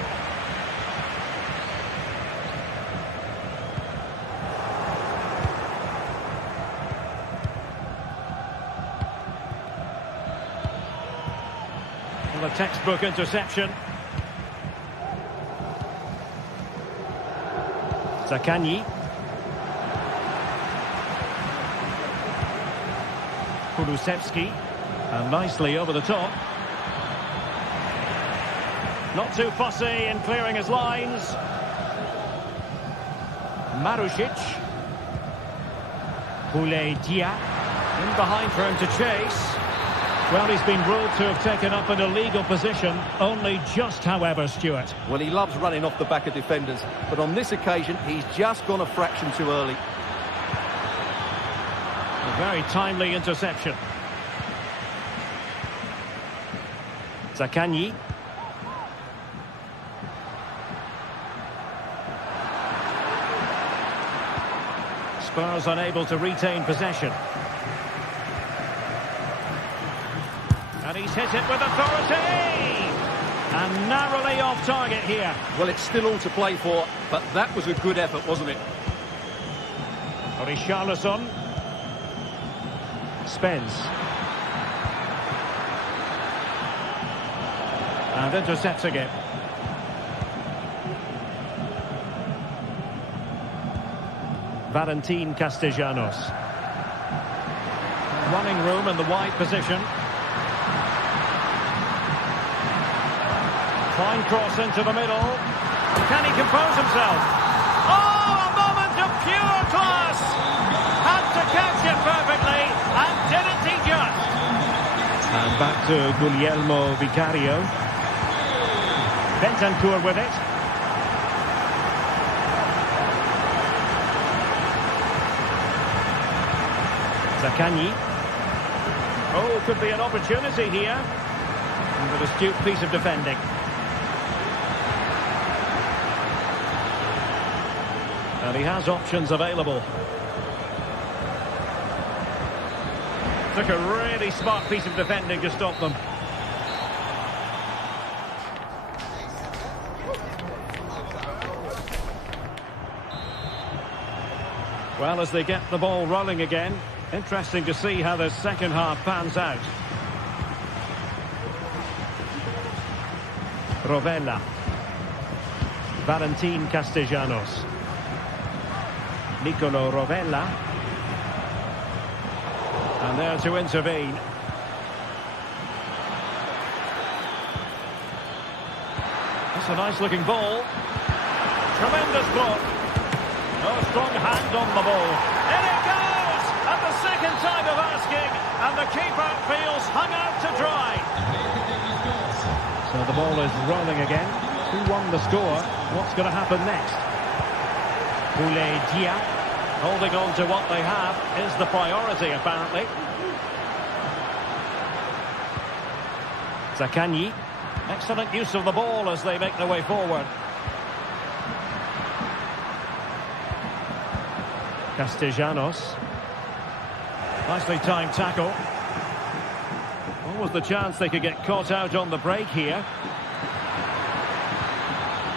A textbook interception. Zaccagni. Kulusevski. And nicely over the top. Not too fussy in clearing his lines. Marusic. Boulaye Dia. In behind for him to chase. Well, he's been ruled to have taken up an illegal position. Only just, however, Stuart. Well, he loves running off the back of defenders, but on this occasion, he's just gone a fraction too early. A very timely interception. Zaccagni. Spurs unable to retain possession. And he's hit it with authority! And narrowly off target here. Well, it's still all to play for, but that was a good effort, wasn't it? Richarlison. Spence. And intercepts again. Valentin Castellanos. Running room in the wide position. Fine cross into the middle. Can he compose himself? Oh, a moment of pure class! Had to catch it perfectly, and didn't he just? And back to Guglielmo Vicario. Bentancur with it. Zaccagni. Oh, could be an opportunity here. And with an astute piece of defending. And he has options available. Took a really smart piece of defending to stop them. Well, as they get the ball rolling again, interesting to see how the second half pans out. Rovella. Valentin Castellanos. Nicolo Rovella. And there to intervene. That's a nice looking ball. Tremendous block. Oh, strong hand on the ball. In it goes! At the second time of asking, and the keeper feels hung out to dry. So the ball is rolling again. Who won the score? What's going to happen next? Dia, holding on to what they have is the priority, apparently. Zaccagni. Excellent use of the ball as they make their way forward. Castellanos. Nicely timed tackle. What was the chance they could get caught out on the break here?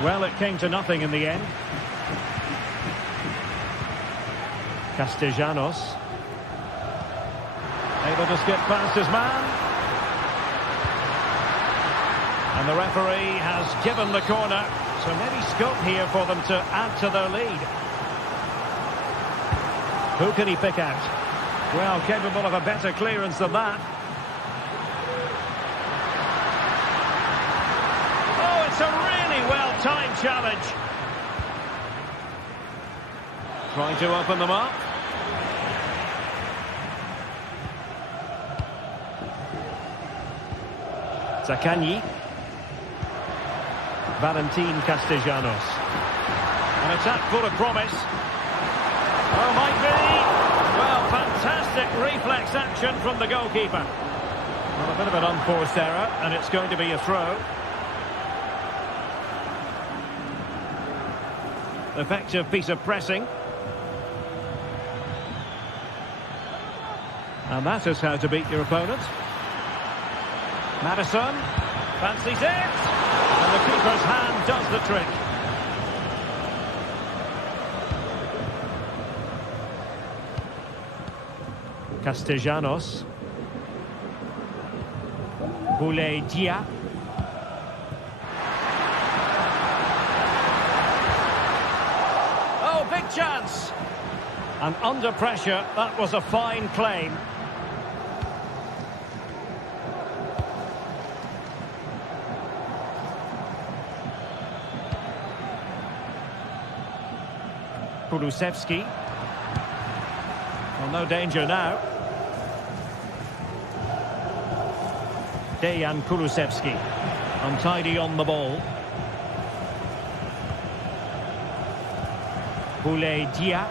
Well, it came to nothing in the end. Castellanos. Able to skip past his man. And the referee has given the corner. So maybe scope here for them to add to their lead. Who can he pick out? Well, capable of a better clearance than that. Oh, it's a really well-timed challenge. Trying to open them up. Zaccagni. Valentin Castellanos. An attack full of promise. Oh, might be. Well, fantastic reflex action from the goalkeeper. Well, a bit of an unforced error, and it's going to be a throw. Effective piece of pressing. And that is how to beat your opponent. Maddison fancies it. And the keeper's hand does the trick. Castellanos. Dia. Oh, big chance. And under pressure, that was a fine claim. Kulusevski. Well, no danger now. Dejan Kulusevski. Untidy on the ball. Boulaye Dia.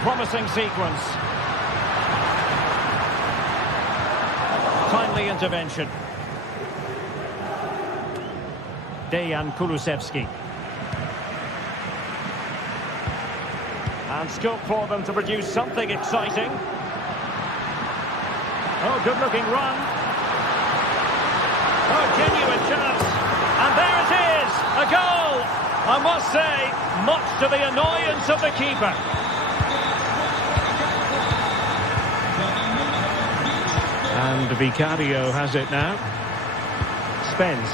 Promising sequence. Timely intervention. Dejan Kulusevski. And scope for them to produce something exciting. Oh, good-looking run. Oh, genuine chance. And there it is, a goal. I must say, much to the annoyance of the keeper. And Vicario has it now. Spence.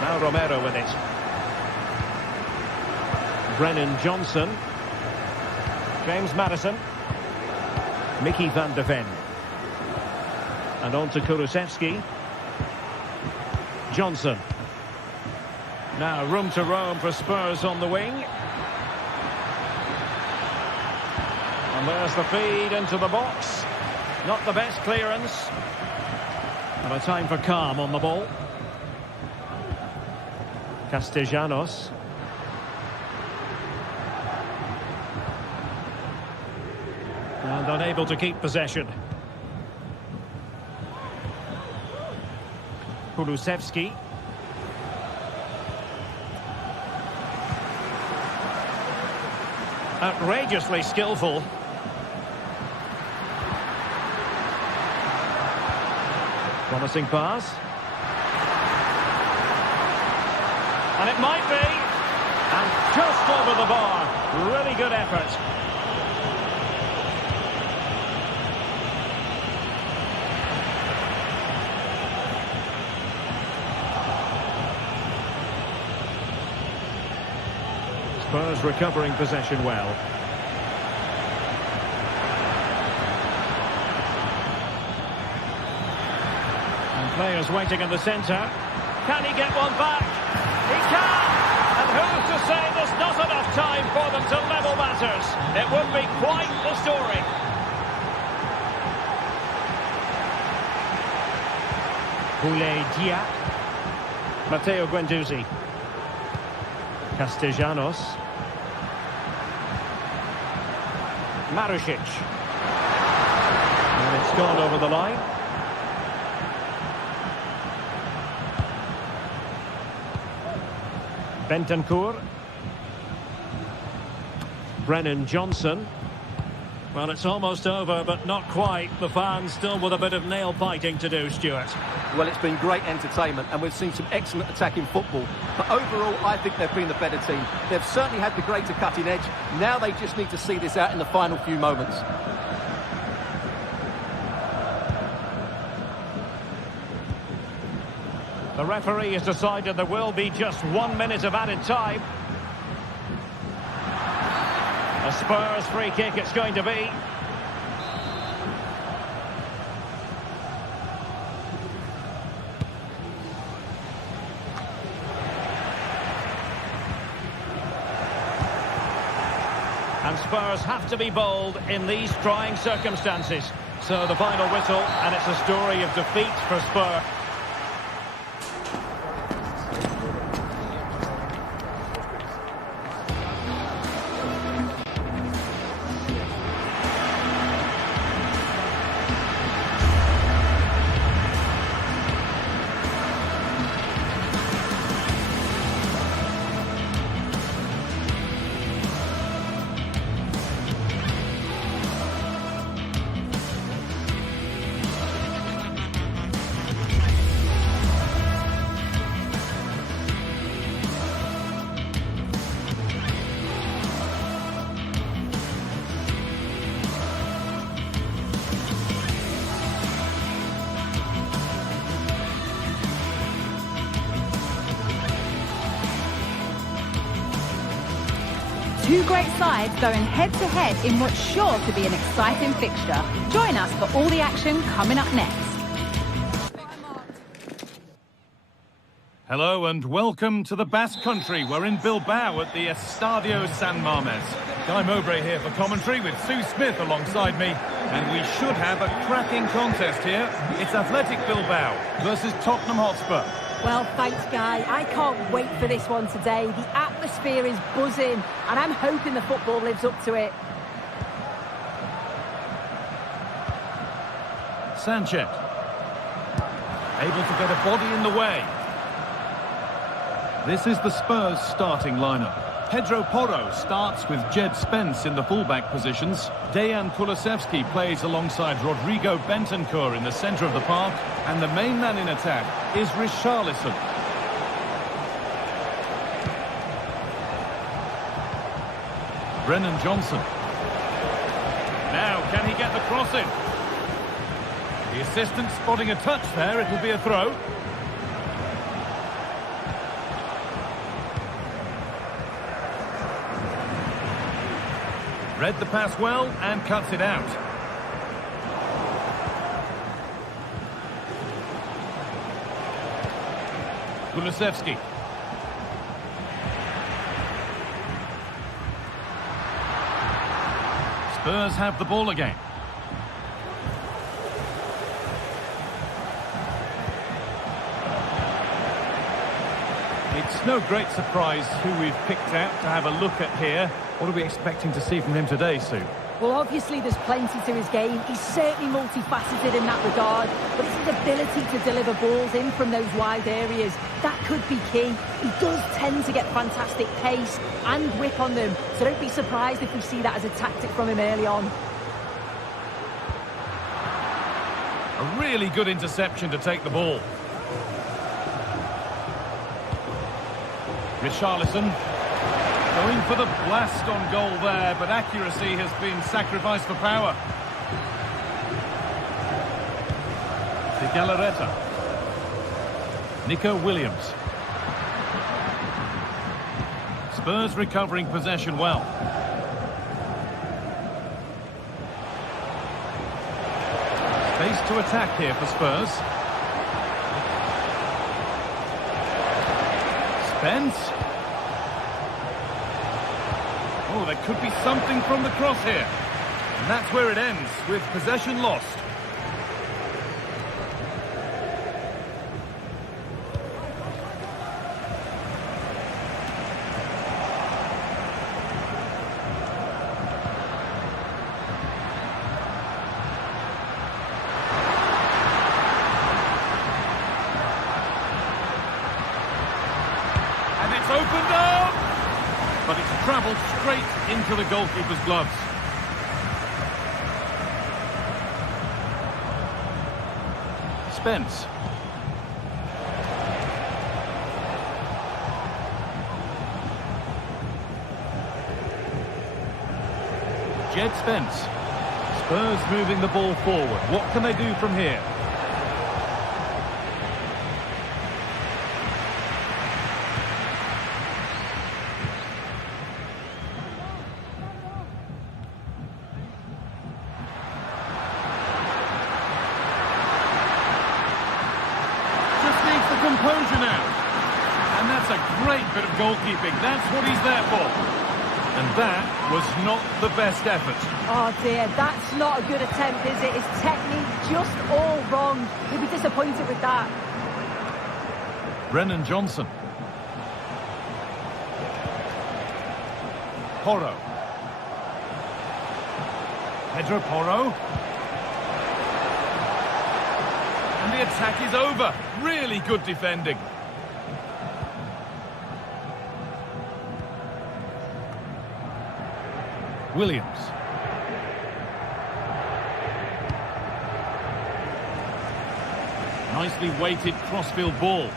Now Romero with it. Brennan Johnson. James Maddison. Mickey van de Ven. And on to Kulusevski. Johnson. Now room to roam for Spurs on the wing. And there's the feed into the box. Not the best clearance. And a time for calm on the ball. Castellanos. And unable to keep possession. Kulusevski. Outrageously skillful. Promising pass. And it might be. And just over the bar. Really good effort. Spurs recovering possession well. And players waiting in the centre. Can he get one back? He can! And who's to say there's not enough time for them to level matters? It would be quite the story. Boulaye Dia. Matteo Guendouzi. Castellanos. Marušić. And it's gone over the line. Bentancur. Brennan Johnson. Well, it's almost over, but not quite. The fans still with a bit of nail biting to do, Stuart. Well, it's been great entertainment, and we've seen some excellent attacking football. But overall, I think they've been the better team. They've certainly had the greater cutting edge. Now they just need to see this out in the final few moments. The referee has decided there will be just 1 minute of added time. A Spurs free kick it's going to be. And Spurs have to be bold in these trying circumstances. So the final whistle, and it's a story of defeat for Spurs. Two great sides going head-to-head in what's sure to be an exciting fixture. Join us for all the action coming up next. Hello and welcome to the Basque Country. We're in Bilbao at the Estadio San Mamés. Guy Mowbray here for commentary with Sue Smith alongside me. And we should have a cracking contest here. It's Athletic Bilbao versus Tottenham Hotspur. Well, thanks, Guy. I can't wait for this one today. The atmosphere is buzzing, and I'm hoping the football lives up to it. Sanchez. Able to get a body in the way. This is the Spurs starting lineup. Pedro Porro starts with Jed Spence in the fullback positions. Dejan Kulusevski plays alongside Rodrigo Bentancur in the centre of the park. And the main man in attack is Richarlison. Brennan Johnson. Now, can he get the cross in? The assistant spotting a touch there. It'll be a throw. Read the pass well and cuts it out. Kulusevski. Spurs have the ball again. It's no great surprise who we've picked out to have a look at here. What are we expecting to see from him today, Sue? Well, obviously there's plenty to his game. He's certainly multifaceted in that regard, but it's his ability to deliver balls in from those wide areas. That could be key. He does tend to get fantastic pace and whip on them, so don't be surprised if we see that as a tactic from him early on. A really good interception to take the ball. Richarlison. Going for the blast on goal there, but accuracy has been sacrificed for power. De Galarreta. Nico Williams. Spurs recovering possession well. Space to attack here for Spurs. Spence. Oh, there could be something from the cross here. And that's where it ends, with possession lost. And it's opened up! But it's travelled straight into the goalkeeper's gloves. Spence. Jed Spence. Spurs moving the ball forward. What can they do from here? Composure now, and that's a great bit of goalkeeping. That's what he's there for, and that was not the best effort. Oh dear, that's not a good attempt, is it? His technique just all wrong. He'll be disappointed with that. Brennan Johnson. Porro. Pedro Porro. And the attack is over. Really good defending. Williams. Nicely weighted crossfield ball.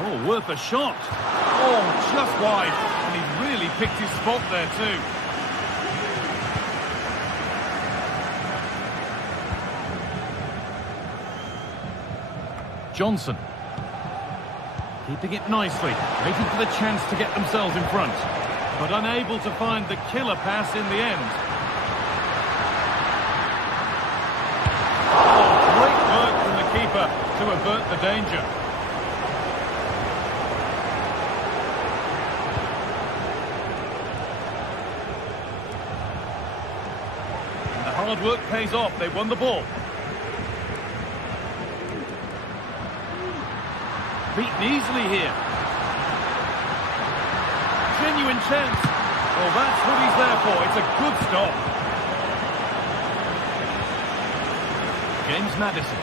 Oh, worth a shot. Oh, just wide. And he's really picked his spot there too. Johnson. Keeping it nicely, waiting for the chance to get themselves in front, but unable to find the killer pass in the end. Oh, great to avert the danger. And the hard work pays off. They won the ball. Beaten easily here. Genuine chance. Well, that's what he's there for. It's a good stop. James Maddison.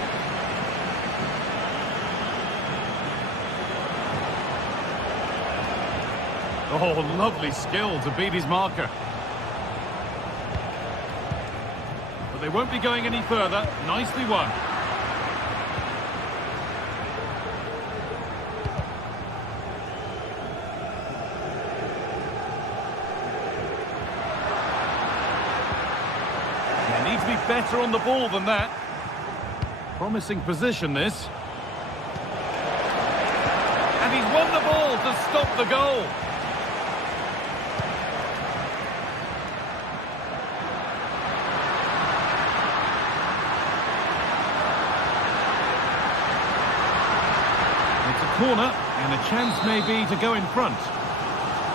Oh, lovely skill to beat his marker. But they won't be going any further. Nicely won. They need to be better on the ball than that. Promising position, this. And he's won the ball to stop the goal. It's a corner, and a chance maybe to go in front.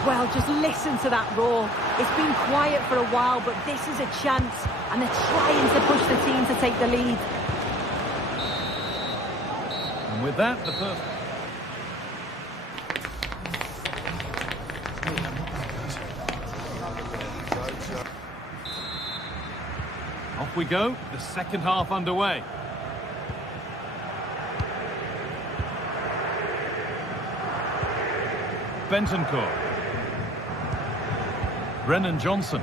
Well, just listen to that roar. It's been quiet for a while, but this is a chance, and they're trying to push the team to take the lead. And with that, the first... Off we go, the second half underway. Bentancur. Brennan Johnson.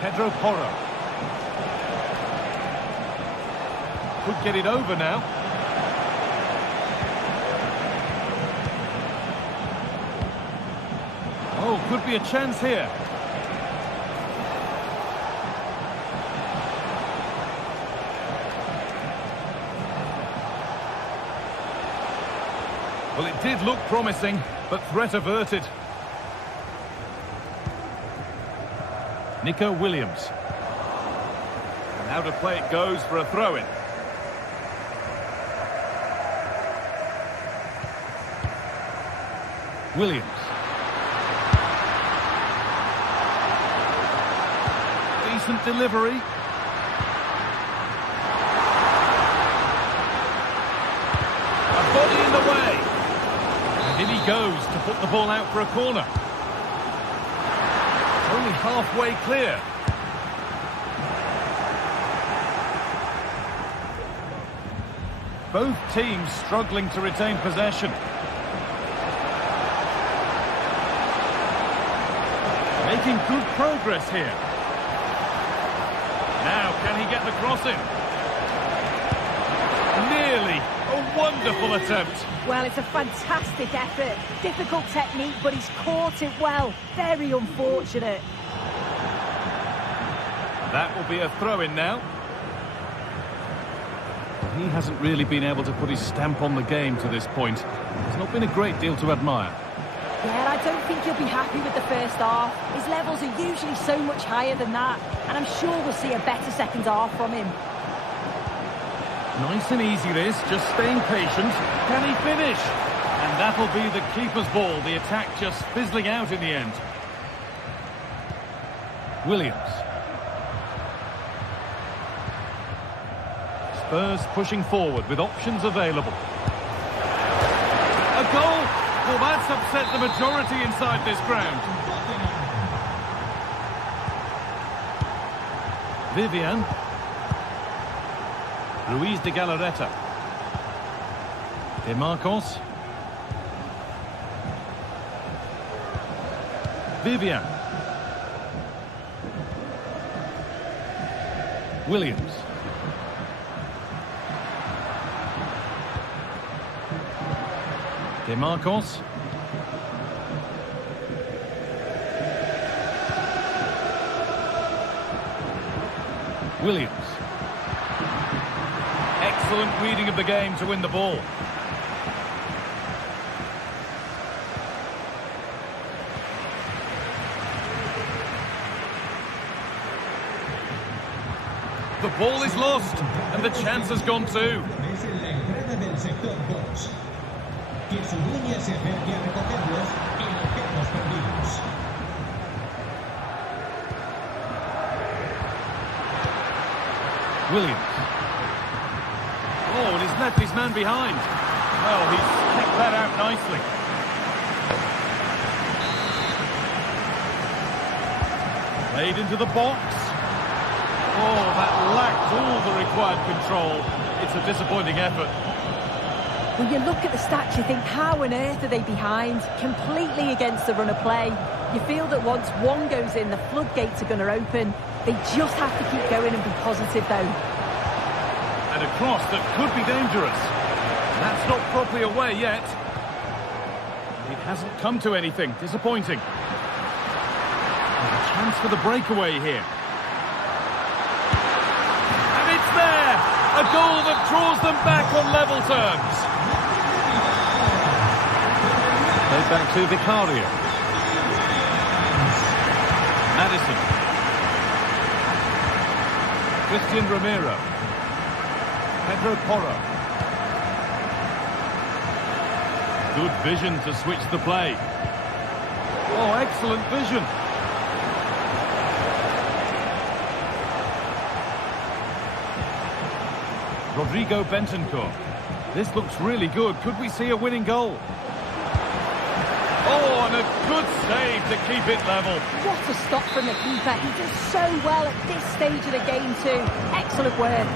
Pedro Porro. Could get it over now. Oh, could be a chance here. Well, it did look promising, but threat averted. Nico Williams. And out of play it goes for a throw-in. Williams. Decent delivery. A body in the way. And in he goes to put the ball out for a corner. Only halfway clear. Both teams struggling to retain possession. Making good progress here. Now, can he get the cross in? Nearly. A wonderful attempt. Well, it's a fantastic effort. Difficult technique, but he's caught it well. Very unfortunate. That will be a throw-in now. He hasn't really been able to put his stamp on the game to this point. It's not been a great deal to admire. Yeah, I don't think he'll be happy with the first half. His levels are usually so much higher than that, and I'm sure we'll see a better second half from him. Nice and easy this, just staying patient. Can he finish? And that'll be the keeper's ball, the attack just fizzling out in the end. Williams. Spurs pushing forward with options available. A goal! Well, that's upset the majority inside this ground. Vivian. Luis de Galarreta. De Marcos. Vivian. Williams. De Marcos. Williams. Excellent reading of the game to win the ball. The ball is lost, and the chance has gone too. Es en la entrada del sector box. Que su línea se acerque a recogerlos y marcarlos perdidos. Williams. Oh, and he's left his man behind. Well, he's kicked that out nicely. Played into the box. Oh, that lacked all the required control. It's a disappointing effort. When you look at the stats, you think, how on earth are they behind? Completely against the run of play. You feel that once one goes in, the floodgates are going to open. They just have to keep going and be positive, though. And a cross that could be dangerous. That's not properly away yet. It hasn't come to anything. Disappointing. There's a chance for the breakaway here. And it's there! A goal that draws them back on level terms. Played back to Vicario. Madison. Christian Romero. Pedro Porro. Good vision to switch the play. Oh, excellent vision. Rodrigo Bentancur. This looks really good. Could we see a winning goal? Oh, and a good save to keep it level. What a stop from the keeper. He does so well at this stage of the game too. Excellent work.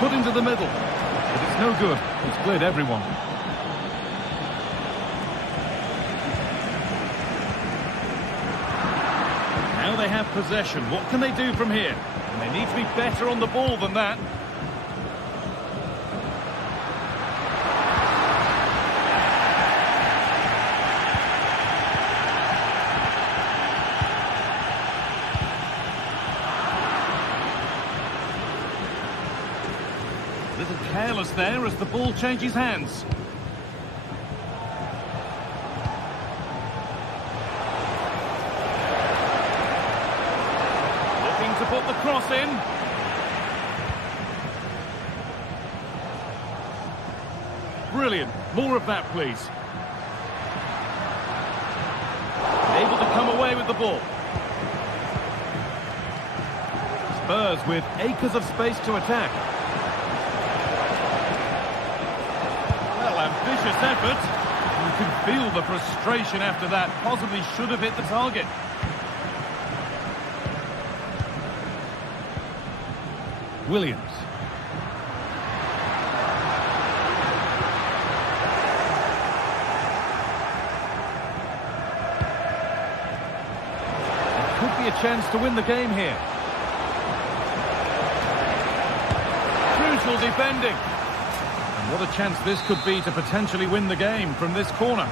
Put into the middle. But it's no good. It's cleared everyone. Now they have possession. What can they do from here? And they need to be better on the ball than that. A little careless there as the ball changes hands. Looking to put the cross in. Brilliant. More of that, please. Able to come away with the ball. Spurs with acres of space to attack. Ambitious effort. You can feel the frustration after that. Possibly should have hit the target. Williams. It could be a chance to win the game here. Crucial defending. What a chance this could be to potentially win the game from this corner.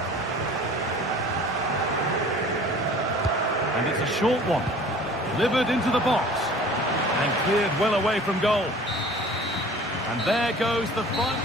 And it's a short one. Delivered into the box. And cleared well away from goal. And there goes the fun.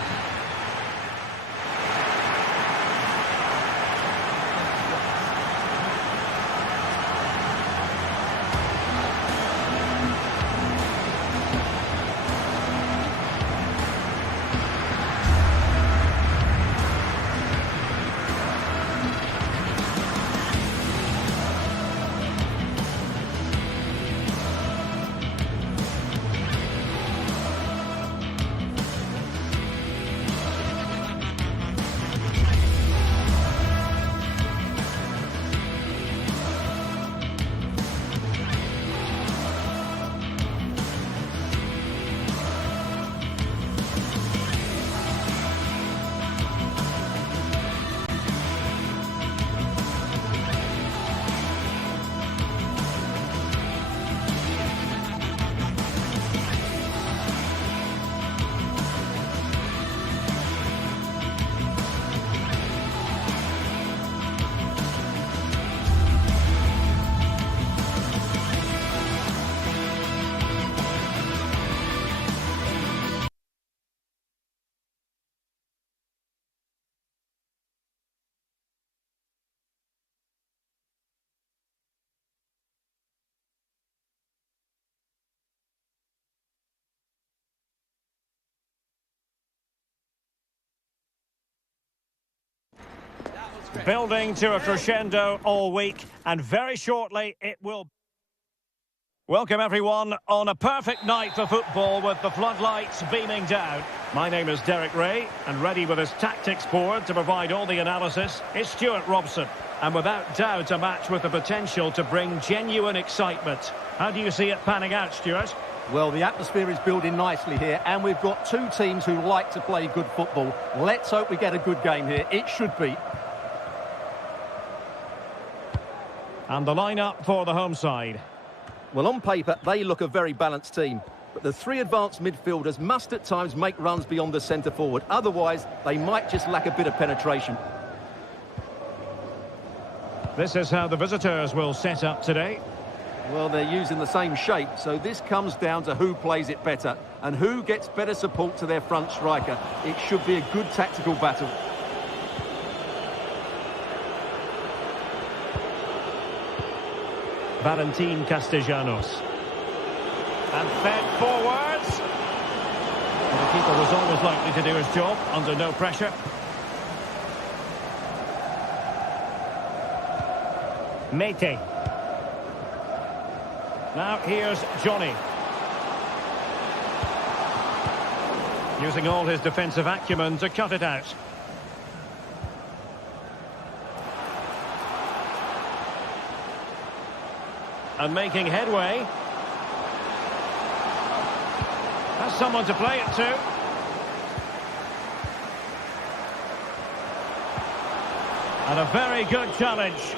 Building to a crescendo all week, and very shortly it will... Welcome everyone on a perfect night for football with the floodlights beaming down. My name is Derek Ray, and ready with his tactics board to provide all the analysis is Stuart Robson. And without doubt a match with the potential to bring genuine excitement. How do you see it panning out, Stuart? Well, the atmosphere is building nicely here, and we've got two teams who like to play good football. Let's hope we get a good game here. It should be. And the lineup for the home side. Well, on paper, they look a very balanced team. But the three advanced midfielders must at times make runs beyond the centre forward. Otherwise, they might just lack a bit of penetration. This is how the visitors will set up today. Well, they're using the same shape, so this comes down to who plays it better and who gets better support to their front striker. It should be a good tactical battle. Valentin Castellanos. And fed forwards. And the keeper was always likely to do his job under no pressure. Mete. Now here's Johnny. Using all his defensive acumen to cut it out. And making headway. Has someone to play it to. And a very good challenge.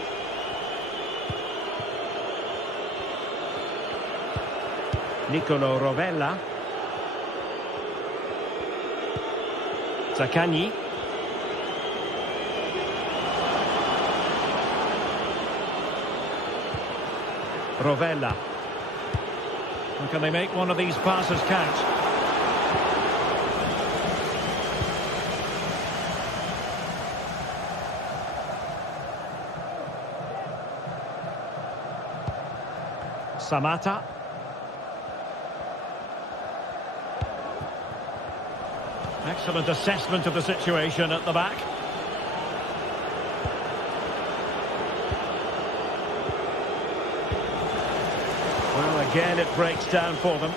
Nicolo Rovella. Zaccagni. Rovella. And can they make one of these passes count? Samatta. Excellent assessment of the situation at the back. Well, again, it breaks down for them.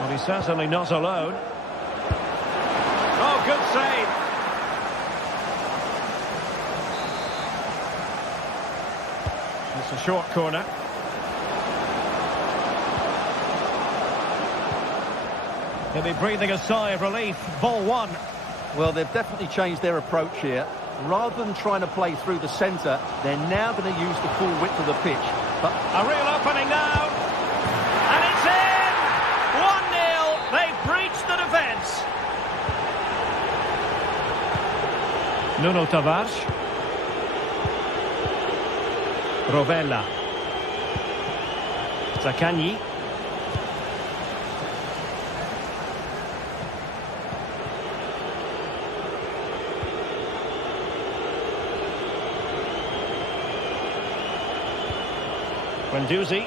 Well, he's certainly not alone. Oh, good save. It's a short corner. He'll be breathing a sigh of relief. Ball one. Well, they've definitely changed their approach here. Rather than trying to play through the centre, they're now going to use the full width of the pitch. But a real opening now. And it's in! 1-0. They've breached the defence. Nuno Tavares. Rovella. Zaccagni. Guendouzi.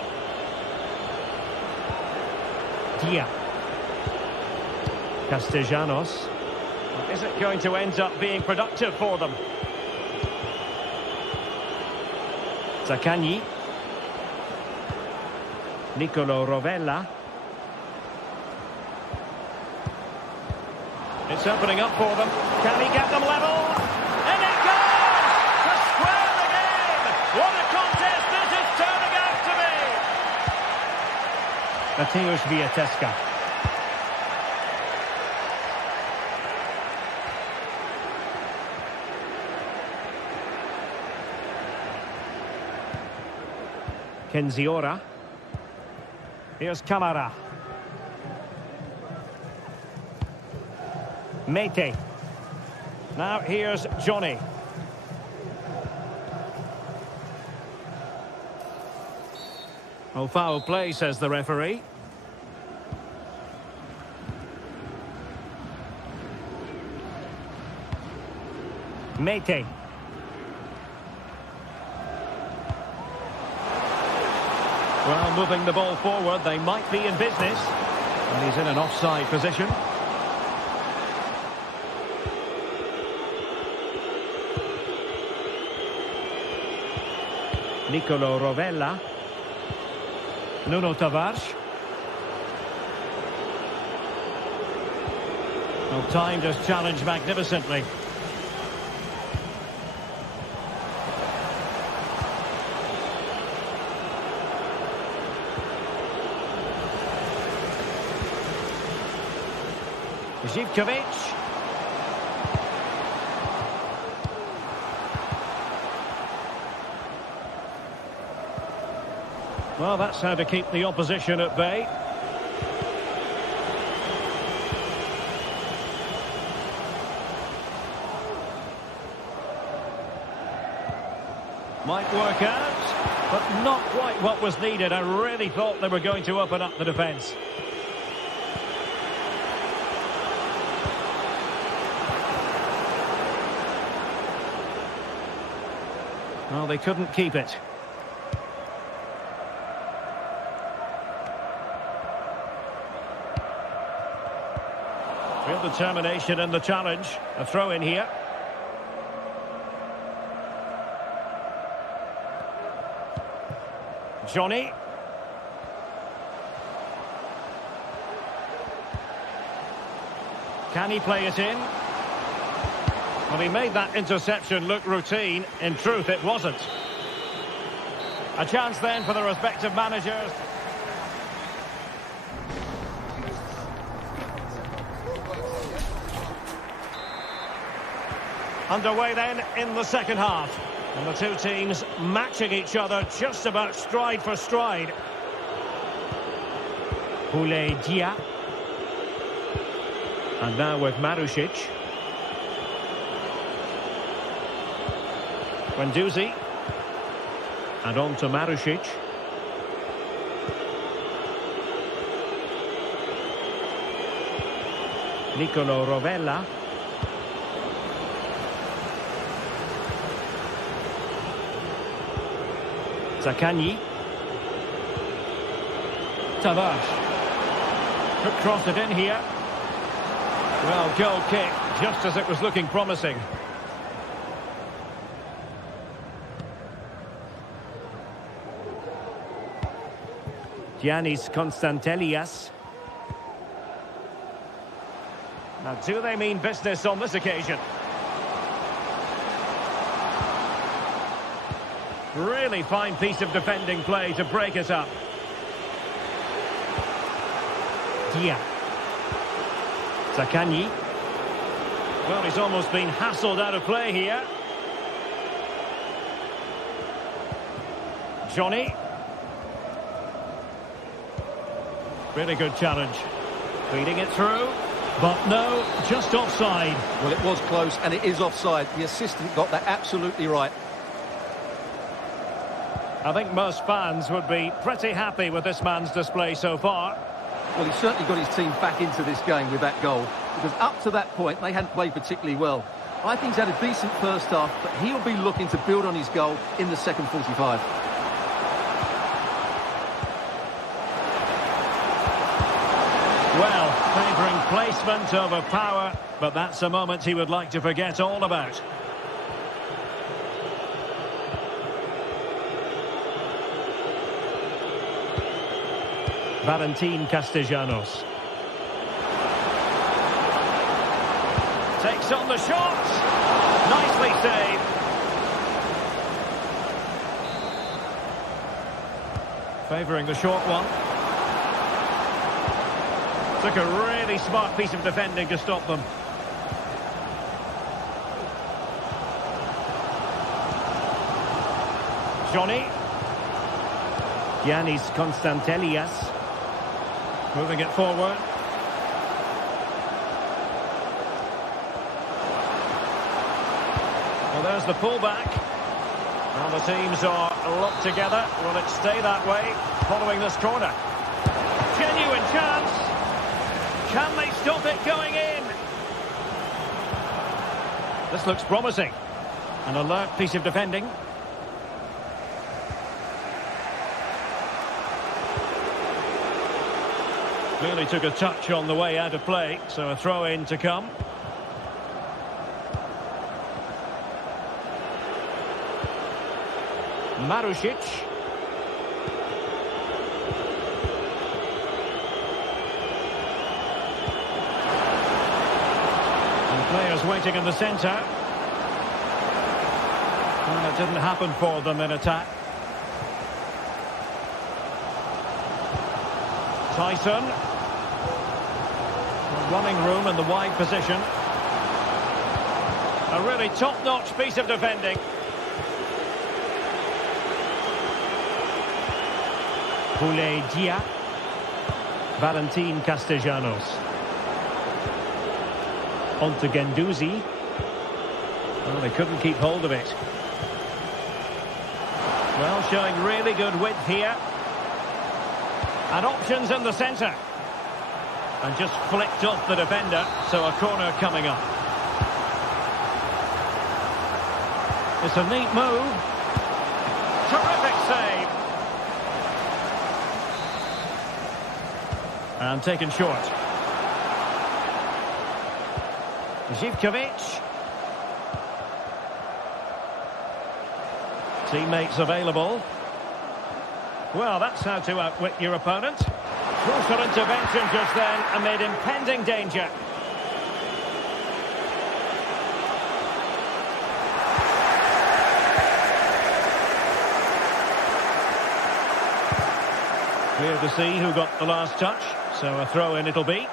Dia. Castellanos. Is it going to end up being productive for them? Zaccagni. Nicolo Rovella. It's opening up for them. Can he get them level? And it goes! To square the game! What a contest this is turning out to be! Mateusz Wiateska. Kenziora. Here's Camara. Mete. Now here's Johnny. Oh, foul play, says the referee. Mete. Well, moving the ball forward, they might be in business. And he's in an offside position. Nicolo Rovella. Nuno Tavares. Well, timed his challenge magnificently. Zivkovic. Well, that's how to keep the opposition at bay. Might work out, but not quite what was needed. I really thought they were going to open up the defence. Well, they couldn't keep it. Real determination in the challenge. A throw in here. Johnny. Can he play it in? Well, he made that interception look routine. In truth, it wasn't. A chance then for the respective managers. Underway then in the second half. And the two teams matching each other just about stride for stride. Boulaye Dia. And now with Marušić. Guendouzi. And on to Marušić. Nicolo Rovella. Zaccagni. Tavares. Could cross it in here. Well, goal kick, just as it was looking promising. Giannis Constantelias. Now, do they mean business on this occasion? Really fine piece of defending play to break it up. Dia. Zaccagni. Well, he's almost been hassled out of play here. Johnny. Really good challenge. Feeding it through. But no, just offside. Well, it was close, and it is offside. The assistant got that absolutely right. I think most fans would be pretty happy with this man's display so far. Well, he certainly got his team back into this game with that goal, because up to that point, they hadn't played particularly well. I think he's had a decent first half, but he'll be looking to build on his goal in the second 45. Well, favouring placement over power, but that's a moment he would like to forget all about. Valentin Castellanos. Takes on the shot. Nicely saved. Favouring the short one. Took a really smart piece of defending to stop them. Johnny. Giannis Constantelias. Moving it forward. Well, there's the pullback. Well, the teams are locked together. Will it stay that way following this corner? Genuine chance. Can they stop it going in? This looks promising. An alert piece of defending. Clearly took a touch on the way out of play, so a throw-in to come. Marusic. And players waiting in the centre. Well, it didn't happen for them in attack. Tyson. Running room in the wide position. A really top-notch piece of defending. Boulay Dia. Valentin Castellanos. On to Guendouzi. Well, they couldn't keep hold of it. Well, showing really good width here. And options in the centre. And just flicked off the defender, so a corner coming up. It's a neat move. Terrific save. And taken short. Zivkovic. Teammates available. Well, that's how to outwit your opponent. Crucial intervention just then amid impending danger. Clear to see who got the last touch, so a throw-in it'll be.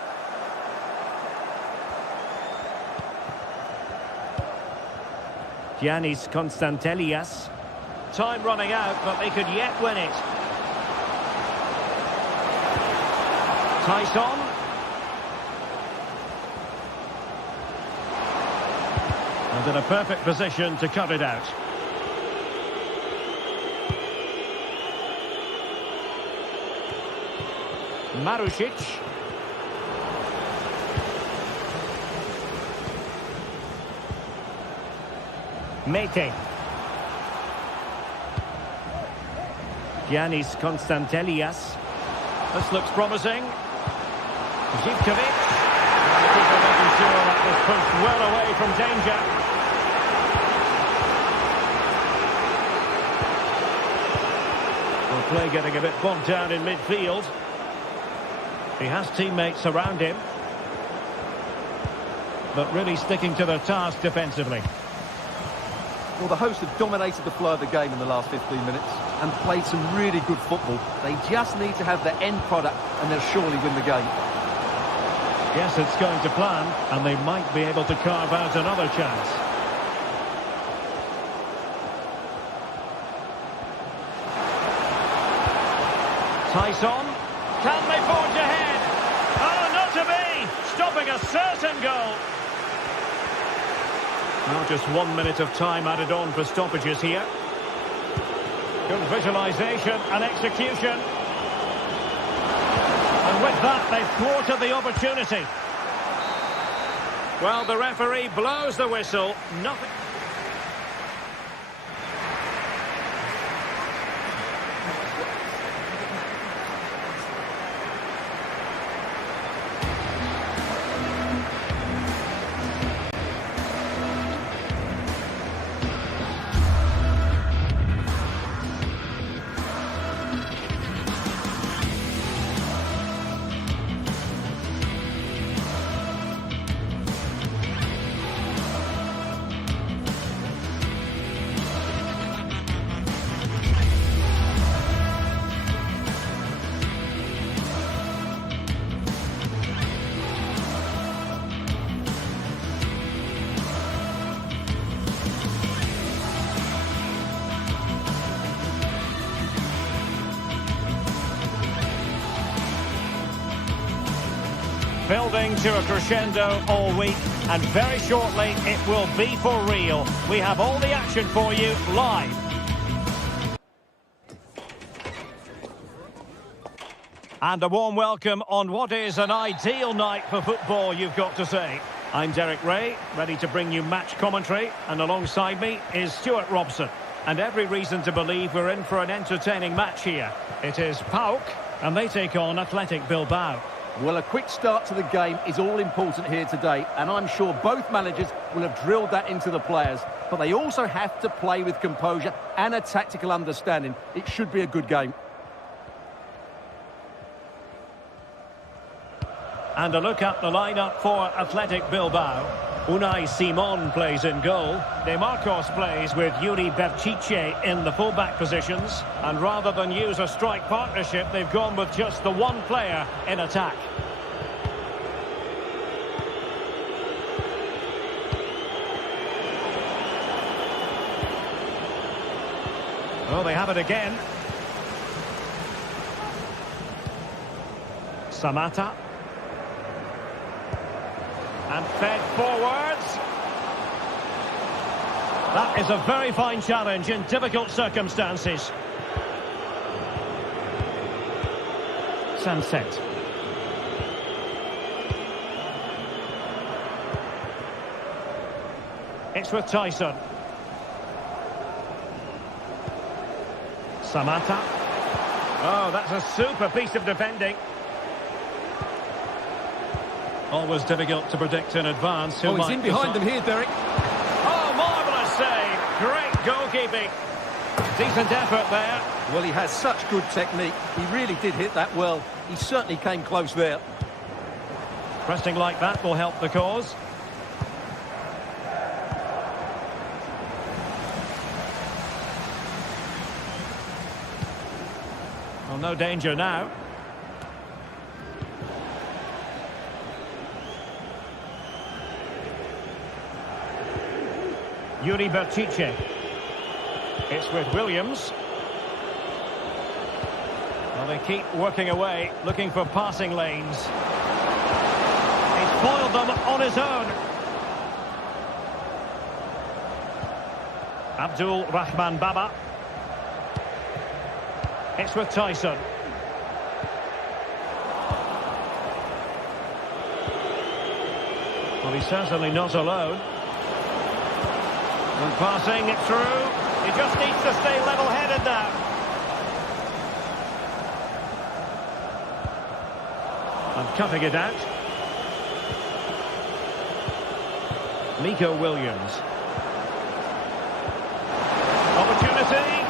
Giannis Constantelias. Time running out, but they could yet win it. Tyson. And in a perfect position to cut it out. Marusic. Mete. Giannis Constantelias. This looks promising. Zivkovic. The keeper making sure that was pushed well away from danger. Well, play getting a bit bogged down in midfield. He has teammates around him, but really sticking to their task defensively. Well, the hosts have dominated the flow of the game in the last 15 minutes and played some really good football. They just need to have the end product and they'll surely win the game. Yes, it's going to plan, and they might be able to carve out another chance. Tyson. Can they forge ahead? Oh, not to be! Stopping a certain goal. Now just 1 minute of time added on for stoppages here. Good visualisation and execution. And with that, they've thwarted the opportunity. Well, the referee blows the whistle. Nothing. Building to a crescendo all week, and very shortly it will be for real. We have all the action for you live. And a warm welcome on what is an ideal night for football, you've got to say. I'm Derek Ray, ready to bring you match commentary, and alongside me is Stuart Robson. And every reason to believe we're in for an entertaining match here. It is PAOK, and they take on Athletic Bilbao. Well, a quick start to the game is all important here today, and I'm sure both managers will have drilled that into the players. But they also have to play with composure and a tactical understanding. It should be a good game. And a look at the lineup for Athletic Bilbao. Unai Simon plays in goal. De Marcos plays with Yuri Berchiche in the full-back positions. And rather than use a strike partnership, they've gone with just the one player in attack. Oh, they have it again. Samata. And fed forwards. That is a very fine challenge in difficult circumstances. Sunset. It's with Tyson. Samata. Oh, that's a super piece of defending. Always difficult to predict in advance. Oh, he's in behind them here, Derek. Oh, marvellous save. Great goalkeeping. Decent effort there. Well, he has such good technique. He really did hit that well. He certainly came close there. Pressing like that will help the cause. Well, no danger now. Yuri Berchiche. It's with Williams. Well, they keep working away, looking for passing lanes. He's foiled them on his own. Abdul Rahman Baba. It's with Tyson. Well, he's certainly not alone. And passing it through. He just needs to stay level-headed now. And cutting it out. Nico Williams. Opportunity.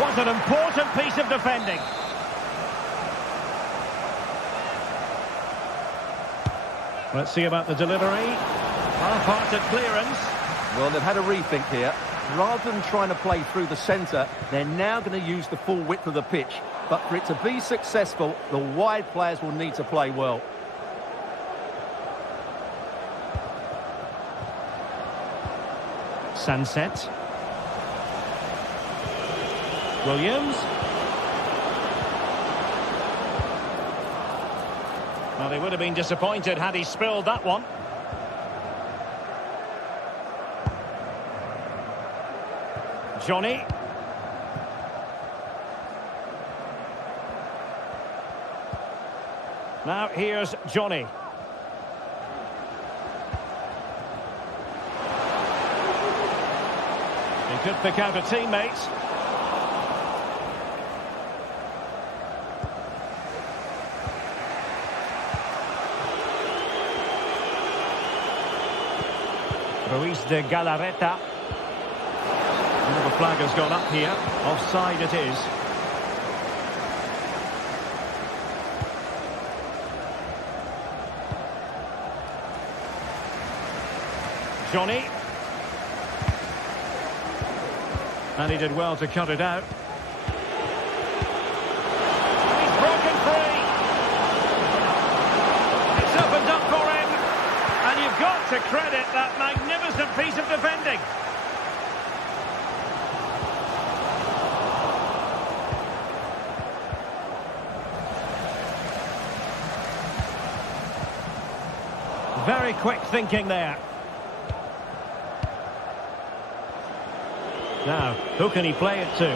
What an important piece of defending. Let's see about the delivery. Half-hearted clearance. Well, they've had a rethink here. Rather than trying to play through the centre, they're now going to use the full width of the pitch. But for it to be successful, the wide players will need to play well. Sunset. Williams. Well, they would have been disappointed had he spilled that one. Johnny. Now here's Johnny. He could pick out a teammate. Ruiz de Galarreta. The flag has gone up here. Offside it is. Johnny. And he did well to cut it out. He's broken free. It's opened up for him. And you've got to credit that magnificent piece of defending. Very quick thinking there. Now, who can he play it to?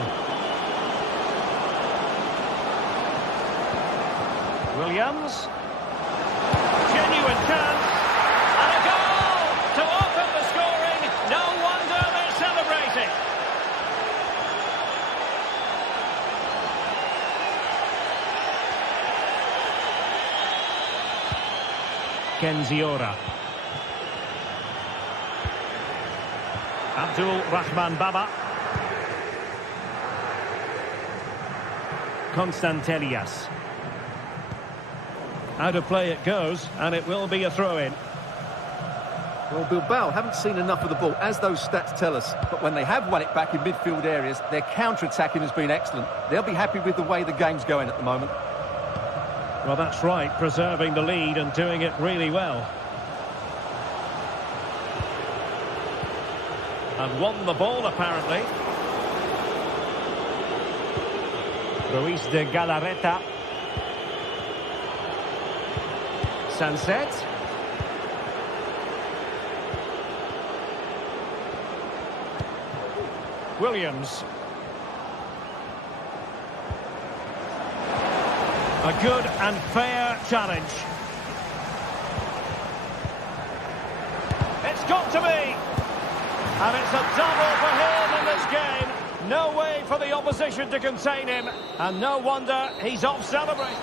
Williams. Genuine chance. And a goal to open the scoring. No wonder they're celebrating. Kenziora. Abdul Rahman Baba. Constantelias. Out of play it goes, and it will be a throw-in. Well, Bilbao haven't seen enough of the ball, as those stats tell us. But when they have won it back in midfield areas, their counter-attacking has been excellent. They'll be happy with the way the game's going at the moment. Well, that's right, preserving the lead and doing it really well. And won the ball, apparently. Ruiz de Galarreta. Sanset. Williams. A good and fair challenge. It's got to be. And it's a double for him in this game. No way for the opposition to contain him. And no wonder he's off celebrating.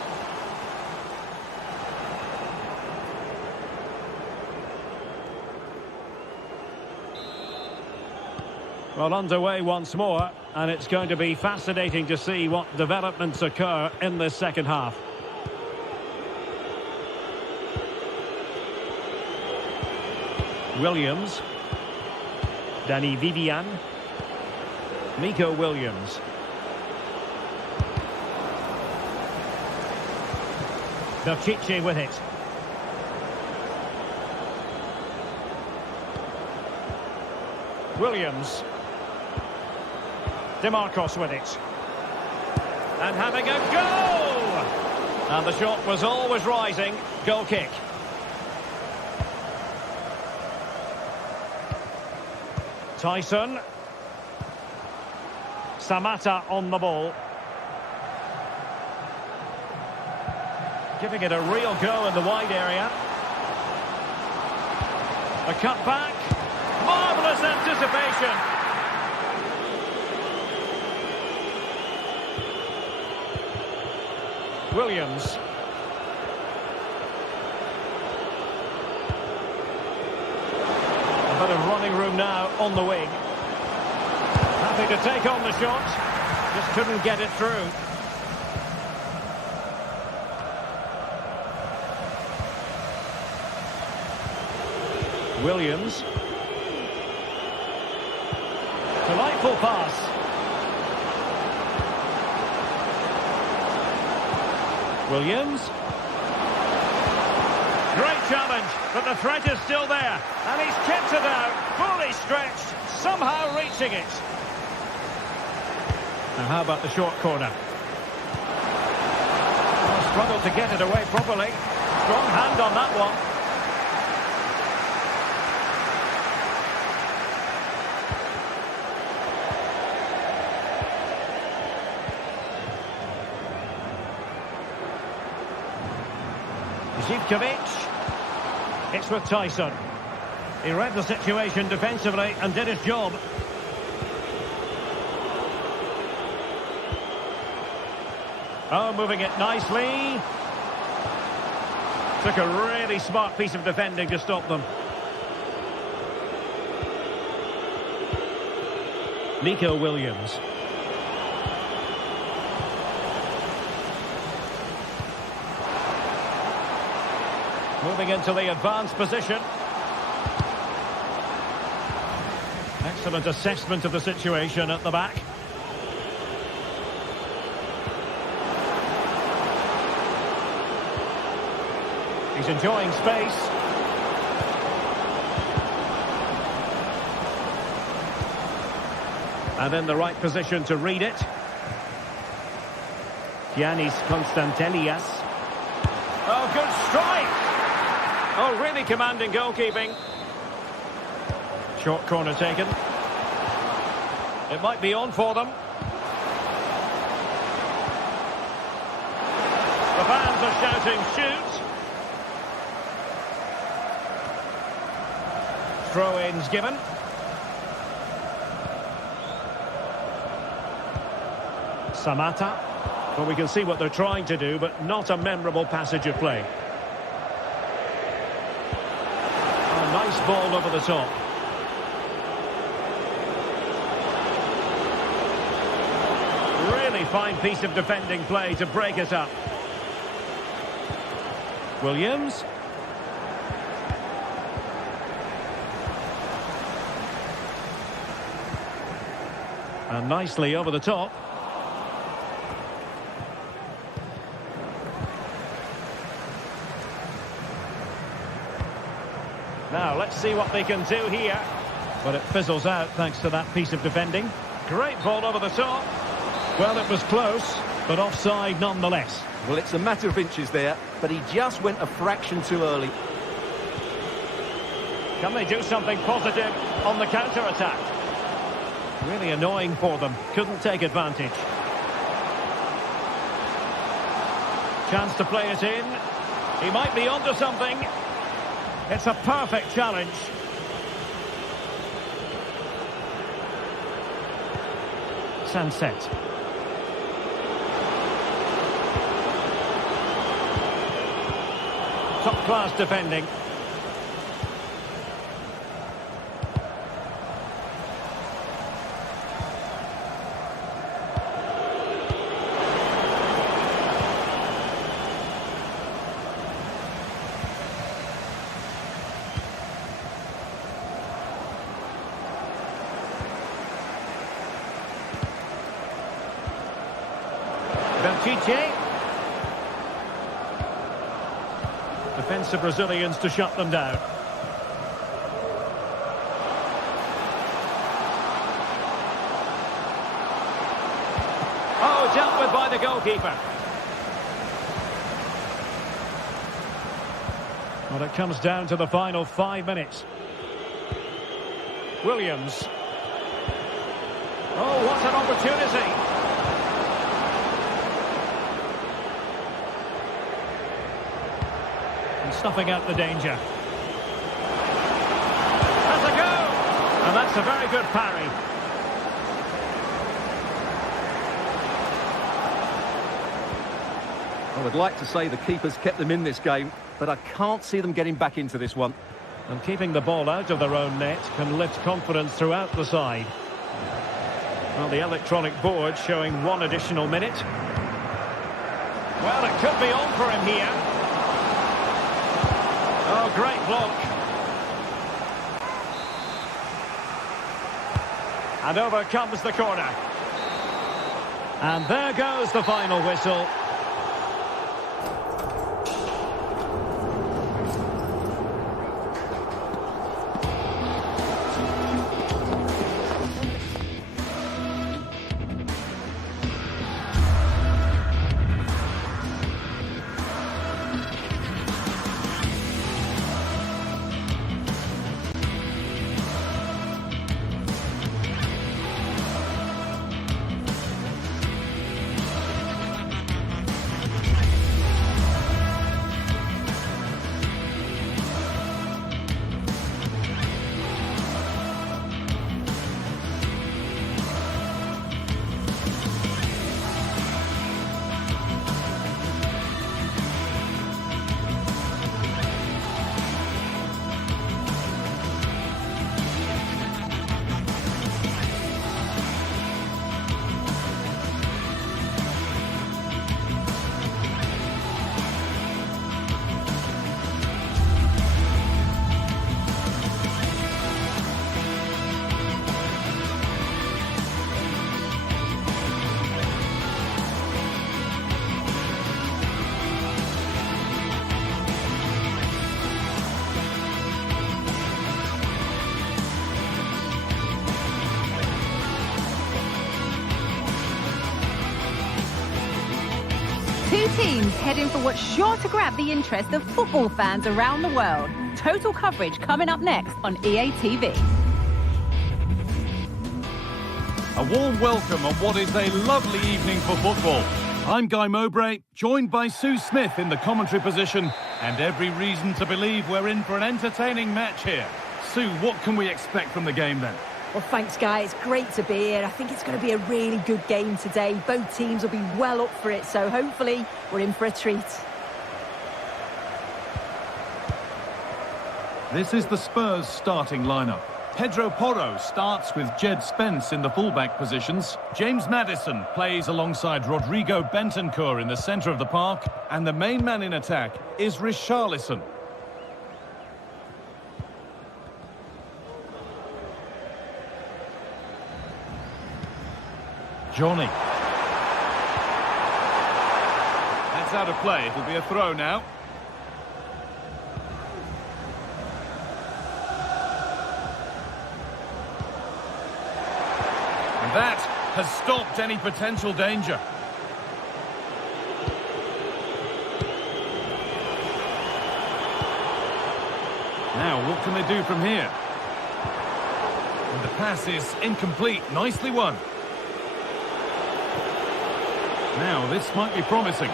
Well, underway once more, and it's going to be fascinating to see what developments occur in this second half. Williams. Danny Vivian. Nico Williams. Belchiche with it. Williams. DeMarcos with it. And having a go! And the shot was always rising. Goal kick. Tyson. Samatta on the ball. Giving it a real go in the wide area. A cutback. Marvellous anticipation. Williams. A bit of running room now on the wing. Happy to take on the shot. Just couldn't get it through. Williams. Delightful pass. Williams. Great challenge, but the threat is still there. And he's kept it out, fully stretched, somehow reaching it. Now how about the short corner? Oh, struggled to get it away properly. Strong hand on that one. Zivkovic. It's with Tyson. He read the situation defensively and did his job. Oh, moving it nicely. Took a really smart piece of defending to stop them. Nico Williams. Moving into the advanced position. Excellent assessment of the situation at the back. He's enjoying space. And in the right position to read it. Giannis Constantelias. Oh, good strike! Oh, really commanding goalkeeping. Short corner taken. It might be on for them. The fans are shouting, shoot! Throw-ins given. Samatta. Well, we can see what they're trying to do, but not a memorable passage of play. ball over the top. Really fine piece of defending play to break it up. Williams. And nicely over the top. Now, let's see what they can do here. But it fizzles out thanks to that piece of defending. Great ball over the top. Well, it was close, but offside nonetheless. Well, it's a matter of inches there, but he just went a fraction too early. Can they do something positive on the counter-attack? Really annoying for them. Couldn't take advantage. Chance to play it in. He might be onto something. It's a perfect challenge. Sunset. Top-class defending. Defensive Brazilians to shut them down. Oh, dealt with by the goalkeeper. Well, it comes down to the final 5 minutes. Williams. Oh, what an opportunity. Stuffing out the danger. Has a go! And that's a very good parry. I would like to say the keeper's kept them in this game, but I can't see them getting back into this one. And keeping the ball out of their own net can lift confidence throughout the side. Well, the electronic board showing 1 additional minute. Well, it could be on for him here. Oh, great block. And over comes the corner. And there goes the final whistle. Two teams heading for what's sure to grab the interest of football fans around the world. Total coverage coming up next on EA TV. A warm welcome on what is a lovely evening for football. I'm Guy Mowbray, joined by Sue Smith in the commentary position, and every reason to believe we're in for an entertaining match here. Sue, what can we expect from the game then? Well, thanks, Guy. It's great to be here. I think it's going to be a really good game today. Both teams will be well up for it, so hopefully we're in for a treat. This is the Spurs starting lineup. Pedro Porro starts with Jed Spence in the fullback positions. James Maddison plays alongside Rodrigo Bentancur in the centre of the park. And the main man in attack is Richarlison. Johnny. That's out of play. It'll be a throw now. And that has stopped any potential danger. Now, what can they do from here? And the pass is incomplete. Nicely won. Now, this might be promising.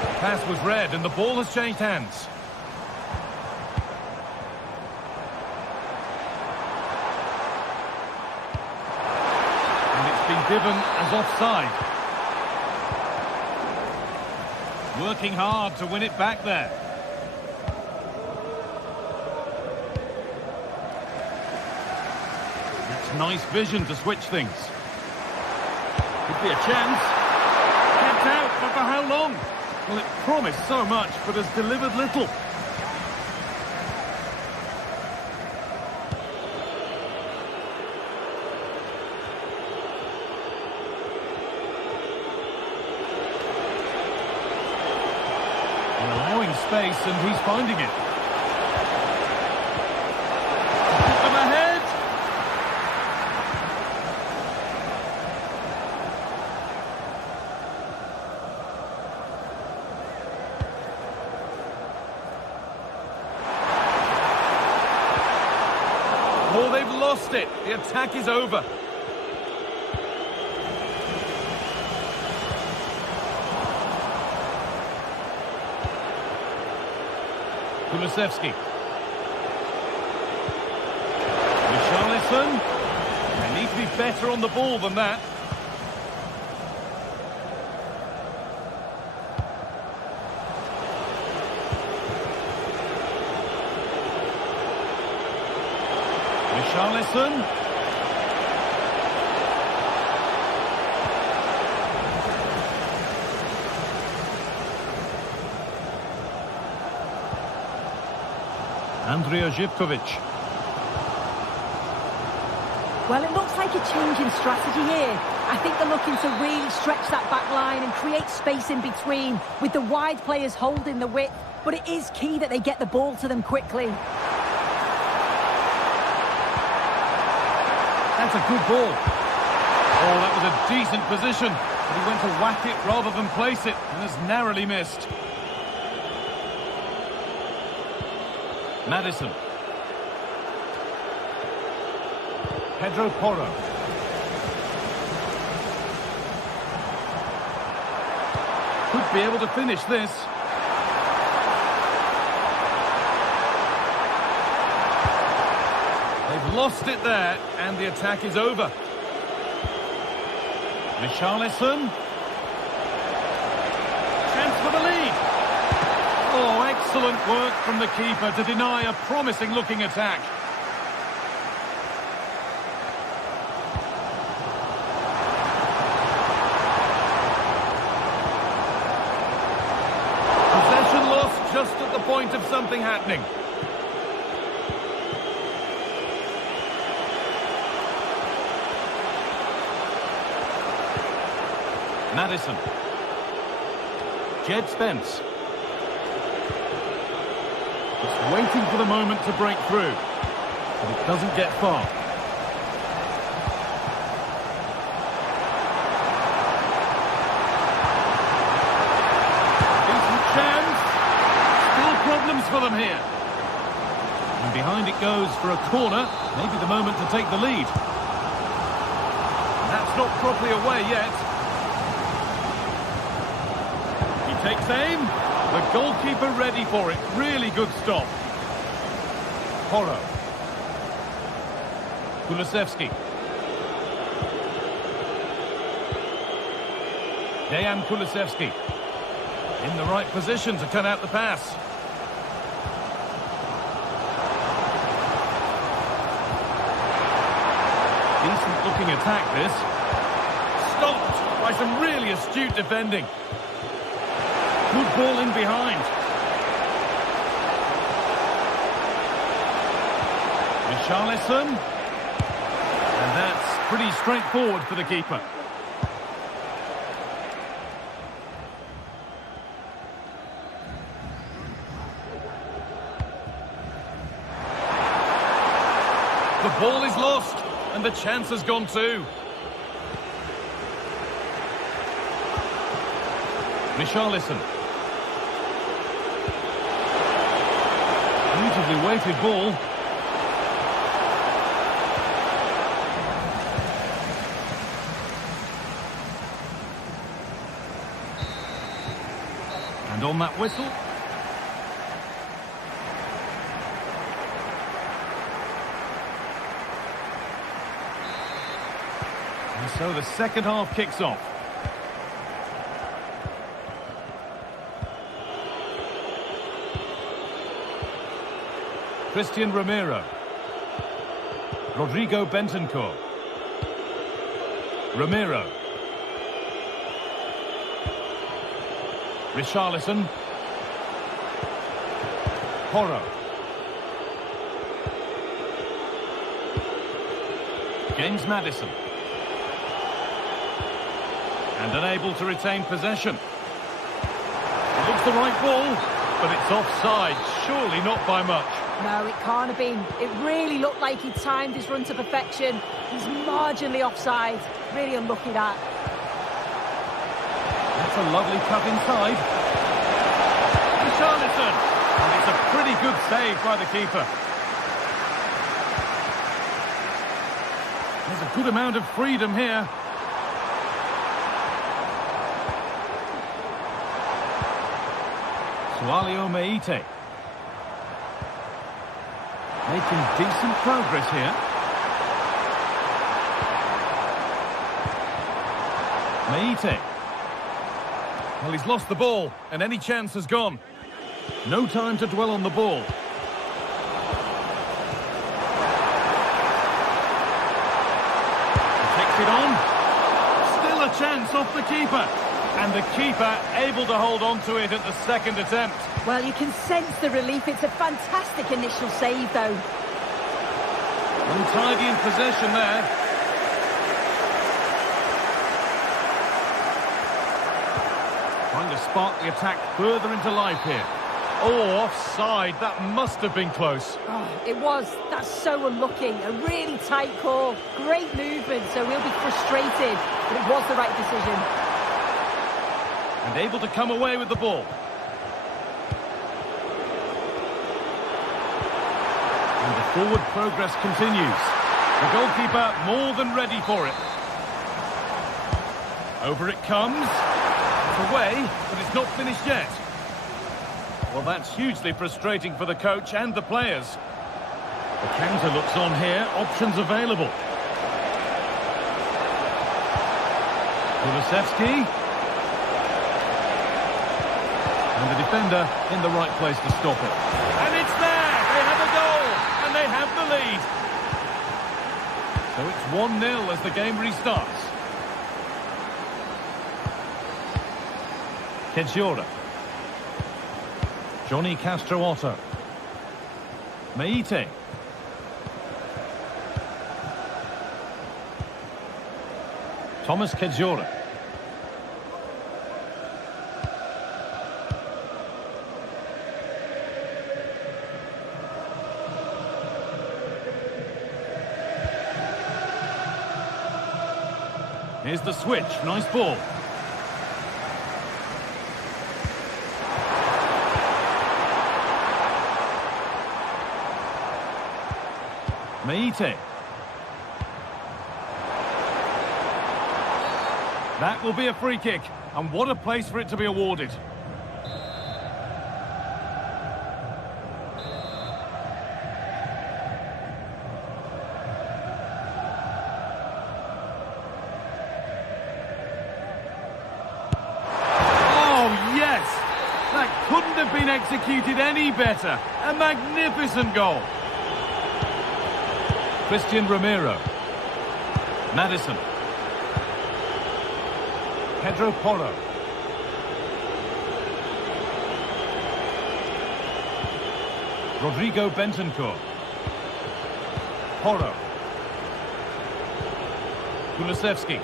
The pass was read and the ball has changed hands. And it's been given as offside. Working hard to win it back there. Nice vision to switch things. Could be a chance. Kept out, but for how long? Well, it promised so much, but has delivered little. They're allowing space, and he's finding it. Oh, they've lost it. The attack is over. Kulusevski. Richarlison. They need to be better on the ball than that. Richarlison. Andrija Zivkovic. Well, it looks like a change in strategy here. I think they're looking to really stretch that back line and create space in between with the wide players holding the width. But it is key that they get the ball to them quickly. That's a good ball. Oh, that was a decent position. But he went to whack it rather than place it and has narrowly missed. Maddison. Pedro Porro. Could be able to finish this. They've lost it there, and the attack is over. Richarlison. Chance for the lead. Oh, excellent work from the keeper to deny a promising-looking attack. Possession lost just at the point of something happening. Maddison. Jed Spence. Just waiting for the moment to break through. But it doesn't get far. Decent chance. Still problems for them here. And behind it goes for a corner. Maybe the moment to take the lead. That's not properly away yet. Takes aim. The goalkeeper ready for it. Really good stop. Porro. Kulusevski. Dejan Kulusevski. In the right position to cut out the pass. Decent looking attack this. Stopped by some really astute defending. Good ball in behind. Richarlison. And that's pretty straightforward for the keeper. The ball is lost, and the chance has gone too. Richarlison. Beautifully weighted ball. And on that whistle. And so the second half kicks off. Christian Romero. Rodrigo Bentancur. Romero. Richarlison. Porro. James Maddison. And unable to retain possession. It looks the right ball, but it's offside. Surely not by much. No, it can't have been. It really looked like he timed his run to perfection. He's marginally offside. Really unlucky that. That's a lovely cut inside. Richarlison. And it's a pretty good save by the keeper. There's a good amount of freedom here. Sualio Meite. Making decent progress here. Meite. Well, he's lost the ball, and any chance has gone. No time to dwell on the ball. Takes it on. Still a chance off the keeper. And the keeper able to hold on to it at the second attempt. Well, you can sense the relief. It's a fantastic initial save, though. Untidy in possession there. Trying to spark the attack further into life here. Oh, offside. That must have been close. Oh, it was. That's so unlucky. A really tight call. Great movement, so we'll be frustrated. But it was the right decision. And able to come away with the ball. And the forward progress continues. The goalkeeper more than ready for it. Over it comes. It's away, but it's not finished yet. Well, that's hugely frustrating for the coach and the players. The counter looks on here. Options available. Kulusevski. And the defender in the right place to stop it. And it's there! They have a goal! And they have the lead! So it's 1-0 as the game restarts. Kedziora. Johnny Castro Otto. Meite. Thomas Kedziora. Here's the switch. Nice ball. Meite. That will be a free kick. And what a place for it to be awarded. been executed any better. A magnificent goal. Christian Romero. Maddison. Pedro Porro. Rodrigo Bentancur. Porro. Kulusevski.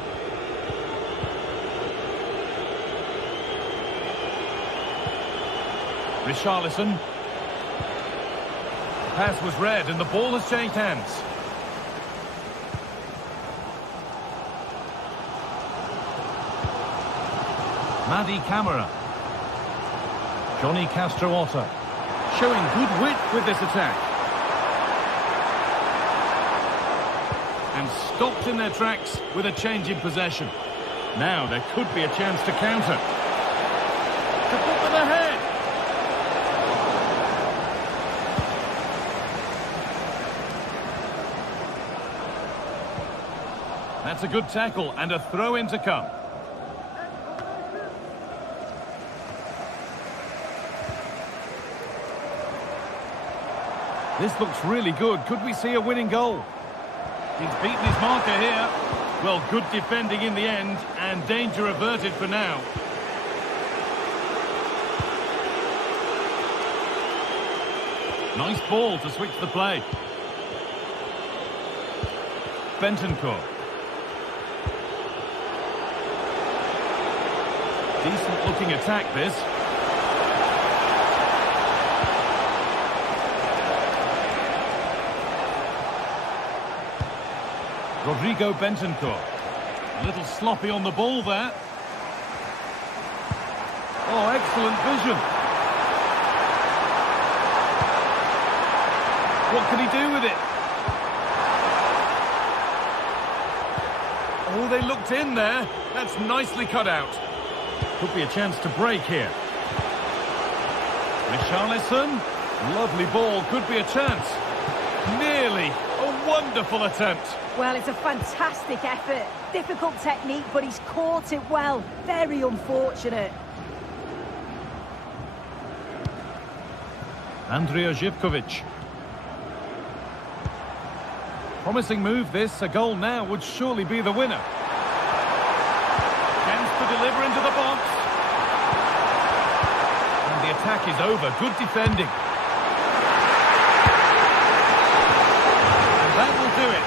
Richarlison. The pass was read and the ball has changed hands. Madi Camara. Johnny Castro-Orta. Showing good wit with this attack. And stopped in their tracks with a change in possession. Now there could be a chance to counter. To put them ahead. That's a good tackle and a throw-in to come. This looks really good. Could we see a winning goal? He's beaten his marker here. Well, good defending in the end, and danger averted for now. Nice ball to switch the play. Bentancur. Decent looking attack, this. Rodrigo Bentancur. A little sloppy on the ball there. Oh, excellent vision. What can he do with it? Oh, they looked in there. That's nicely cut out. Could be a chance to break here. Richarlison. Lovely ball. Could be a chance. Nearly. A wonderful attempt. Well, it's a fantastic effort. Difficult technique, but he's caught it well. Very unfortunate. Andrija Zivkovic. Promising move this. A goal now would surely be the winner. Chance to deliver into the box. And the attack is over. Good defending. And that will do it.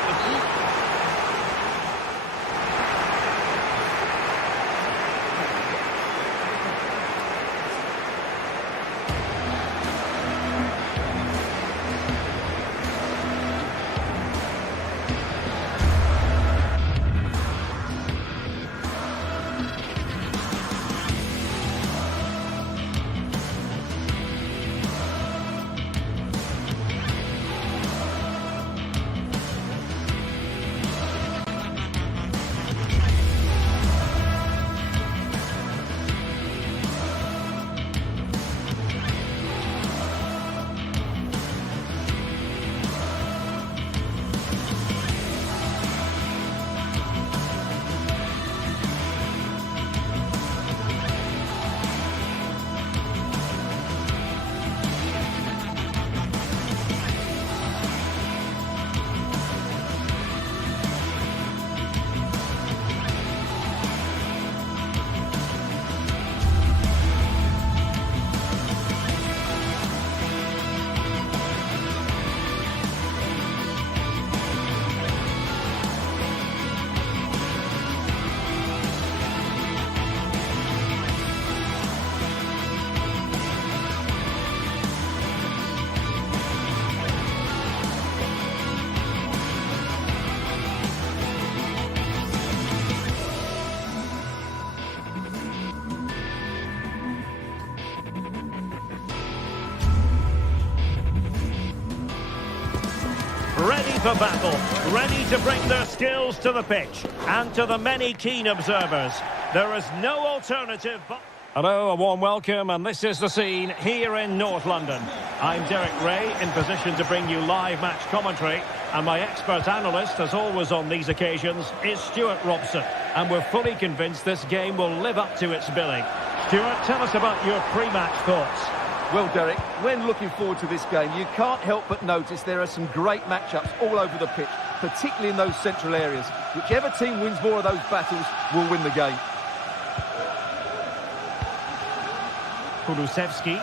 Ready for battle, ready to bring their skills to the pitch. And to the many keen observers, there is no alternative but... Hello, a warm welcome, and this is the scene here in North London. I'm Derek Ray, in position to bring you live match commentary, and my expert analyst, as always on these occasions, is Stuart Robson. And we're fully convinced this game will live up to its billing. Stuart, tell us about your pre-match thoughts. Well, Derek, when looking forward to this game, you can't help but notice there are some great matchups all over the pitch, particularly in those central areas. Whichever team wins more of those battles will win the game. Kulusevski.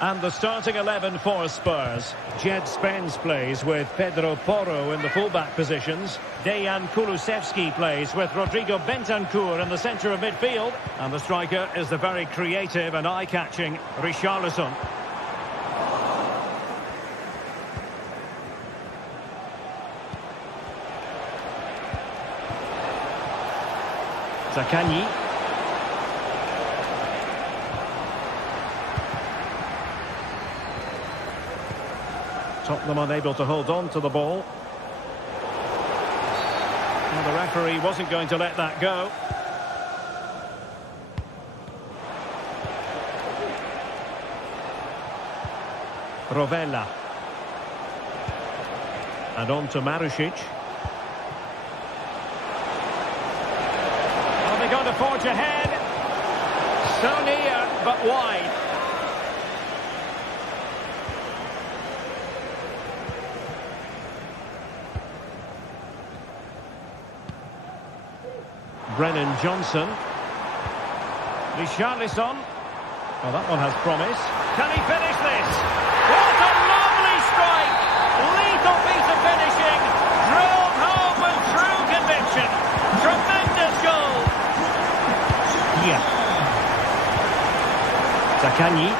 And the starting 11 for Spurs. Jed Spence plays with Pedro Porro in the fullback positions. Dejan Kulusevski plays with Rodrigo Bentancur in the centre of midfield. And the striker is the very creative and eye-catching Richarlison. Zaccagni. Tottenham unable to hold on to the ball. And the referee wasn't going to let that go. Rovella. And on to Marušić. Are they going to forge ahead? So near, but wide. Brennan Johnson. Richarlison. Well, that one has promise. Can he finish this? What a lovely strike! Lethal piece of finishing. Drilled home with true conviction. Tremendous goal. Yeah. Zaccagni.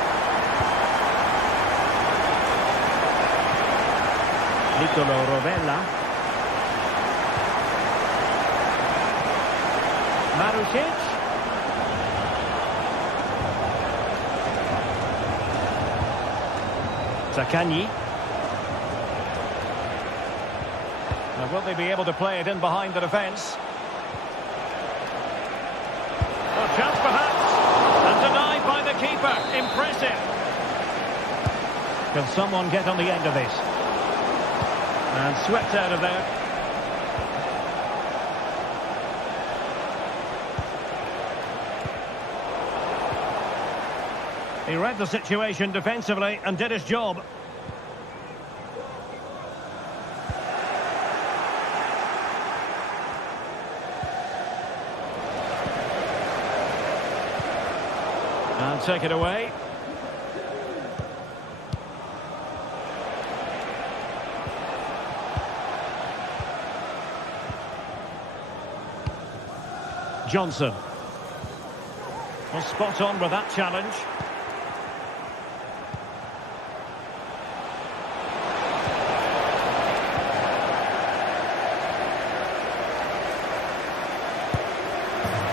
Nicolo Rovella. Marušić. Zaccagni. Now, will they be able to play it in behind the defence? A chance perhaps, and denied by the keeper. Impressive. Can someone get on the end of this? And swept out of there. He read the situation defensively and did his job. And take it away. Johnson. Was spot on with that challenge.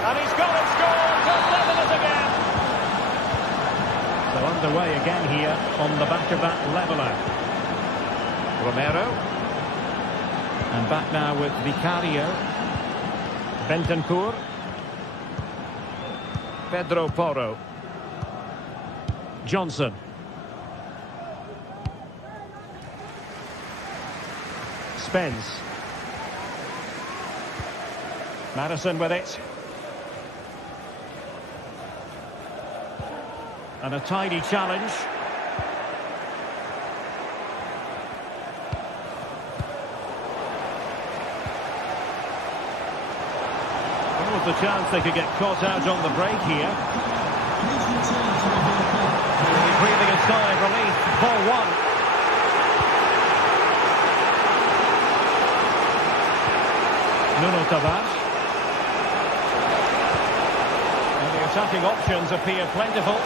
And he's got it scored to level it again. So underway again here on the back of that leveller. Romero. And back now with Vicario. Bentancur. Pedro Porro. Johnson. Spence. Maddison with it. And a tidy challenge. There was the chance they could get caught out on the break here. Breathing a sigh of relief. Ball one. Nuno Tavares. And the attacking options appear plentiful.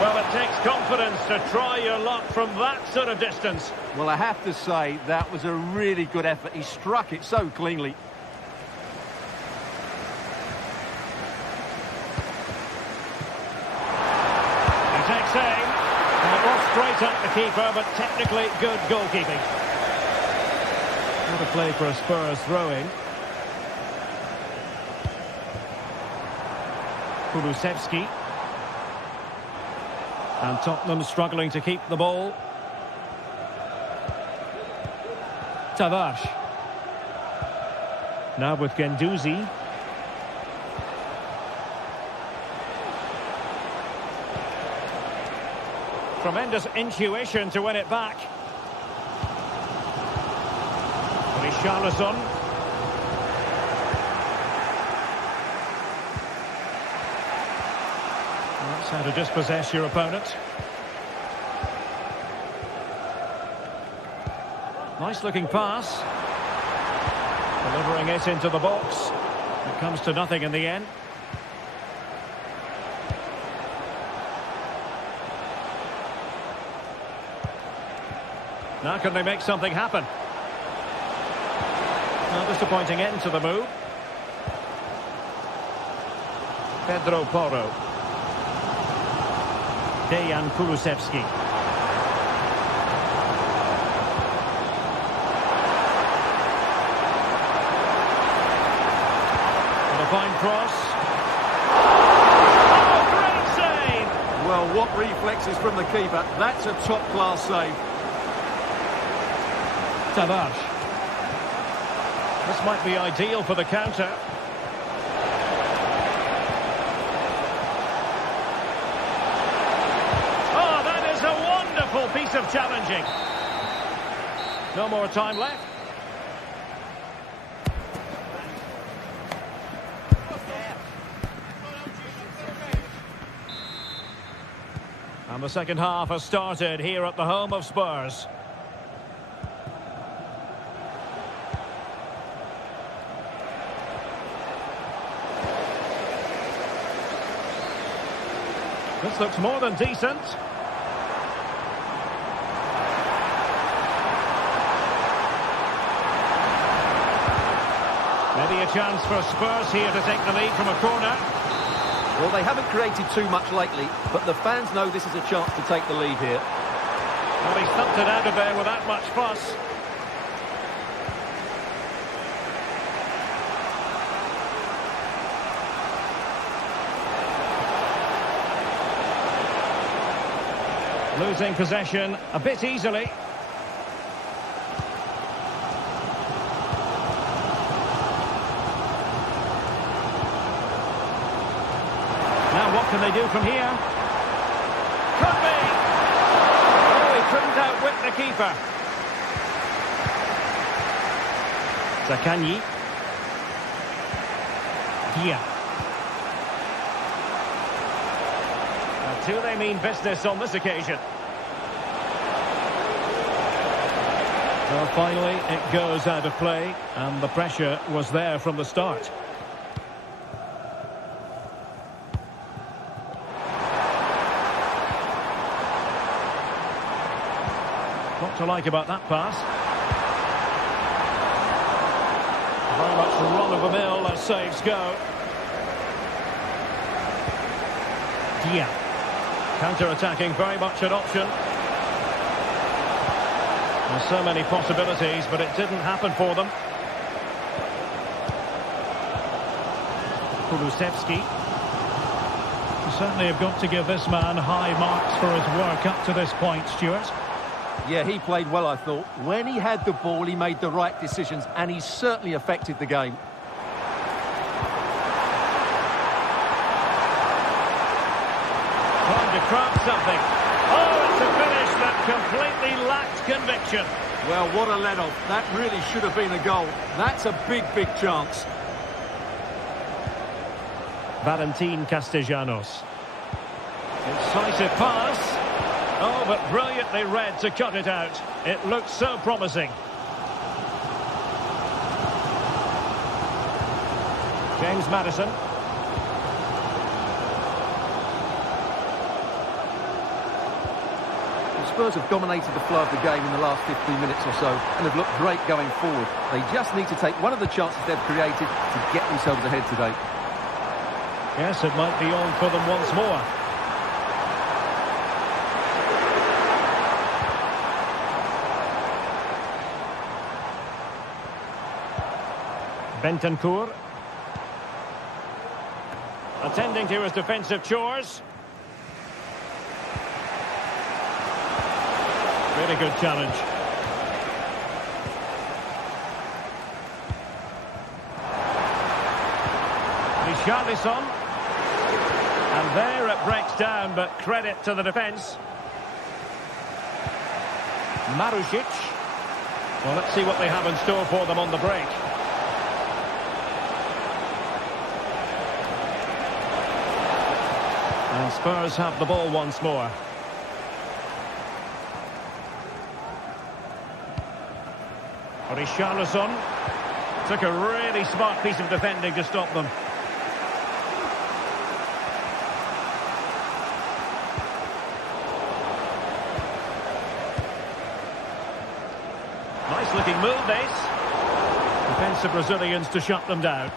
Well, it takes confidence to try your luck from that sort of distance. Well, I have to say, that was a really good effort. He struck it so cleanly. He takes aim. And it was straight at the keeper, but technically good goalkeeping. What a play for a Spurs throw-in. Kulusevski. And Tottenham struggling to keep the ball. Tavares. Now with Guendouzi. Tremendous intuition to win it back. Richarlison. That's how to dispossess your opponent. Nice looking pass. Delivering it into the box. It comes to nothing in the end. Now can they make something happen? No disappointing end to the move. Pedro Porro. Dejan Kulusevski. And a fine cross. Oh, great save! Well, what reflexes from the keeper. That's a top-class save. Tavares. This might be ideal for the counter. Oh, that is a wonderful piece of challenging. No more time left. And the second half has started here at the home of Spurs. This looks more than decent. Maybe a chance for Spurs here to take the lead from a corner. Well, they haven't created too much lately, but the fans know this is a chance to take the lead here. Well, he's thumped it out of there without much fuss. Losing possession a bit easily. Now what can they do from here? Could be! Oh, he couldn't outwit the keeper. Zakanyi. Dia. Do they mean business on this occasion? Well, finally, it goes out of play, and the pressure was there from the start. What to like about that pass? Very much run-of-the-mill as saves go. Dia. Counter-attacking, very much an option. There's so many possibilities, but it didn't happen for them. Kulusevski. You certainly have got to give this man high marks for his work up to this point, Stuart. Yeah, he played well, I thought. When he had the ball, he made the right decisions, and he certainly affected the game. Trying to craft something. Oh, it's a finish that completely lacked conviction. Well, what a let-off. That really should have been a goal. That's a big, big chance. Valentin Castellanos. Incisive pass. Oh, but brilliantly read to cut it out. It looked so promising. James Maddison. Spurs have dominated the flow of the game in the last 15 minutes or so and have looked great going forward. They just need to take one of the chances they've created to get themselves ahead today. Yes, it might be on for them once more. Bentancur. Attending to his defensive chores. Really good challenge. Richarlison. And there it breaks down, but credit to the defence. Marusic. Well, let's see what they have in store for them on the break. And Spurs have the ball once more. Richarlison took a really smart piece of defending to stop them. Nice looking move, this. Defensive Brazilians to shut them down.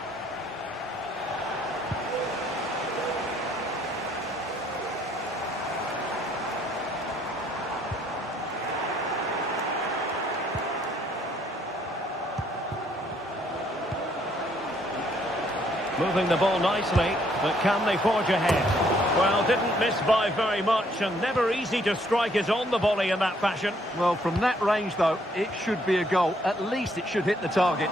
Moving the ball nicely, but can they forge ahead? Well, didn't miss by very much, and never easy to strike it on the volley in that fashion. Well, from that range, though, it should be a goal. At least it should hit the target.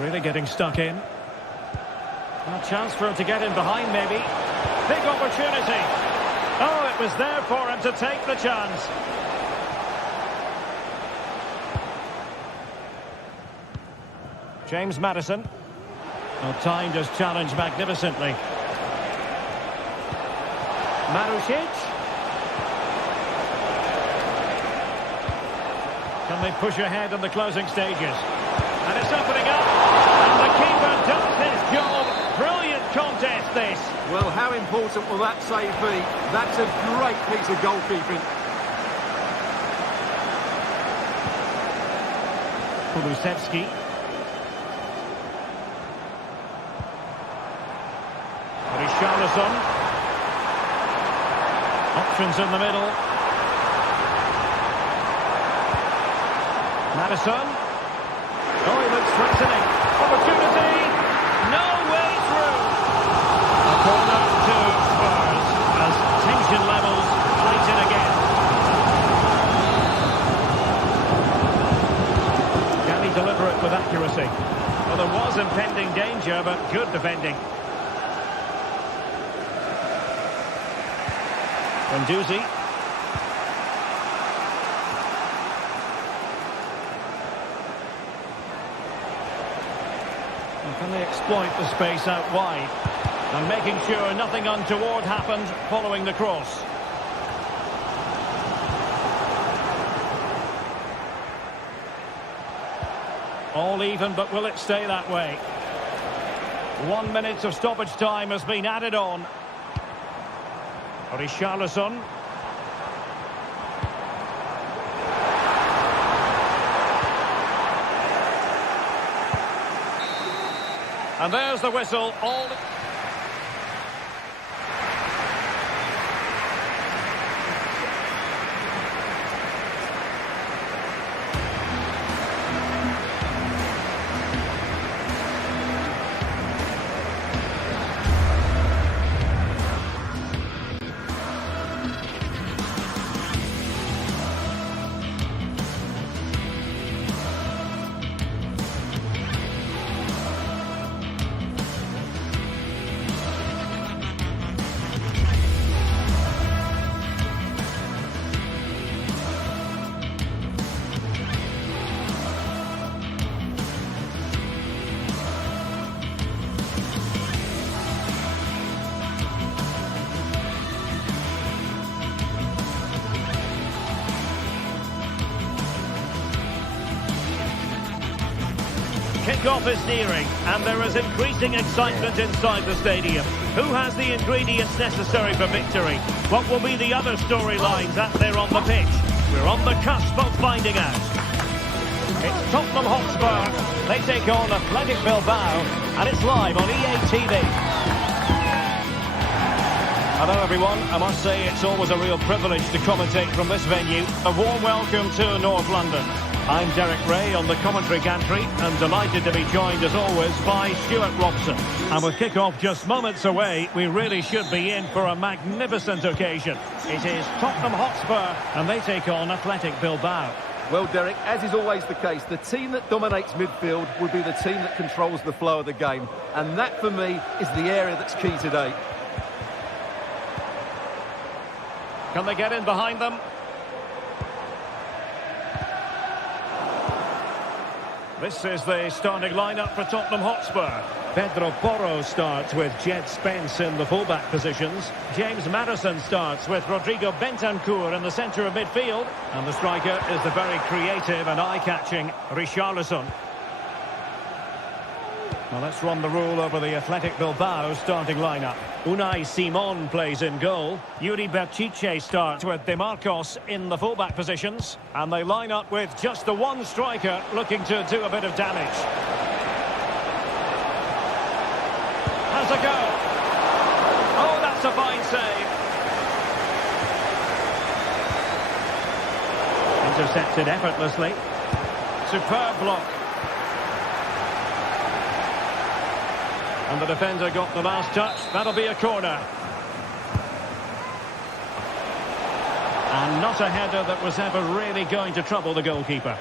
Really getting stuck in. A chance for him to get in behind, maybe. Big opportunity. Oh, it was there for him to take the chance. James Maddison. Well, timed his challenge magnificently. Marusic. Can they push ahead in the closing stages? And it's opening up. And the keeper does his job. Brilliant contest, this. Well, how important will that save be? That's a great piece of goalkeeping. Kulusevski. Richarlison. Options in the middle. Maddison. Oh, he looks threatening. Opportunity. No way through. A corner to Spurs as tension levels heighten again. Can he deliver it with accuracy? Well, there was impending danger, but good defending. Guendouzi. And can they exploit the space out wide? And making sure nothing untoward happened following the cross. All even, but will it stay that way? 1 minute of stoppage time has been added on. Richarlison. And there's the whistle. All Kick-off is nearing, and there is increasing excitement inside the stadium. Who has the ingredients necessary for victory? What will be the other storylines out there on the pitch? We're on the cusp of finding out. It's Tottenham Hotspur. They take on Athletic Bilbao, and it's live on EA TV. Hello everyone, I must say it's always a real privilege to commentate from this venue. A warm welcome to North London. I'm Derek Ray on the commentary gantry and delighted to be joined as always by Stuart Robson. And with kick-off just moments away, we really should be in for a magnificent occasion. It is Tottenham Hotspur and they take on Athletic Bilbao. Well, Derek, as is always the case, the team that dominates midfield will be the team that controls the flow of the game. And that, for me, is the area that's key today. Can they get in behind them? This is the starting lineup for Tottenham Hotspur. Pedro Porro starts with Jed Spence in the fullback positions. James Maddison starts with Rodrigo Bentancur in the centre of midfield. And the striker is the very creative and eye-catching Richarlison. Well, let's run the rule over the Athletic Bilbao starting lineup. Unai Simon plays in goal. Yuri Berchiche starts with De Marcos in the fullback positions. And they line up with just the one striker looking to do a bit of damage. Has a go. Oh, that's a fine save. Intercepted effortlessly. Superb block. And the defender got the last touch. That'll be a corner. And not a header that was ever really going to trouble the goalkeeper.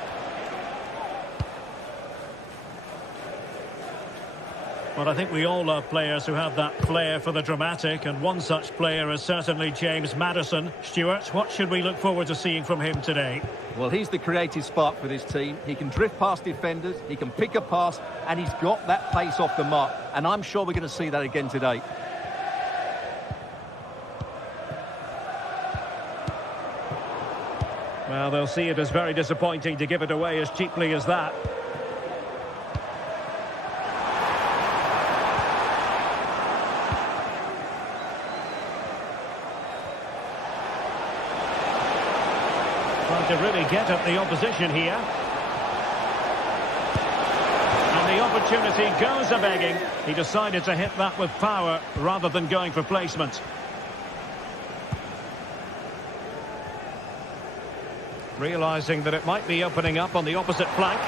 Well, I think we all love players who have that flair for the dramatic, and one such player is certainly James Maddison. Stuart, what should we look forward to seeing from him today? Well, he's the creative spark for this team. He can drift past defenders, he can pick a pass, and he's got that pace off the mark. And I'm sure we're going to see that again today. Well, they'll see it as very disappointing to give it away as cheaply as that. Trying to really get at the opposition here. And the opportunity goes a-begging. He decided to hit that with power rather than going for placement. Realising that it might be opening up on the opposite flank.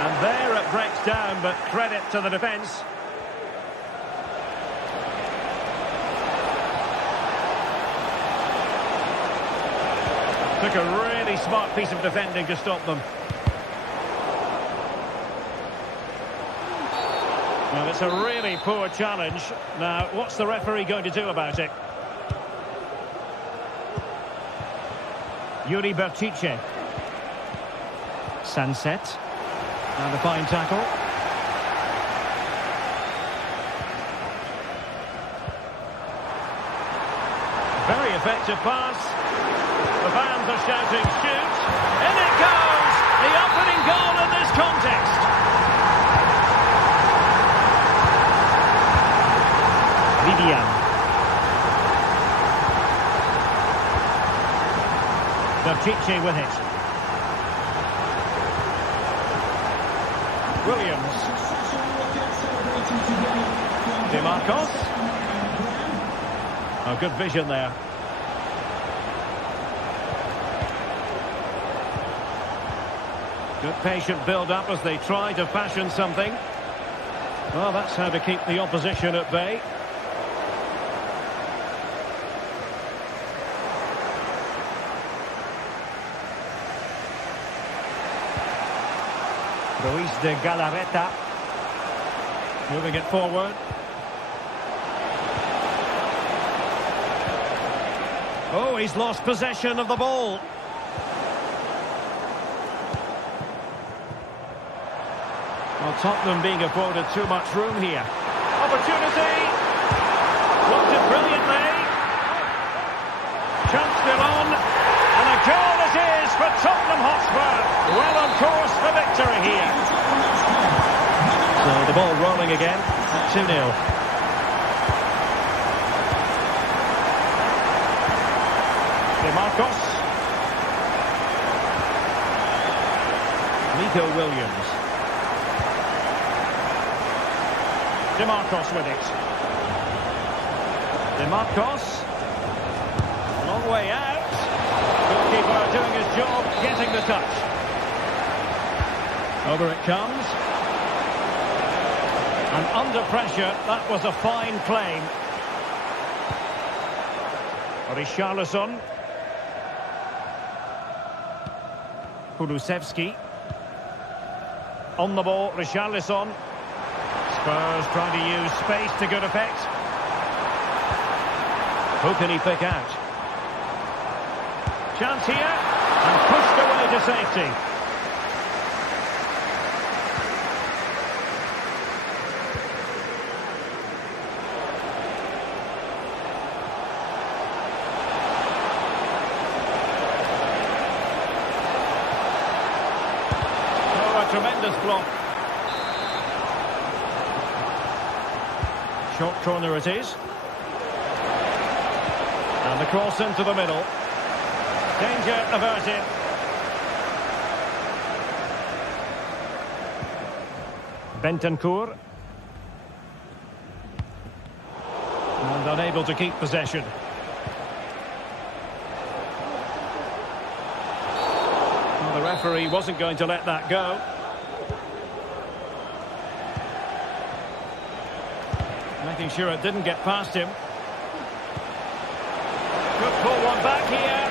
And there it breaks down, but credit to the defence. Took a really smart piece of defending to stop them. Well, it's a really poor challenge. Now, what's the referee going to do about it? Yuri Berchiche. Sunset. And a fine tackle. Very effective pass. The fans are shouting, shoot! In it goes! The opening goal in this contest! Vivian. Berchiche with it. Williams. De Marcos. Oh, good vision there. Good patient build-up as they try to fashion something. Well, that's how to keep the opposition at bay. Ruiz de Galarreta. Moving it forward. Oh, he's lost possession of the ball. Well, Tottenham being afforded too much room here. Opportunity! Blocked it brilliantly. Chance still on. And a goal it is for Tottenham Hotspur. Well on course for victory here. So the ball rolling again at 2-0. De Marcos. Nico Williams. De Marcos with it. De Marcos. Long way out. Goalkeeper doing his job, getting the touch. Over it comes. And under pressure, that was a fine claim. Richarlison. Kulusevski. On the ball, Richarlison. Spurs trying to use space to good effect. Who can he pick out? Chance here. And pushed away to safety. Oh, a tremendous block. Short corner it is. And the cross into the middle. Danger averted. Bentancur. And unable to keep possession. Well, the referee wasn't going to let that go. Making sure it didn't get past him. Could pull one back here.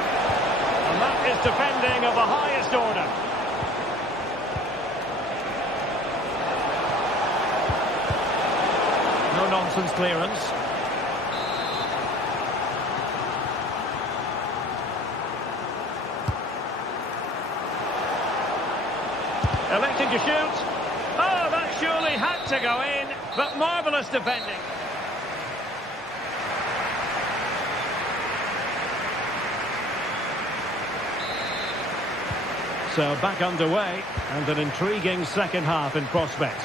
And that is defending of the highest order. No nonsense clearance. Electing to shoot. Oh, that surely had to go in, but marvellous defending. So back underway, and an intriguing second half in prospect.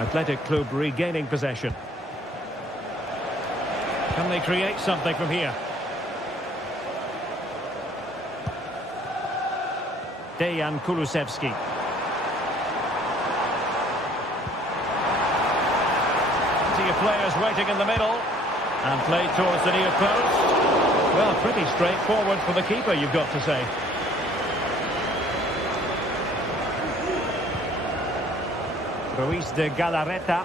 Athletic Club regaining possession. Can they create something from here? Dejan Kulusevski. Plenty of players waiting in the middle. And played towards the near post. Well, pretty straightforward for the keeper, you've got to say. Ruiz de Galarreta.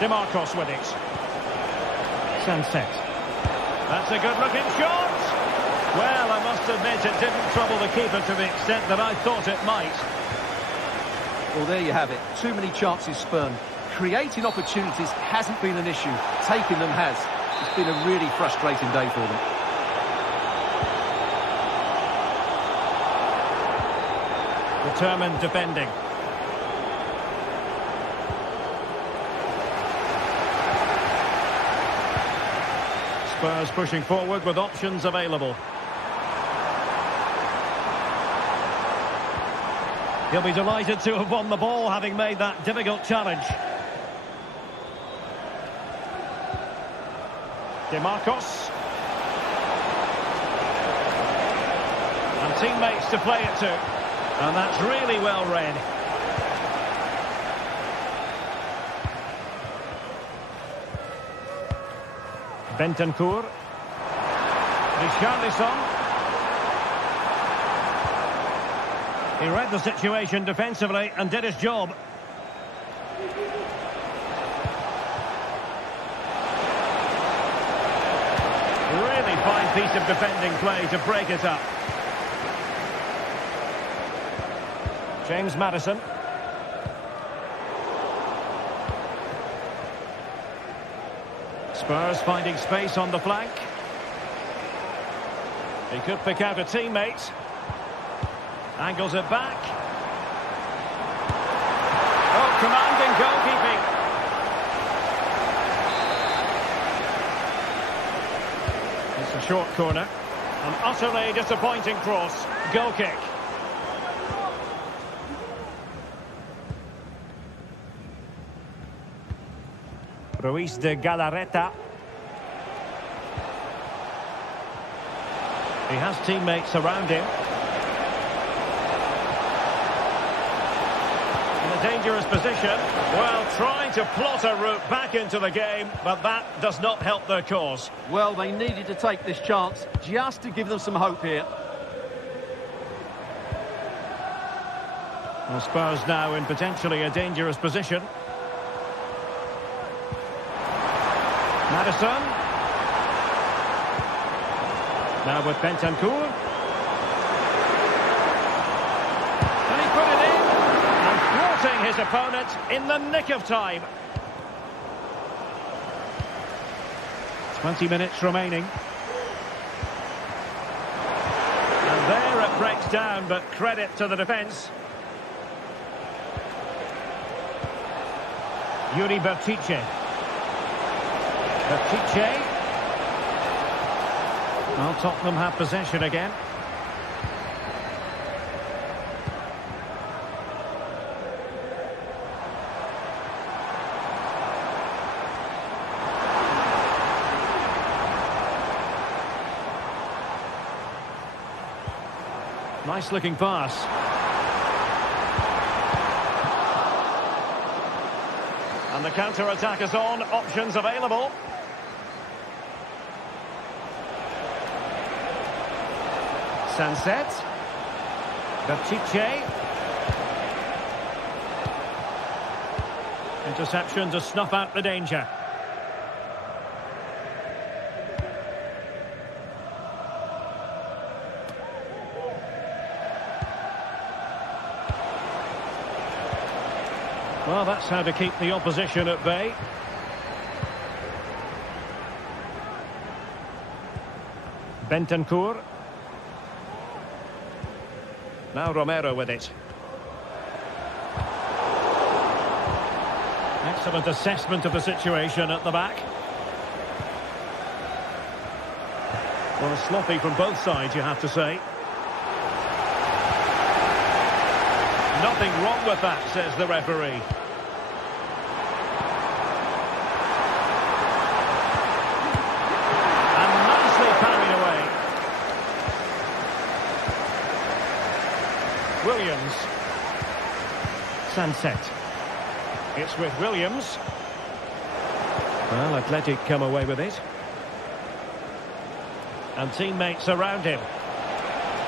DeMarcos with it. Sunset. That's a good-looking shot. Well, I must admit it didn't trouble the keeper to the extent that I thought it might. Well, there you have it. Too many chances spurned. Creating opportunities hasn't been an issue. Taking them has. It's been a really frustrating day for them. Determined defending. Spurs pushing forward with options available. He'll be delighted to have won the ball, having made that difficult challenge. DeMarcos. And teammates to play it to. And that's really well read. Bentancur. Richarlison. He read the situation defensively and did his job. Really fine piece of defending play to break it up. James Maddison. Spurs finding space on the flank. He could pick out a teammate. Angles it back. Oh, commanding goalkeeping. It's a short corner. An utterly disappointing cross. Goal kick. Ruiz de Galarreta. He has teammates around him. In a dangerous position. Well, trying to plot a route back into the game, but that does not help their cause. Well, they needed to take this chance just to give them some hope here. Well, Spurs now in potentially a dangerous position. Maddison. Now with Bentancur. Thwarting his opponent in the nick of time. 20 minutes remaining. And there it breaks down, but credit to the defence. Yuri Bertice. Bertice. Well, Tottenham have possession again. Nice looking pass. And the counter-attack is on. Options available. Sunset. Bertice. Interception to snuff out the danger. Well, that's how to keep the opposition at bay. Bentancur. Now Romero with it. Excellent assessment of the situation at the back. Well, sloppy from both sides, you have to say. Nothing wrong with that, says the referee. And nicely parried away. Williams. Sunset. It's with Williams. Well, Athletic come away with it. And teammates around him.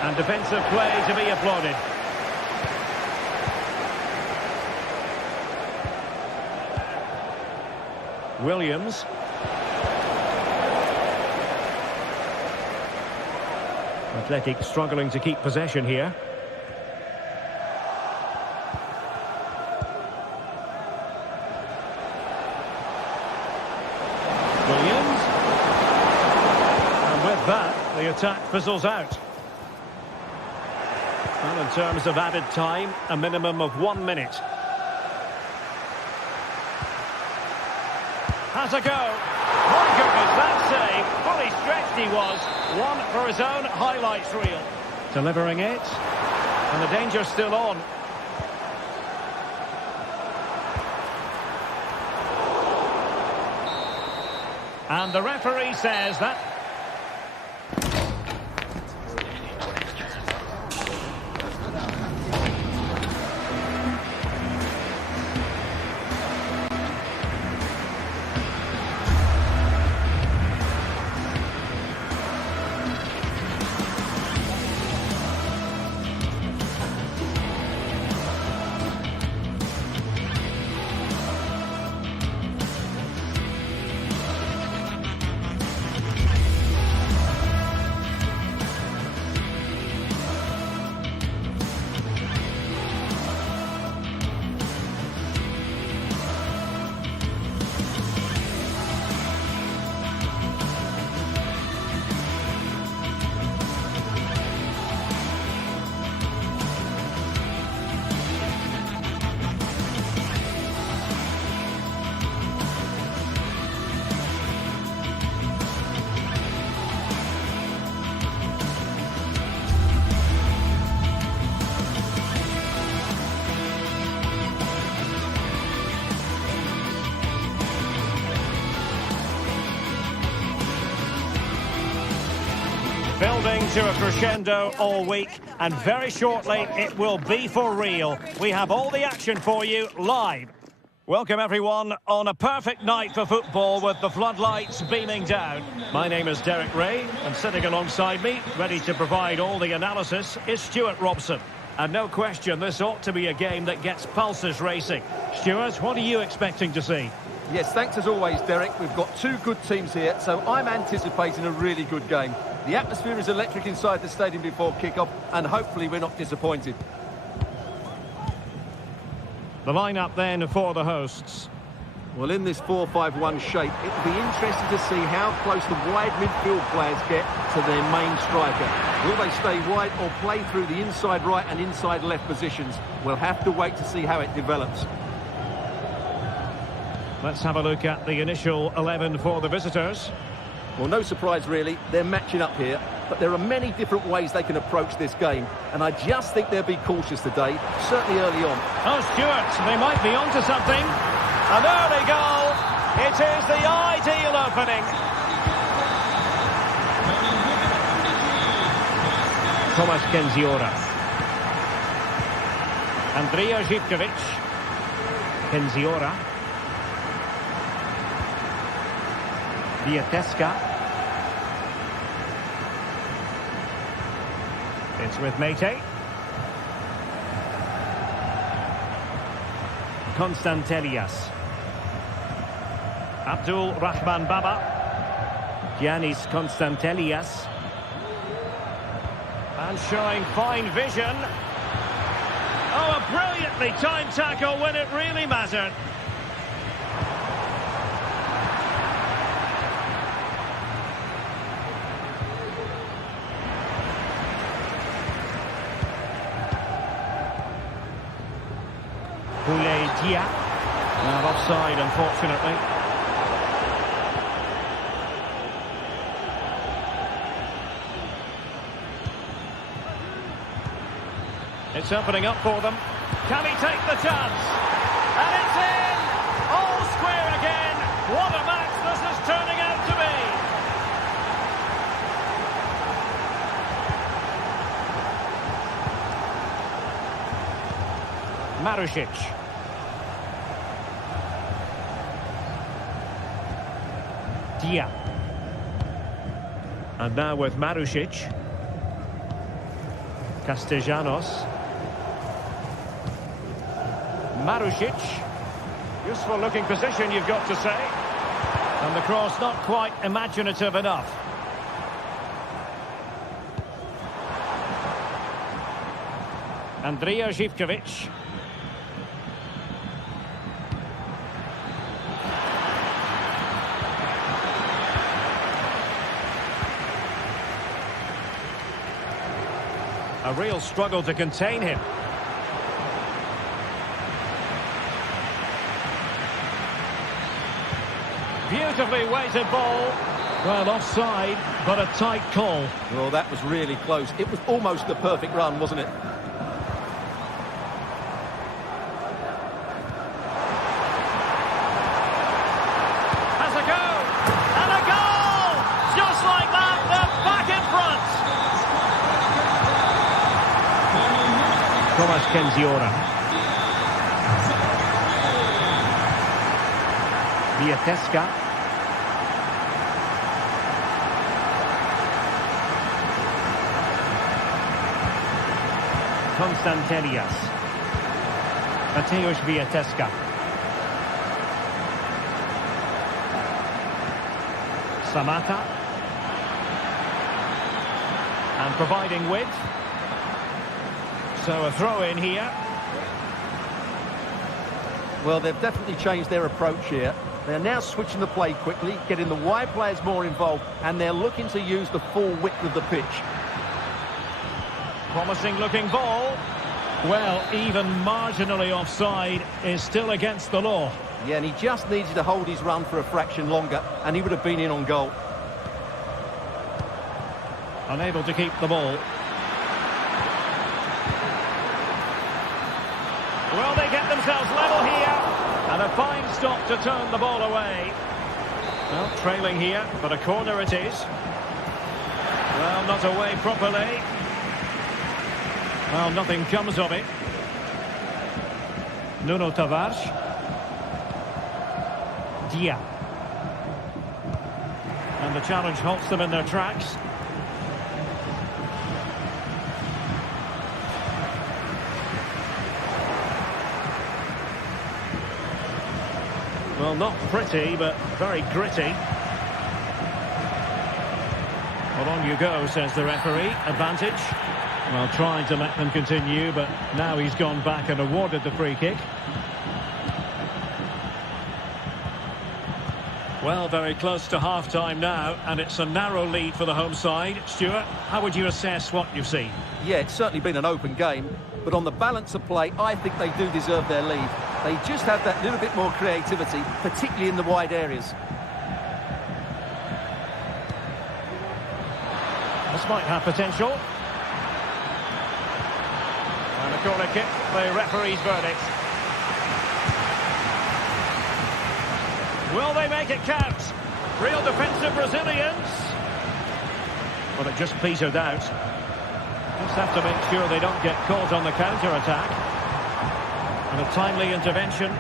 And defensive play to be applauded. Williams. Athletic struggling to keep possession here. Williams. And with that, the attack fizzles out. Well, in terms of added time, a minimum of 1 minute. Has a go. My goodness, that save. Fully stretched he was. One for his own highlights reel. Delivering it. And the danger's still on. And the referee says that... Building to a crescendo all week, and very shortly it will be for real. We have all the action for you live. Welcome everyone on a perfect night for football with the floodlights beaming down. My name is Derek Ray, and sitting alongside me, ready to provide all the analysis, is Stuart Robson. And no question, this ought to be a game that gets pulses racing. Stuart, what are you expecting to see? Yes, thanks as always, Derek. We've got two good teams here, so I'm anticipating a really good game. The atmosphere is electric inside the stadium before kick-off, and hopefully we're not disappointed. The lineup then for the hosts. Well, in this 4-5-1 shape, it will be interesting to see how close the wide midfield players get to their main striker. Will they stay wide or play through the inside right and inside left positions? We'll have to wait to see how it develops. Let's have a look at the initial 11 for the visitors. Well, no surprise really, they're matching up here, but there are many different ways they can approach this game, and I just think they'll be cautious today, certainly early on. Oh, Stuart, they might be onto something. An early goal. It is the ideal opening. Tomasz Kenziora. Andrija Zivkovic. Kenziora. Wiateska. It's with Mete. Konstantelias. Abdul Rahman Baba. Giannis Konstantelias. And showing fine vision. Oh, a brilliantly timed tackle when it really mattered. Dia. Now offside, unfortunately. It's opening up for them. Can he take the chance? And it's in! All square again. What a match this is turning out to be. Marušić. Dia. And now with Marušić. Castellanos. Marušić. Useful looking position, you've got to say. And the cross not quite imaginative enough. Andrija Zivkovic. A real struggle to contain him. Beautifully weighted ball. Well, offside, but a tight call. Well, that was really close. It was almost the perfect run, wasn't it? Has a go! And a goal! Just like that, they're back in front! Tomasz Kenziora. Wiateska. Konstantelias. Mateusz Wiateska. Samata. And providing width. So a throw in here. Well, they've definitely changed their approach here. They're now switching the play quickly, getting the wide players more involved, and they're looking to use the full width of the pitch. Promising looking ball. Well, even marginally offside is still against the law. Yeah, and he just needed to hold his run for a fraction longer, and he would have been in on goal. Unable to keep the ball. Well, they get themselves level here. And a fine stop to turn the ball away. Well, trailing here, but a corner it is. Well, not away properly. Well, nothing comes of it. Nuno Tavares. Dia. And the challenge halts them in their tracks. Well, not pretty, but very gritty. Well, on you go, says the referee. Advantage. Well, trying to let them continue, but now he's gone back and awarded the free kick. Well, very close to half-time now, and it's a narrow lead for the home side. Stuart, how would you assess what you've seen? Yeah, it's certainly been an open game, but on the balance of play, I think they do deserve their lead. They just have that little bit more creativity, particularly in the wide areas. This might have potential. And a corner kick, the referee's verdict. Will they make it count? Real defensive Brazilians. Well, it just petered out. Just have to make sure they don't get caught on the counter-attack. And a timely intervention.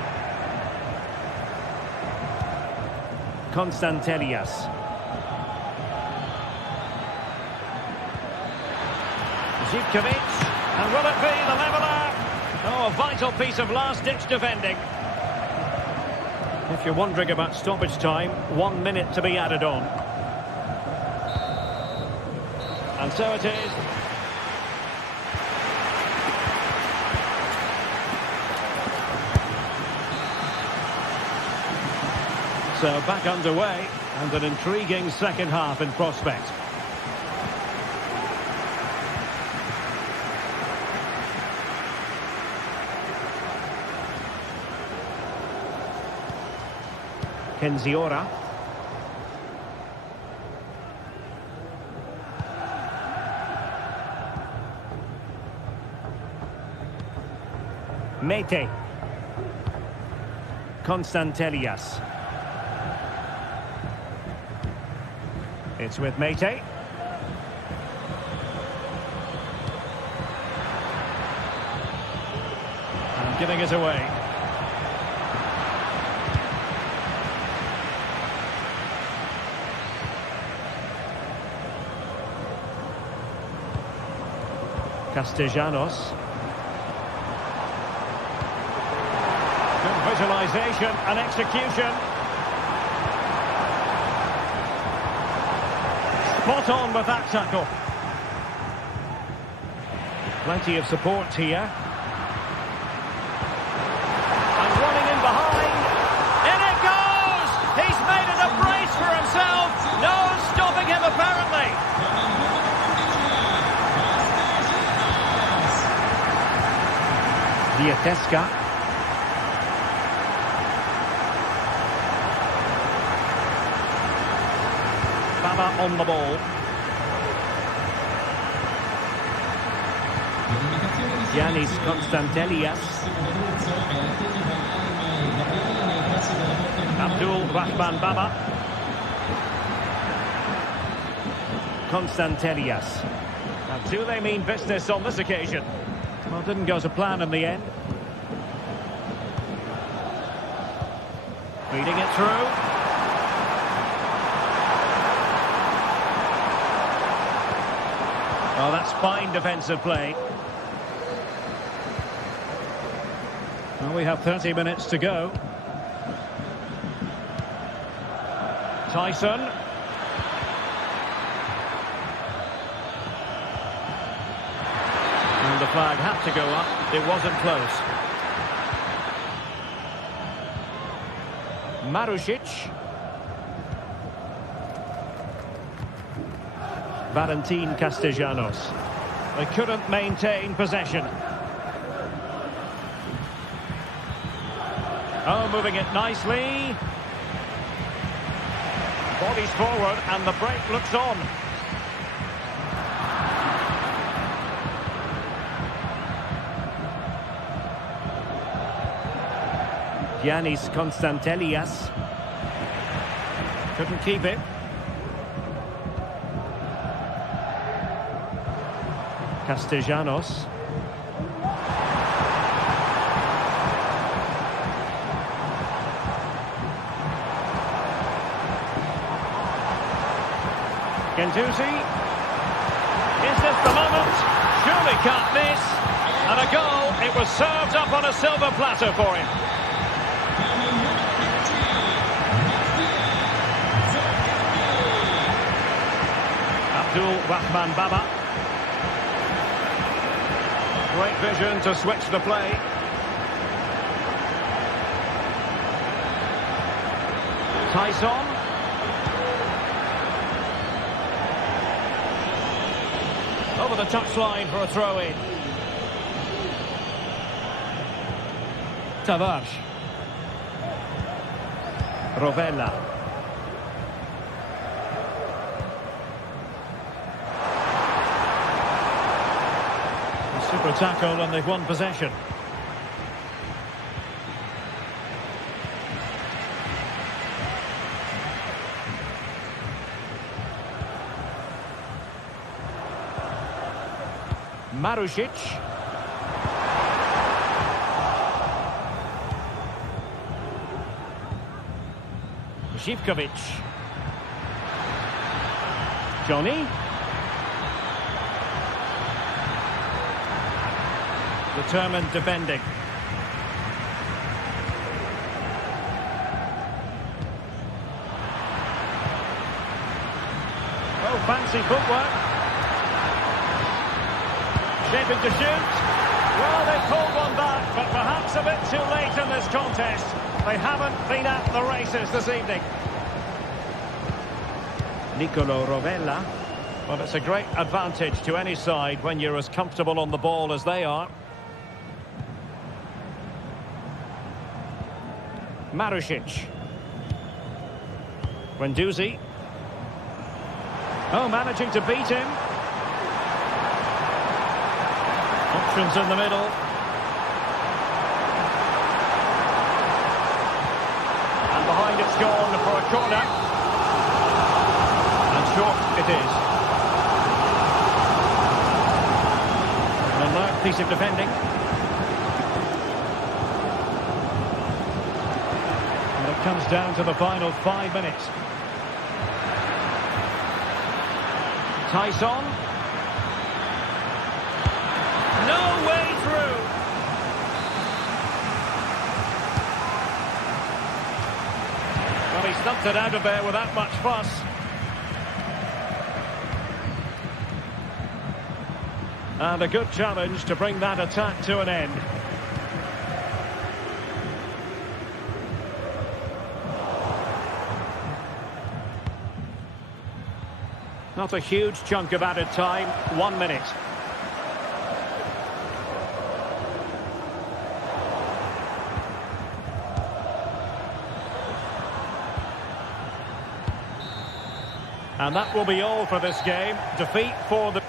Constantelias. Zivkovic. And will it be the leveller? Oh, a vital piece of last-ditch defending. If you're wondering about stoppage time, 1 minute to be added on. And so it is. So back underway, and an intriguing second half in prospect. Kenziora. Mete. Constantelias. It's with Mete. And giving it away. Castellanos. Good visualization and execution. Spot on with that tackle. Plenty of support here. And running in behind. In it goes! He's made it a brace for himself. No stopping him apparently. Diatesca. Baba on the ball. Giannis Constantelias. Abdul Rahman Baba. Constantelias. Now, do they mean business on this occasion? Well, didn't go to plan in the end. Reading it through. Oh, that's fine defensive play. Well, we have 30 minutes to go. Tyson. The flag had to go up. It wasn't close. Marusic. Valentin Castellanos. They couldn't maintain possession. Oh, moving it nicely. Bodies forward and the break looks on. Giannis Constantelias. Couldn't keep it. Castellanos. Gendouzi. Is this the moment? Surely can't miss. And a goal. It was served up on a silver platter for him. Abdul Rahman Baba. Great vision to switch the play. Tyson. Over the touchline for a throw-in. Tavares. Rovella. A super tackle and they've won possession. Marusic. Zivkovic. Johnny. Determined defending. Oh, fancy footwork. Shaping to shoot. Well, they pulled one back, but perhaps a bit too late in this contest. They haven't been at the races this evening. Nicolo Rovella. Well, it's a great advantage to any side when you're as comfortable on the ball as they are. Marusic. Guendouzi. Oh, managing to beat him. Options in the middle. And behind it's gone for a corner. And short it is. An alert piece of defending. And it comes down to the final 5 minutes. Tyson. No way through. Well, he stumped it out of there without much fuss. And a good challenge to bring that attack to an end. Not a huge chunk of added time, 1 minute. And that will be all for this game. Defeat for the...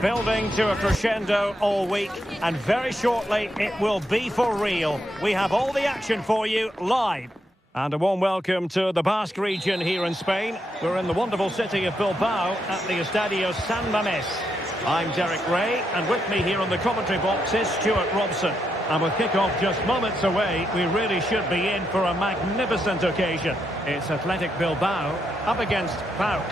Building to a crescendo all week, and very shortly it will be for real. We have all the action for you live. And a warm welcome to the Basque region here in Spain. We're in the wonderful city of Bilbao at the Estadio San Mamés. I'm Derek Ray, and with me here on the commentary box is Stuart Robson. And with kick-off just moments away, we really should be in for a magnificent occasion. It's Athletic Bilbao up against PAOK.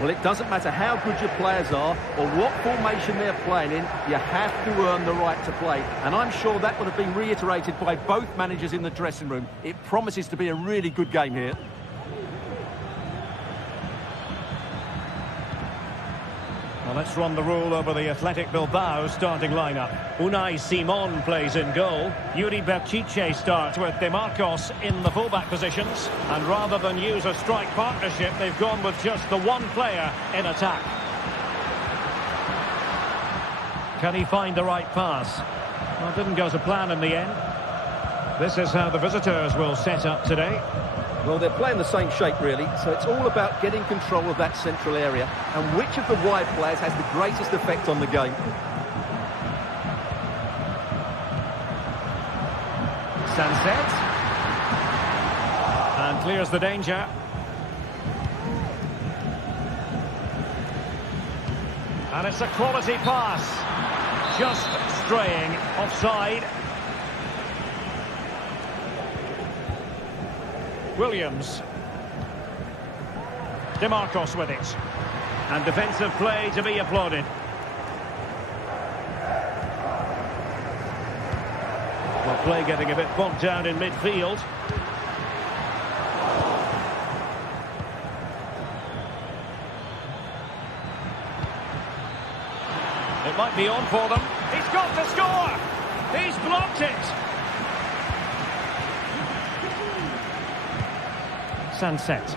Well, it doesn't matter how good your players are or what formation they're playing in, you have to earn the right to play. And I'm sure that would have been reiterated by both managers in the dressing room. It promises to be a really good game here. Well, let's run the rule over the Athletic Bilbao starting lineup. Unai Simon plays in goal. Yuri Berchiche starts with De Marcos in the fullback positions. And rather than use a strike partnership, they've gone with just the one player in attack. Can he find the right pass? Well, it didn't go to plan in the end. This is how the visitors will set up today. Well, they're playing the same shape, really, so it's all about getting control of that central area and which of the wide players has the greatest effect on the game. Sunset. And clears the danger. And it's a quality pass. Just straying offside. Williams. De Marcos with it. And defensive play to be applauded. Well, play getting a bit bogged down in midfield. It might be on for them. He's got to score! He's blocked it! Sunset.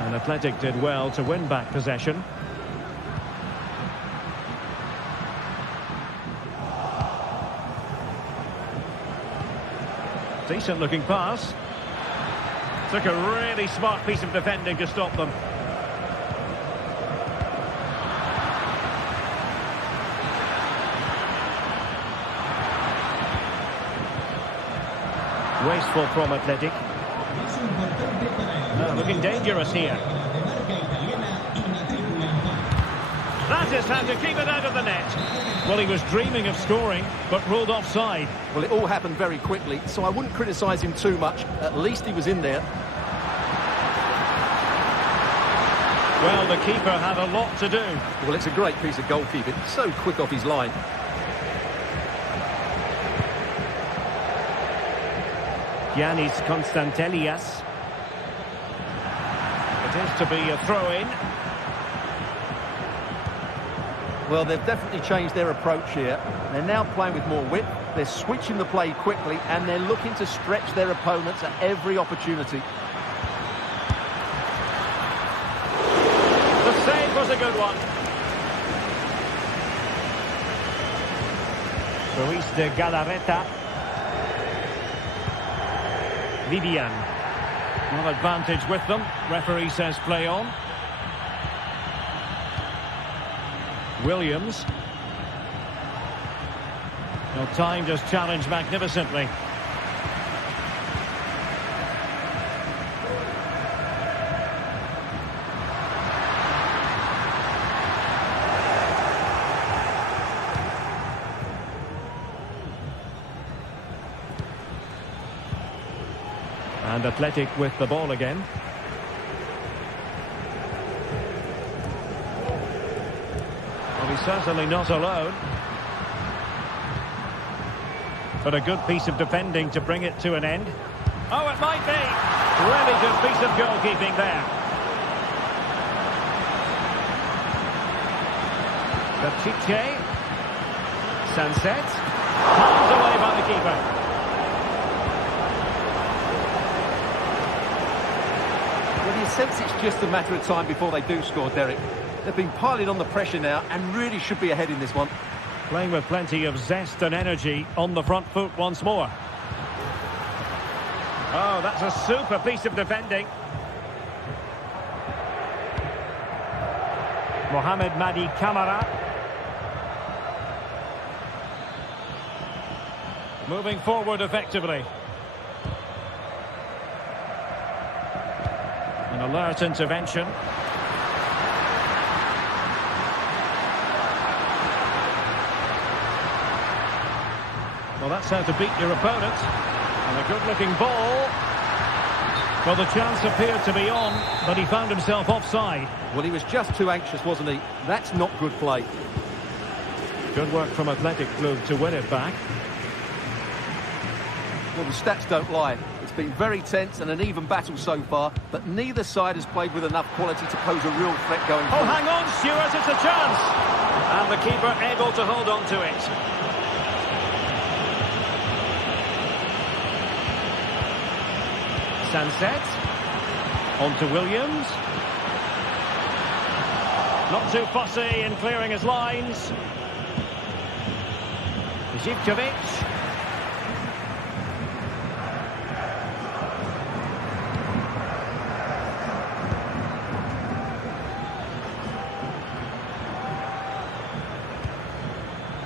And Athletic did well to win back possession. Decent looking pass. Took a really smart piece of defending to stop them. Wasteful from Athletic. Looking dangerous here. That is how to keep it out of the net. Well, he was dreaming of scoring, but ruled offside. Well, it all happened very quickly, so I wouldn't criticise him too much. At least he was in there. Well, the keeper had a lot to do. Well, it's a great piece of goalkeeping. So quick off his line. Giannis Constantelias. It is to be a throw-in. Well, they've definitely changed their approach here. They're now playing with more width. They're switching the play quickly, and they're looking to stretch their opponents at every opportunity. The save was a good one. Ruiz de Galarreta. Vivian. Well, advantage with them. Referee says play on. Williams. Well, time just challenged magnificently. And Athletic with the ball again. Well, he's certainly not alone. But a good piece of defending to bring it to an end. Oh, it might be. Really good piece of goalkeeping there. Berchiche. Sunset. Palmed away by the keeper. Well, you sense it's just a matter of time before they do score, Derek. They've been piling on the pressure now and really should be ahead in this one. Playing with plenty of zest and energy on the front foot once more. Oh, that's a super piece of defending. Mohamed Madi Camara. Moving forward effectively. An alert intervention. Well, that's how to beat your opponent. And a good-looking ball. Well, the chance appeared to be on, but he found himself offside. Well, he was just too anxious, wasn't he? That's not good play. Good work from Athletic Club to win it back. Well, the stats don't lie. It's been very tense and an even battle so far, but neither side has played with enough quality to pose a real threat going forward. Oh, hang on, Stuart, it's a chance! And the keeper able to hold on to it. Sunset. On to Williams. Not too fussy in clearing his lines. Zivkovic.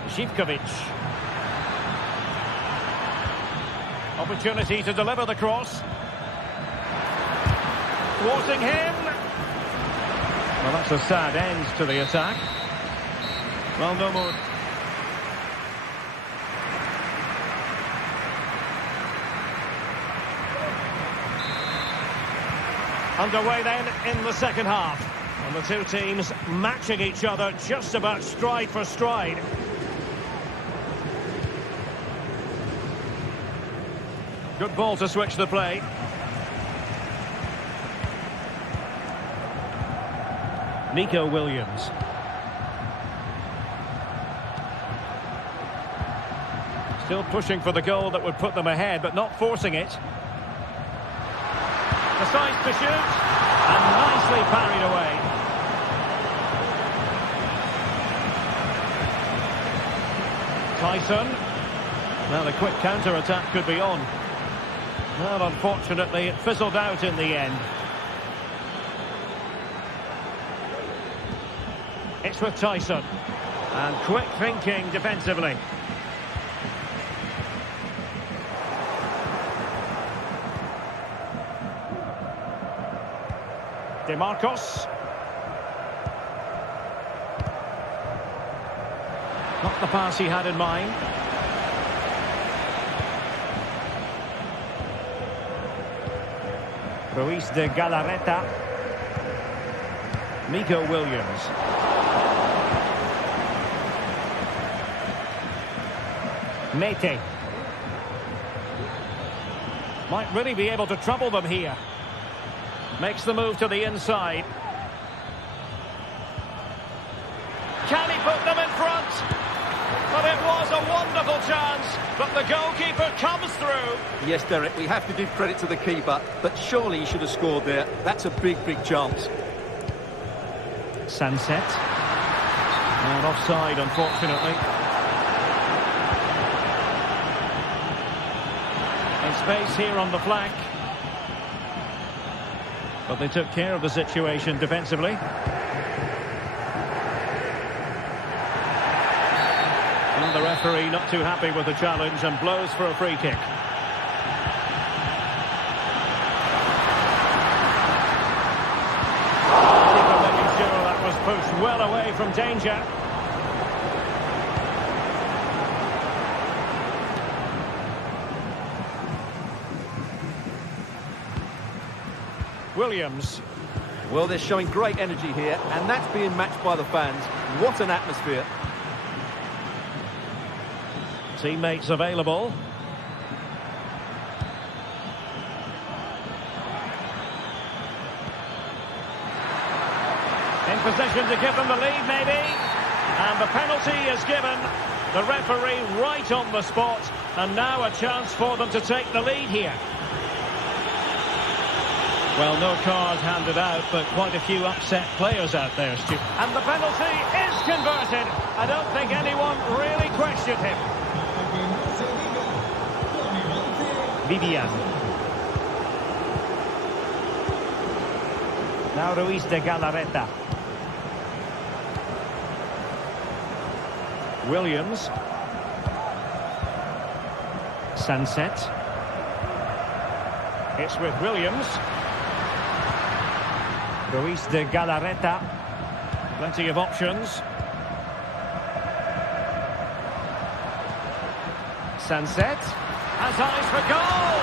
Zivkovic. Opportunity to deliver the cross. Thwarting him. Well, that's a sad end to the attack. Well, no more. Underway then in the second half. And the two teams matching each other just about stride for stride. Good ball to switch the play. Nico Williams. Still pushing for the goal that would put them ahead, but not forcing it. Decides to shoot, and nicely parried away. Tyson. Now the quick counter-attack could be on. Well, unfortunately, it fizzled out in the end. It's with Tyson. And quick thinking defensively. DeMarcos. Not the pass he had in mind. Ruiz de Galarreta. Nico Williams. Mete. Might really be able to trouble them here. Makes the move to the inside. Can he put them in front? Well, it was a wonderful chance, but the goalkeeper comes through. Yes, Derek, we have to give credit to the keeper, but surely he should have scored there. That's a big, big chance. Sunset. And offside, unfortunately. In space here on the flank. But they took care of the situation defensively. And the referee not too happy with the challenge and blows for a free kick. Keeper making sure that was pushed well away from danger. Williams. Well, they're showing great energy here, and that's being matched by the fans. What an atmosphere. Teammates available. In position to give them the lead, maybe. And the penalty is given. The referee right on the spot. And now a chance for them to take the lead here. Well, no card handed out, but quite a few upset players out there, Stu. And the penalty is converted. I don't think anyone really questioned him. Vivian. Now Ruiz de Galarreta. Williams. Sunset. It's with Williams. Ruiz de Galarreta. Plenty of options. Sunset. Has eyes for goal!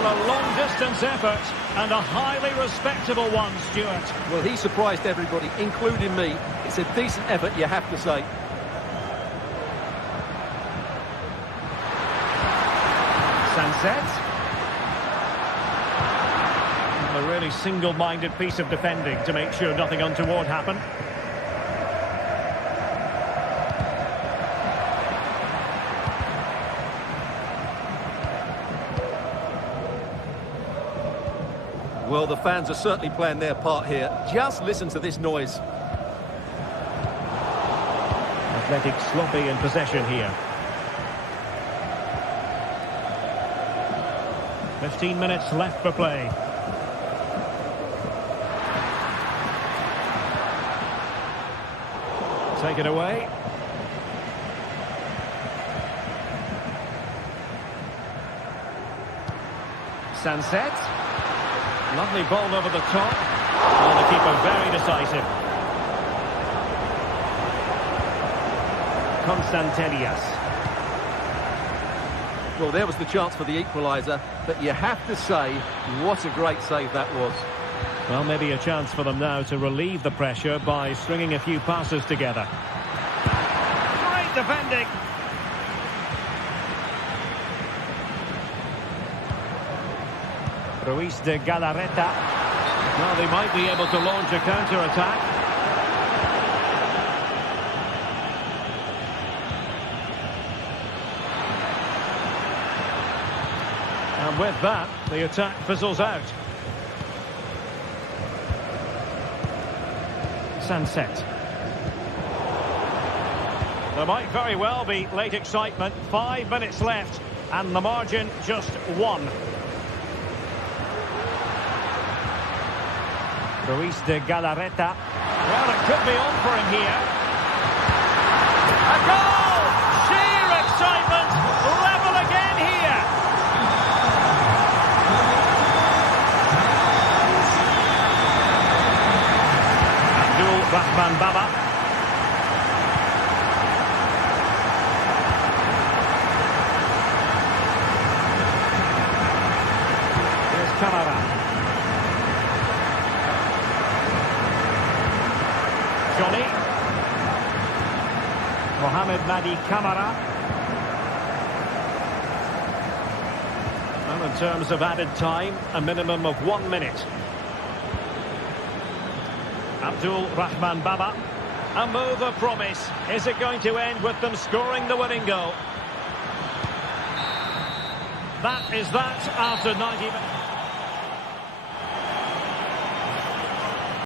Well, a long-distance effort and a highly respectable one, Stuart. Well, he surprised everybody, including me. It's a decent effort, you have to say. Sunset. A really single-minded piece of defending to make sure nothing untoward happened. Well, the fans are certainly playing their part here. Just listen to this noise. Athletic sloppy in possession here. 15 minutes left for play. Take it away. Sunset. Lovely ball over the top. Well, the keeper very decisive. Constantelias. Well, there was the chance for the equaliser, but you have to say, what a great save that was. Well, maybe a chance for them now to relieve the pressure by stringing a few passes together. Great defending. Ruiz de Galarreta. Well, they might be able to launch a counter-attack. And with that, the attack fizzles out. Sunset. There might very well be late excitement. 5 minutes left, and the margin just 1. Ruiz de Galarreta. Well, it could be on for him here. A goal! Sheer excitement! Level again here! Rahman Baba. Here's Camara. Johnny. Mohamed Madi Camara. Well, in terms of added time, a minimum of 1 minute. Abdul Rahman Baba. A move of promise. Is it going to end with them scoring the winning goal? That is that after 90 minutes.